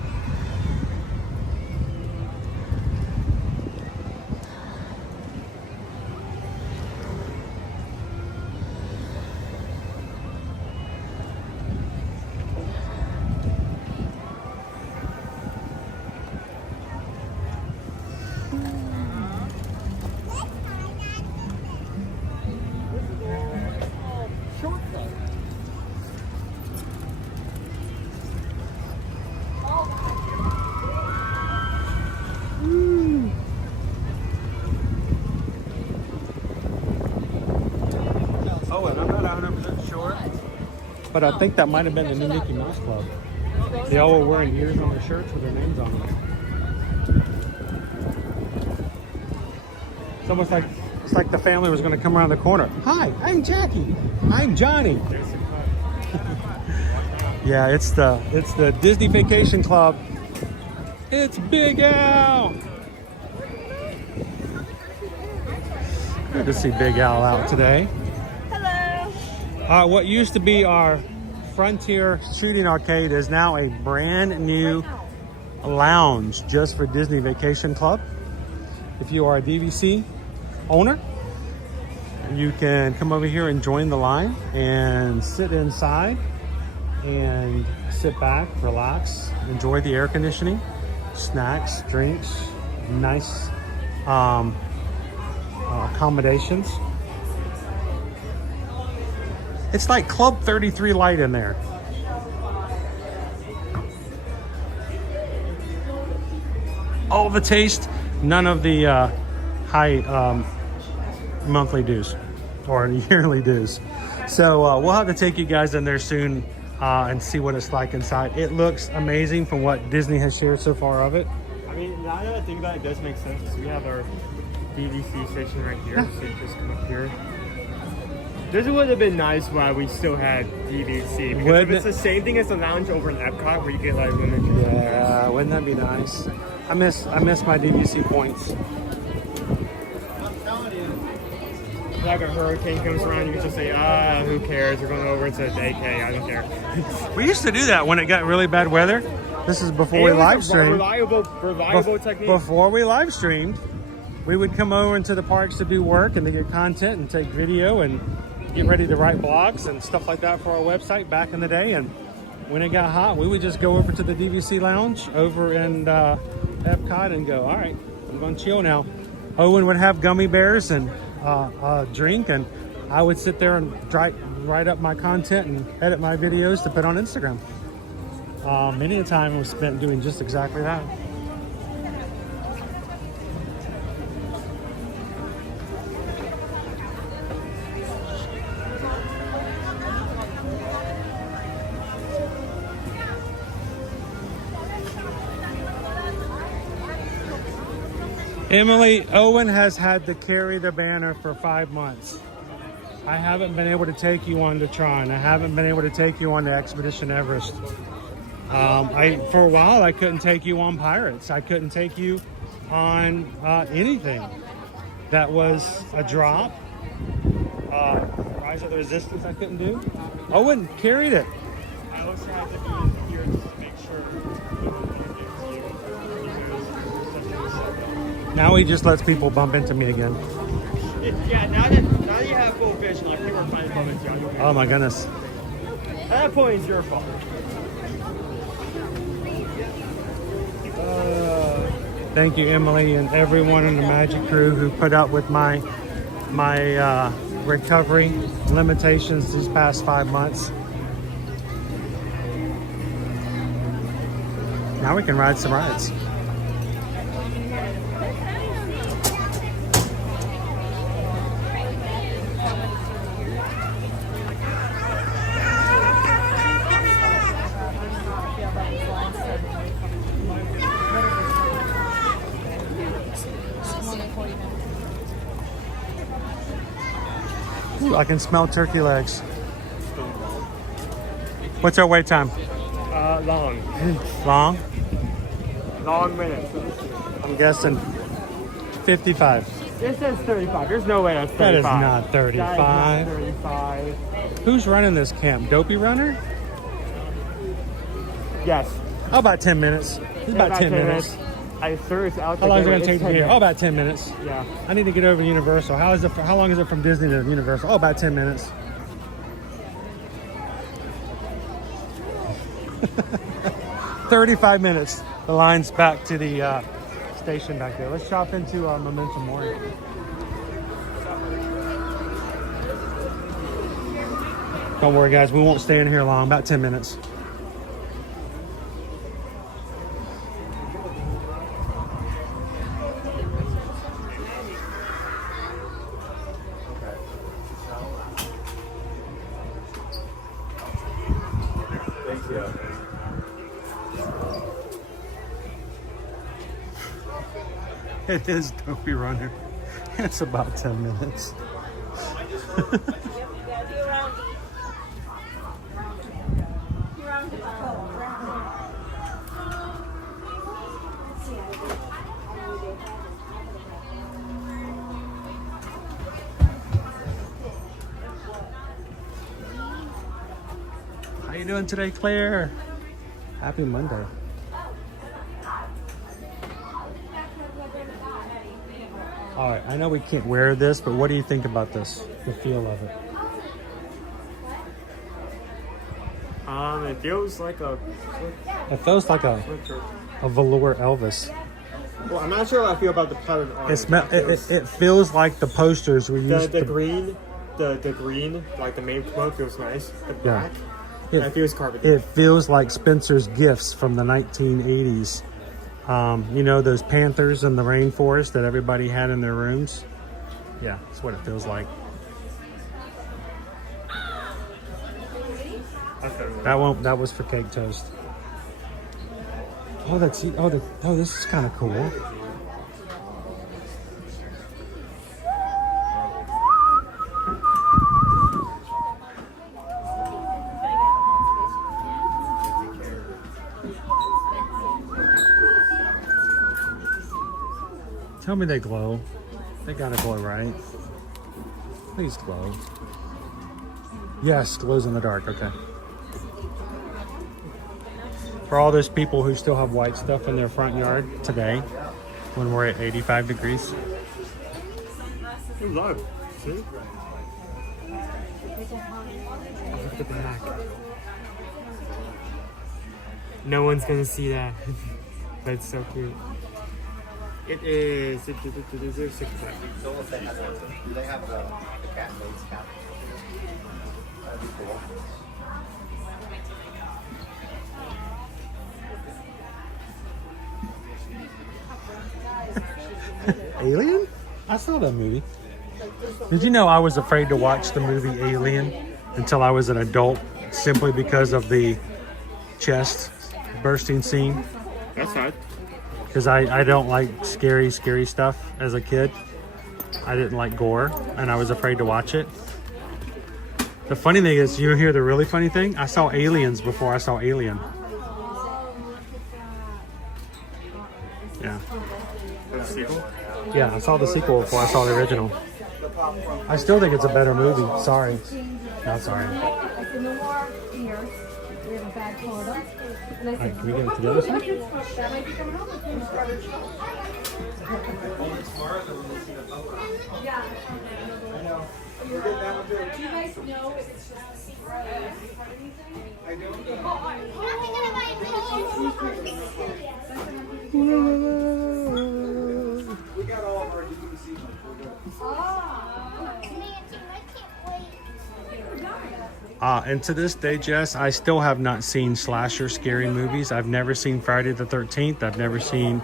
Owen, I'm not 100% sure, but I think that might have been the new Mickey Mouse Club. They all were wearing ears on their shirts with their names on them. It's almost like the family was going to come around the corner. Hi, I'm Jackie. I'm Johnny. Yeah, it's the Disney Vacation Club. It's Big Al. Good to see Big Al out today. What used to be our Frontier Shooting Arcade is now a brand new lounge just for Disney Vacation Club. If you are a DVC owner, you can come over here and join the line and sit inside and sit back, relax, enjoy the air conditioning, snacks, drinks, nice accommodations. It's like Club 33 light in there. All the taste, none of the high monthly dues or yearly dues. So we'll have to take you guys in there soon and see what it's like inside. It looks amazing from what Disney has shared so far of it. I mean, now that I think about it, it does make sense. So we have our DVC station right here, so you just come up here. This would have been nice while we still had DVC. Because if it's the same thing as the lounge over in Epcot where you get like limited. Yeah, wouldn't that be nice? I miss my DVC points. Like a hurricane comes around, you can just say, who cares? We're going over to AK, I don't care. We used to do that when it got really bad weather. This is before we live streamed. Reliable technique. Before we live streamed, we would come over into the parks to do work and to get content and take video and get ready to write blogs and stuff like that for our website back in the day. And when it got hot, we would just go over to the DVC lounge over in Epcot and go, all right, I'm going to chill now. Owen would have gummy bears and drink, and I would sit there and write up my content and edit my videos to put on Instagram. Many a time was spent doing just exactly that. Emily, Owen has had to carry the banner for 5 months. I haven't been able to take you on to Tron. I haven't been able to take you on to Expedition Everest. For a while, I couldn't take you on Pirates. I couldn't take you on anything that was a drop. Rise of the Resistance I couldn't do. Owen carried it. I also had to be here to make sure Now he just lets people bump into me again. Yeah, now that you have full vision, like people are trying to bump into you. Oh my goodness. At that point, it's your fault. Thank you, Emily, and everyone in the Magic crew who put up with my recovery limitations these past 5 months. Now we can ride some rides. Ooh, I can smell turkey legs. What's our wait time? Long. Long? Long minutes. I'm guessing 55. This says 35. There's no way that's 35. That is not 35. That is not 35. Who's running this camp? Dopey Runner? Yes. How about 10 minutes? It's about 10 minutes. I sure it's out. How long is it going to take to get here? Oh, about 10 minutes. Yeah. I need to get over to Universal. How long is it from Disney to Universal? Oh, about 10 minutes. 35 minutes. The line's back to the station back there. Let's shop into Momentum Mori. Don't worry, guys. We won't stay in here long. About 10 minutes. It is Dopey Runner. It's about 10 minutes. How you doing today, Claire? Happy Monday. All right, I know we can't wear this, but what do you think about this? The feel of it? It feels like a. It feels like a velour Elvis. Well, I'm not sure how I feel about the powdered orange. It feels like the posters we used. The green, the green, like the main smoke feels nice. The black, it feels carpet. It feels like Spencer's Gifts from the 1980s. You know, those panthers in the rainforest that everybody had in their rooms? Yeah, that's what it feels like. That was for cake toast. Oh, this is kind of cool. Tell me they glow. They gotta glow, right? Please glow. Yes, glows in the dark. Okay. For all those people who still have white stuff in their front yard today, when we're at 85 degrees. It's live. See? Look at the back. No one's gonna see that. That's so cute. It is. Is there 6 pack? Do they have the cat mates cap? That'd be cool. Alien? I saw that movie. Did you know I was afraid to watch the movie Alien until I was an adult simply because of the chest bursting scene? That's fine. Because I don't like scary stuff as a kid. I didn't like gore and I was afraid to watch it. The funny thing is, you hear the really funny thing? I saw Aliens before I saw Alien. Yeah. The sequel? Yeah, I saw the sequel before I saw the original. I still think it's a better movie. Sorry. Not sorry. Alright, can we get it together? Do you guys know if it's just a secret or anything? I don't know. We got all of our DVC. And to this day, Jess, I still have not seen slasher scary movies. I've never seen Friday the 13th. I've never seen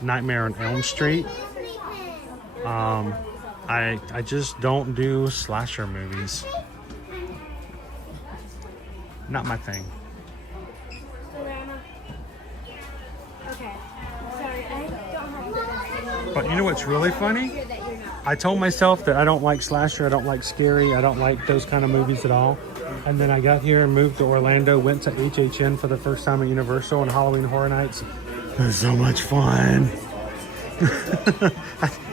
Nightmare on Elm Street. I just don't do slasher movies. Not my thing. Okay. Sorry, I don't have. But you know what's really funny? I told myself that I don't like slasher, I don't like scary, I don't like those kind of movies at all. And then I got here and moved to Orlando, went to HHN for the first time at Universal on Halloween Horror Nights. It was so much fun.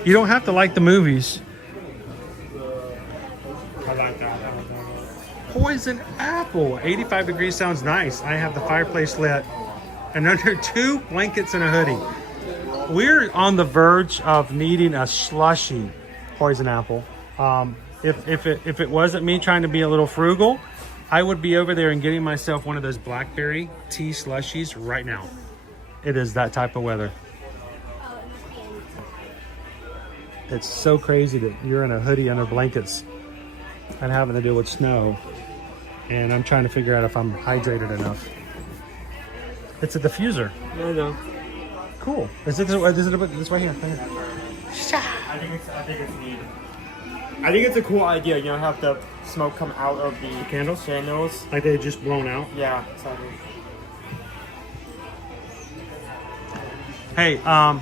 You don't have to like the movies. I like that. Poison apple. 85 degrees sounds nice. I have the fireplace lit and under 2 blankets and a hoodie. We're on the verge of needing a slushy poison apple. If it wasn't me trying to be a little frugal, I would be over there and getting myself one of those blackberry tea slushies right now. It is that type of weather. It's so crazy that you're in a hoodie under blankets and having to deal with snow. And I'm trying to figure out if I'm hydrated enough. It's a diffuser. I know. Cool. Is it this way here? I think it's neat. I think it's a cool idea. You know, have the smoke come out of the candles. Like they just blown out? Yeah, exactly. Hey, a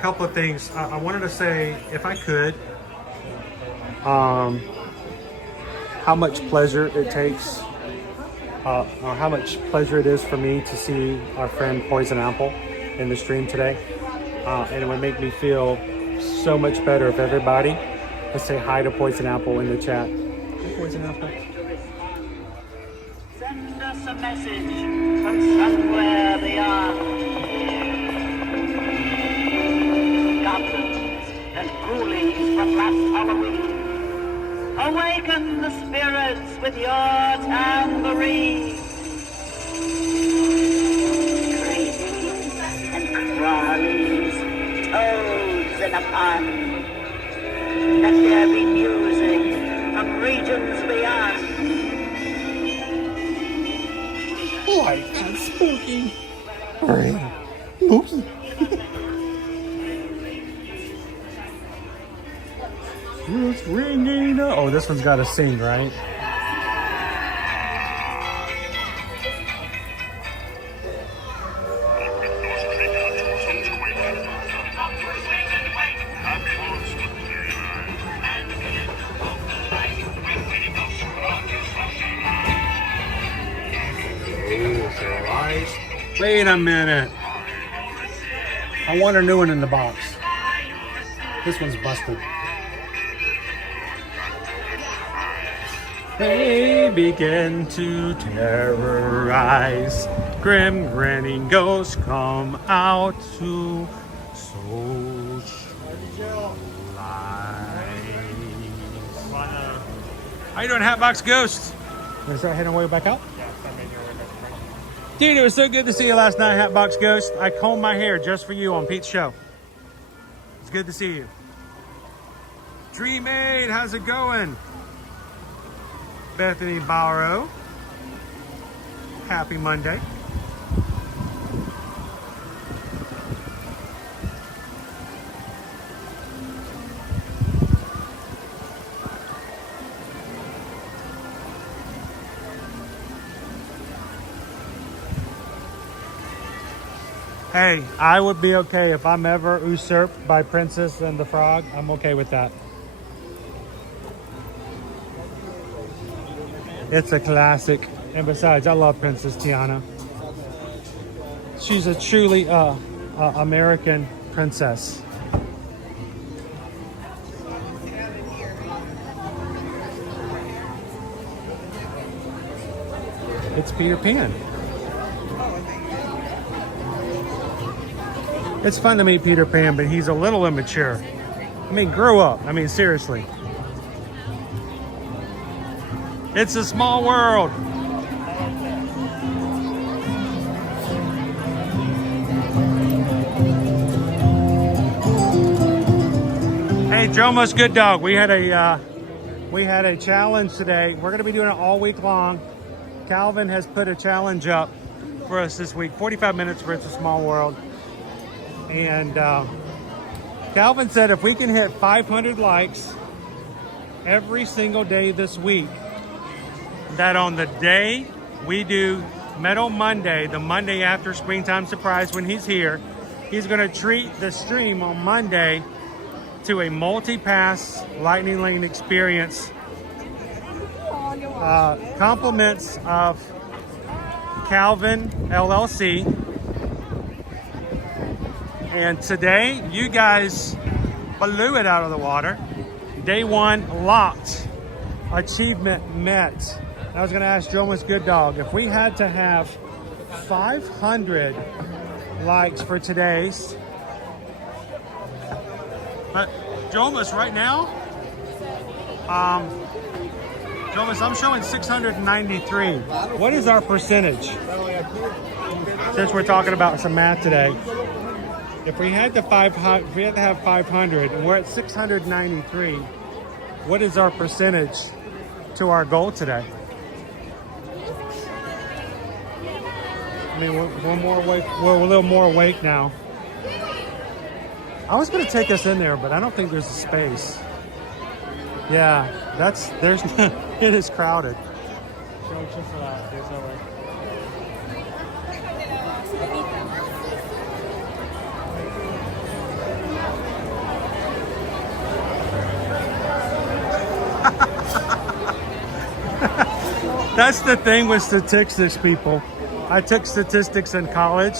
couple of things. I wanted to say, if I could, how much pleasure it takes, or how much pleasure it is for me to see our friend Poison Apple in the stream today. And it would make me feel so much better if everybody would say hi to Poison Apple in the chat. Hi, Poison Apple. Send us a message from somewhere beyond. Goblins and ghoulies from last Halloween. Awaken the spirits with your tambourine. Crazies and crawlies, toads in a pond. Let there be music from regions beyond. Boy, that's spooky. Alright. Spooky. It's ringing. Oh, this one's got to sing, right? Close your eyes. Wait a minute. I want a new one in the box. This one's busted. They begin to terrorize. Grim grinning ghosts come out to socialize. How you doing, Hatbox Ghost? Is that heading way back out? Dude, it was so good to see you last night, Hatbox Ghost. I combed my hair just for you on Pete's show. It's good to see you. Dreamaid, how's it going? Bethany Barrow, happy Monday. Hey, I would be okay if I'm ever usurped by Princess and the Frog. I'm okay with that. It's a classic. And besides, I love Princess Tiana. She's a truly American princess. It's Peter Pan. It's fun to meet Peter Pan, but he's a little immature. I mean, grow up. I mean, seriously. It's a small world. Hey, Jomo's Good Dog. We had a challenge today. We're going to be doing it all week long. Calvin has put a challenge up for us this week. 45 minutes for It's a Small World. And Calvin said if we can hit 500 likes every single day this week, that on the day we do Metal Monday, the Monday after Springtime Surprise when he's here, he's going to treat the stream on Monday to a multi-pass Lightning Lane experience. Compliments of Calvin LLC. And today, you guys blew it out of the water. Day one locked. Achievement met. I was going to ask Jomo's Good Dog, if we had to have 500 likes for today's. Jomas, right now, Jomas, I'm showing 693. What is our percentage? Since we're talking about some math today. If we had to have 500 and we're at 693, what is our percentage to our goal today? I mean, we're more awake. We're a little more awake now. I was going to take us in there, but I don't think there's a space. Yeah, it is crowded. There's no way. That's the thing with statistics, people. I took statistics in college,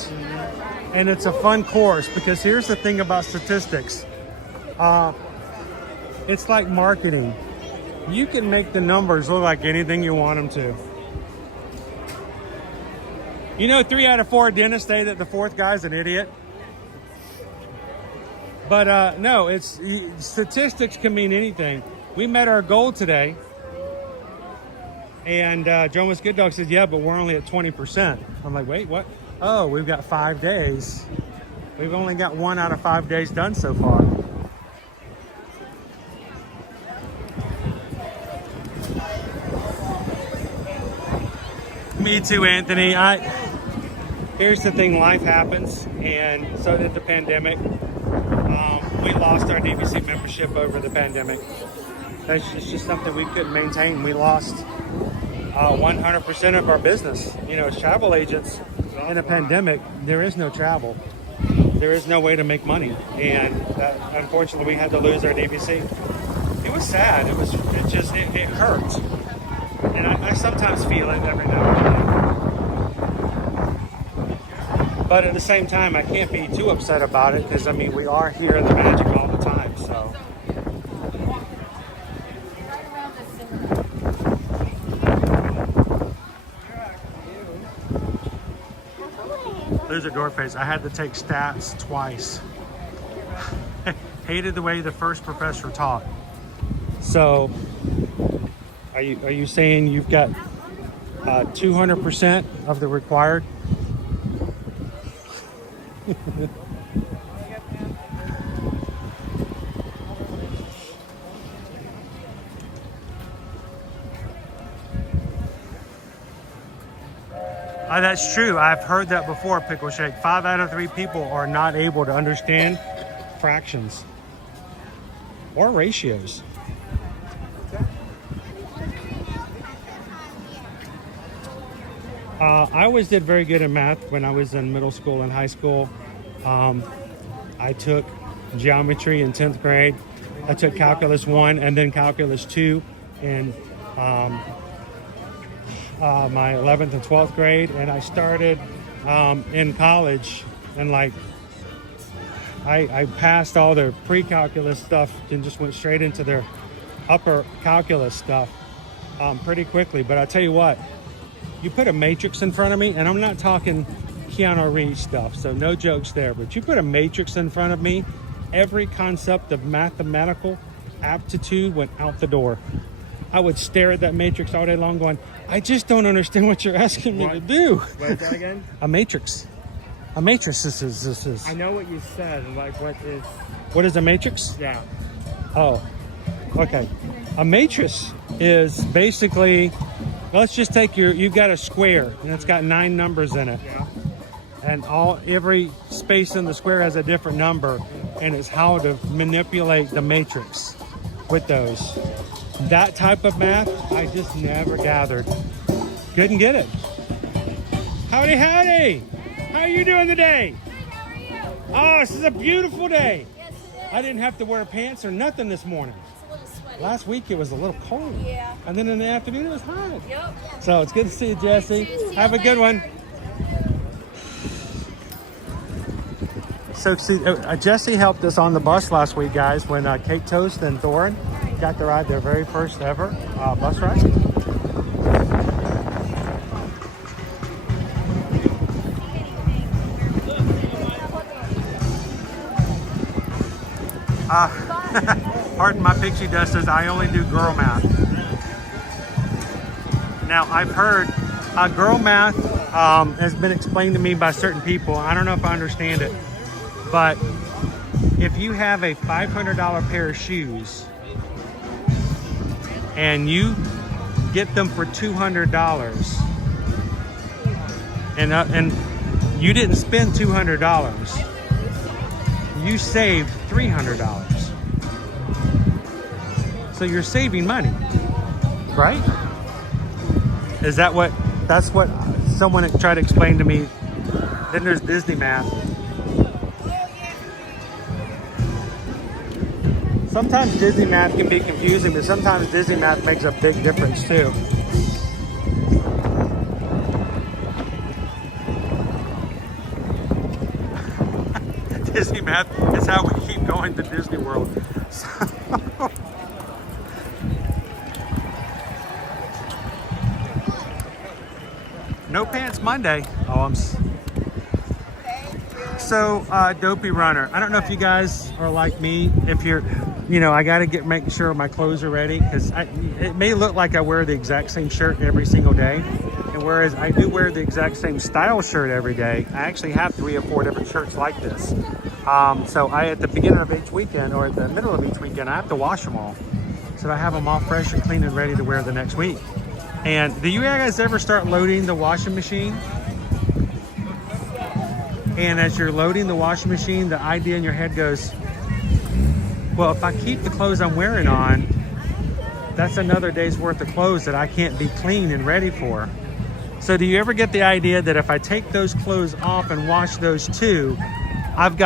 and it's a fun course because here's the thing about statistics. It's like marketing. You can make the numbers look like anything you want them to. You know, 3 out of 4 dentists say that the 4th guy's an idiot. But no, statistics can mean anything. We met our goal today. And Jonas Good Dog said, yeah, but we're only at 20%. I'm like, wait, what? Oh, we've got 5 days. We've only got 1 out of 5 days done so far. Me too, Anthony. Here's the thing, life happens, and so did the pandemic. We lost our DVC membership over the pandemic. That's just something we couldn't maintain. We lost 100% of our business. You know, as travel agents in a pandemic, there is no travel. There is no way to make money. And unfortunately, we had to lose our DVC. It was sad. It hurt. And I sometimes feel it every now and then. But at the same time, I can't be too upset about it because, I mean, we are here in the magic all the time, so. There's a door face. I had to take stats twice. Hated the way the first professor taught. So, are you saying you've got 200% of the required? That's true. I've heard that before, Pickle Shake. 5 out of 3 people are not able to understand fractions or ratios. I always did very good in math when I was in middle school and high school. I took geometry in 10th grade. I took calculus 1 and then calculus 2 in my 11th and 12th grade, and I started in college, and like I passed all their pre-calculus stuff and just went straight into their upper calculus stuff pretty quickly. But I tell you what, you put a matrix in front of me, and I'm not talking Keanu Reeves stuff, so no jokes there, but you put a matrix in front of me, every concept of mathematical aptitude went out the door. I would stare at that matrix all day long going, I just don't understand what you're asking me to do. What is that again? A matrix. A matrix, this is. I know what you said, like What is a matrix? Yeah. Oh, okay. A matrix is basically, let's just take you've got a square, and it's got 9 numbers in it. Yeah. And every space in the square has a different number, and it's how to manipulate the matrix with those. That type of math, I just never gathered. Couldn't get it. Howdy, howdy. How are you doing today? How are you? Oh, this is a beautiful day. Yes, it is. I didn't have to wear pants or nothing this morning. It's a little sweaty. Last week it was a little cold. Yeah. And then in the afternoon it was hot. Yep. So it's good to see you, Jesse. See you Have a good one. So see, Jesse helped us on the bus last week, guys, when Kate Toast and Thorin got to ride their very first ever bus ride. Pardon my pixie dusters, I only do girl math. Now, I've heard girl math has been explained to me by certain people. I don't know if I understand it, but if you have a $500 pair of shoes and you get them for $200 and you didn't spend $200, you saved $300. So you're saving money, right? Is that that's what someone tried to explain to me. Then there's Disney math. Sometimes Disney math can be confusing, but sometimes Disney math makes a big difference too. Disney math is how we keep going to Disney World. No Pants Monday. Oh, So, Dopey Runner. I don't know if you guys are like me. If you're, I got to making sure my clothes are ready, because it may look like I wear the exact same shirt every single day. And whereas I do wear the exact same style shirt every day, I actually have 3 or 4 different shirts like this. So at the beginning of each weekend or at the middle of each weekend, I have to wash them all. So I have them all fresh and clean and ready to wear the next week. And do you guys ever start loading the washing machine? And as you're loading the washing machine, the idea in your head goes, well, if I keep the clothes I'm wearing on, that's another day's worth of clothes that I can't be clean and ready for. So do you ever get the idea that if I take those clothes off and wash those too, I'm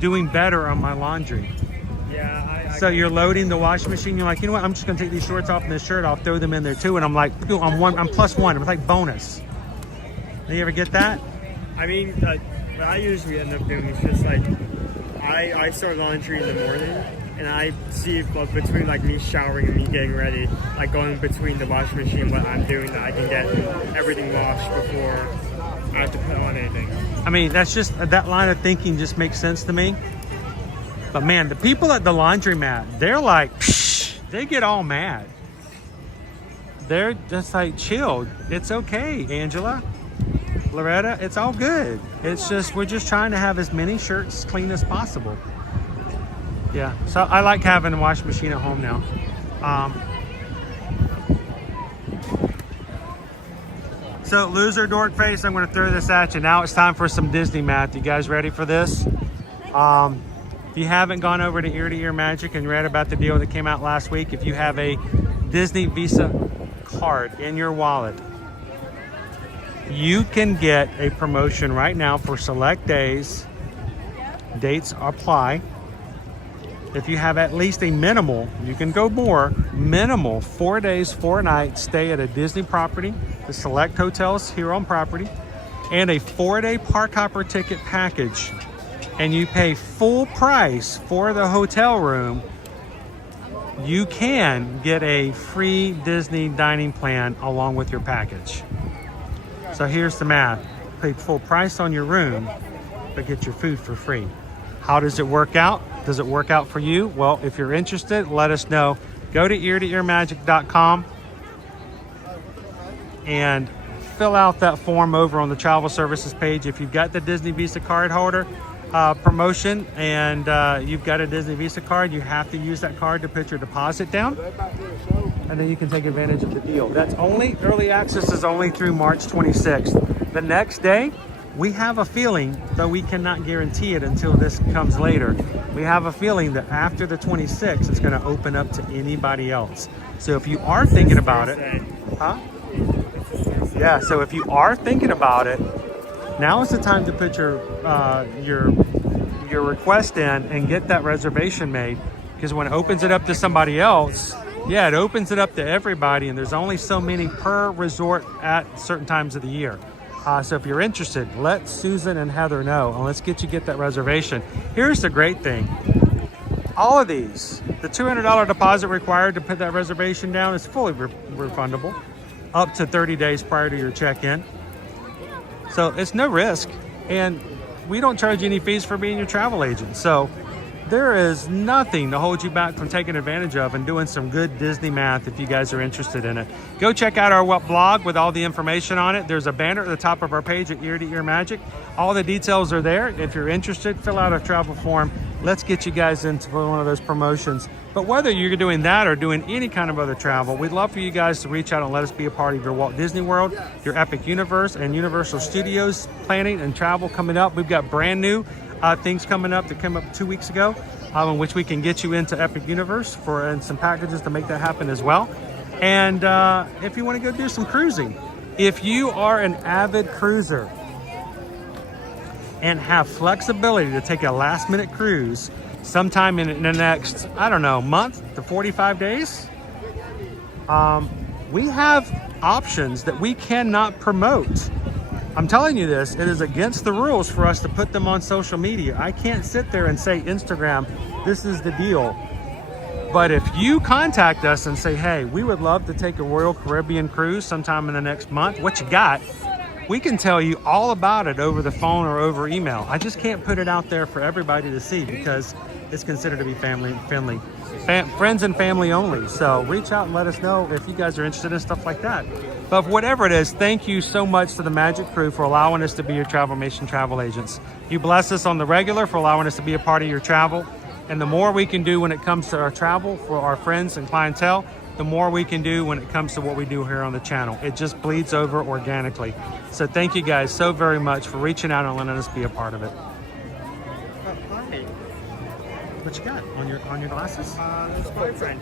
doing better on my laundry? Yeah. So you're loading the washing machine. You're like, you know what? I'm just gonna take these shorts off and this shirt. I'll throw them in there too. And I'm like, I'm +1. It's like bonus. Do you ever get that? I mean, what I usually end up doing is just like, I start laundry in the morning, and I see if, between like me showering and me getting ready, like going between the washing machine, what I'm doing, that I can get everything washed before I have to put on anything. I mean, that's just, that line of thinking just makes sense to me. But man, the people at the laundromat, they're like, psh, they get all mad. They're just like, chill. It's okay, Angela, Loretta, it's all good. It's just, we're just trying to have as many shirts clean as possible. Yeah, so I like having a washing machine at home now. So loser dork face, I'm going to throw this at you. Now it's time for some Disney math. You guys ready for this? If you haven't gone over to Ear Magic and read about the deal that came out last week, if you have a Disney Visa card in your wallet, you can get a promotion right now for select days. Dates apply. If you have at least a minimal, you can go more, minimal 4 days, 4 nights stay at a Disney property, the select hotels here on property, and a 4-day park hopper ticket package, and you pay full price for the hotel room, you can get a free Disney dining plan along with your package. So here's the math. Pay full price on your room, but get your food for free. How does it work out? Does it work out for you? Well, if you're interested, let us know. Go to eartoearmagic.com and fill out that form over on the travel services page. If you've got the Disney Visa card holder promotion and you've got a Disney Visa card, you have to use that card to put your deposit down, and then you can take advantage of the deal. That's only, early access is only through March 26th. The next day, we have a feeling, though we cannot guarantee it until this comes later, we have a feeling that after the 26th, it's going to open up to anybody else. So if you are thinking about it, yeah, so if you are thinking about it, now is the time to put your request in and get that reservation made, because when it opens it up to somebody else, yeah, it opens it up to everybody, and there's only so many per resort at certain times of the year. So if you're interested, let Susan and Heather know, and let's get that reservation. Here's the great thing. All of these, the $200 deposit required to put that reservation down is fully refundable up to 30 days prior to your check-in. So it's no risk, and we don't charge any fees for being your travel agent. So there is nothing to hold you back from taking advantage of and doing some good Disney math if you guys are interested in it. Go check out our blog with all the information on it. There's a banner at the top of our page at Ear to Ear Magic. All the details are there. If you're interested, fill out a travel form. Let's get you guys into one of those promotions. But whether you're doing that or doing any kind of other travel, we'd love for you guys to reach out and let us be a part of your Walt Disney World, your Epic Universe, and Universal Studios planning and travel coming up. We've got brand new things coming up that came up 2 weeks ago, in which we can get you into Epic Universe and some packages to make that happen as well. And if you want to go do some cruising, if you are an avid cruiser and have flexibility to take a last-minute cruise sometime in the next, I don't know, month to 45 days, we have options that we cannot promote. I'm telling you this, it is against the rules for us to put them on social media. I can't sit there and say, Instagram, this is the deal. But if you contact us and say, hey, we would love to take a Royal Caribbean cruise sometime in the next month, what you got? We can tell you all about it over the phone or over email. I just can't put it out there for everybody to see because it's considered to be friendly, friends and family only. So reach out and let us know if you guys are interested in stuff like that. But whatever it is, thank you so much to the Magic crew for allowing us to be your Travelmation travel agents. You bless us on the regular for allowing us to be a part of your travel. And the more we can do when it comes to our travel for our friends and clientele, the more we can do when it comes to what we do here on the channel. It just bleeds over organically. So thank you guys so very much for reaching out and letting us be a part of it. Hi. What you got on your glasses? It's my friend.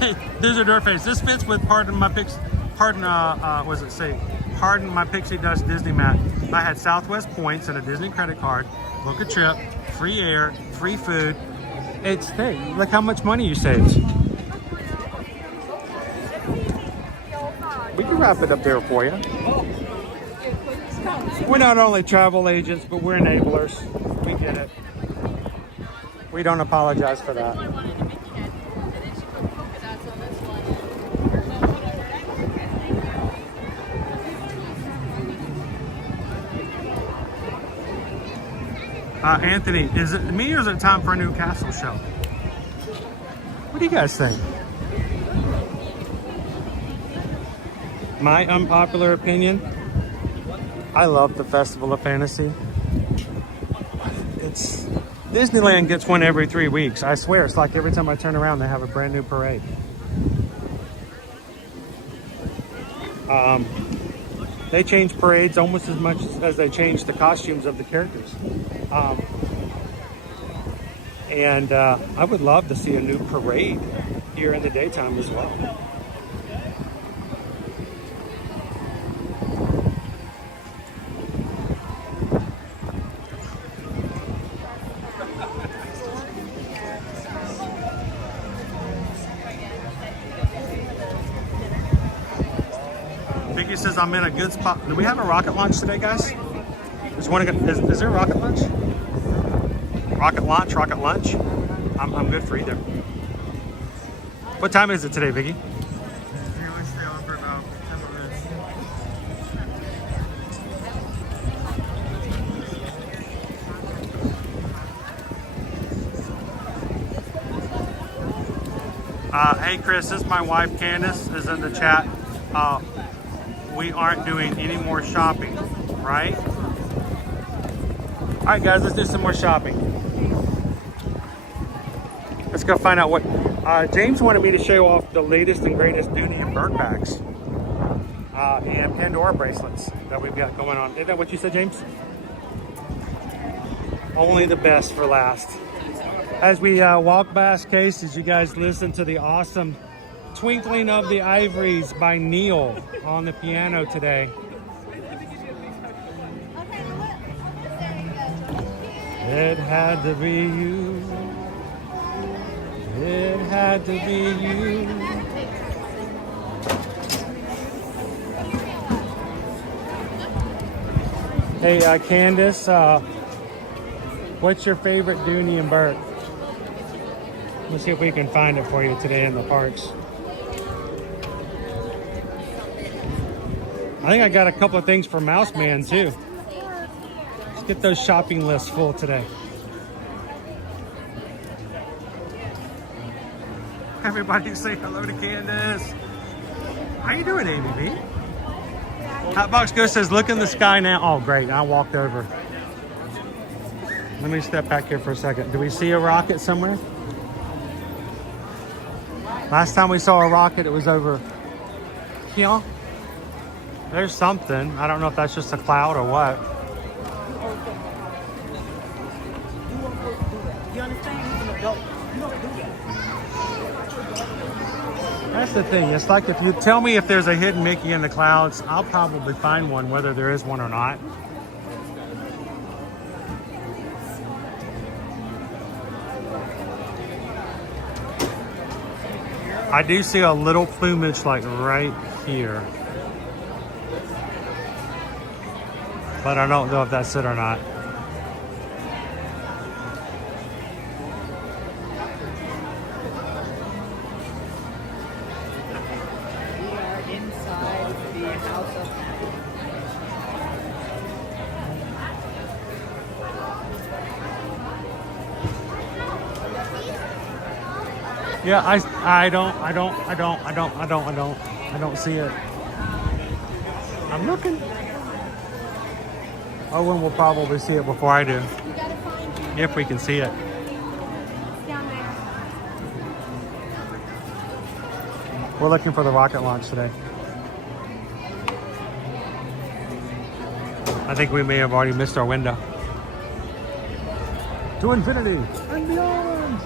Hey, there's a dirt face. This fits with pardon my pixie dust Disney mat. I had Southwest points and a Disney credit card, book a trip, free air, free food. It's, hey, look how much money you saved. We can wrap it up there for you. We're not only travel agents, but we're enablers. We get it. We don't apologize for that. Anthony, is it me or is it time for a new castle show? What do you guys think? My unpopular opinion, I love the Festival of Fantasy. It's Disneyland gets one every 3 weeks. I swear, it's like every time I turn around, they have a brand new parade. They change parades almost as much as they change the costumes of the characters. I would love to see a new parade here in the daytime as well. Vicky says I'm in a good spot. Do we have a rocket launch today, guys? Is there a rocket launch? Rocket lunch? I'm good for either. What time is it today, Vicky? Hey Chris, this is my wife Candace is in the chat. We aren't doing any more shopping, right? All right, guys, let's do some more shopping. Let's go find out what James wanted me to show off the latest and greatest Dooney and Burke bags and Pandora bracelets that we've got going on. Isn't that what you said, James? Only the best for last. As we walk past cases, you guys listen to the awesome Twinkling of the Ivories by Neil on the piano today. It had to be you. It had to be you. Hey, Candace, what's your favorite Dooney and Burke? Let's see if we can find it for you today in the parks. I think I got a couple of things for Mouse Man too. Let's get those shopping lists full today. Everybody say hello to Candace. How you doing, Amy B? Hotbox Ghost says, look in the sky now. Oh, great. I walked over. Let me step back here for a second. Do we see a rocket somewhere? Last time we saw a rocket, it was over here. There's something. I don't know if that's just a cloud or what. That's the thing. It's like if you tell me if there's a hidden Mickey in the clouds, I'll probably find one, whether there is one or not. I do see a little plumage like right here. But I don't know if that's it or not. Yeah, I don't see it. I'm looking. Owen will probably see it before I do. If we can see it. We're looking for the rocket launch today. I think we may have already missed our window. To infinity and beyond.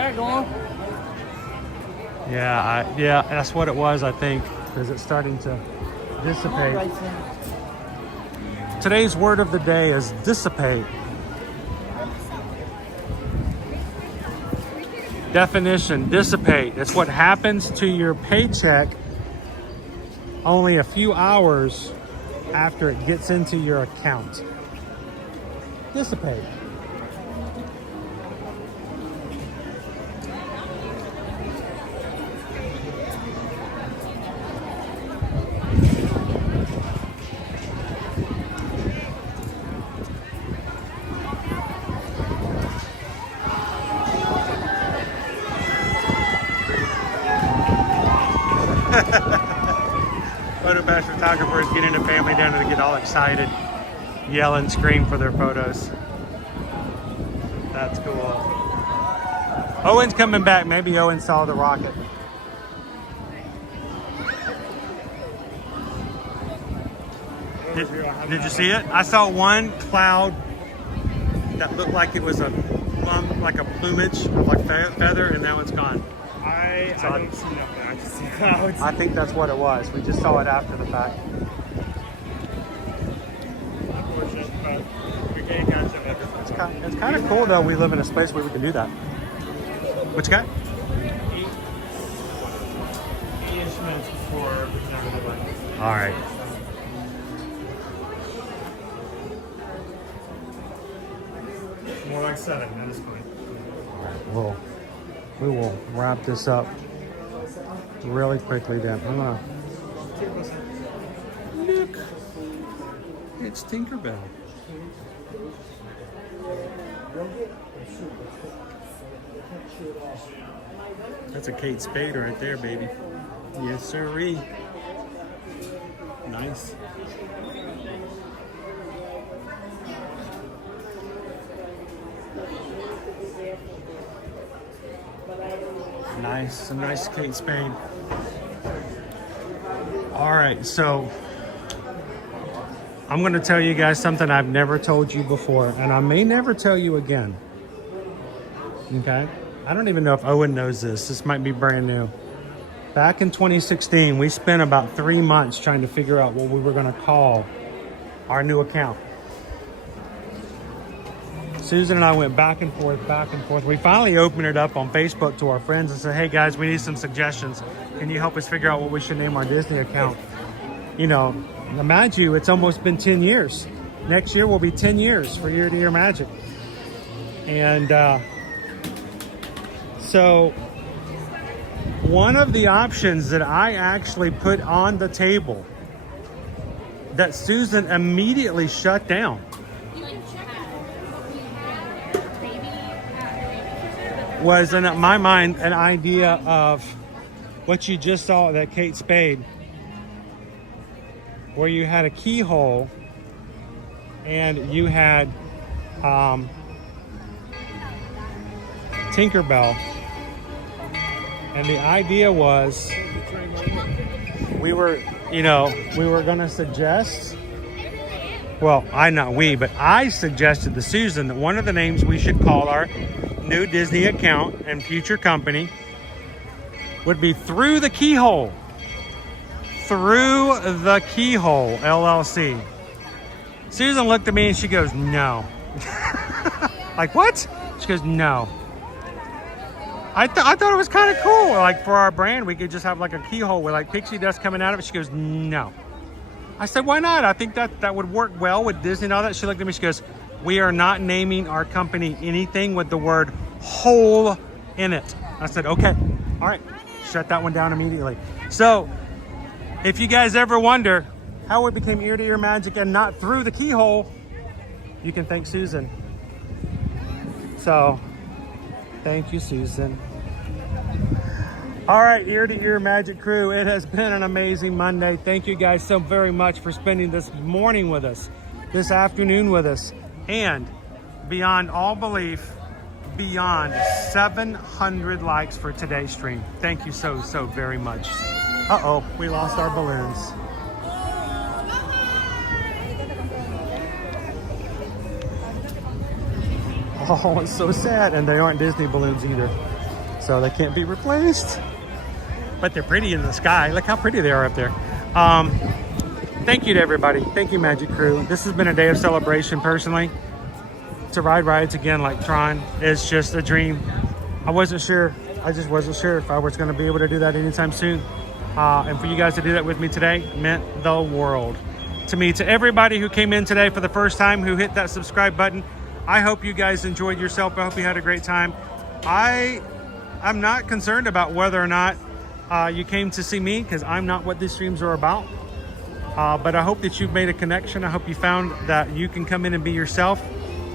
Yeah, go on. Yeah, that's what it was, I think, because it's starting to dissipate. Today's word of the day is dissipate. Definition, dissipate. It's what happens to your paycheck only a few hours after it gets into your account. Dissipate. Photo pass photographers getting a family down to get all excited, yell and scream for their photos. That's cool. Owen's coming back. Maybe Owen saw the rocket. Did you see it? I saw one cloud that looked like it was a plumage of like feather, and now it's gone. I don't see nothing. I just see clouds. I think that's what it was. We just saw it after the fact. Unfortunate, but we can't catch them every time. It's kind of cool though. We live in a space where we can do that. What you got? 8-ish minutes before the camera deadline. All right. More like 7 at this point. Well, we will wrap this up really quickly then. I'm gonna look. It's Tinkerbell. That's a Kate Spade right there, baby. Yes, sirree. Nice. Nice, some nice Kate Spade. All right, so I'm going to tell you guys something I've never told you before, and I may never tell you again. Okay? I don't even know if Owen knows this. This might be brand new. Back in 2016, we spent about 3 months trying to figure out what we were going to call our new account. Susan and I went back and forth, back and forth. We finally opened it up on Facebook to our friends and said, hey guys, we need some suggestions. Can you help us figure out what we should name our Disney account? You know, imagine you, it's almost been 10 years. Next year will be 10 years for Year to Year Magic. And so one of the options that I actually put on the table that Susan immediately shut down was, in my mind, an idea of what you just saw, that Kate Spade, where you had a keyhole and you had Tinkerbell. And the idea was we were going to suggest, well, I suggested to Susan that one of the names we should call our new Disney account and future company would be Through the Keyhole. Through the Keyhole, LLC. Susan looked at me and she goes, no. Like, what? She goes, no. I thought it was kind of cool. Like, for our brand, we could just have like a keyhole with like pixie dust coming out of it. She goes, no. I said, why not? I think that would work well with Disney and all that. She looked at me, she goes, we are not naming our company anything with the word hole in it. I said, okay, all right. Shut that one down immediately. So if you guys ever wonder how it became Ear to Ear Magic and not Through the Keyhole, you can thank Susan. So thank you, Susan. All right, Ear to Ear Magic crew, it has been an amazing Monday. Thank you guys so very much for spending this morning with us, this afternoon with us, and beyond all belief, beyond 700 likes for today's stream. Thank you so very much. Uh-oh, we lost our balloons. Oh, it's so sad. And they aren't Disney balloons either. so they can't be replaced. But they're pretty in the sky. Look how pretty they are up there. Thank you to everybody. Thank you, Magic Crew. This has been a day of celebration personally. To ride rides again like Tron is just a dream. I wasn't sure. I just wasn't sure if I was going to be able to do that anytime soon. And for you guys to do that with me today meant the world to me. To everybody who came in today for the first time, who hit that subscribe button, I hope you guys enjoyed yourself. I hope you had a great time. I'm not concerned about whether or not you came to see me, because I'm not what these streams are about. But I hope that you've made a connection. I hope you found that you can come in and be yourself,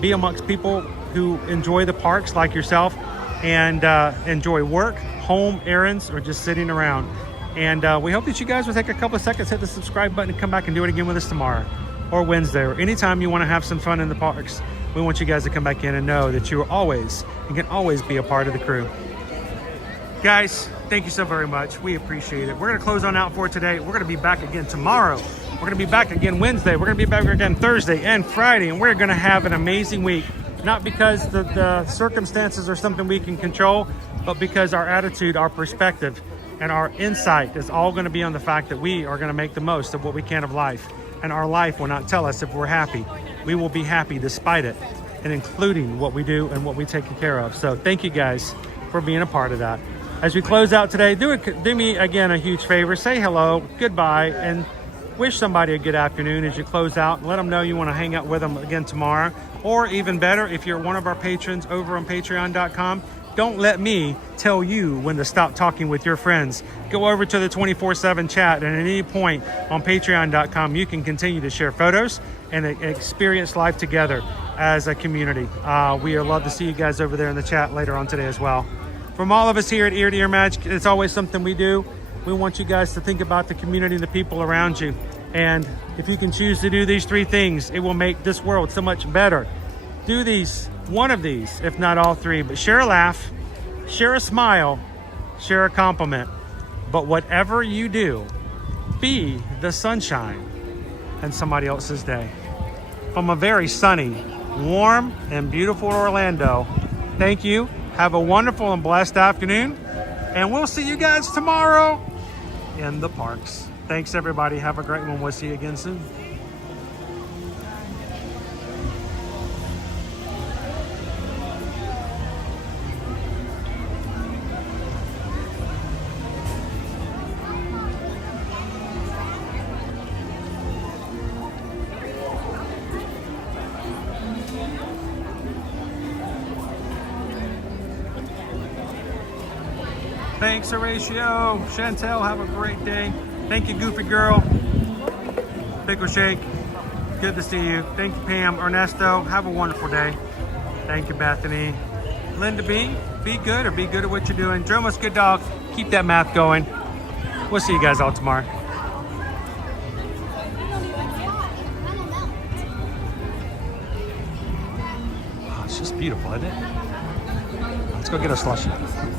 be amongst people who enjoy the parks like yourself, and enjoy work, home, errands, or just sitting around. And we hope that you guys will take a couple of seconds, hit the subscribe button, and come back and do it again with us tomorrow or Wednesday, or anytime you want to have some fun in the parks. We want you guys to come back in and know that you are always, and can always be a part of the crew. Guys, thank you so very much. We appreciate it. We're going to close on out for today. We're going to be back again tomorrow. We're going to be back again Wednesday. We're going to be back again Thursday and Friday. And we're going to have an amazing week. Not because the circumstances are something we can control, but because our attitude, our perspective, and our insight is all going to be on the fact that we are going to make the most of what we can of life. And our life will not tell us if we're happy. We will be happy despite it, and including what we do and what we take care of. So thank you guys for being a part of that. As we close out today, do me again a huge favor. Say hello, goodbye, and wish somebody a good afternoon as you close out. Let them know you want to hang out with them again tomorrow. Or even better, if you're one of our patrons over on patreon.com, don't let me tell you when to stop talking with your friends. Go over to the 24/7 chat, and at any point on patreon.com, you can continue to share photos and experience life together as a community. We would love to see you guys over there in the chat later on today as well. From all of us here at Ear to Ear Magic, it's always something we do. We want you guys to think about the community and the people around you. And if you can choose to do these 3 things, it will make this world so much better. Do these, one of these, if not all 3. But share a laugh, share a smile, share a compliment. But whatever you do, be the sunshine in somebody else's day. From a very sunny, warm, and beautiful Orlando, thank you. Have a wonderful and blessed afternoon, and we'll see you guys tomorrow in the parks. Thanks, everybody. Have a great one. We'll see you again soon. Thanks, Horatio. Chantel, have a great day. Thank you, Goofy Girl. Pickle Shake, good to see you. Thank you, Pam. Ernesto, have a wonderful day. Thank you, Bethany. Linda B, be good, or be good at what you're doing. Droma's good dog. Keep that math going. We'll see you guys all tomorrow. Oh, it's just beautiful, isn't it? Let's go get a slushie.